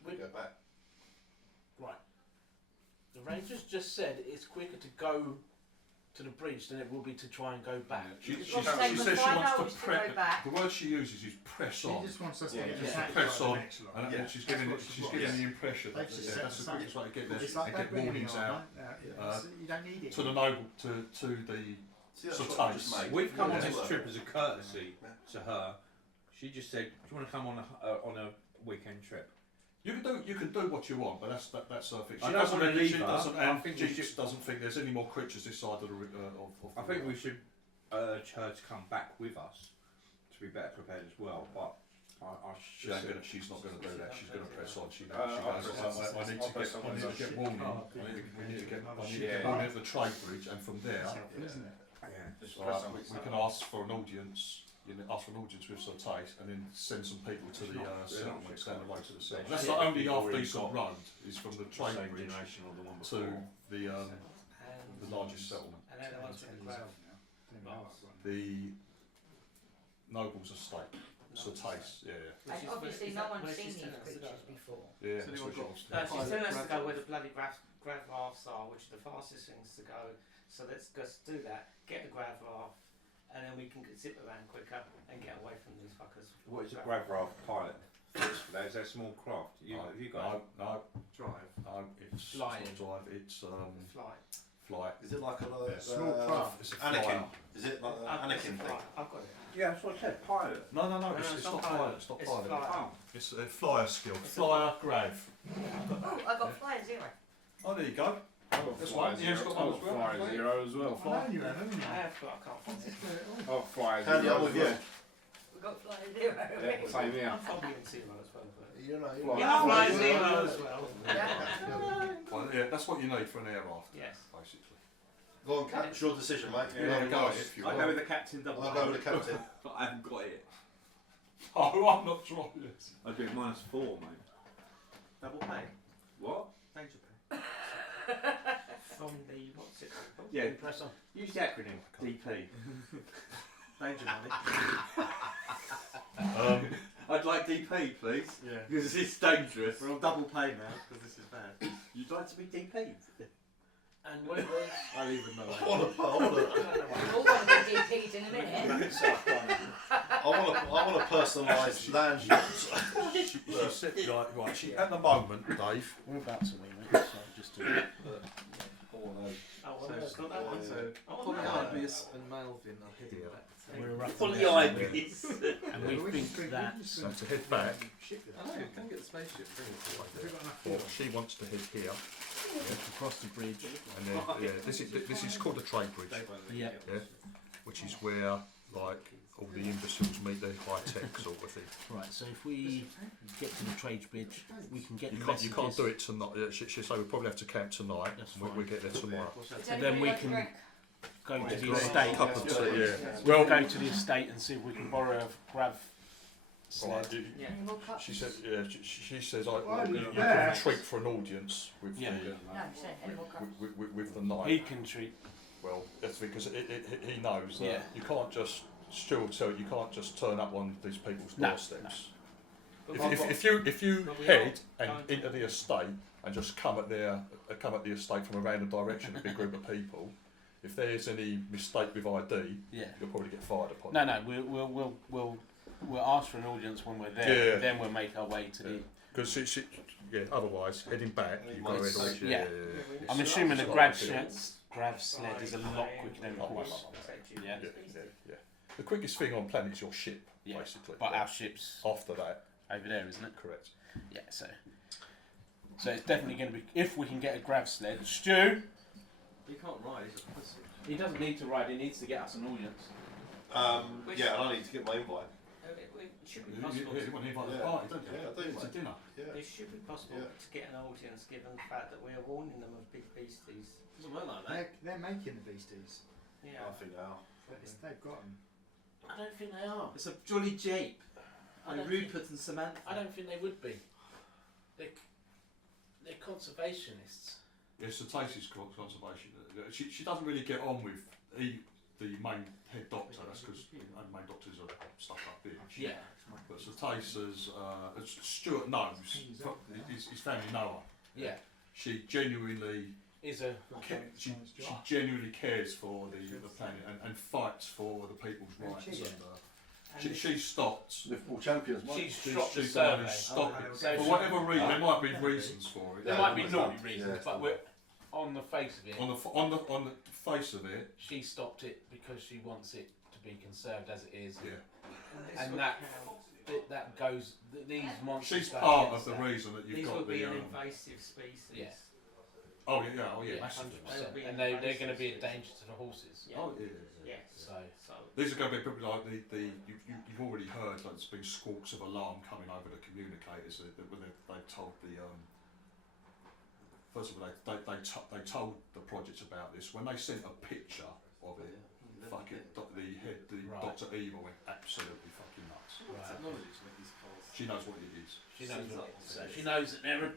We go back. Right. The rangers just said it's quicker to go to the bridge than it will be to try and go back. She Well, says take she the 5 wants hours to to press. go back. The word she uses is press She on. just wants us to Yeah, get yeah. Just attached press by the on, next lot. and Yeah. she's giving That's what she the wants. impression that They've just set that's the aside. quickest way to get It's their like get warnings out you don't need it. to the noble to the. See, that's So what I taste. just made. We've come on Yeah. this trip as a courtesy Yeah. to her. She just said, "Do you want to come on a weekend trip?" You can do what you want, but that's her thing. I She don't doesn't wanna really, leave she her. doesn't, I and think we Jinx should- doesn't think there's any more creatures this side of the I think we should urge her to come back with us to be better prepared as well. But She's not going to do that. She's going to press on. She goes, I'll I need to get warning. We need to get warning at the trade bridge, and from there, Isn't it? Just so, press on. we can ask for an audience. Ask for an audience with Taste, and then send some people to the settlements down the road to the settlement. That's the only half decent road is from the trade bridge to the largest settlement. And then the ones with the graph. The noble's estate. So Taste, yeah. And obviously no one's seen these creatures before. Yeah, So that's anyone what got- she No, wants to do. she's telling us to go where the bloody grav rafts are, which are the fastest things to go. So let's just do that. Get the grav raft, and then we can zip around quicker and get away from these fuckers. what is a grav raft pilot? Is that a small craft? Have you got? No, Drive. it's Flying. not drive. It's Fly. fly. Is it like a Small craft. It's a Anakin? flyer. Is it like I've an got Anakin some thing? fly. I've got it. Yeah, that's what I said. Pilot. No, No, it's it's not not pilot. pilot. It's not It's pilot. fly. Oh. It's a flyer skill. It's a- Flyer grav. Oh, I got flyer 0. Oh, there you go. That's one. Ian's got one as well. Flyer 0 as well. I know you have, haven't you? I have, but I can't find it. Oh, Flyer Handy 0 up with as you. well. We got flyer 0. Yeah, same here. I'm probably in 0 as well. But You know, Fly. yeah, fly 0 as well. Yeah. Well, yeah, that's what you need for an air raft, Yes. basically. Go on, Cap. It's your decision, mate. You want to go if you I go want. with the captain double. I'll go with the captain. But I haven't got it. Oh, I'm not trying this. I'd be at -4, mate. Double pay. What? Danger pay. From the what's it called? Yeah. Press on. Use the acronym DP. Danger money. I'd like DP, please, Yeah. because it's dangerous. We're on double pay now because this is bad. You'd like to be DP? And what it was? I leave them alone. I want We're all going to be DPs in a minute. a personalised land use. She said, right, at the moment, Dave, Whereabouts are we, mate? So just to... Oh, well, it's got that one. So, Polyibis and Malvin are heading back. We're roughly Fully there. ibis. And we think that... so to head back, I know, come get the spaceship, bring it forward. Have we got enough well, fuel? she wants to head here, across the bridge. and then, this is called the trade bridge, Yeah. which is where, like, all the imbeciles meet their high-tech sort of thing. Right, so if we get to the trade bridge, we can get You the can't do messages. it tonight. She said we probably have to camp tonight. That's We fine. get there tomorrow. Does And then anybody we like a can drink? go to the Got a estate. cup of tea, yeah. We'll go to the estate and see if we can borrow a grav sled. Right, Yeah. Any more cups? she said, yeah. She says, Well, you yeah. can treat for an audience with Yeah. No, you said any more cups. with the knife. He can treat. Well, that's because he knows that Yeah. you can't just. Stu will tell you can't just turn up on these people's No, doorsteps. But If you But we head are and going to- into the estate and just come at the estate from a random direction, a big group of people, if there's any mistake with ID, Yeah. you'll probably get fired upon. No, we'll ask for an audience when we're there. Yeah. Then we'll make our way to the. Because otherwise heading back, you go Might ahead. say- Yeah. I'm assuming the grav sled is a lot quicker than a horse. Yeah. Yeah. The quickest thing on planet is your ship, Yeah. basically. But our ship's After that, over there, isn't it? correct. Yeah. So it's definitely going to be if we can get a grav sled. Stu. He can't ride, he's a pussy. He doesn't need to ride. He needs to get us an audience. Yeah, and I need to get my invite. It should be You possible. want to invite the Yeah. party, don't you? Yeah, I do, It's a mate. dinner. Yeah. It should be possible Yeah. to get an audience given the fact that we are warning them of big beasties. Doesn't work like that. They're making the beasties. Yeah. I think they are. They've got them. I don't think they are. It's a jolly jape. I And don't Rupert and Samantha. I don't think they would be. They're conservationists. Yes, the taste is conservation. She doesn't really get on with the main head doctor. That's because the main doctors are stuck up here. Yeah. But Cetace's, as Stuart knows, his family know her. Yeah. She genuinely is a She genuinely cares for the planet and fights for the people's rights. And she stopped. Liverpool champions. She's She's stopped the the one survey. who stopped it. So For she- whatever reason, there might be reasons for it. There might be naughty reasons, but we're on the face of it. On the face of it, She stopped it because she wants it to be conserved as it is. yeah. And that goes. These monsters. She's go part of against the that. reason that you've These got would be the. an invasive species. Yeah. Oh yeah, Yeah, massively. 100%. And they're going to be a danger to the horses. Yeah. Oh yeah. Yes. So These are going to be probably like you've already heard like there's been squawks of alarm coming over the communicators when they told the first of all they told the project about this when they sent a picture of it. Fucking Right. Dr. Evil went absolutely fucking nuts. right. She knows what it is. She knows what. So she knows that they're a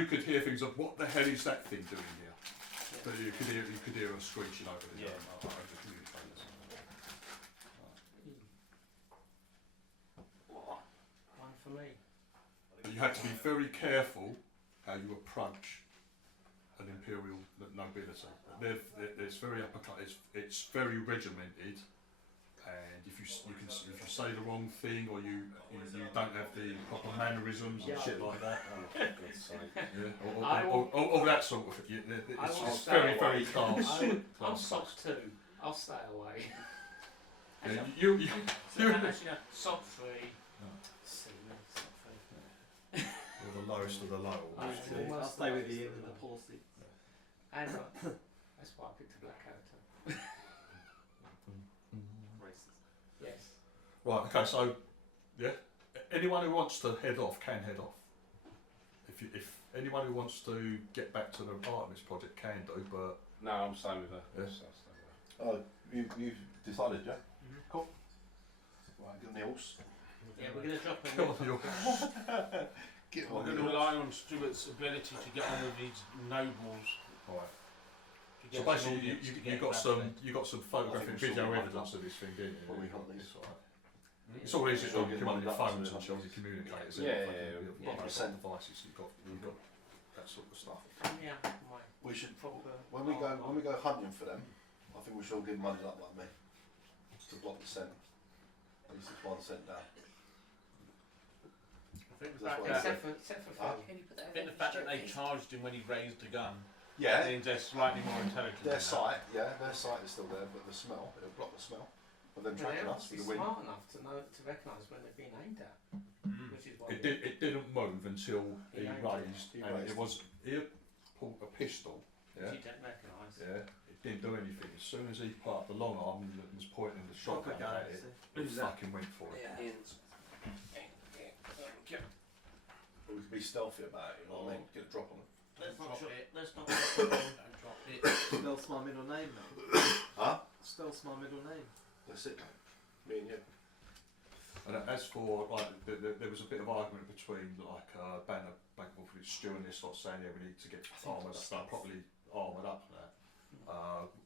You could hear things of what the hell is that thing doing here? But you could hear her screeching over the communicators. One for me. But you have to be very careful how you approach an imperial nobility. It's very uppercut. It's very regimented, and if you say the wrong thing or you don't have the proper mannerisms and shit like that, all that sort of thing. It's very class. I'll sock 2. I'll stay away. Yeah, Actually, no, sock 3. See, no, sock 3. You're the lowest of the low. I'll stay with you in the horsey. And that's why I picked a black character. Yes. Right, okay, so, yeah, anyone who wants to head off can head off. If anyone who wants to get back to the Artimis project can do, but... No, I'm staying with her. Yes. Oh, you've decided, yeah? Cool. Right, get on the horse. Yeah, we're going to drop Come on, him. you're... Get We're on going the to horse. rely on Stuart's ability to get on with these nobles. Right. To So get basically, an audience to you get got grabbed some photographic I think video we'll sort evidence of this thing, didn't you? When we hunt these. It's alright. It's all easy to Sure, do. get Come on one your up phones to and the- show the communicators. Yeah, and yeah, fucking yeah. mobile devices. You've got that sort of stuff. Yeah, my We should proper. when we go hunting for them. I think we should all give money up like me to block the scent. At least it's 1 cent down. Except for Phil. Can you put that I think the fact that they charged him when he raised the gun Yeah. means they're slightly more intelligent. Their than that. sight, their sight is still there, but the smell, it'll block the smell. But them They're tracking us obviously with the wind. smart enough to recognise when they're being aimed at, which is why. It didn't move until he He raised, He and raised. it was he pulled a pistol. Yeah. You don't recognise. Yeah. It didn't do anything. As soon as he put up the long arm and was pointing the shotgun at it, it fucking went for it. But we can be stealthy about it, you know what I mean? Get a drop on it. Let's not Drop drop it. Let's not Don't drop it. Stealth's my middle name, mate. Huh? Stealth's my middle name. That's it, mate. Me and you. And as for like, there was a bit of argument between like Banner Bankmore and Stu and this lot saying yeah we need to get armoured up, properly armoured up and that.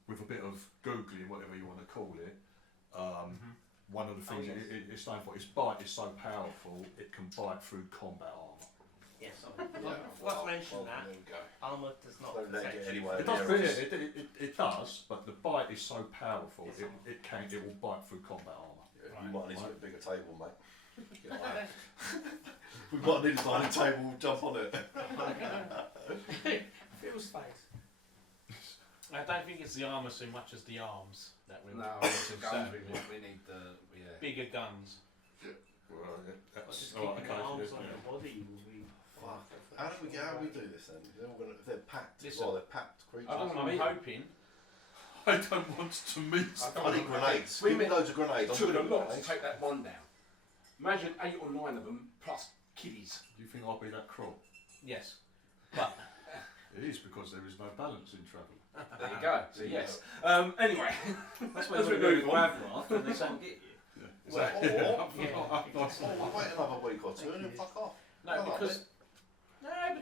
With a bit of googling, whatever you want to call it. One of the things it's known for, its bite is so powerful it can bite through combat armour. Yes, I forgot to mention that. There we go. Armour does not Don't let it protect get you. anywhere It does, near us. it does, but the bite is so powerful it will bite through combat armour. Yeah, you might need to get a bigger table, mate. We might need a dining table, we'll jump on it. Phil's face. I don't think it's the armour so much as the arms that we're No, concerned guns with. we need the Bigger guns. Well, that's Just all keeping right, the okay, arms yeah. on your body will be. Fuck. How do we do this then? They're all gonna, if they're packed, Listen, well, they're packed creatures. I don't I'm wanna meet hoping. I don't want to meet I need grenades. We Give me meant- loads of grenades. I'm took good a at lot to grenades. take that one down. Imagine 8 or 9 of them plus kiddies. Do you think I'll be that cruel? Yes. But It is because there is no balance in travel. There you go. So There you yes. Anyway, That's As we when move we on. Wavrath and they can't get you. Yeah. Well, Exactly. or- Yeah. We'll wait another week or two and then fuck off. no, I like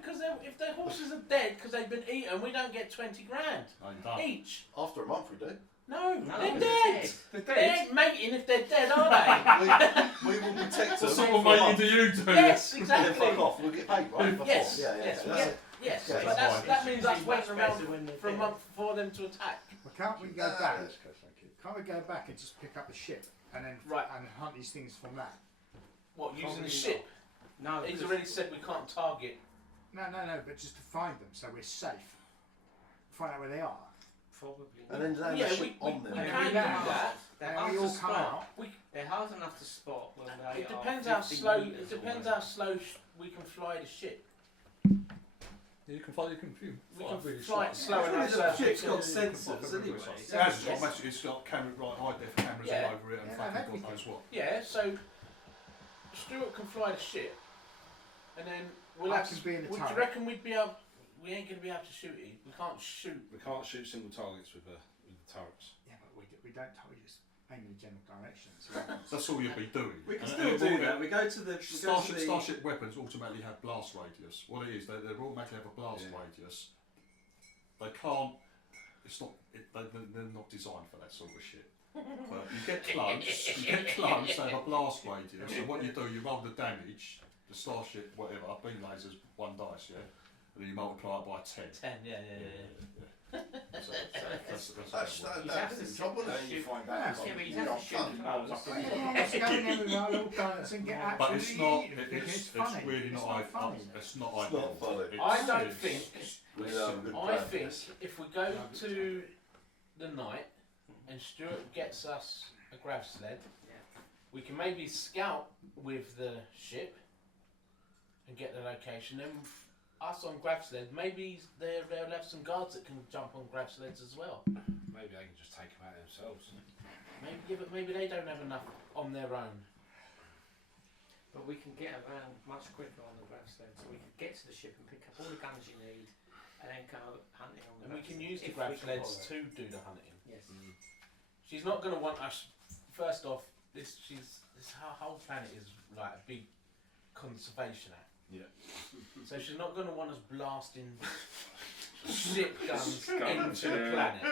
because if their horses are dead because they've been eaten, we don't get 20 grand No, you don't. each. After a month we do. No, No, they're they're dead. dead. They ain't mating if they're dead, are they? We will protect them. What sort of for a mating month. do you do? Yes, And then exactly. fuck off. We'll get paid, right? Before. Yes, Yeah, yeah. yes. That's it. Yes, Yeah, but that's that means us It's waiting much around better when they're for a dead. month for them to attack. Well, can't we go back? Can't we go back and just pick up the ship and then and hunt these things from that? What, using Probably the ship? No, He's because- already said we can't target. No, but just to find them so we're safe. Find out where they are. Probably. And then they have Yeah, a we ship on them. can They're do that. They're And hard we to all come spot. out. They're hard enough to spot when they It are depends how 50 slow. metres It depends away. how slow we can fly the ship. You can fly. You can We can really fly it slow Surely enough. the so it ship's can- got sensors anyway. It's got camera, right, high def cameras Yeah. all over it, and fucking God knows what. Yeah, so Stuart can fly the ship, and then we'll I have can to. be in the Do you turret. reckon we'd be able? We ain't gonna be able to shoot it. We can't shoot. We can't shoot single targets with the turrets. Yeah, but we don't tell you just aim in a general direction. So That's all you'd be doing. We can And still they've do all- that. We go to the Starship weapons automatically have blast radius. What it is, they automatically have a blast radius. They can't. It's not. They're not designed for that sort of shit. But you get close. You get close. They have a blast radius. So what you do, you roll the damage. The Starship, whatever, beam lasers, 1 dice, yeah, and then you multiply it by 10. 10, yeah. That's how it works. That's the trouble. Then you find Yeah, but you have to shoot them all. everyone's going everywhere, all planets, and get But absolutely it's not. eaten because It's it's funny. really It's not. funny. It's not It's ideal. not funny. I don't It's- think. We have a good I plan for think this. if we go to the night and Stuart gets us a grav sled, we can maybe scout with the ship and get the location. Then us on grav sled, maybe they'll have some guards that can jump on grav sleds as well. Maybe they can just take them out themselves. Maybe they don't have enough on their own. But we can get around much quicker on the grav sled, so we can get to the ship and pick up all the guns you need, and then go hunting on the And we grav can sled, use the if grav we can sleds borrow. to do the hunting. Yes. She's not going to want us. First off, this her whole planet is like a big conservation act. Yeah. So she's not going to want us blasting ship guns into the planet.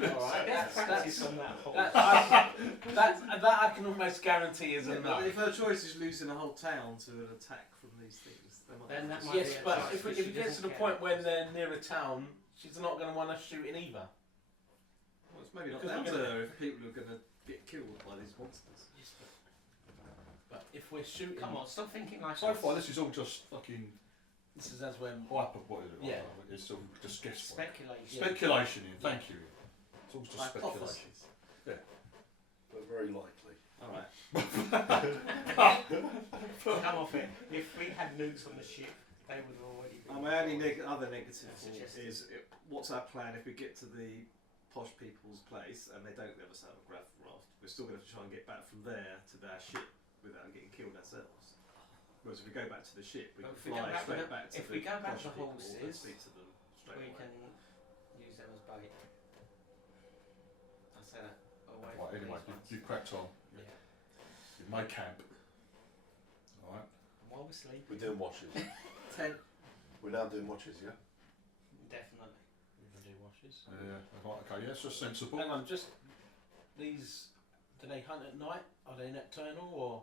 Alright, Practice on that hole. that I can almost guarantee is Yeah, enough. but if her choice is losing a whole town to an attack from these things, they might Then that might Yes, be a but choice, if but it she gets to doesn't the care. point when they're near a town, she's not going to want us shooting either. Well, it's maybe not Because down we're to gonna- her if people are going to get killed by these monsters. But if we're shooting, Come on, stop thinking like So us. far, this is all just fucking this is as when hyper. What is it? Yeah. It's all just guesswork. Speculation. Speculation. Thank you. It's all just Hypothesis. speculation. But very likely. Alright. Come off it. If we had nukes on the ship, they would have already been. My only other negative That's thought suggested. is what's our plan if we get to the posh people's place and they don't let us have a grav raft? We're still going to have to try and get back from there to our ship without getting killed ourselves. Whereas if we go back to the ship, we But can if we go fly back straight to the- back to if the we go back posh to people and horses, speak to them straight We away. can use them as bait. I say that away. Right, from anyway, these ones. you cracked on. Yeah. You made camp. Alright. While we're sleeping. We're doing watches. We're now doing watches, yeah? Definitely. we can do washes. Yeah. Right, okay. Yeah, it's just sensible. Hang on, just these. Do they hunt at night? Are they nocturnal or?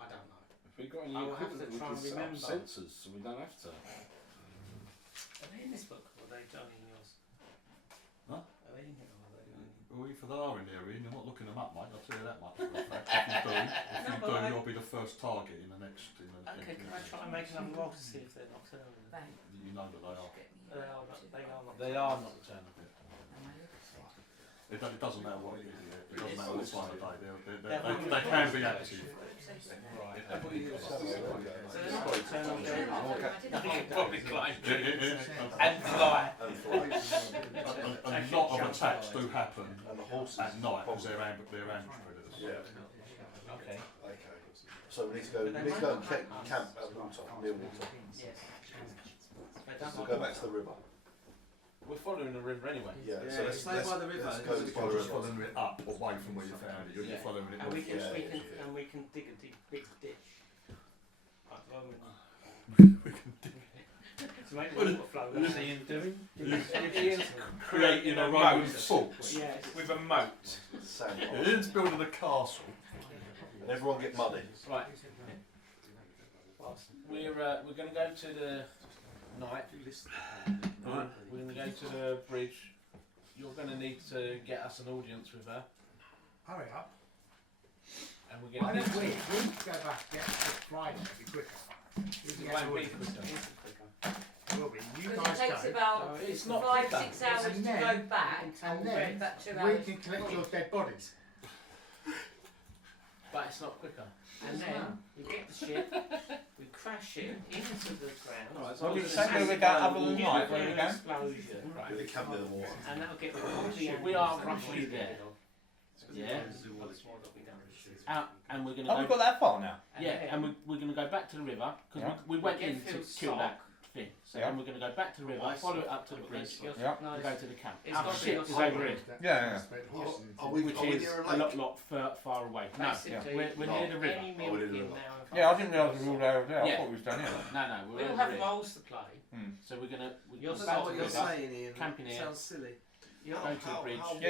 I don't know. If we got any I'll have equipment, to we try can and set up remember. sensors so we don't have to. Are they in this book or are they only in yours? Huh? Are they in here or are they only Well, if they are in there, Ian, you're not looking them up, mate. I'll tell you that much. For a fact. If you do, you'll be the first target in the next. Okay, can I try and make another roll to see if they're nocturnal? You know that they are. They are nocturnal. They are nocturnal. It doesn't matter what it is. It doesn't matter what time of day. They're They can be active. Right. So they're nocturnal. Probably climb Yeah. and fly. A lot of attacks do happen And the horses. at night because they're ambush predators. Yeah. Okay. Okay. So we need to go and camp at water, near water. Yes. So go back to the river. We're following the river anyway. Yeah. Yeah, So let's stay by the river. Let's go to the You're just river. following it up, away from where you found it. You're Yeah. following it. And we can, Yeah. and we can dig a big ditch. Like Roman. To make the water flow. What's Ian doing? You- Ian's Creating a Roman fort. Yes. with a moat. Sand. Ian's building a castle. And everyone get muddy. Right. We're going to go to the night. We're going to go to the bridge. You're going to need to get us an audience with her. Hurry up. And we're Why going to don't need we go back and get the fly there, it'd be quicker. It won't be quicker. It will be. You Because guys it takes go, about It's not 5, quicker. 6 hours to And then- go back. and then about 2 we hours. can collect your dead bodies. But it's not quicker. And then we get the ship, we crash it into the ground. Alright, What did you so say where we go other than night? Where we Nuclear go? explosion. With the camp near the water. And that'll get all the We are animals roughly and there. Yeah. What's more that we don't Out, and we're going Have to we go. got that far now? Yeah, and we're going to go back to the river because Yeah. we went Get in to filled kill that stock. thing. So Yeah. then we're going to go back to the river, follow it up to the bridge, Yeah. and go to the camp. It's Our got to be ship a is highway. over here, Yeah. which is a lot far away. No, Basically, we're near the river. any Oh, we're near milk the in river. now. Yeah, I didn't realise we were all over there. I Yeah. thought we was down here. No, we're We all over have here. roles to play. So we're going to You're go so back What to you're the river, saying, Ian, camping here, sounds silly. You're go to the bridge. Yeah,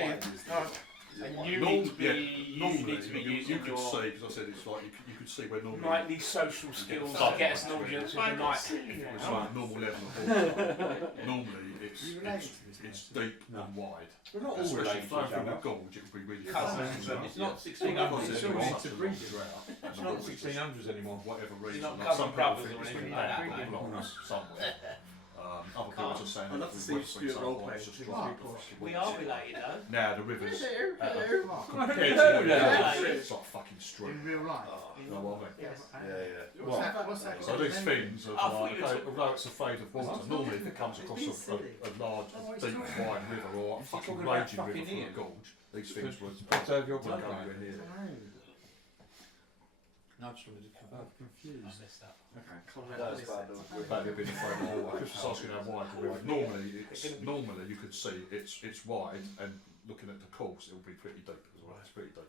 yeah. And Like, you norm- need to be, yeah, you normally need to be you using could your see, because I said it's like you could see where normally nightly social skills Start to get us an with audience it. with the night. it's like normal level of water. Normally it's deep and wide. We're not all Especially related to flowing each through the other. gorge, it would be really Cousins, fast. it's not Because 1600s it's anymore. such a long drought. It's not 1600s anymore. For whatever You're reason, not like cousin some people brothers think or it's anything been like that, big no. blocks somewhere. Other people are just saying I'd love to it's see West Stuart Wales, role-playing. it's just dry. We are related though. Now the rivers Mark, compared to what Yeah. it's like fucking stream. in real life. You know what I mean? Yes. What's that? What's that? So these things of I thought like, you were okay, although it's afraid of water, normally if it comes across a large, deep, wide river or a Is he fucking talking about raging river fucking from a Ian? gorge, these things would Preserve your go blood anywhere line. near it. No, I just wanted to confirm. I messed up. But they've been afraid of water. Chris was asking how wide the river. Normally you could see it's wide, and looking at the course, it will be pretty deep as well. It's pretty deep.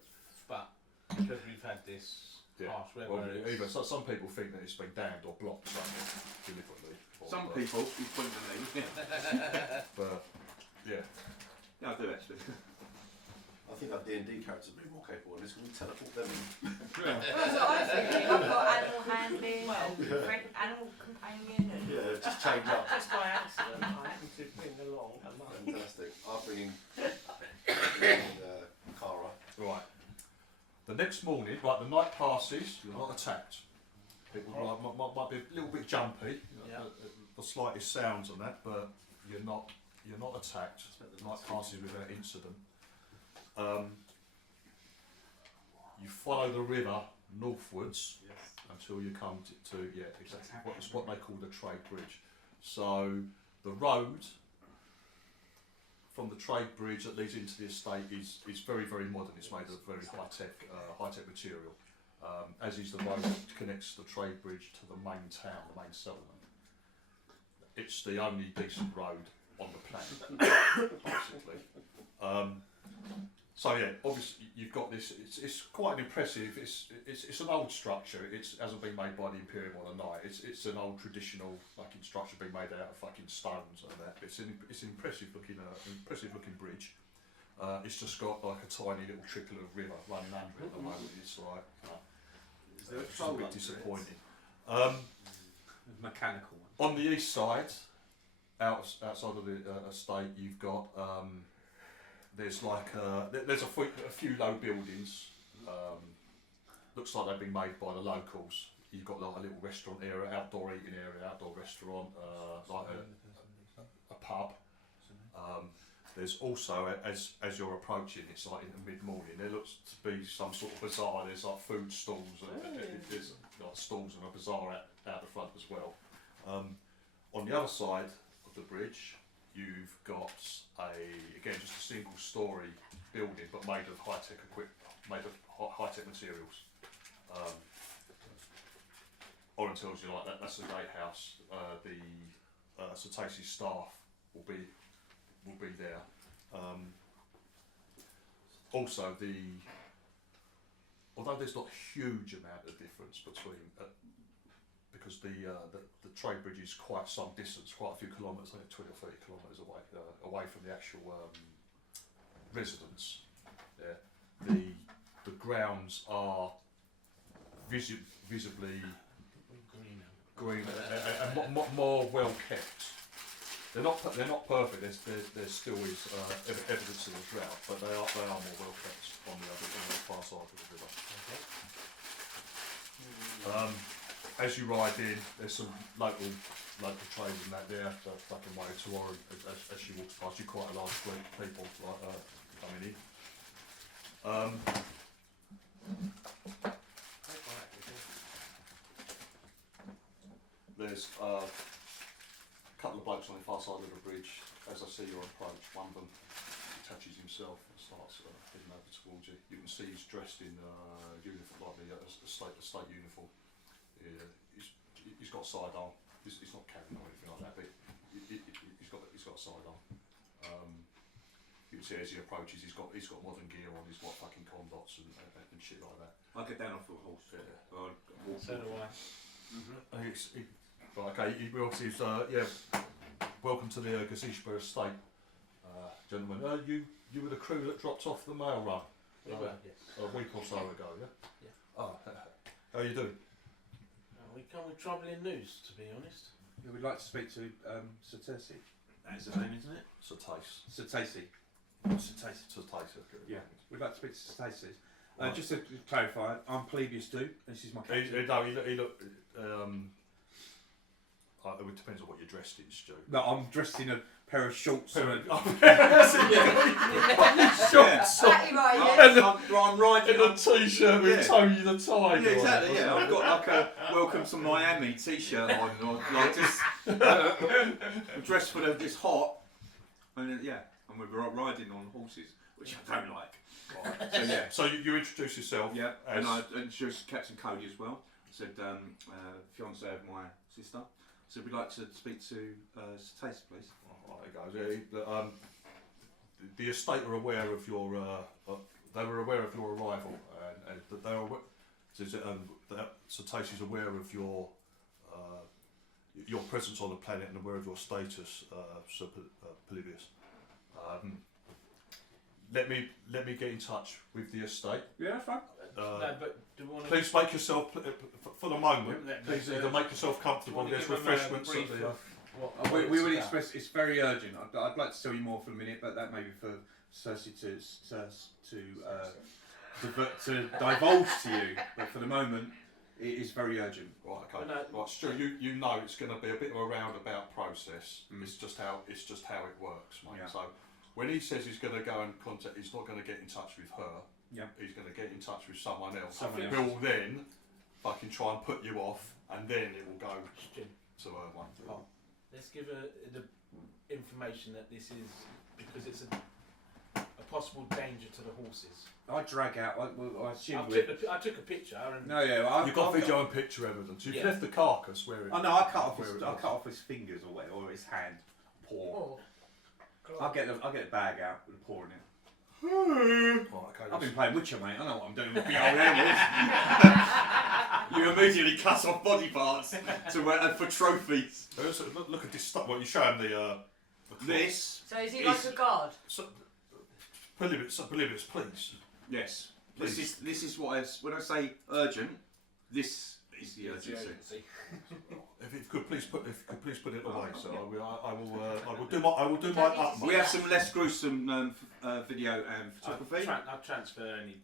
But because we've had this harsh weather, Well, it's- even so, some people think that it's been dammed or blocked somewhere deliberately. Some people, you point at me. But yeah. Yeah, I do actually. I think our D&D characters would be more capable of this. Can we teleport them in? That's what I was thinking. I've got animal handling and animal companion and Yeah, just change up. Just by accident, I happened to bring along a monk. Fantastic. I'll bring in Cara. Right. The next morning, right, the night passes, you're not attacked. People might be a little bit jumpy, the slightest sounds on that, but you're not attacked. The night passes without incident. You follow the river northwards until you come to exactly what they call the trade bridge. So the road from the trade bridge that leads into the estate is very, very modern. It's made of very high tech material. As is the road that connects the trade bridge to the main town, the main settlement. It's the only decent road on the planet, basically. So yeah, obviously you've got this. It's quite an impressive. It's an old structure. It hasn't been made by the Imperium overnight. It's an old traditional fucking structure being made out of fucking stones and that. It's an impressive looking bridge. It's just got like a tiny little trickle of river running under it at the moment. It's like Is there a it's a troll bit under it? disappointing. Mechanical one. On the east side, outside of the estate, you've got there's like there's a few low buildings. Looks like they've been made by the locals. You've got like a little restaurant area, outdoor eating area, outdoor restaurant, like a pub. There's also, as you're approaching, it's like in the mid-morning, there looks to be some sort of bazaar. There's like food stalls, and there's like stalls and a bazaar out the front as well. On the other side of the bridge, you've got just a single-story building, but made of high-tech high-tech materials. Oren tells you like that's the gatehouse. The Satesi staff will be there. Also, although there's not a huge amount of difference between because the trade bridge is quite some distance, quite a few kilometres, I think 20 or 30 kilometres away from the actual residence. The grounds are visibly green and more well kept. They're not perfect. There still is evidence of the drought, but they are more well kept on the far side of the river. Okay. As you ride in, there's some local trade in that there that can wave to Warren as she walks past you. Quite a large group of people coming in. There's a couple of blokes on the far side of the bridge. As I see your approach, one of them attaches himself and starts heading over towards you. You can see he's dressed in uniform, like the state uniform. He's got a sidearm. He's not carrying or anything like that, but he's got a sidearm. You can see as he approaches, he's got modern gear on. He's got fucking condots and shit like that. I'll get down off the horse. So do I. Right, okay, obviously, welcome to the Gazishba estate, gentlemen. You were the crew that dropped off the mail run Yes. a week or so ago, yeah? Yeah. Oh, how are you doing? We come with troubling news, to be honest. Yeah, we'd like to speak to Satesi. That's the name, isn't it? Satesi. Yeah. We'd like to speak to Satesi. Right. Just to clarify, I'm Plebius Du. This is my captain. He looked. It depends on what you're dressed in, Stu. No, I'm dressed in a pair of shorts. Shorts. Exactly right, yeah. I'm riding in a t-shirt with Tony the Tiger. Yeah, exactly. Yeah, I've got like a Welcome to Miami t-shirt on, or like this. I'm dressed for this hot, and and we're riding on horses, which I don't like. Right. So yeah. So you introduce yourself. Yeah, and I introduced Captain Cody as well. I said fiance of my sister. So we'd like to speak to Satesi, please. Right, guys. The estate are aware of your. They were aware of your arrival, and that they are. Satesi's aware of your presence on the planet and aware of your status, Sir Polybius. Let me get in touch with the estate. Yeah, that's fine. No, but do we want to... Please make yourself, for the moment, please either make yourself comfortable. There's refreshments at the... We would express it's very urgent. I'd like to tell you more for a minute, but that may be for Cersei to divulge to you. But for the moment, it is very urgent. Right, okay. Right, Stu, you know it's going to be a bit of a roundabout process. It's just how it works, mate. Yeah. So when he says he's going to go and contact, he's not going to get in touch with her. Yeah. He's going to get in touch with someone else. Who will then fucking try and put you off, and then it will go to her one. Oh. Let's give her the information that this is because it's a possible danger to the horses. I drag out. I assume I took a picture. And no, yeah, you've got video and picture evidence. You've left the carcass where it. Oh no, I cut off his fingers or his hand. Paw. I'll get the bag out and pour in it. I've been playing Witcher, mate. I know what I'm doing with the old animals. You immediately cut off body parts for trophies. Look at this stuff. Well, you show him the this. So is he like a god? Polybius, please. Yes. Please. This is what when I say urgent. This is the urgency. If you could please put it away, so I will do my utmost. We have some less gruesome video and photography. I'll transfer any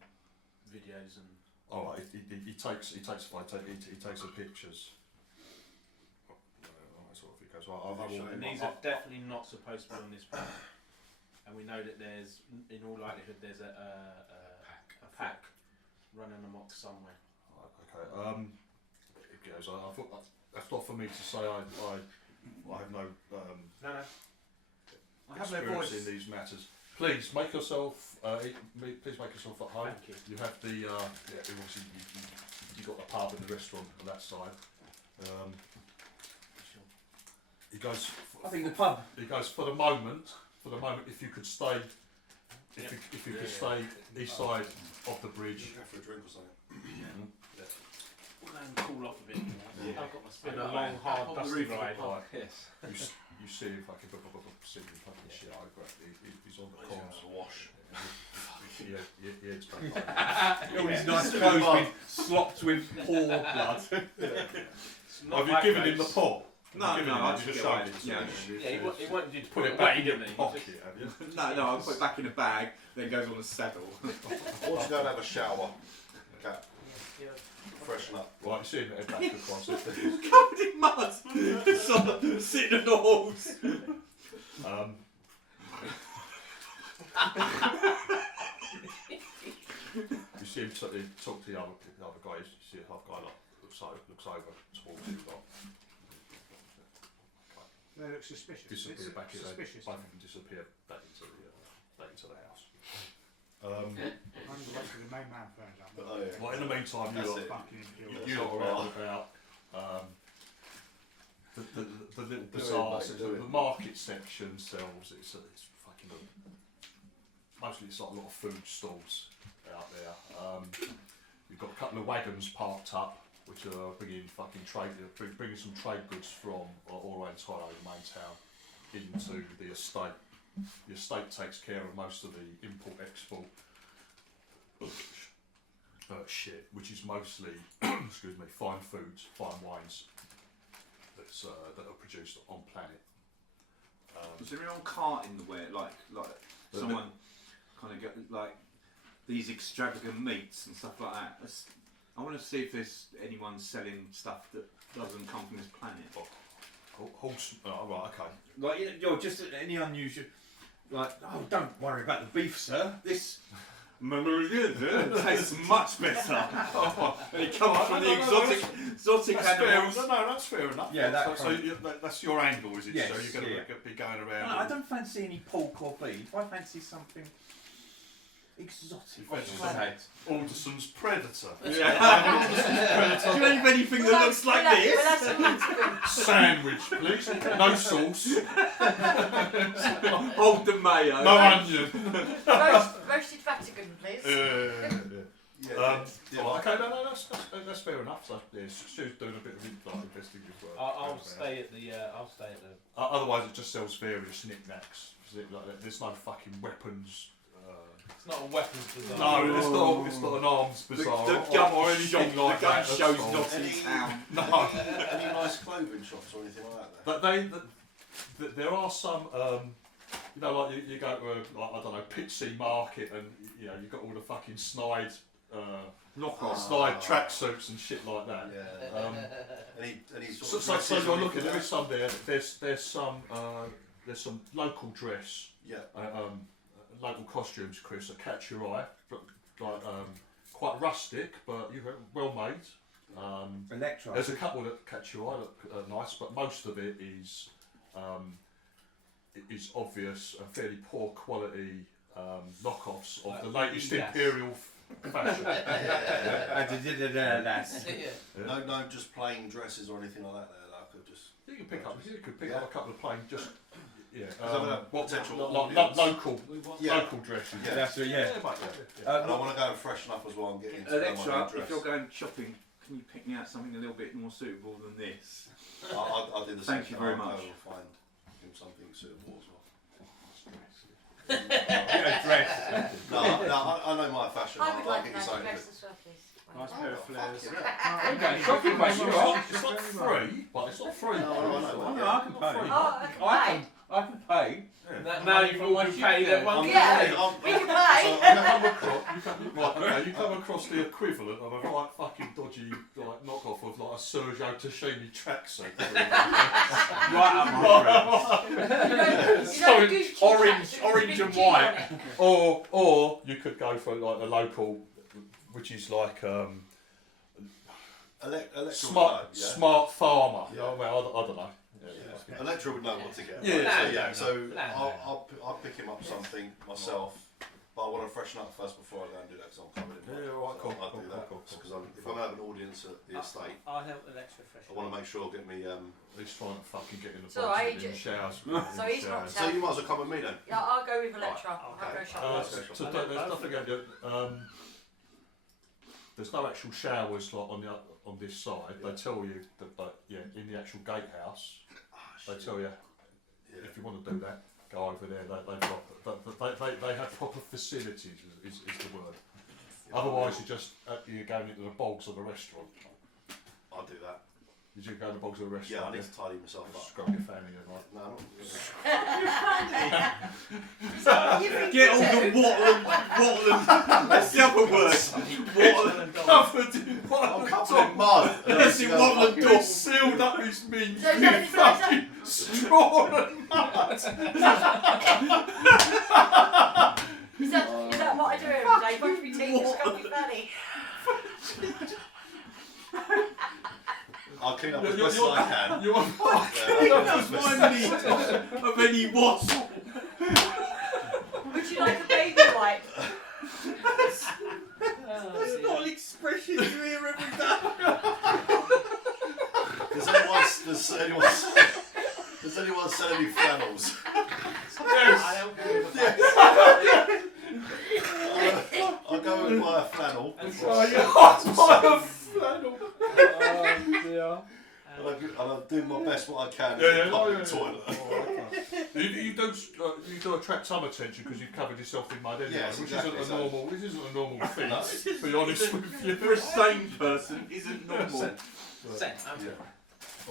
videos and. All right, he takes the pictures. And these are definitely not supposed to be on this pack. And we know that there's, in all likelihood, there's a pack running amok somewhere. Okay. I thought that's not for me to say. I have no. I have no voice in these matters. Please make yourself. Please make yourself at home. Thank you. You have the. Obviously, you got the pub and the restaurant on that side. He goes. I think the pub. He goes for the moment. If you could stay. If you could stay east side of the bridge. Go for a drink or something. Cool off a bit. Yeah. I've got my spin a long, hard, dusty ride. Yes. You see him fucking shit over. He's on the comms. Wash. Yeah, it's back. All his nice clothes been slopped with paw blood. Have you given him the pot? No, I just just get showed away. it. Yeah. He wanted you to Put it away, back in your didn't he? pocket, have you? No, I'll put it back in a bag, then goes on the saddle. Or just go and have a shower. Cat. Freshen up. Right, you see him head back across the thing. Covered in mud! Sitting on the horse. You see him talk to the other guys. You see the other guy looks over towards him. They look suspicious. Disappear back in. Suspicious. Both of them disappear back into the house. I'm waiting for the main man phone up. Oh, yeah. Well, in the meantime, you lot are out about the little bazaars, the market section sells. It's fucking mostly it's like a lot of food stalls out there. You've got a couple of wagons parked up, which are bringing some trade goods from all around Tyler, the main town, into the estate. The estate takes care of most of the import-export shit, which is mostly, excuse me, fine foods, fine wines that are produced on planet. Was there anyone carting the ware, like someone kind of get like these extravagant meats and stuff like that? I want to see if there's anyone selling stuff that doesn't come from this planet. Horse, right, okay. Like, you're just any unusual. Like, oh, don't worry about the beef, sir. This tastes much better. They come from the exotic animals. No, that's fair enough. Yeah, that's your angle, is it? Yes, so you're going to be going around. No, I don't fancy any pork or beef. I fancy something exotic. Alderson's Predator. Yeah. Do you have anything that looks like this? Sandwich, please. No sauce. Hold the mayo. No onion. Roasted Vatican, please. Okay, no, that's fair enough. So, yeah, Stu's doing a bit of investigative work. I'll stay at the. Otherwise, it just sells various knickknacks. There's no fucking weapons. It's not a weapons bazaar. No, it's not an arms bazaar or anything like that. The gun show's not in town. No. Any nice clothing shops or anything like that? But there are some. You know, like you go to I don't know, Pitsy Market, and you know you've got all the fucking snide tracksuits and shit like that. Yeah. Any So you're looking. There is some there. There's some local dress. Yeah. Local costumes, Chris, that catch your eye. Like quite rustic, but well made. Electro. There's a couple that catch your eye, look nice, but most of it is obvious and fairly poor quality knockoffs of the latest imperial fashion. No, just plain dresses or anything like that. There, that I could just. You could pick up a couple of plain just. Yeah, potential local dresses. Yeah, that's it. Yeah. And I want to go and freshen up as well and get into Electra, if you're going shopping, can you pick me out something a little bit more suitable than this? I did the same. Thank you very much. I'll find him something suitable as well. Dress. No, I know my fashion. I would like get a nice you something dress good. as well, please. Nice pair of flares. I'm going shopping, mate. You are. It's not free, but it's not free. I can pay. Oh, I can pay. Now you've all been paid at one Yeah. time. we can play. You come across the equivalent of a right fucking dodgy like knockoff of like a Sergio Tashimi tracksuit. Right up my street. Orange and white. Or you could go for like the local, which is like smart farmer. Yeah. Well, I don't know. Yeah. Electra would know what to get. Yeah. So I'll pick him up something myself, but I want to freshen up first before I go and do that because I'm covered in mud. Yeah, right, cool. I'll do that because if I'm going to have an audience at the estate, I'll help Electra fresh. I want to make sure get me. He's trying to fucking get in the So box I in the showers. So he's not. So you might as well come with me then. Yeah, I'll go with Electra. I'll go shopping. So there's nothing going to do. There's no actual showers like on this side. They tell you that, but yeah, in the actual gatehouse, they tell you if you want to do that, go over there. They have proper facilities. Is the word. Otherwise, you're going into the bogs of the restaurant. I'll do that. Did you go to the bogs of the Yeah, I restaurant? need to tidy myself up. Scrub your family and like. No, not Get all the wattle and that's the other word. Wattle and covered. I'm covered in mud. That's it, wattle and dog. Sealed up his meat So with fucking straw and mud. Is that what I do every day? Brush my teeth and scrub my fanny. I'll clean up as best as I can. You're That's my meat of any wassail. Would you like a baby wipe? That's not an expression you hear every day. Does anyone sell any flannels? I don't believe I'll go and buy a flannel. And I'll do my best what I can in the public toilet. You do attract some attention because you've covered yourself in mud anyway, Yes, which exactly isn't a so. normal. This isn't a normal thing. No. To be honest with you. For a sane person, isn't normal.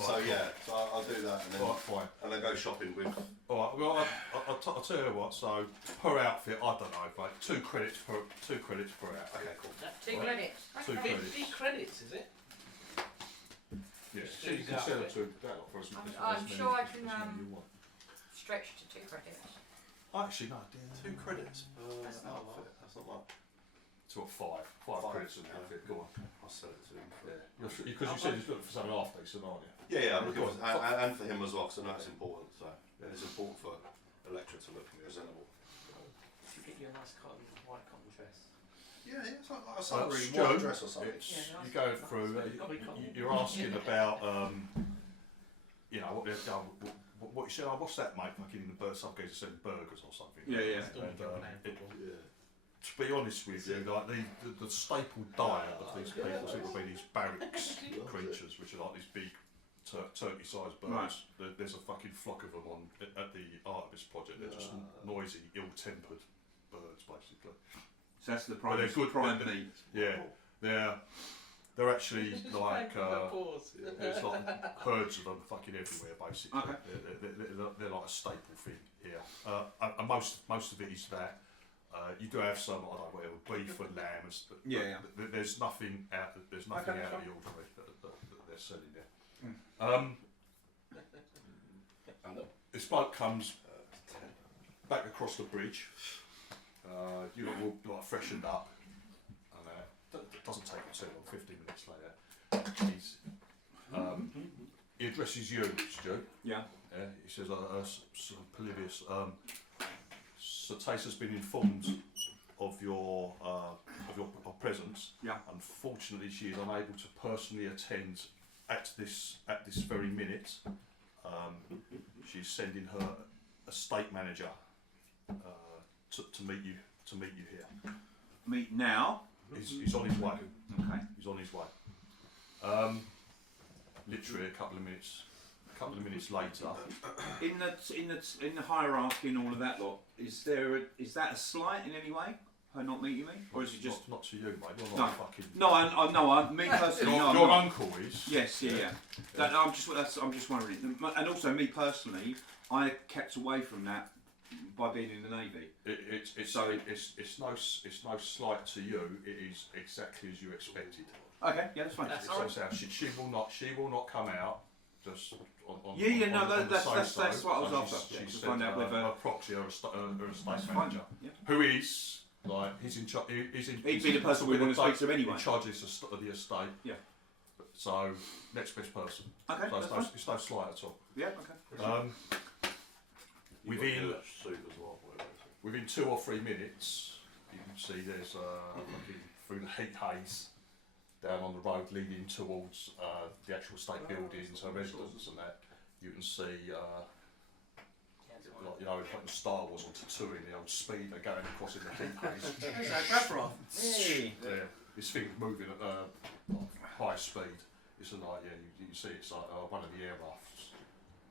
So yeah, so I'll do that and then Alright, fine. and then go shopping with. Alright, well I'll tell you what. So per outfit, I don't know, like 2 credits per outfit. Okay, cool. 2 credits. 2 credits. 50 credits, is it? Yeah, Just you can sell it outfit. to that lot for as much I'm as sure I many can, as many you want. Stretch to 2 credits. Actually, no. 2 credits per That's not a outfit. That's not much. It's what 5 credits an outfit. Go on. I'll sell it to him. Yeah, because you said you're looking for something half decent, aren't you? Yeah, I'm looking Go for, on. and for him as well, because I know it's important. So it's important for Electra to look presentable. Should get you a nice white cotton dress. Yeah, it's like a summery Stu, white dress or something. You go through. You're asking about, you know, what you said. Oh, what's that, mate? Fucking the bird subgazer selling burgers or something. Yeah. To be honest with you, like the staple diet of these people seem to be these barracks creatures, which are like these big turkey-sized birds. Right. There's a fucking flock of them on at the Artimis project. They're just noisy, ill-tempered birds, basically. So that's the But prime, they're good. prime meat. Yeah, they're actually like there's like herds of them fucking everywhere, basically. Okay. They're like a staple thing here, and most of it is that. You do have some, I don't know, whatever, beef and lamb, and stuff. Yeah. There's nothing out. There's nothing Okay, out of fine. the ordinary that they're selling there. This bloke comes back across the bridge. You lot all like freshened up, and it doesn't take him too long. 15 minutes later, he addresses you, Stu. Yeah. He says, Sir Polybius, Sir Tace has been informed of your presence. Yeah. Unfortunately, she is unable to personally attend at this very minute. She's sending her estate manager to meet you here. Meet now. He's on his way. Okay. He's on his way. Literally a couple of minutes later. In the hierarchy and all of that lot, is that a slight in any way? Her not meeting me, or is it just not to you, mate? You're no? not fucking. No, me personally. Your uncle is. Yes, yeah. I'm just wondering, and also me personally, I kept away from that by being in the Navy. It's no slight to you. It is exactly as you expected. Okay, yeah, that's fine. She will not come out. Just on that's what I was after. She to find out whether a proxy or a estate manager, who is like he's in charge. He'd be the person we want to speak to anyway. In charge of the estate. Yeah. So next best person. Okay, so that's fine. it's no slight at all. Yeah. Okay. Within 2 or 3 minutes, you can see there's through the heat haze down on the road leading towards the actual state buildings, her residence, and that you can see, like, you know, like the Star Wars on Tatooine, the old speeder going across in the heat haze. This thing moving at high speed. It's like, you can see it's like one of the air rafts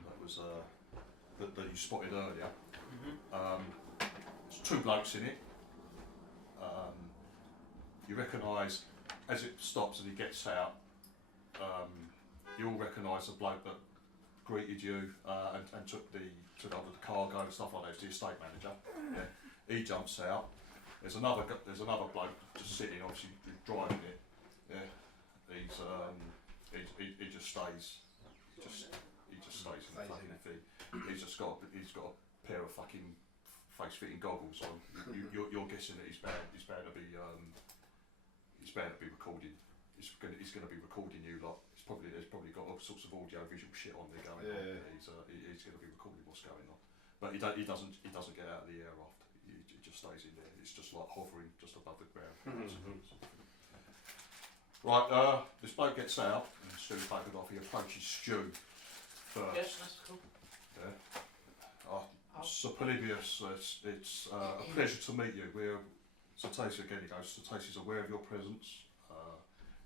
that was that you spotted earlier. There's 2 blokes in it. You recognise as it stops and he gets out. you all recognise the bloke that greeted you and took over the cargo and stuff like that. It's the estate manager. Yeah. He jumps out. There's another bloke just sitting, obviously driving it. Yeah. He just stays. He just stays in the fucking thing. He's got a pair of fucking face-fitting goggles on. You're guessing that he's bound to be recording. He's going to be recording you lot. There's probably got all sorts of audio-visual shit on there going on. He's going to be recording what's going on. But he doesn't get out of the air after. He just stays in there. It's just like hovering just above the ground. Right, this bloke gets out and Stu's buggered off. He approaches Stu first. Yes, that's cool. Yeah. Sir Polybius, it's a pleasure to meet you. Satasi again, he goes, Satasi's aware of your presence.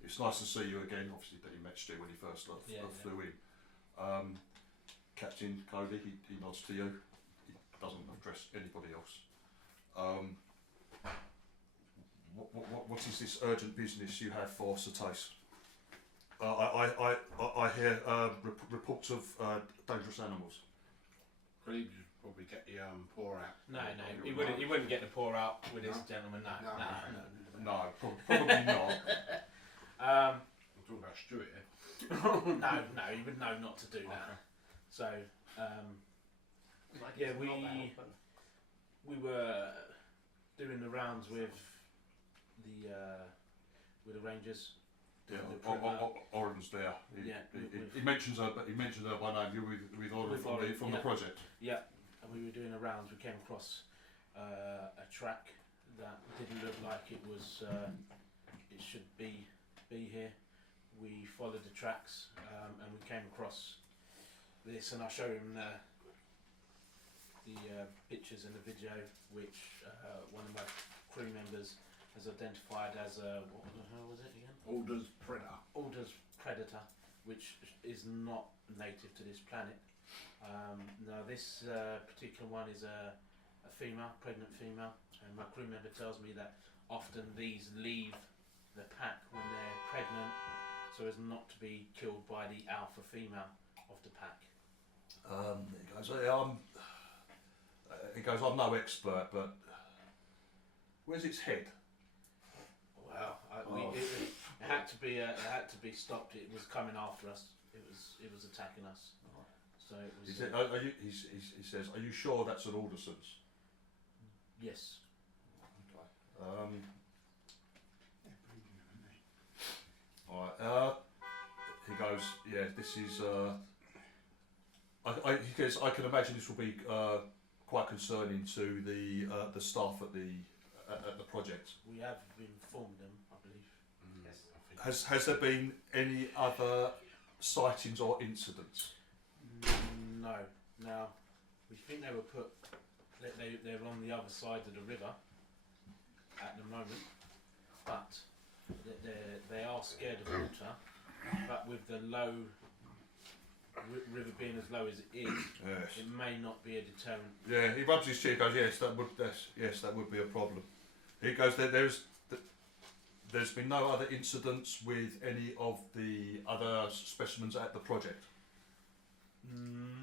It's nice to see you again, obviously that he met Stu when he first flew in. Captain Cody, he nods to you. He doesn't address anybody else. What is this urgent business you have for Satasi? I hear reports of dangerous animals. Please probably get the pour out. No, he wouldn't get the pour out with his gentleman. No, probably not. I'm talking about Stuart here. No, he would know not to do that. So, yeah, we were doing the rounds with the Rangers. Yeah, Oren's there. He mentions her, but he mentions her by name. You're with Oren from the project. Yeah, and we were doing the rounds. We came across a track that didn't look like it was. It should be here. We followed the tracks and we came across this, and I'll show him the pictures and the video, which one of my crew members has identified as what the hell was it again? Alder's predator, which is not native to this planet. Now this particular one is a female, pregnant female, and my crew member tells me that often these leave the pack when they're pregnant, so as not to be killed by the alpha female of the pack. He goes, I'm no expert, but where's its head? Well, it had to be stopped. It was coming after us. It was attacking us. So it was. He says, are you sure that's an Alderson's? Yes. Okay. Alright. He goes, yeah. This is. He goes, I can imagine this will be quite concerning to the staff at the project. We have informed them, I believe. Yes. Has there been any other sightings or incidents? No. Now, we think they were they're on the other side of the river at the moment, but they are scared of water. But with the low river being as low as it is, yes, it may not be a deterrent. Yeah, he rubs his cheek. Goes, yes, that would be a problem. He goes, there's been no other incidents with any of the other specimens at the project.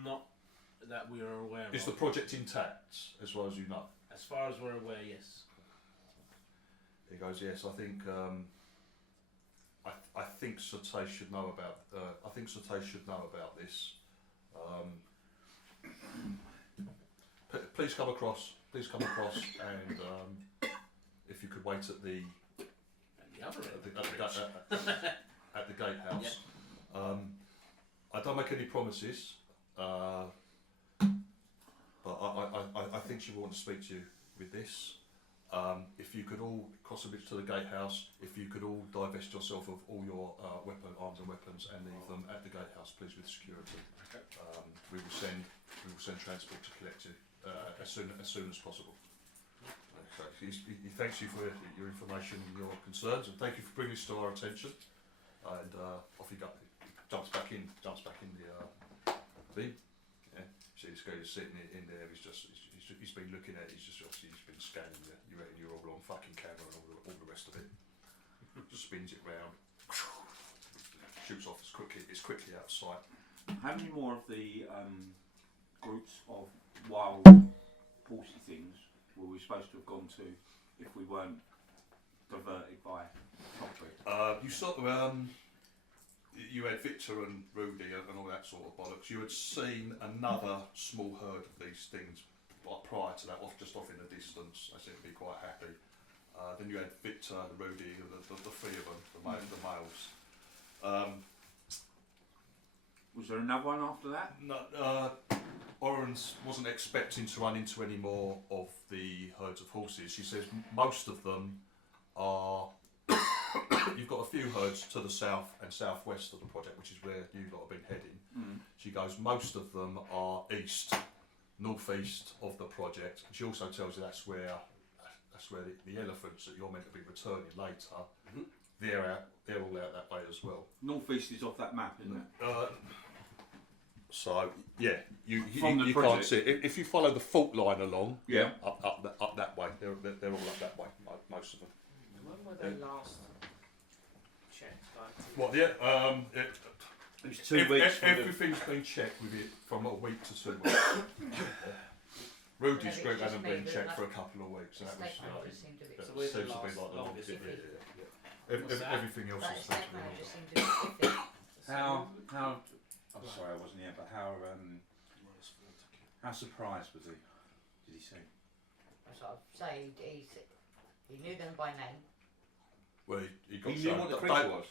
Not that we are aware of. Is the project intact, as far as you know? As far as we're aware, yes. He goes, yes. I think I think Satay should know about. I think Satay should know about this. Please come across. And if you could wait at the gatehouse. Yep. I don't make any promises, but I think she will want to speak to you with this. If you could all cross a bit to the gatehouse, if you could all divest yourself of all your arms and weapons and leave them at the gatehouse, please, with security. Okay. We will send transport to collect you as soon as possible. So he thanks you for your information and your concerns, and thank you for bringing this to our attention. And off he goes, jumps back in the bin. Yeah, so he's sitting in there. He's been looking at it. He's been scanning you. You reckon you're all on fucking camera and all the rest of it. Just spins it round. shoots off it's quickly out of sight. How many more of the groups of wild horsey things were we supposed to have gone to if we weren't diverted by concrete? You sort of you had Victor and Rudy and all that sort of bollocks. You had seen another small herd of these things like prior to that, just off in the distance. They seemed to be quite happy. Then you had Victor, Rudy, the three of them, the males. Was there another one after that? No, Oren's wasn't expecting to run into any more of the herds of horses. She says most of them are. You've got a few herds to the south and southwest of the project, which is where you lot have been heading. She goes, most of them are east, northeast of the project. She also tells you that's where the elephants that you're meant to be returning later. They're all out that way as well. Northeast is off that map, isn't it? So yeah, you From the can't see it. If you follow the fault line along, Yeah. up that way. They're all up that way, most of them. When were they last checked? Like, What? Yeah. It's 2 weeks. Everything's been checked with it from a week to 2 weeks. Rudy's group hasn't been checked for a couple of weeks, and that was So we're the seems to be last like the longest. everything else is Estate manager seemed to be iffy. How? I'm sorry, I wasn't here, but how surprised was he? Did he say? So I'd say he knew them by name. Well, he got He knew shown. what the creature was.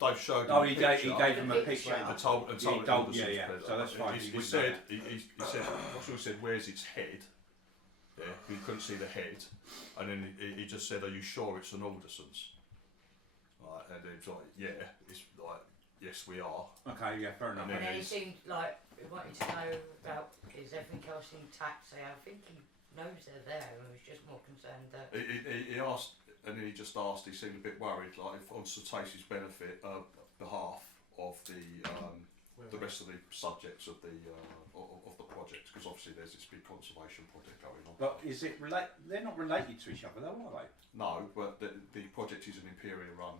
They've showed him Oh, a he picture. gave him a picture. And told him yeah. So that's fine. He said, he said, Joshua said, where's its head? Yeah, he couldn't see the head, and then he just said, are you sure it's an Alderson's? Right, and he was like, yeah, it's like, yes, we are. Okay, yeah, fair enough. And then he seemed like he wanted to know about is everything else intact. So I think he knows they're there, and was just more concerned that. He asked, and then he just asked. He seemed a bit worried, like if on Satasi's behalf of the rest of the subjects of the project, because obviously there's this big conservation project going on. But is it they're not related to each other, though, are they? No, but the project is an Imperial run.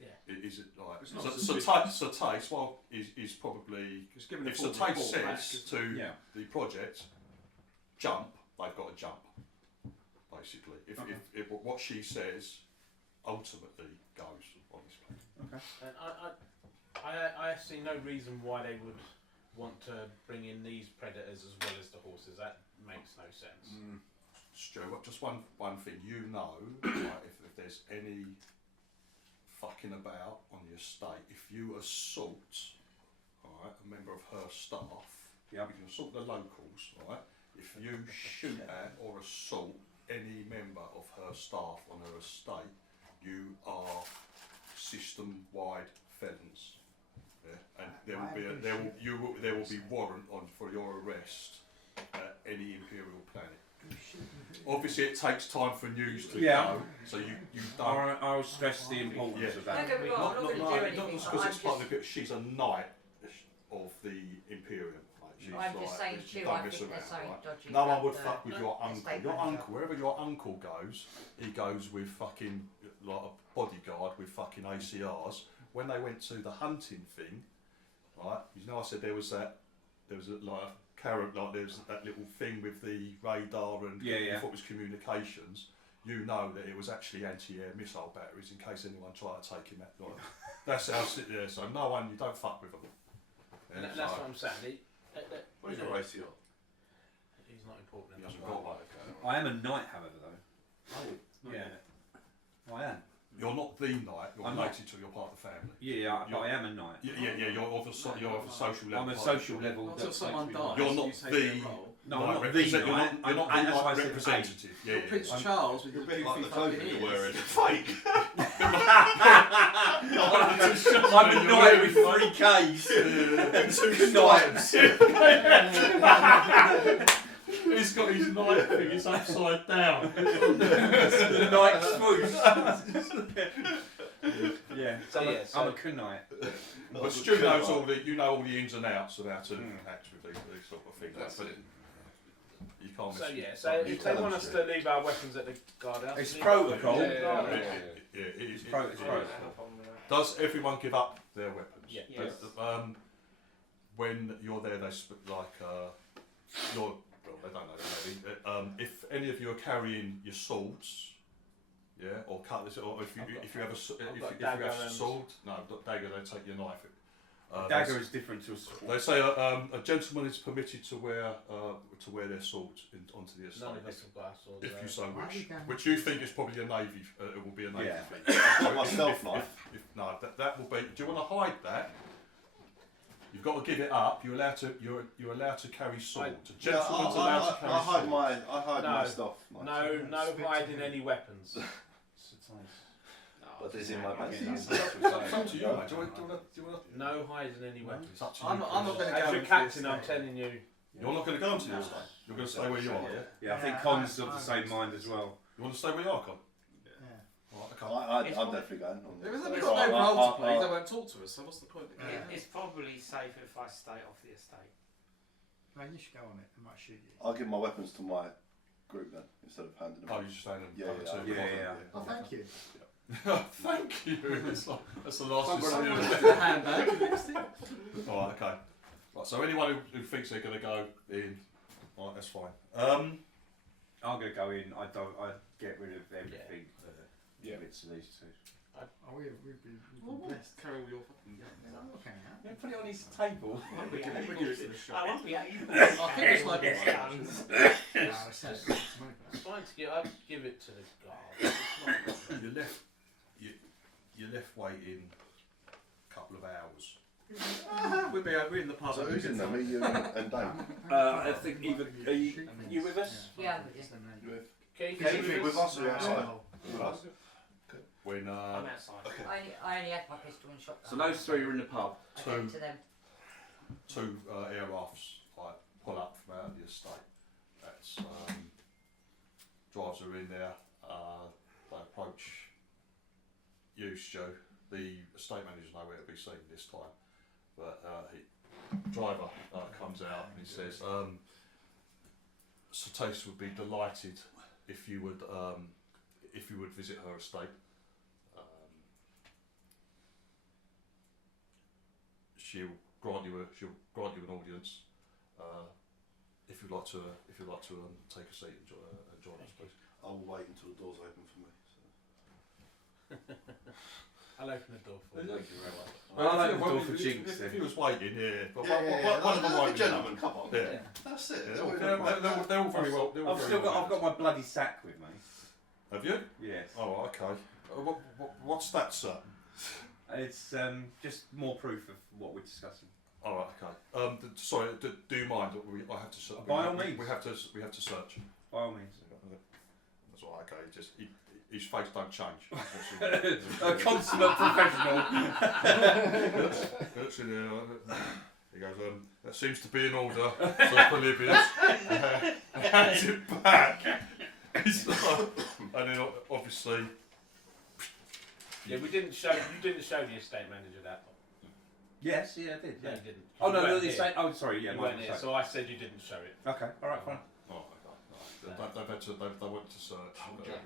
Yeah. Is it like It's not Satais? Well, is probably It's given if a full Satais report back, says isn't to Yeah. the project jump, they've got to jump. Basically, if what she says ultimately goes on this plan. Okay. And I see no reason why they would want to bring in these predators as well as the horses. That makes no sense. Stuart, just one thing, you know, like if there's any fucking about on the estate, if you assault, alright, a member of her staff, you can assault the locals, right? If you shoot at or assault any member of her staff on her estate, you are system-wide felons. Yeah? And there will be warrant on for your arrest at any Imperial planet. Obviously, it takes time for news to go, so you don't. I'll stress the importance of that. Don't get me wrong, I'm not going to do anything. Not just because it's part of it. She's a knight of the Imperium. I'm just saying too, I think there's something dodgy. No one about would the fuck with your uncle. estate Your manager. uncle, wherever your uncle goes, he goes with fucking like a bodyguard with fucking ACRs. When they went to the hunting thing, right? You know, I said there was like a carrot, like there's that little thing with the radar and I thought it was communications. You know that it was actually anti-air missile batteries in case anyone tried to take him out. Like, that's how I sit there. So no one, you don't fuck with them. And that's what I'm saying. What is your ACR? He's not important He enough. hasn't got one. I am a knight, however, though. Oh, Yeah. I am. You're not the knight. You're I'm related to. You're part of the family. Yeah, but I am a knight. Yeah. You're of a social level. I'm a social level. Until someone dies, You're not you take the their role. No, I'm not the represent- knight. You're not the And that's why I knight said representative. You're Prince Charles with You're a the bit like the goofy clothing fucking you're wearing. ears. Fake. I'm a knight with 3 Ks. Two stripes. He's got his knight thing. It's upside down. The knight swoosh. Yeah, so I'm a knight. But Stu knows all the, all the ins and outs of how to act with these sort of things. That's But it. You can't So miss. yeah, so if they want us to leave our weapons at the guardhouse, It's leave protocol. it at the guardhouse. Yeah, it is. It's protocol. No problem with that. Does everyone give up their weapons? Yeah. Yes. When you're there, they you're. Well, they don't know maybe. If any of you are carrying your swords, yeah, or cutlass, or if you have a sword, no, dagger, they take your knife. Dagger is different to a sword. They say a gentleman is permitted to wear their swords onto the estate. None of us will buy swords. If you so Why are wish, you going which you think is probably a navy, it will be a navy Yeah. thing. Not my stealth knife. No, that will be. Do you want to hide that? You've got to give it up. You're allowed to carry swords. A gentleman's allowed to carry I hide swords. my stuff. No hiding any weapons. But it's in my bag. It's up to you, mate. Do you want to? No hiding any weapons. It's up to you. I'm not going to As go your into captain, this I'm thing. telling you. You're not going to go into the estate. You're going to stay where you are. Yeah. Yeah, I think Con's of the same mind as well. You want to stay where you are, Con? Yeah. Right, okay. I'm definitely going. If we've got no role to play, they won't talk to us, so what's the point? It's probably safer if I stay off the estate. No, you should go on it. They might shoot you. I'll give my weapons to my group then, instead of handing them Oh, over. you just staying in Yeah, over yeah, to yeah. Oh, thank you. Thank you. That's the last you Someone said. with a handbag and lipstick. Alright, okay. Right, so anyone who thinks they're going to go in, alright, that's fine. I'm going to go in. I get rid of everything. Yeah. Bits of these two. Oh, we've been blessed. Carry all your fucking I'm looking at Yeah, put it on his table. I won't be We give it to the shop. I won't be able I think it's like guns. it. It's money for that. It's fine to give. I'd give it to the guard. It's not. You're left waiting a couple of hours. We're in the pub. So who's in there? Me, you, and Dave? I think either. Are you with us? Yeah. You with? Keith, Is you he with us or you outside? Oh, With us? When I'm outside. I only had my pistol and shotgun. So those three are in the pub. I gave it to them. two air rafts like pull up from out of the estate. That's drives are in there. They approach you, Stu. The estate manager's nowhere to be seen this time, but driver comes out and he says, Sir Tace would be delighted if you would visit her estate. She'll grant you an audience. If you'd like to take a seat and join us, please. I'll wait until the door's open for me. So. I'll open the door for you. Thank you very much. I'll open the door for Jinx If then. he was waiting, yeah. But Yeah, one of them won't be. gentlemen, come on. Yeah. That's it. They're all very well. They're all I've very still got. well I've got my bloody sack with me. Have you? Yes. Oh, okay. What's that, sir? It's just more proof of what we're discussing. All right, okay. Sorry, do you mind? I have to search. By all means. We have to search. By all means. That's all right. Okay. His face don't change. A consummate professional. He goes, that seems to be in order. So Polybius hands it back. He's like, and then obviously. Yeah, you didn't show the estate manager that. Yes, yeah, I did. No, Yeah. you didn't. Oh no, You no, weren't the here. same. Oh, sorry, yeah, You my weren't here, mistake. so I said you didn't show it. Okay, all right, fine. Oh, okay. They went to search.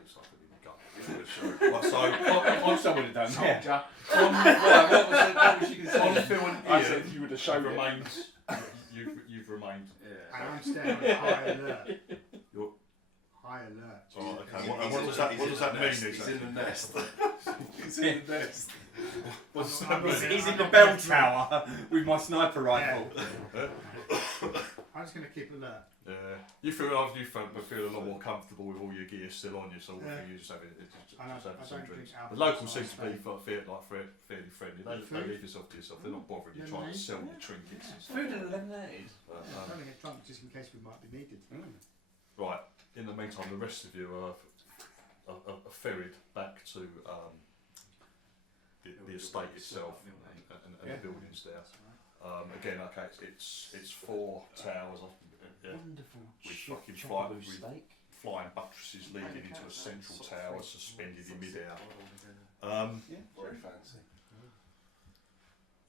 It's like a right, so I also would have done. Yeah. what was you going to say? On Phil and I Ian, said you would have shown it. remained. You've remained. And I'm staying on high alert. You're High alert. oh, okay. What does that mean? He's in the nest. He's in the nest. What does that mean? He's in the bell tower with my sniper rifle. I'm just going to keep alert. Yeah, you feel a lot more comfortable with all your gear still on you, so you just have it. I Just have don't some think drinks. Alpha The locals is seem to be nice, fairly friendly. They leave yourself to yourself. They're not bothering you trying to sell you trinkets. And stuff. Food and lemonade. But, I'm trying to get drunk just in case we might be needed. right. In the meantime, the rest of you are ferried back to the estate itself and the buildings there. Again, okay, it's 4 towers. Wonderful. With fucking chocobo with steak. flying buttresses leading into a central tower suspended in midair. Very fancy.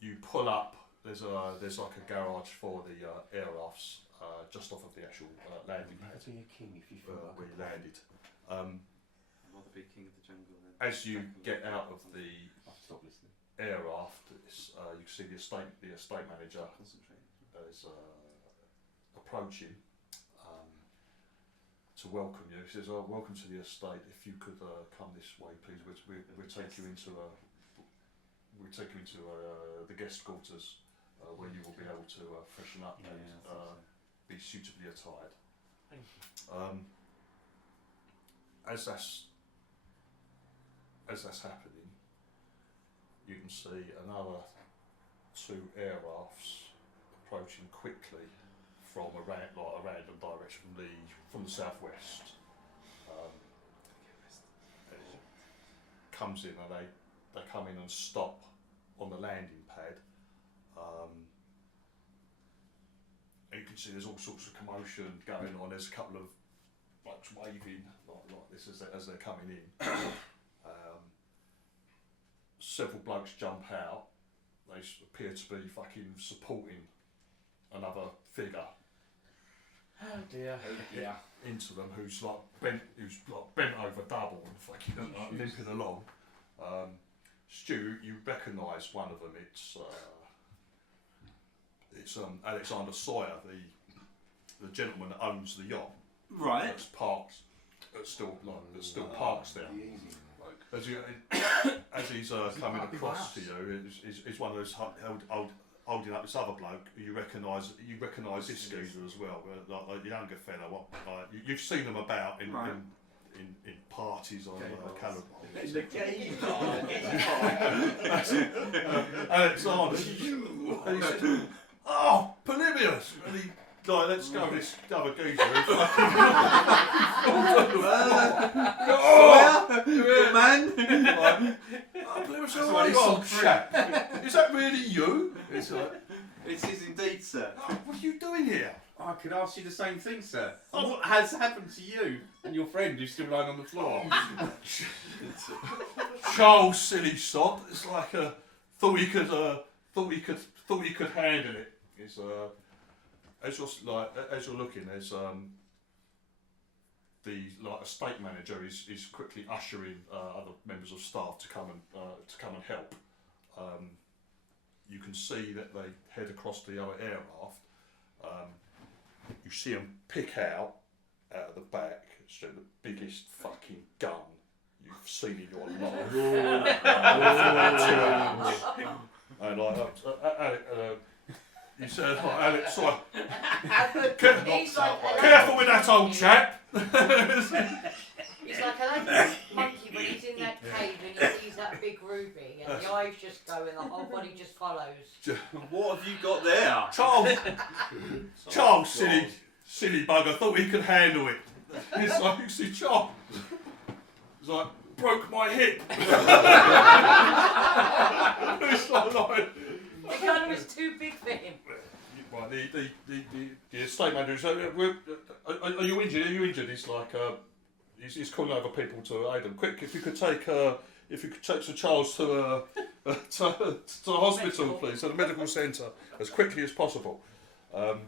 You pull up there's like a garage for the air rafts just off of the actual landing pad. Be a king if you where you landed. I'd rather be king of the jungle then. As you get out of the I've stopped listening. air raft, you can see the estate manager is approaching to welcome you. He says, "Welcome to the estate. If you could come this way, please. We'll take you into the guest quarters where you will be able to freshen up and be suitably attired." Thank you. As that's happening, you can see another 2 air rafts approaching quickly from a random direction from the southwest. It comes in and they come in and stop on the landing pad. And you can see there's all sorts of commotion going on. There's a couple of blokes waving like this as they're coming in. Several blokes jump out. They appear to be fucking supporting another figure. Oh dear. Into them, who's bent over double and fucking limping along. Stu, you recognise one of them. It's Alexander Sawyer, the gentleman that owns the yacht. Right. That's parked. That still parks there. As he's coming across to you, is one of those holding up this other bloke who you recognise this geezer as well, like the younger fella. You've seen them about in parties on Caliban. In the game. Alexander, and he says, "Oh, Polybius!" And he let's go with this other geezer. Good man. Polybius, old chap. Is that really you? It's like, it is indeed, sir. "Oh, what are you doing here?" I could ask you the same thing, sir. What has happened to you and your friend who's still lying on the floor? Charles, silly sod. It's like thought you could handle it. It's as you're looking, there's the estate manager is quickly ushering other members of staff to come and help. You can see that they head across the other air raft. You see them pick out of the back the biggest fucking gun you've seen in your life. And you said, "Alex, sorry. Careful with that old chap." It's like a monkey when he's in that cave and he sees that big ruby and the eyes just go and the whole body just follows. What have you got there? Charles, silly bugger, thought he could handle it. It's like, you see, Charles. It's like, broke my hip. It's like, the gun was too big for him. Right, the estate manager said, "Are you injured? Are you injured?" He's like, he's calling over people to aid him. Quick, if you could take Sir Charles to the hospital, please, to the medical centre as quickly as possible. And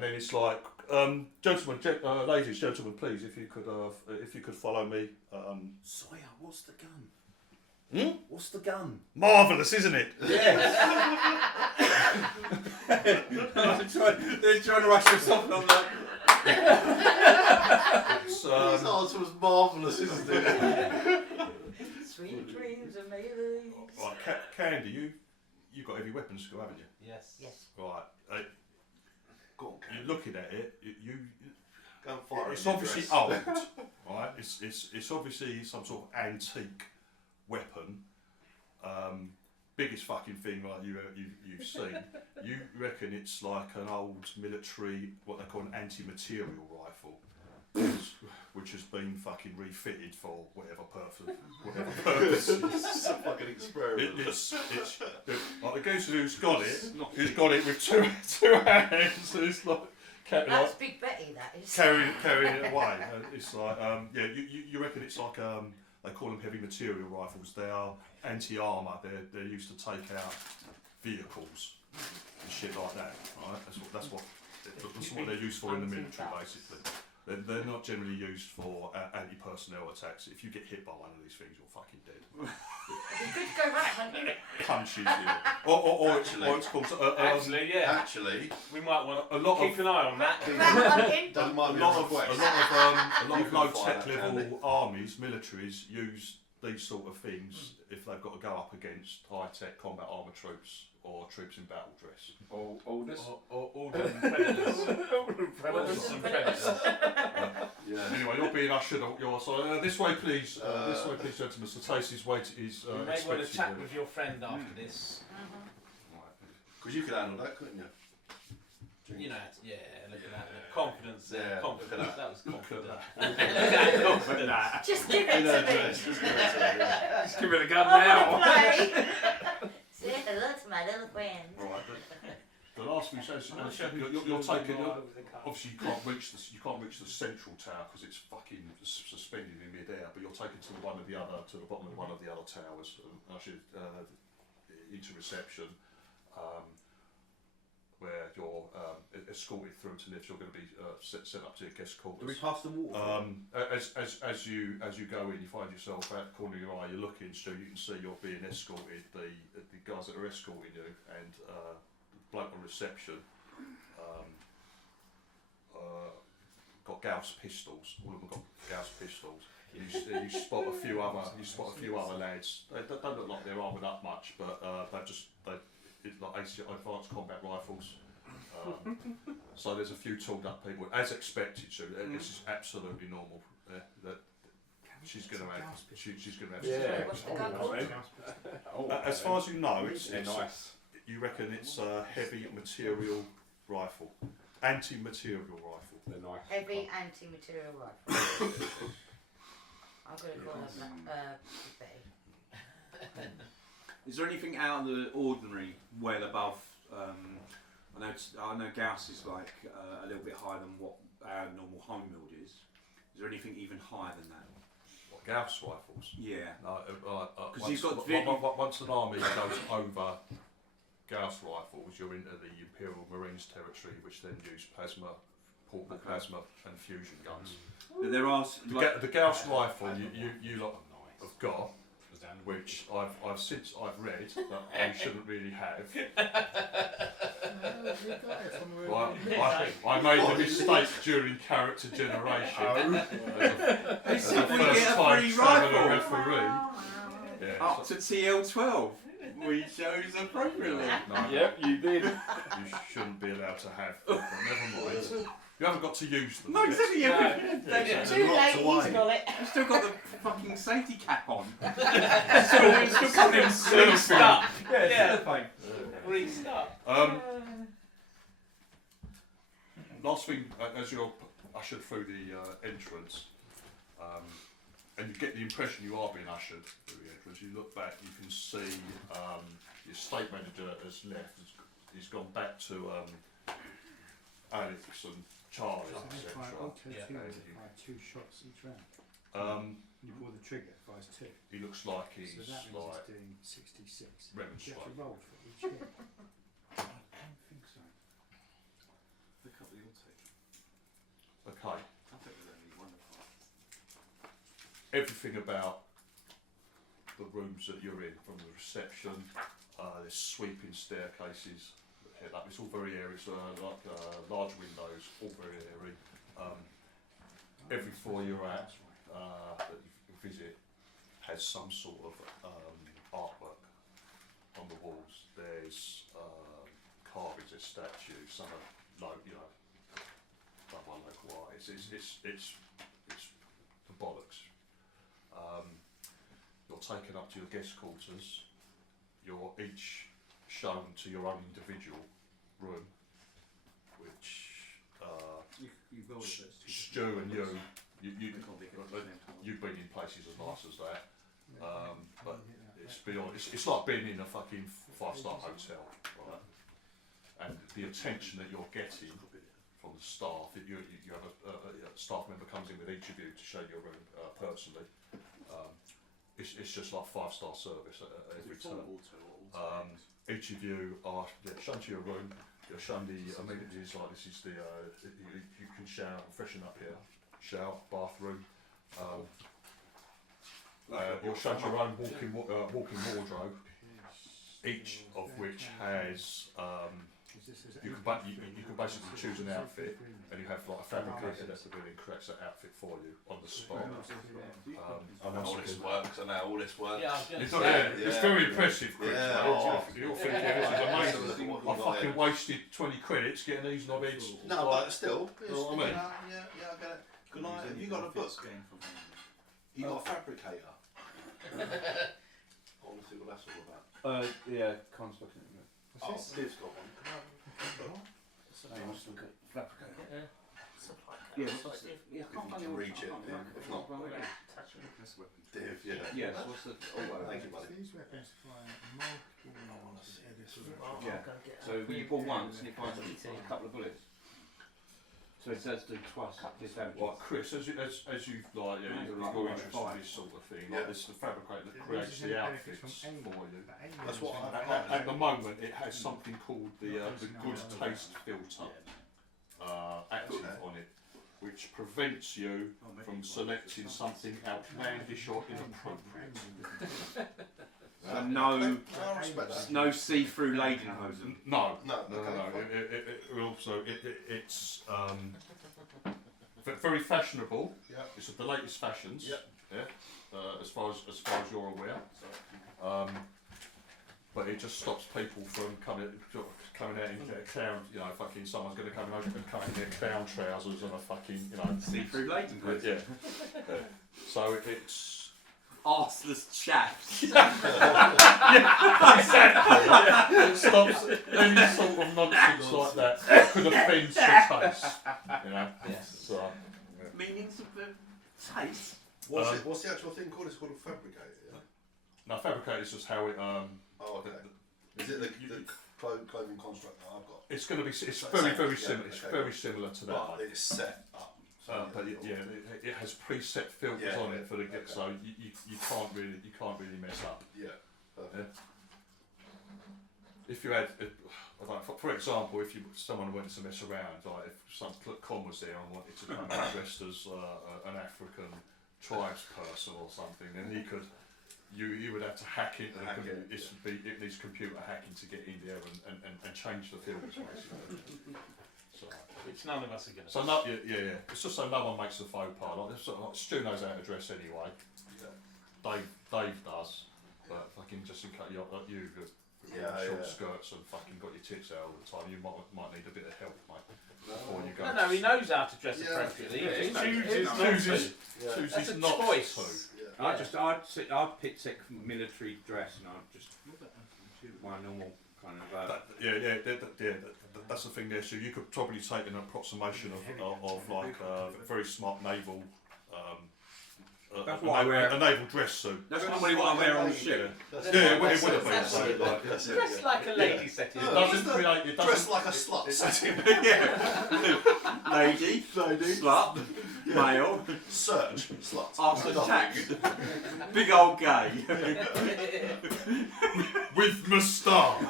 then it's like, ladies, gentlemen, please, if you could follow me. Sawyer, what's the gun? What's the gun? Marvellous, isn't it? Yes. They're trying to rush for something on that. His answer was marvellous, isn't it? Sweet dreams are made of these. Right, Candy, you've got heavy weapons still, haven't you? Yes. Yes. Right. Go on, You're looking at it. go and fire It's it in obviously your dress. old, right? It's obviously some sort of antique weapon. Biggest fucking thing like you've seen. You reckon it's like an old military, what they call an anti-material rifle, which has been fucking refitted for whatever purpose. It's a fucking experiment. It's like the goose who's got it with two hands. It's like That's Big Betty, that is. carrying it away. It's like you reckon it's like They call them heavy material rifles. They are anti-armour. They're used to take out vehicles and shit like that. Right? That's what they're used for in the military, basically. They're not generally used for anti-personnel attacks. If you get hit by one of these things, you're fucking dead. It'd be good to go back, wouldn't it? Punches you. Or it's called... Actually, yeah. Actually, We might want a to lot keep an eye on that. doesn't A mind lot me of request. You can low fire tech that, level can't armies, militaries use these sort of things if they've got to go up against high tech combat armour troops or troops in battle dress. Or orders. All the predators. Predators and predators. Yeah. Anyway, you're being ushered on your side. This way, please. This way, please, gentlemen. So Tacey's wait is You may want to expected. chat with your friend after this. Because you could handle that, couldn't you? You know, yeah, look at that. Confidence there. Yeah, Confidence. look at That was confident. Look at that. Just give it to me. Just give it a gun I now. want to play. Say hello to my little friend. Right. The last thing says you're taking. Obviously, you can't reach the central tower because it's fucking suspended in mid-air. But you're taken to the bottom of one of the other towers, into reception, where you're escorted through to lifts. You're going to be sent up to your guest quarters. Do we pass the water? As you go in, you find yourself out the corner of your eye. You're looking, Stu. You can see you're being escorted. The guys that are escorting you and bloke on reception got Gauss pistols. All of them got Gauss pistols. You spot a few other lads. They don't look like they're armoured up much, but it's like advanced combat rifles. So there's a few tooled up people, as expected. So this is absolutely normal. She's going to have. Yeah. What's the gun called? As far as you know, it's nice. you reckon it's a heavy material rifle, anti-material rifle. They're nice. Heavy anti-material rifle. I'm going to call her Betty. Is there anything out of the ordinary, well above? I know Gauss is like a little bit higher than what our normal home build is. Is there anything even higher than that? What, Gauss rifles? Yeah. Because you've got once an army goes over Gauss rifles, you're into the Imperial Marines territory, which then use portable plasma and fusion guns. There are The Gauss rifle you lot have got, which I've read that you shouldn't really have. I made the mistake during character generation. As a first-time traveller referee. Up to TL12. We chose appropriately. No, Yep, you did. You shouldn't be allowed to have them, but never mind. You haven't got to use them. No, exactly. Yeah. Too late, he's got it. I've still got the fucking safety cap on. Still coming re-stuck. Yeah, fine. Re-stuck. Last thing, as you're ushered through the entrance, and you get the impression you are being ushered through the entrance, you look back, you can see your state manager has left. He's gone back to Alex and Charlie, etc. By 2 shots each round. You pull the trigger, fires 2. He looks like he's So that means like it's doing 66. remonstrate. You have to roll for each hit. I don't think so. The couple you'll take. Okay. I think there's only one of them. Everything about the rooms that you're in, from the reception, there's sweeping staircases that head up. It's all very airy. It's like large windows, all very airy. Every floor you're at that you visit has some sort of artwork on the walls. There's carvings, there's statues. Some are done by local artists. It's the bollocks. You're taken up to your guest quarters. You're each shown to your own individual room, which Stu and you've been in places as nice as that, but it's like being in a fucking 5-star hotel, right? And the attention that you're getting from the staff, you have a staff member comes in with each of you to show your room personally. it's just like 5-star service at every turn. Each of you are shown to your room. You're shown the amenities, like this is the you can shower and freshen up here, shower, bathroom. You're shown your own walking wardrobe, each of which has you can basically choose an outfit, and you have like a fabricator that really corrects that outfit for you on the spot. All this works, I know all this works. It's very impressive, Chris. You're thinking this is amazing. I fucking wasted 20 credits getting these knobheads. No, but still. You know what I mean? Yeah, I get it. Good night. Have you got a book? You got a fabricator? I want to see what that's all about. Yeah, Con's looking at it. Oh, Steve's got one. Yeah, I can't find it. Reach it. If not, Dave, yes. What's the? Oh, thank you, buddy. These weapons fire multiple Yeah. So you pull once and it fires a couple of bullets. So it says do twice this damage. Like Chris, as you've like, you're interested in this sort of thing. Like this, the fabricator that creates the outfits for you. That's what At the moment, it has something called the good taste filter active on it, which prevents you from selecting something outlandish or inappropriate. No see-through lederhosen. No. It's very fashionable. Yeah. It's of the latest fashions. Yeah. Yeah. As far as you're aware. But it just stops people from coming out in their clown. You know, fucking someone's going to come over and come in their clown trousers and a fucking see-through lederhosen. Yeah. So it's. Arseless chaps. Exactly. It stops any sort of nonsense like that could offend your taste. You know? Yes. So, Meanings of the taste? What's the actual thing called? It's called a fabricator, yeah? No, fabricator is just how it. Oh, okay. Is it the clothing construct that I've got? It's going to be. It's very similar. It's very similar to that. But it's set up. But it has preset filters on it for the get, so you can't really mess up. Yeah. Perfect. If you had, for example, if someone wanted to mess around, like if some Con was there and wanted to come out dressed as an African tribes person or something, then he could. You would have to hack it. It needs computer hacking to get in there and change the filters basically. So, which none of us are going to. So yeah. It's just so no one makes a faux pas. Like Stu knows how to dress anyway. Yeah. Dave does, but fucking just in case you've got short skirts and fucking got your tits out all the time, you might need a bit of help, mate. Before you go. No, he knows how to dress appropriately. He chooses not choice. To. I'd pick military dress and I'd just my normal kind of. That's the thing there. So you could probably take an approximation of like a very smart naval. That's what I wear. A naval dress suit. That's normally what I wear on the ship. Yeah, it would have been. So, dress like a lady setting. Dress like a slut setting. Lady, slut, male, search, slut, after tax, big old gay, with moustache.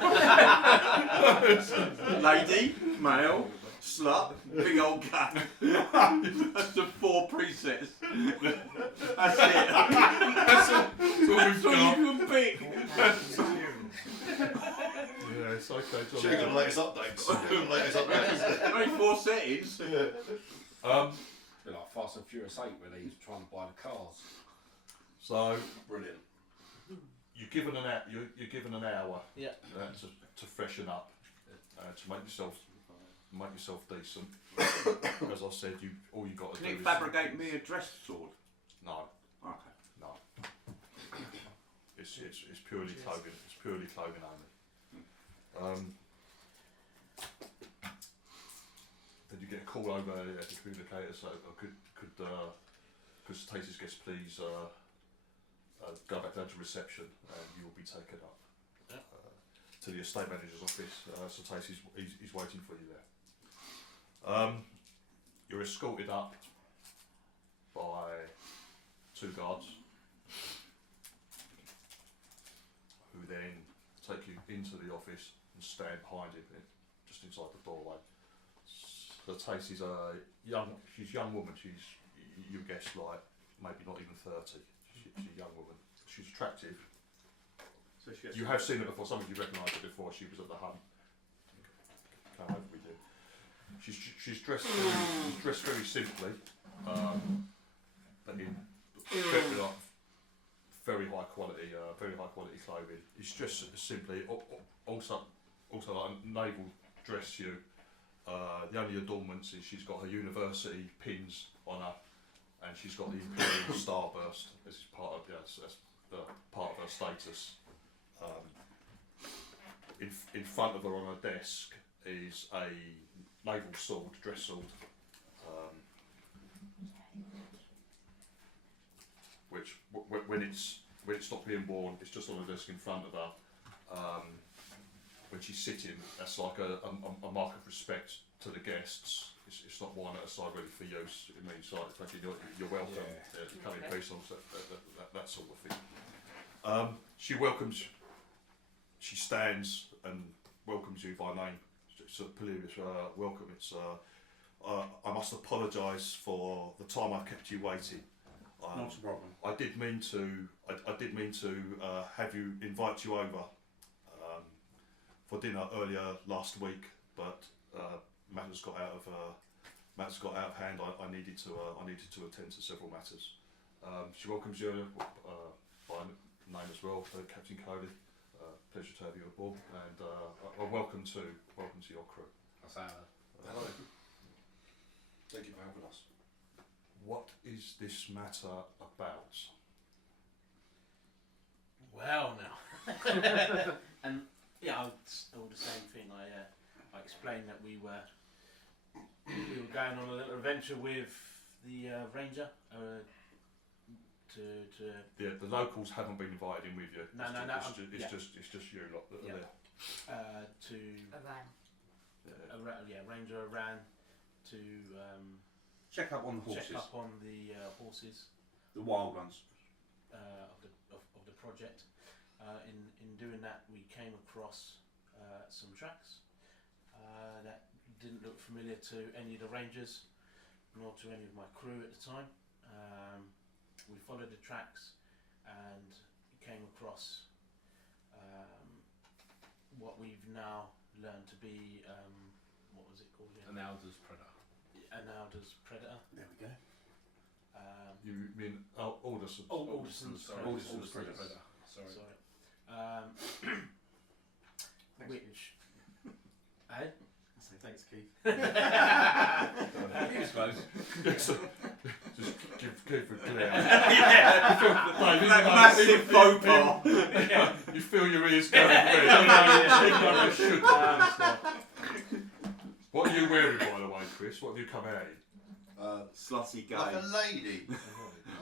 Lady, male, slut, big old gay. That's the 4 presets. That's it. That's all we've got. You can pick. Yeah, it's okay. Check the latest updates. Only 4 settings. Like Fast and Furious 8 where he's trying to buy the cars. So brilliant. You're given an hour. Yeah. To freshen up, to make yourself decent. As I said, all you got to do is. Can you fabricate me a dress sword? No. Okay. No. It's purely clothing. It's purely clothing only. Then you get a call over the communicator, so could Stacey's guest please go back down to reception and you will be taken up to the estate manager's office. So Stacey's he's waiting for you there. You're escorted up by 2 guards. into the office and stand behind him, just inside the doorway. So Tacey's she's a young woman. She's, you guess, like maybe not even 30. She's a young woman. She's attractive. So you have seen her before. Some of you recognise her before. She was at the hunt. Come over with you. She's dressed very simply, but in very high quality clothing. It's dressed simply. Also like a naval dress suit. The only adornments is she's got her university pins on her, and she's got the Imperial Starburst as part of that's part of her status. In front of her on her desk is a naval sword, dress sword, which when it's not being worn, it's just on the desk in front of her. When she's sitting, that's like a mark of respect to the guests. It's not one at a side ready for use. It means like you're welcome. Come in peace, that sort of thing. She stands and welcomes you by name. It's a Pelerius welcome. It's I must apologise for the time I've kept you waiting. Not a problem. I did mean to have you invite you over for dinner earlier last week, but matters got out of hand. I needed to attend to several matters. She welcomes you by name as well, Captain Cody. Pleasure to have you aboard, and welcome to your crew. Hello. Thank you for having us. What is this matter about? Well, now, and yeah, I all the same thing. I explained that we were going on a little adventure with the ranger. The locals haven't been invited in with you. It's just you lot that are there. To Around. ranger ran to check up on the horses. Check up on the horses. The wild ones. Of the project. In doing that, we came across some tracks that didn't look familiar to any of the rangers, nor to any of my crew at the time. We followed the tracks and came across what we've now learned to be, what was it called again? An Alder's predator. An Alder's predator. There we go. You mean Alderson's? Alderson's predator. Sorry. Which? Eh? So thanks, Keith. He was close. Just give a glare. That massive faux pas. You feel your ears going red. Should. What are you wearing, by the way, Chris? What have you come out in? Slutty gay. Like a lady.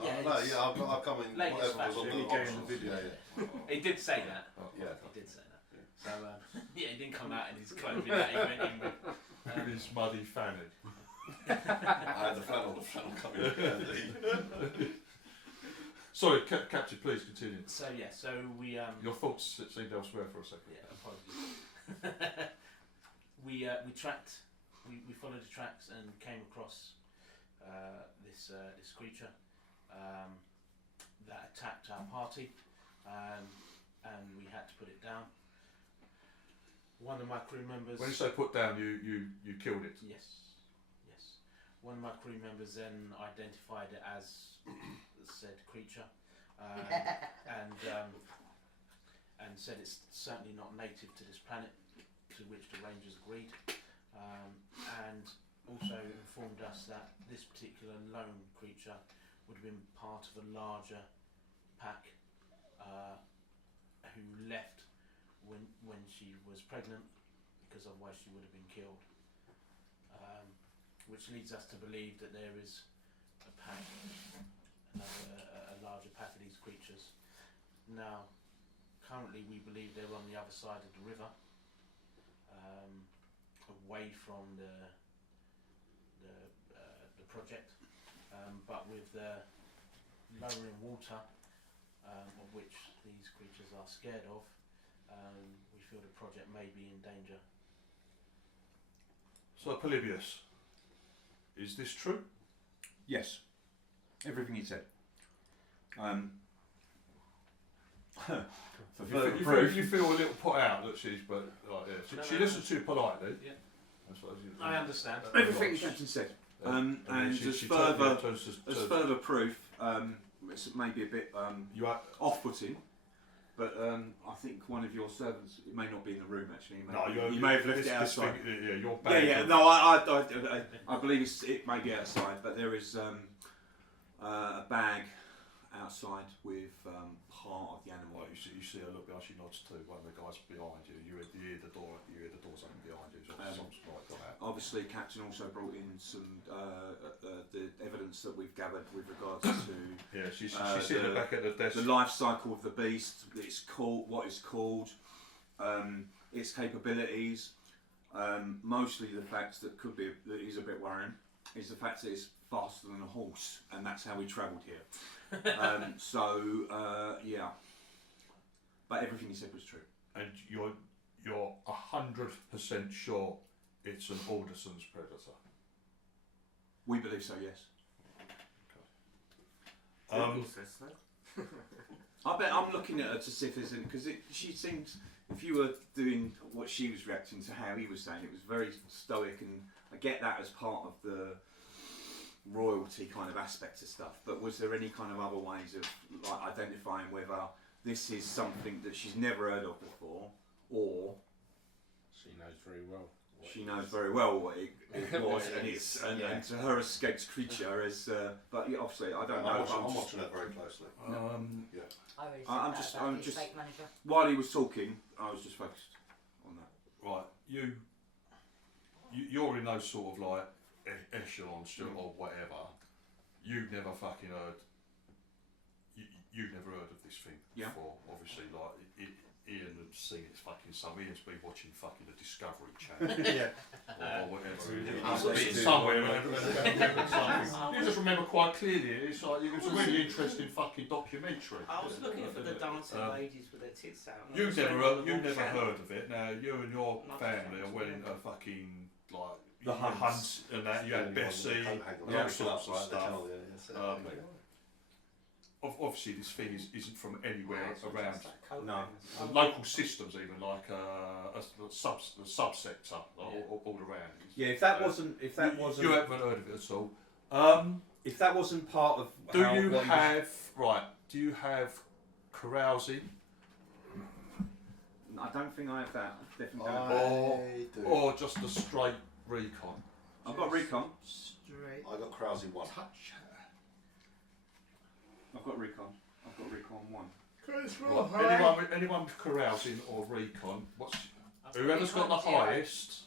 I've come in Latest whatever was on the optional video. He did say that. Yeah. He did say that. So he didn't come out in his clothing that he went in with. With his muddy fanny. I had the flannel coming. Sorry, Captain, please continue. So we your thoughts seemed elsewhere for a second. Yeah, apologies. We tracked. We followed the tracks and came across this creature that attacked our party, and we had to put it down. One of my crew members. When you say put down, you killed it. Yes. One of my crew members then identified it as said creature, and said it's certainly not native to this planet, to which the rangers agreed, and also informed us that this particular lone creature would have been part of a larger pack who left when she was pregnant, because otherwise she would have been killed. Which leads us to believe that there is a pack, a larger pack of these creatures. Now, currently we believe they're on the other side of the river, away from the project, but with the lowering water, of which these creatures are scared of, we feel the project may be in danger. So Polybius, is this true? Yes, everything he said. You feel a little put out that she's, but like, yeah, she listens to you politely. Yeah. I understand. Everything Captain said. And as further proof, it's maybe a bit off-putting, but I think one of your servants, it may not be in the room actually. You may have left it outside. You're bad. Yeah. No, I believe it may be outside, but there is a bag outside with part of the animal. Well, you see her look behind. She nods to one of the guys behind you. You hear the doors open behind you. So something's like got out. Obviously, Captain also brought in some the evidence that we've gathered with regards to she's sitting back at the desk. The life cycle of the beast. It's called what it's called, its capabilities. Mostly the fact that is a bit worrying is the fact that it's faster than a horse, and that's how we travelled here. Yeah, but everything he said was true. And you're 100% sure it's an Alderson's predator. We believe so, yes. I bet I'm looking at her to see if there's any, because she seems, if you were doing what she was reacting to how he was saying, it was very stoic, and I get that as part of the royalty kind of aspect of stuff. But was there any kind of other ways of like identifying whether this is something that she's never heard of before, or she knows very well. She knows very well what it was, and to her escaped creature as. But yeah, obviously, I don't know. I'm watching that very closely. I'm just. While he was talking, I was just focused on that. Right, you're in those sort of like echelons or whatever. You've never fucking heard. You've never heard of this thing before. Obviously, like Ian had seen its fucking some. Ian's been watching fucking the Discovery Channel. Or whatever. Somewhere. You just remember quite clearly. It's like it was a really interesting fucking documentary. I was looking for the dancing ladies with their tits out. You've never heard of it. Now you and your family are well into fucking like the hunts and that. You had Bessie, all sorts of stuff. Obviously, this thing isn't from anywhere around. No. Local systems, even like a subsector all around. Yeah, if that wasn't, you haven't heard of it at all. If that wasn't part of, do you have carousing? I don't think I have that. Definitely don't. Or just a straight recon. I've got recon. Straight. I got carousing 1. Touch. I've got recon 1. Right. Anyone with carousing or recon? Whoever's got the highest?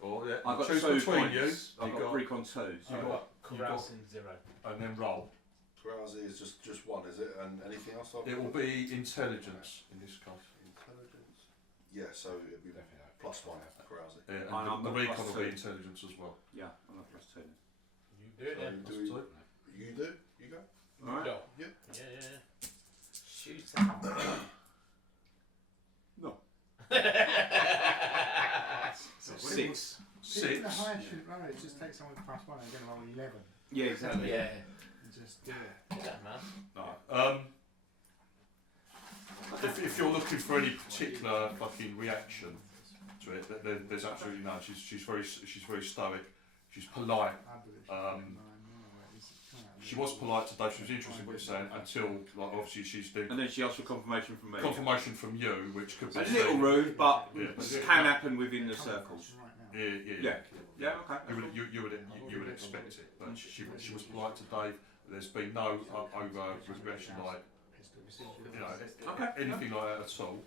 I've got 2 points. I've got recon 2. I've got carousing 0. And then roll. Carousing is just 1, is it? And anything else? It will be intelligence in this case. Intelligence. Yeah, so it'll be +1 carousing. Yeah, and the recon will be intelligence as well. Yeah, I'm at +2. You do it then. You do? You go? Alright. Yeah. Shoot it. No. 6. Even the highest shouldn't roll, it just takes someone +1 and then roll 11. Yeah, exactly. Yeah. Just do it. Yeah, man. No. If you're looking for any particular fucking reaction to it, there's absolutely none. She's very stoic. She's polite. She was polite today. She was interested in what you're saying until, like, obviously she's doing. And then she asked for confirmation from me. Confirmation from you, which could be a little rude, but can happen within the circles. Yeah. Okay. You would expect it, but she was polite today. There's been no over regression, like anything like that at all.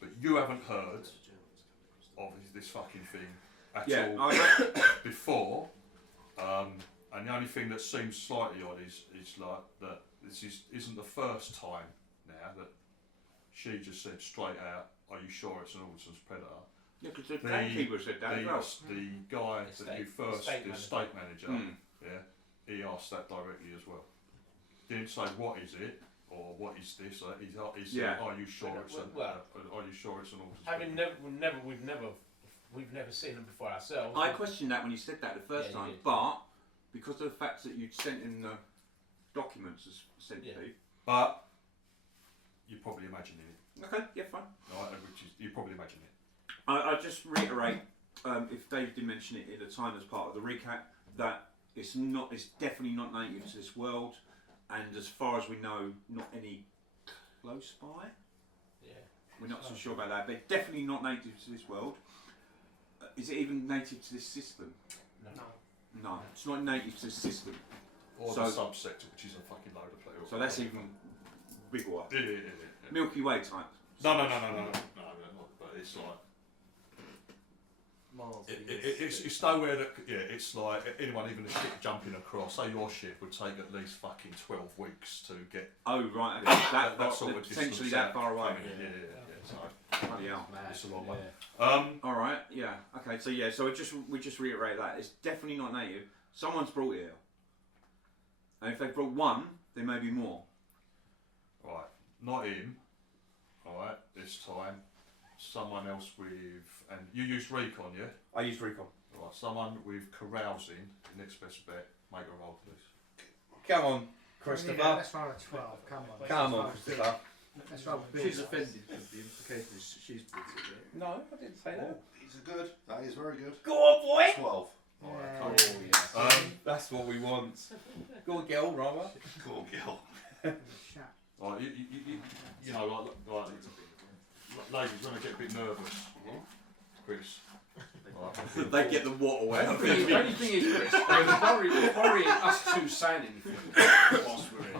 But you haven't heard of this fucking thing at all before. And the only thing that seems slightly odd is like that this isn't the first time now that she just said straight out, "Are you sure it's an Alderson's predator?" Yeah, because the gamekeeper said that as well. The guy that you first, the estate manager, he asked that directly as well. Didn't say what is it or what is this? He's Yeah. are you sure it's an Well, are you sure it's an autism? Having we've never seen them before ourselves. I questioned that when you said that the first Yeah, you time, did. but because of the fact that you'd sent in the documents as centipede. But you're probably imagining it. Okay, yeah, fine. Right, which is you're probably imagining it. I just reiterate, if Dave did mention it at the time as part of the recap, that it's definitely not native to this world, and as far as we know, not any close by. Yeah. We're not so sure about that, but definitely not native to this world. Is it even native to this system? No. No, it's not native to this system. Or So- the subsector, which is a fucking load of play. So that's even bigger. Yeah. Milky Way type. No, but it's like Miles. it's nowhere that it's like anyone, even a ship jumping across. Say your ship would take at least fucking 12 weeks to get. Oh right, okay. that sort of potentially distance that out. far away. Yeah. So Bloody hell. it's a long way. All right, yeah, okay. So we just reiterate that it's definitely not native. Someone's brought it here, and if they brought one, there may be more. Right, not him. All right, this time, someone else with, and you used recon, yeah? I used recon. Right, someone with carousing. Next best bet. Make a roll, please. Come on, Christopher. Yeah, let's roll a 12. Come on. Come on, Christopher. Let's roll big. She's offended with the implication is she's brought it. No, I didn't say that. He's a good. That is very good. Go on, boy. 12. Yeah. That's what we want. Go on, girl, rather. Cool, Gil. Shat. Right, you know, like ladies, when they get a bit nervous, Chris. Right, They get the water away. The only thing is, Chris, it's worrying us two saying anything whilst we're in.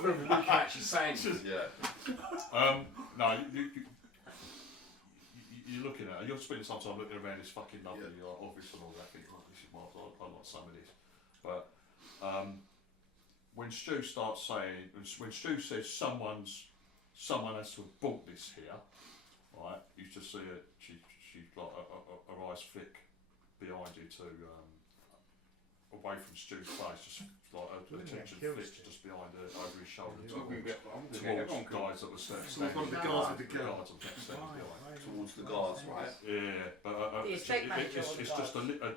Whether we can actually say anything. Yeah. No, you're looking at it. You're spending some time looking around this fucking lovely office and all that. Thing. Like, this is I like some of this, but when Stu starts saying, when Stu says someone has to have bought this here, right? You just see it. She like her eyes flick behind you to away from Stu's face, just like her attention flicks just behind her over his shoulder towards guys that were standing. One of the guards with the gun. Towards the guards, right? Yeah, but The estate manager or the it's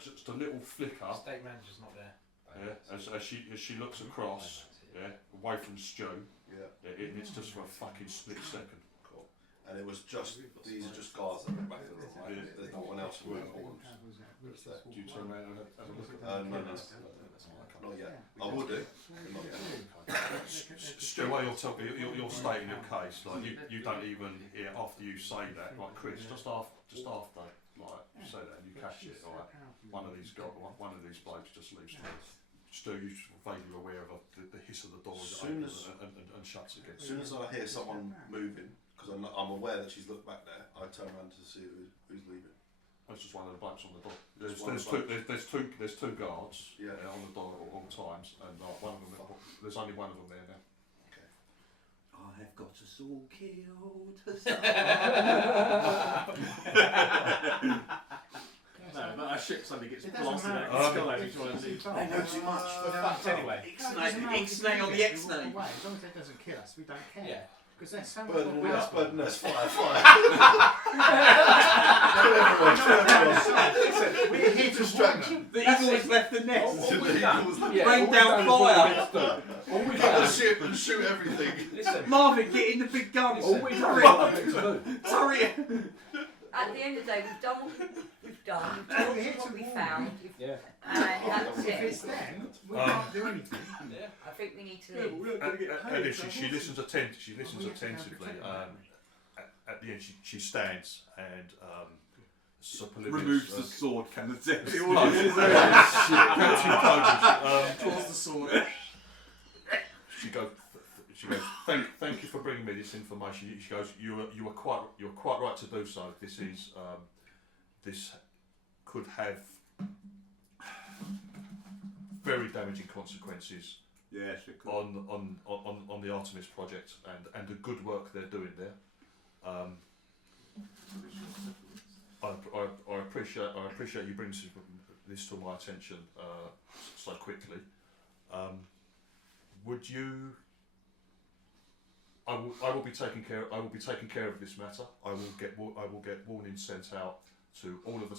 just a little flicker. State manager's not there. Yeah, as she looks across, away from Stu. Yeah. It's just for a fucking split second. Cool. And it was just, these are just guards that are back in the room, right? Yeah. There's no one else who important. Do you turn around and have a look at No. Not yet. I will do. Not yet. Stu, while you're stating your case, like you don't even hear after you say that, like Chris, just after like you say that and you catch it, right? One of these blokes just leaves through. Stu, you're vaguely aware of the hiss of the door that opens and shuts again. As soon as I hear someone moving, because I'm aware that she's looked back there, I turn around to see who's leaving. That's just one of the blokes on the door. Just There's two guards on the door at all times, and one of them. There's only one of them there now. I've got us all killed. No, but our ship suddenly gets It doesn't blasted out matter. of the sky. They know too much. We're fucked anyway. Ixnay on the X-nay. As long as it doesn't kill us, we don't care. Yeah. Because there's so much Bird more and nest, powerful. bird and nest, fire. Kill everyone. We're here to Distraction. The eagle has left the nest. Yeah, Rain down fire. All we've Cut the done. ship and shoot everything. Listen. Marvin, get in the big guns. All we've Hurry. done. Hurry. At the end of the day, we've done what we've done. We've told you what we found. Yeah. And that's If it's it. them, we can't do anything. Yeah. I think we need to leave. And she listens attentively. At the end, she stands and Removes the sword from the desk. Draws the sword. She goes. Thank you for bringing me this information. She goes. You're quite right to do so. This could have very damaging consequences Yes, it could. on the Artimis project and the good work they're doing there. I appreciate you bringing this to my attention so quickly. Would you I will be taking care of this matter. I will get warnings sent out to all of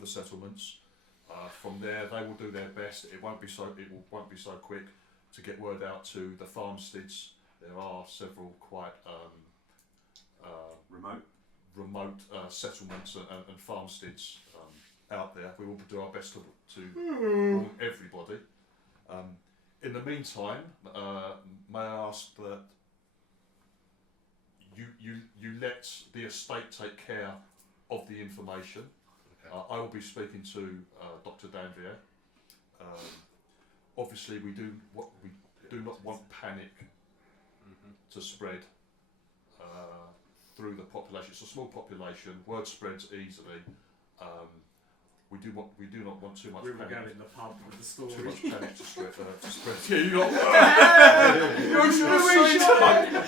the settlements. From there, they will do their best. It won't be so quick to get word out to the farmsteads. There are several quite remote settlements and farmsteads out there. We will do our best to warn everybody. In the meantime, may I ask that you let the estate take care of the information. I will be speaking to Dr. Danvier. Obviously, we do not want panic to spread through the population. It's a small population. Word spreads easily. We do not want too much We were panic. going in the pub with the story. Too much panic to spread. Yeah, you got. You should have seen that. You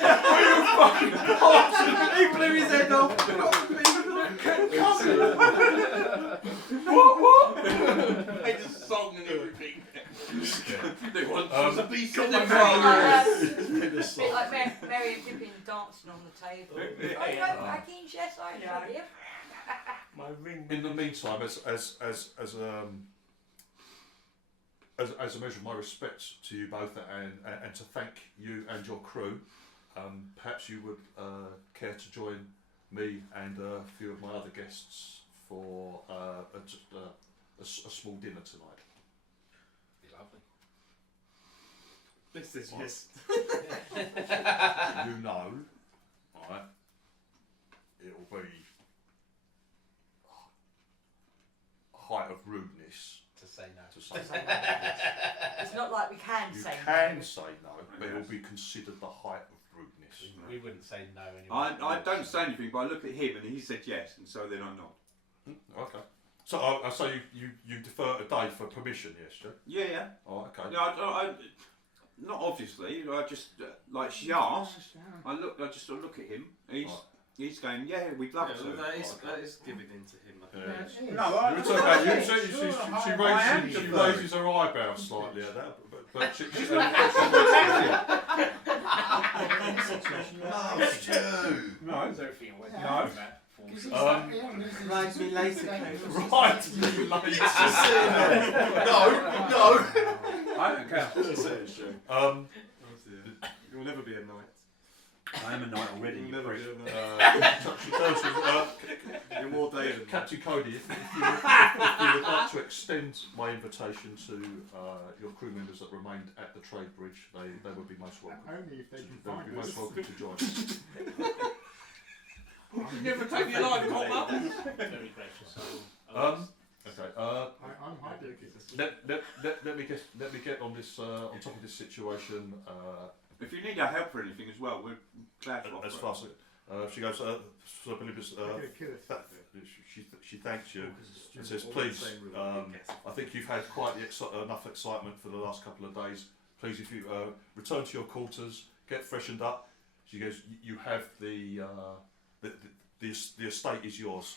fucking bastard! He blew his head off. What? Made a song and everything. They want Um, a beast Bit in the like Mary and Pippin dancing on the table. I know Baggins, yes I know him. My ring. In the meantime, as a measure of my respect to you both and to thank you and your crew, perhaps you would care to join me and a few of my other guests for a small dinner tonight. Be lovely. This is yes. You know, right? It'll be height of rudeness To say no. to say no. It's not like we can You say can say no, but it'll be considered the height of rudeness. We wouldn't say no anyway. I don't say anything, but I look at him and he said yes, and so then I nod. Okay. So you defer a day for permission, yes, Joe? Yeah. Oh, okay. Yeah, I not obviously. I just like she asked. I just sort of look at him. And he's going, yeah, we'd love to. That is giving in to him. Yeah. No, It's okay. She raises her eyebrows slightly at that, but she No, Is everything away? No. Ride me later, right me later. no. I don't care. You'll never be a knight. I am a knight already. You'll You never prick. be a knight. You're more day than Captain Cody, if you would like to extend my invitation to your crew members that remained at the trade bridge, they would be most welcome. Only if they can They would find be most us. welcome to join us. Never take your life, copper. Very gracious. Okay. I'm happy. Let me get on this on top of this situation. If you need our help for anything as well, we're glad to offer. As fast as she goes, I'm gonna kill it. she thanks you and says, please, I think you've had quite enough excitement for the last couple of days. Please, if you return to your quarters, get freshened up. She goes, you have the estate is yours.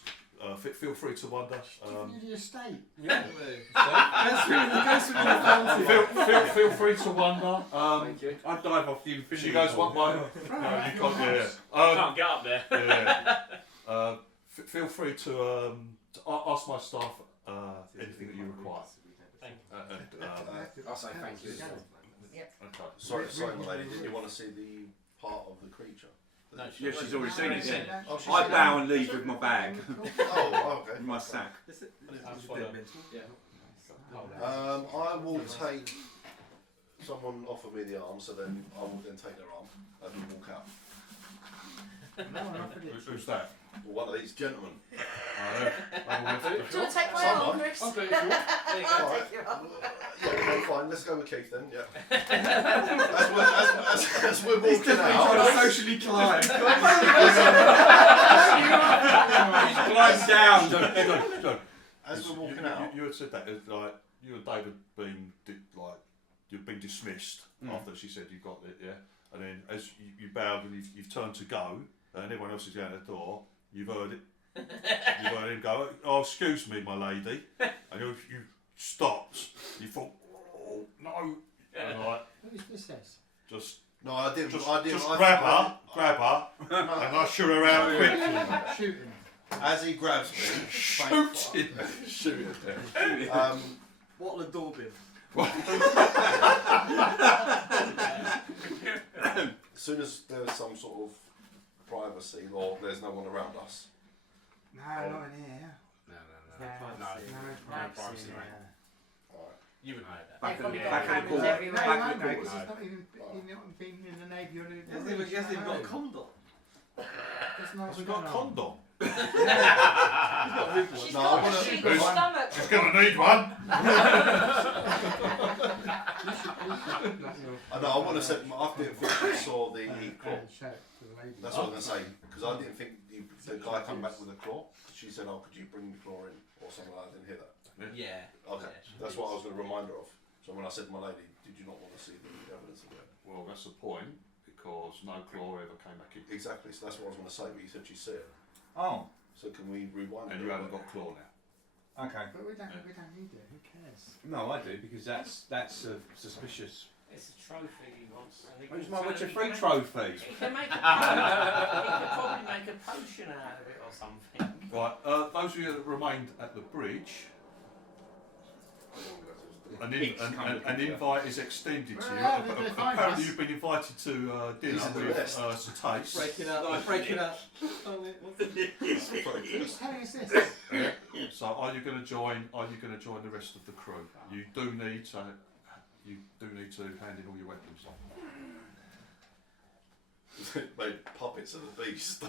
Feel free to wander. Give you the estate. Yeah. Feel free to wander. Thank you. I dive off the infinity. She goes one way. No, you can't. Yeah. Can't get up there. Yeah. Feel free to ask my staff anything that you require. Thank I'll say thank you. Okay. Sorry, my lady, didn't you want to see the part of the creature? No, Yeah, she's already seen it. Yeah. Oh, she's I seen bow it. and leave with my bag, Oh, okay. with my sack. I will take someone offer me the arm, so then I will then take their arm and then walk out. Who's that? Well, one of these gentlemen. Do you want to take my arm, Chris? I'll I'll take your arm. Yeah, okay, fine. Let's go with Keith then. Yeah. As we're walking out. socially climb. Glide down. As we're walking out. You had said that like you and David you'd been dismissed after she said you got it, yeah. And then as you bowed and you've turned to go, and everyone else is out the door, you've heard it. You heard him go, oh, excuse me, my lady. And you stopped. You thought, oh, no. And Who's this? just No, I didn't. Just I grab her, and I shoot her out quickly. Shooting. As he grabs me, Shooting. Shoot her. What'll the door be? As soon as there's some sort of privacy or there's no one around us. No, not in here. No privacy, mate. You would know that. They've probably got back in the cameras corner. everywhere. No, Back in the no, corner. because he's not even been in the Navy or the He hasn't even got a condom. That's nice. Has he got a condom? She's No, got I a wanna- sheep stomach. She's going to need one. I know. I want to say. I didn't think she saw the claw. Shout to the lady. That's what I was going to say. Because I didn't think the guy come back with a claw. She said, "Oh, could you bring the claw in?" or something like that. I didn't hear that. Yeah. Okay. That's what I was going to remind her of. So when I said to my lady, "Did you not want to see the evidence of that?" Well, that's the point, because no claw ever came back in. Exactly. So that's what I was going to say. But you said she see it. Oh, So can we rewind? And it you a haven't bit? got claw now. okay. But we don't need it. Who cares? No, I do because that's suspicious. It's a trophy he wants. And he What's can my what's your he free can trophy? He can make a potion. He could probably make a potion out of it or something. Right, those of you that remained at the bridge, an invite is extended to you. Well, they're fine, Apparently yes. you've been invited to dinner These are the with best. Satace. Breaking up. Breaking up. Who's telling us this? So are you going to join the rest of the crew? You do need to hand in all your weapons. Made puppets of the beast.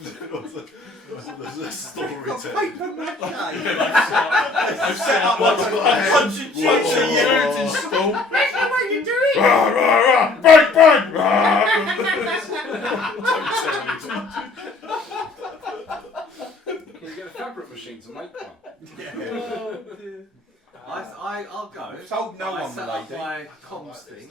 There's a story Got to paper mache. I've set up one hundred units in school. That's not what you do it. Rah, rah, rah, bang, bang, Can you get a fabric machine to make one? I'll go. I've told no I one, set up lady. my comms thing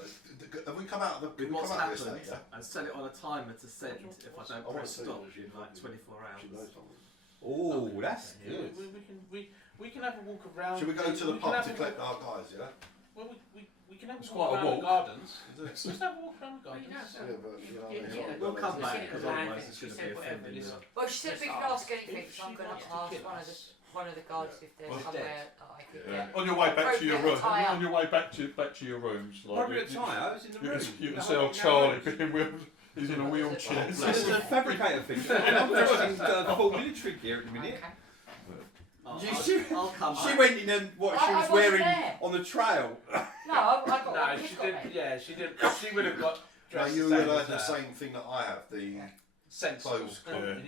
Have we come out of the? with we what's come out of this happened now, yeah? and set it on a timer to send if I don't I wanna press see stop what she in like knows. 24 She knows hours. something. Oh, that's Yeah, good. we can have a walk around. Should we go to the we can pub have to a collect walk- our guys? Yeah. Well, we can have It's a quite walk a around walk. the gardens. Is it? Just have a walk around the Well, you gardens. know, Yeah, but you know, Yeah, We'll come back Yeah. because Yeah. otherwise it's She going to said be whatever offending. it is. Well, she said we could ask anything, so I'm going to ask one of the guards if there's Well, somewhere that I could Yeah. get. On your way back to your room, Appropriate attire. on your way back to your rooms, like Appropriate attire. I was in the you room. can No, sell no, Charlie no. being wheeled. He's in a wheelchair. This is a fabricator thing. I'm dressed in full military gear at the minute. Okay. I'll come She back. went in and what she I was wasn't wearing there. on the trail. No, I got No, one. she She's got did. me. Yeah, she did. She would have got No, dressed you the would same have as the that. same thing that I have. The Sensible. clothes.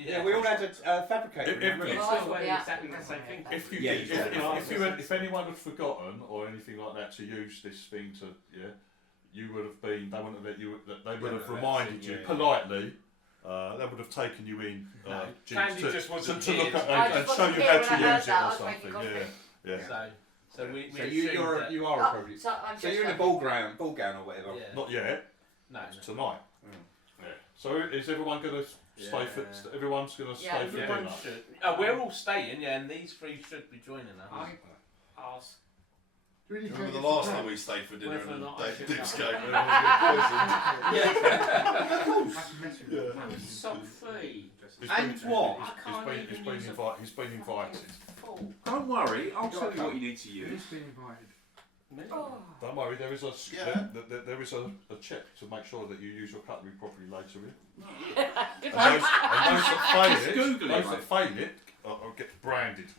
Yeah, we all had a fabricator. If- in the if- room. It's Well, still wearing yeah. exactly the same thing. If you Yeah, did, exactly. if anyone had forgotten or anything like that to use this thing to, you would have been. They wouldn't have let you. They would have reminded you politely. They would have taken you in Candy to, just wasn't to look here. at I and just show wasn't you here how when to I heard use it that, I or was making something. coffee. Yeah. So we So assumed that- you are Oh, appropriate. so I'm So just you're in a like- ball gown or whatever. Yeah. Not yet. No. It's tonight. Yeah. So is everyone going to stay for? Yeah. Everyone's going to Yeah. stay for Everyone dinner. should. We're all staying, yeah, and these three should be joining us. I ask Do we need to remember go the get last some time we stayed for dinner Whether or and not I should Dips go. game? I can mess with it. sock free. And what? I can't even use a He's been invited. full. Don't worry, I'll tell you what you need to use. Who's been invited? Oh. Don't worry, there is a Yeah. there is a check to make sure that you use your cutlery properly later in. Good And one. those that fail Just it, Google it, those mate. that fail it, will get branded.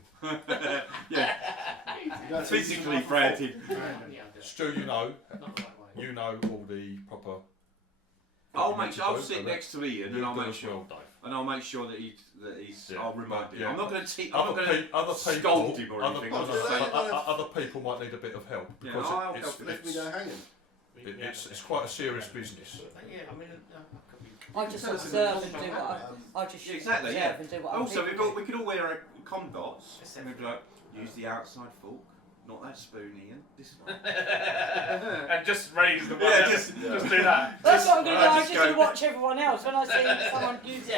Yeah, physically branded. Yeah, I'll do it. Stu, you know Not the right way. all the proper. I'll what you make need sure to I'll do, sit and next to Ian, and you'll I'll do make as sure, well, Dave. and I'll make sure that he's. Yeah. I'll remind him. Yeah. I'm not going to teach. I'm Other, not going to other people, scold him or anything. I'll just say, other people might need a bit of help Yeah, because I'll it's, help Left me there hanging. it's quite a serious business. Yeah, I mean, I could be. I just observe and do what I just Yeah, exactly, observe yeah. and do what I'm Also, people do. we could all wear our comdots and we'd be like, use the outside fork, not that spoon, Ian. This one. And just raise the one. Yeah, just do that. That's what I'm going to do. I just just go- watch everyone else when I see someone use it.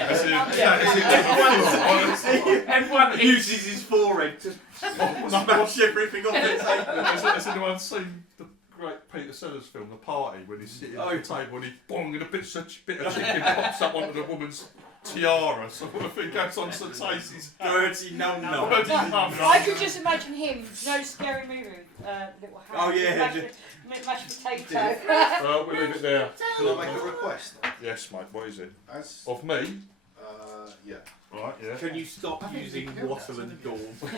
Everyone uses his forehead to smash everything off the table. Has anyone seen the great Peter Sellers film, The Party, when he's sitting at the table and he bong and a bit of chicken pops up onto the woman's tiara, sort of thing, goes on to taste his Dirty num. I could just imagine him, you know, Scary Movie, little hand. Oh, yeah. Mashed potato. We'll leave it there. Can I make a request? Yes, mate, what is it? As Of me? yeah. Right, yeah. Can you stop using wattle and daub and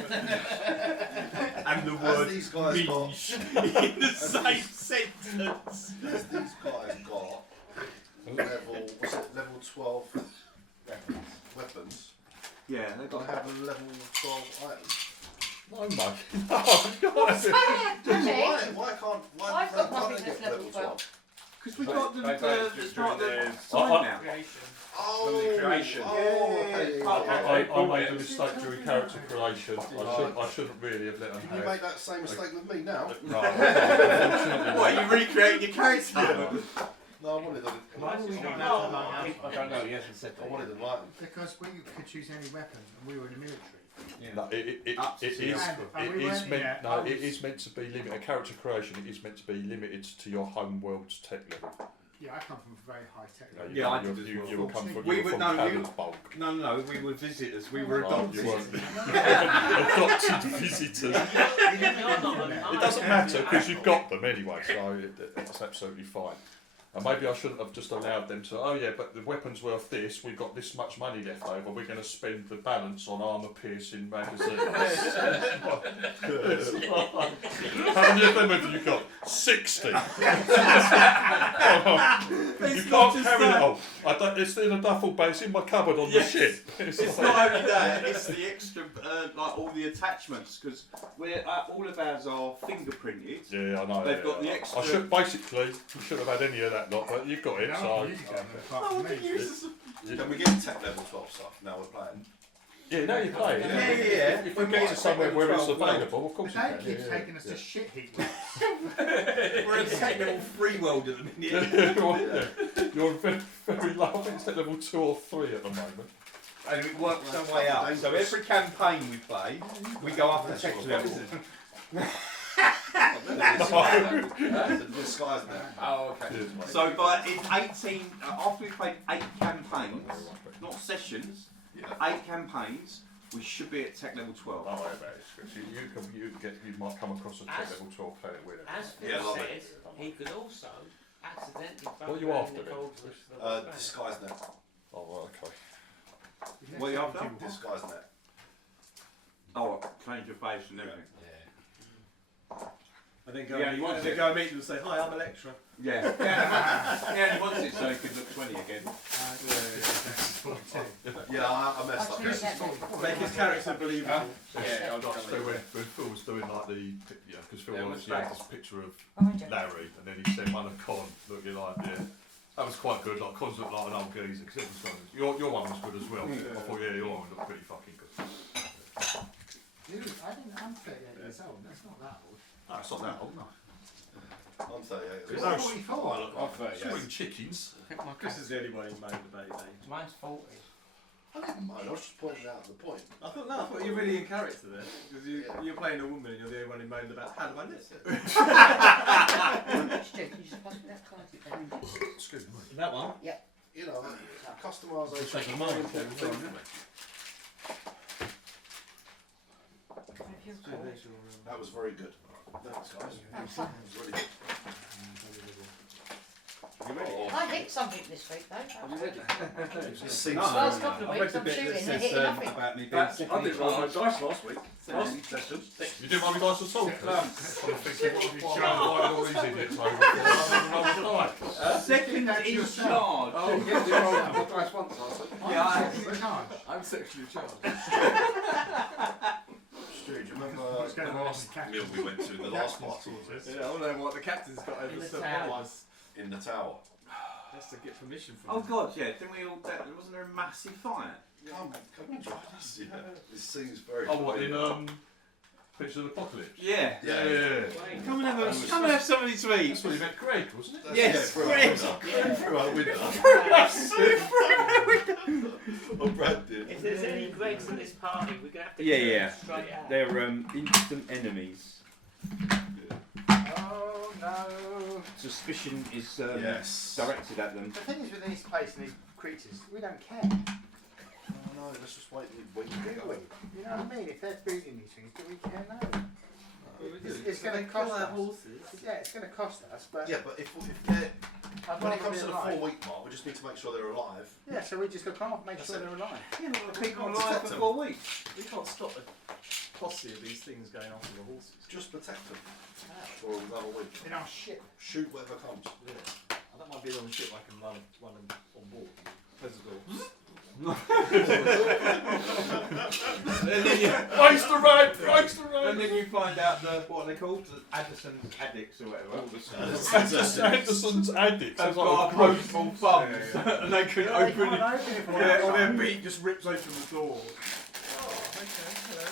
the As word these guys got, minge in the same sentence? as these guys got level, what's it, level 12 weapons. Yeah, they I have a level 12 item. No, mate. No, What's that? Why can't I've got nothing they that's get level 12. because we've got the start of the I- sign now. Oh, creation. okay. I made a mistake during character creation. I shouldn't really have let them Can you make that same mistake with me now? No, unfortunately. What, are you recreating your character? No, I wanted them. Why do we not I have to line up? I don't know, he hasn't said that. wanted them right. Because we could choose any weapon, and we were in the military. No, it Up to is you. And we weren't in it. it is meant to be limited. Character creation, it is meant to be limited to your home world's tech level. Yeah, I come from a very high tech You know, level. you, Yeah, I you, did as you, well. you were come from, We you were would from know you- Canon's bulk. No, we were visitors. We were Right, adopted. you weren't adopted visitors. It doesn't matter because you've got them anyway, so that's absolutely fine. And maybe I shouldn't have just allowed them to, oh yeah, but the weapon's worth this, we've got this much money left over, we're going to spend the balance on armour-piercing magazines. How many of them have you got? 60! You can't carry it all. It's in a duffel bag, it's in my cupboard on the ship. It's not only that, it's the extra, like all the attachments, because all of ours are fingerprinted. Yeah, I know. They've got the extra. I should basically, you shouldn't have had any of that lot, but you've got it, No, so. you can, apart from me. Can we get tech level 12 stuff now we're playing? Yeah, now you're playing. Yeah. If we get to somewhere where it's available, of course But you they can. keep taking us to shit heat. We're at tech level 3 world at the minute. You're very, very low. I think it's at level 2 or 3 at the moment. And it works our way up. So every campaign we play, we go up a tech level. The disguise now. Oh, okay. So by in 18, after we've played 8 campaigns, not sessions, 8 campaigns, we should be at tech level 12. Don't worry about it, Chris. You might come across a tech level 12 planet with it. As Phil Yeah, love said, it. he could also accidentally What are you after then? Disguise net. Oh, right, okay. What are you after? Disguise net. Oh, change your face and everything. And then go, Yeah, he wants and then it. go and meet them and say, hi, I'm Electra. Yeah. Yeah, he wants it so he can look 20 again. Yeah, I messed up. Make his character believable. Yeah, I'll So just when Phil was doing like because Phil Yeah, obviously what's had this picture of Oh, I don't. Larry, and then he sent one of Con looking like, that was quite good. Like Con's looked like an old geezer. Cause it was kind of, your one was good as well. I thought, yeah, your one looked pretty fucking good. I'm 38 years old, that's not that old. No, it's not that old, no. I'm 38. You're No, 44. I'll 30, Still eating chickens. Chris is the only one who made the baby age. Mine's 40. I didn't mind, I was just pointing out the point. I thought you were really in character there. Because you're playing a woman and you're the only one who moaned about how do I miss it? Stu, can you just pass me that card? Excuse me. That one? You know, customisation. Taking mine, important thing for me. That was very good. Thanks, guys. That was really good. I hit something this week though. Seems Last couple of I weeks read the I'm bit shooting that and says hitting nothing. about me being second in charge. dice last week. Last session. You didn't want me guys to talk? No. I'm thinking, what have you invited all these idiots over for? Second in charge. Oh, yeah, you rolled my dice once, Yeah, I'm sexually charged. Stu, do you remember What's going the on last in the meal we went to, the last party Yeah, I want to know what the captain's got over In the the tower. us. in the tower? Just to get permission from Oh him. god, yeah. Didn't we all? Wasn't there a massive fire? Come and join us. Yeah. This seems very. Oh, what, in Picture of the Apocalypse? Yeah. Yeah. Come and have something to eat. That's what you meant Greg, wasn't it? Yes, through Greg. our window. Oh, Brad did. If there's any Gregs in this party, we're going to have to Yeah, kill yeah. them straight out. They're instant enemies. Oh no. suspicion is Yes. directed at them. The thing is with these places and these creatures, we don't care. No, let's just wait and wait and go. You know what I mean? If they're breeding these things, do we care? No. It's So going they to cost kill our us. horses. Yeah, it's going to cost us, but Yeah, but if they're, I'd when it rather comes be to the alive. 4 week mark, we just need to make sure they're alive. Yeah, so we just look after, make That's sure it. they're alive. Yeah, well, we People can't alive stop for them. 4 weeks. We can't stop a posse of these things going after the horses. Just protect them for another week. In our ship. Shoot whatever comes. Yeah. I don't mind being on the ship. I can run them on board. Close the door. And then you, Race the road! Race the road! and then you find out what are they called? The Addison's addicts or whatever. Anderson's addicts. They've That's like got a group. opposable thumbs and they can They open can't it. open it for Yeah, us. or their beak just rips open the door. Oh, okay. Hello.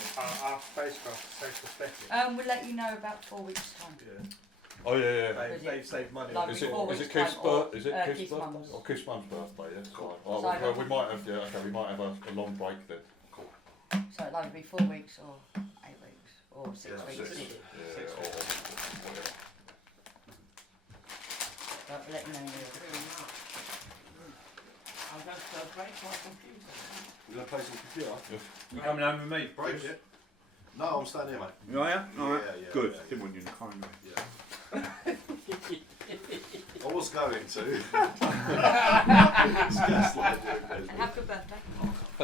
Our spacecraft is so pathetic. We'll let you know about 4 weeks' time. Yeah. Oh yeah, They've saved money. Like on Is it, before is weeks' it Keith's time, or, birthday? Is it Keith's Keith's birthday? mum's. Or Keith's mum's birthday, yeah. Cool. Oh, So I well, don't- we might have, yeah, okay, we might have a long break then. Cool. So it'll either be 4 weeks or 8 weeks or 6 Yeah, weeks. six. Yeah, or whatever. But we'll let you know. I'm going to break my computer. We're going to play some computer. You coming home with me? Break it. No, I'm staying here, mate. Oh yeah? Alright. Yeah, yeah, Good. yeah, yeah. Didn't want you in the car anyway. I was going to. It's gaslighting. And have a good birthday.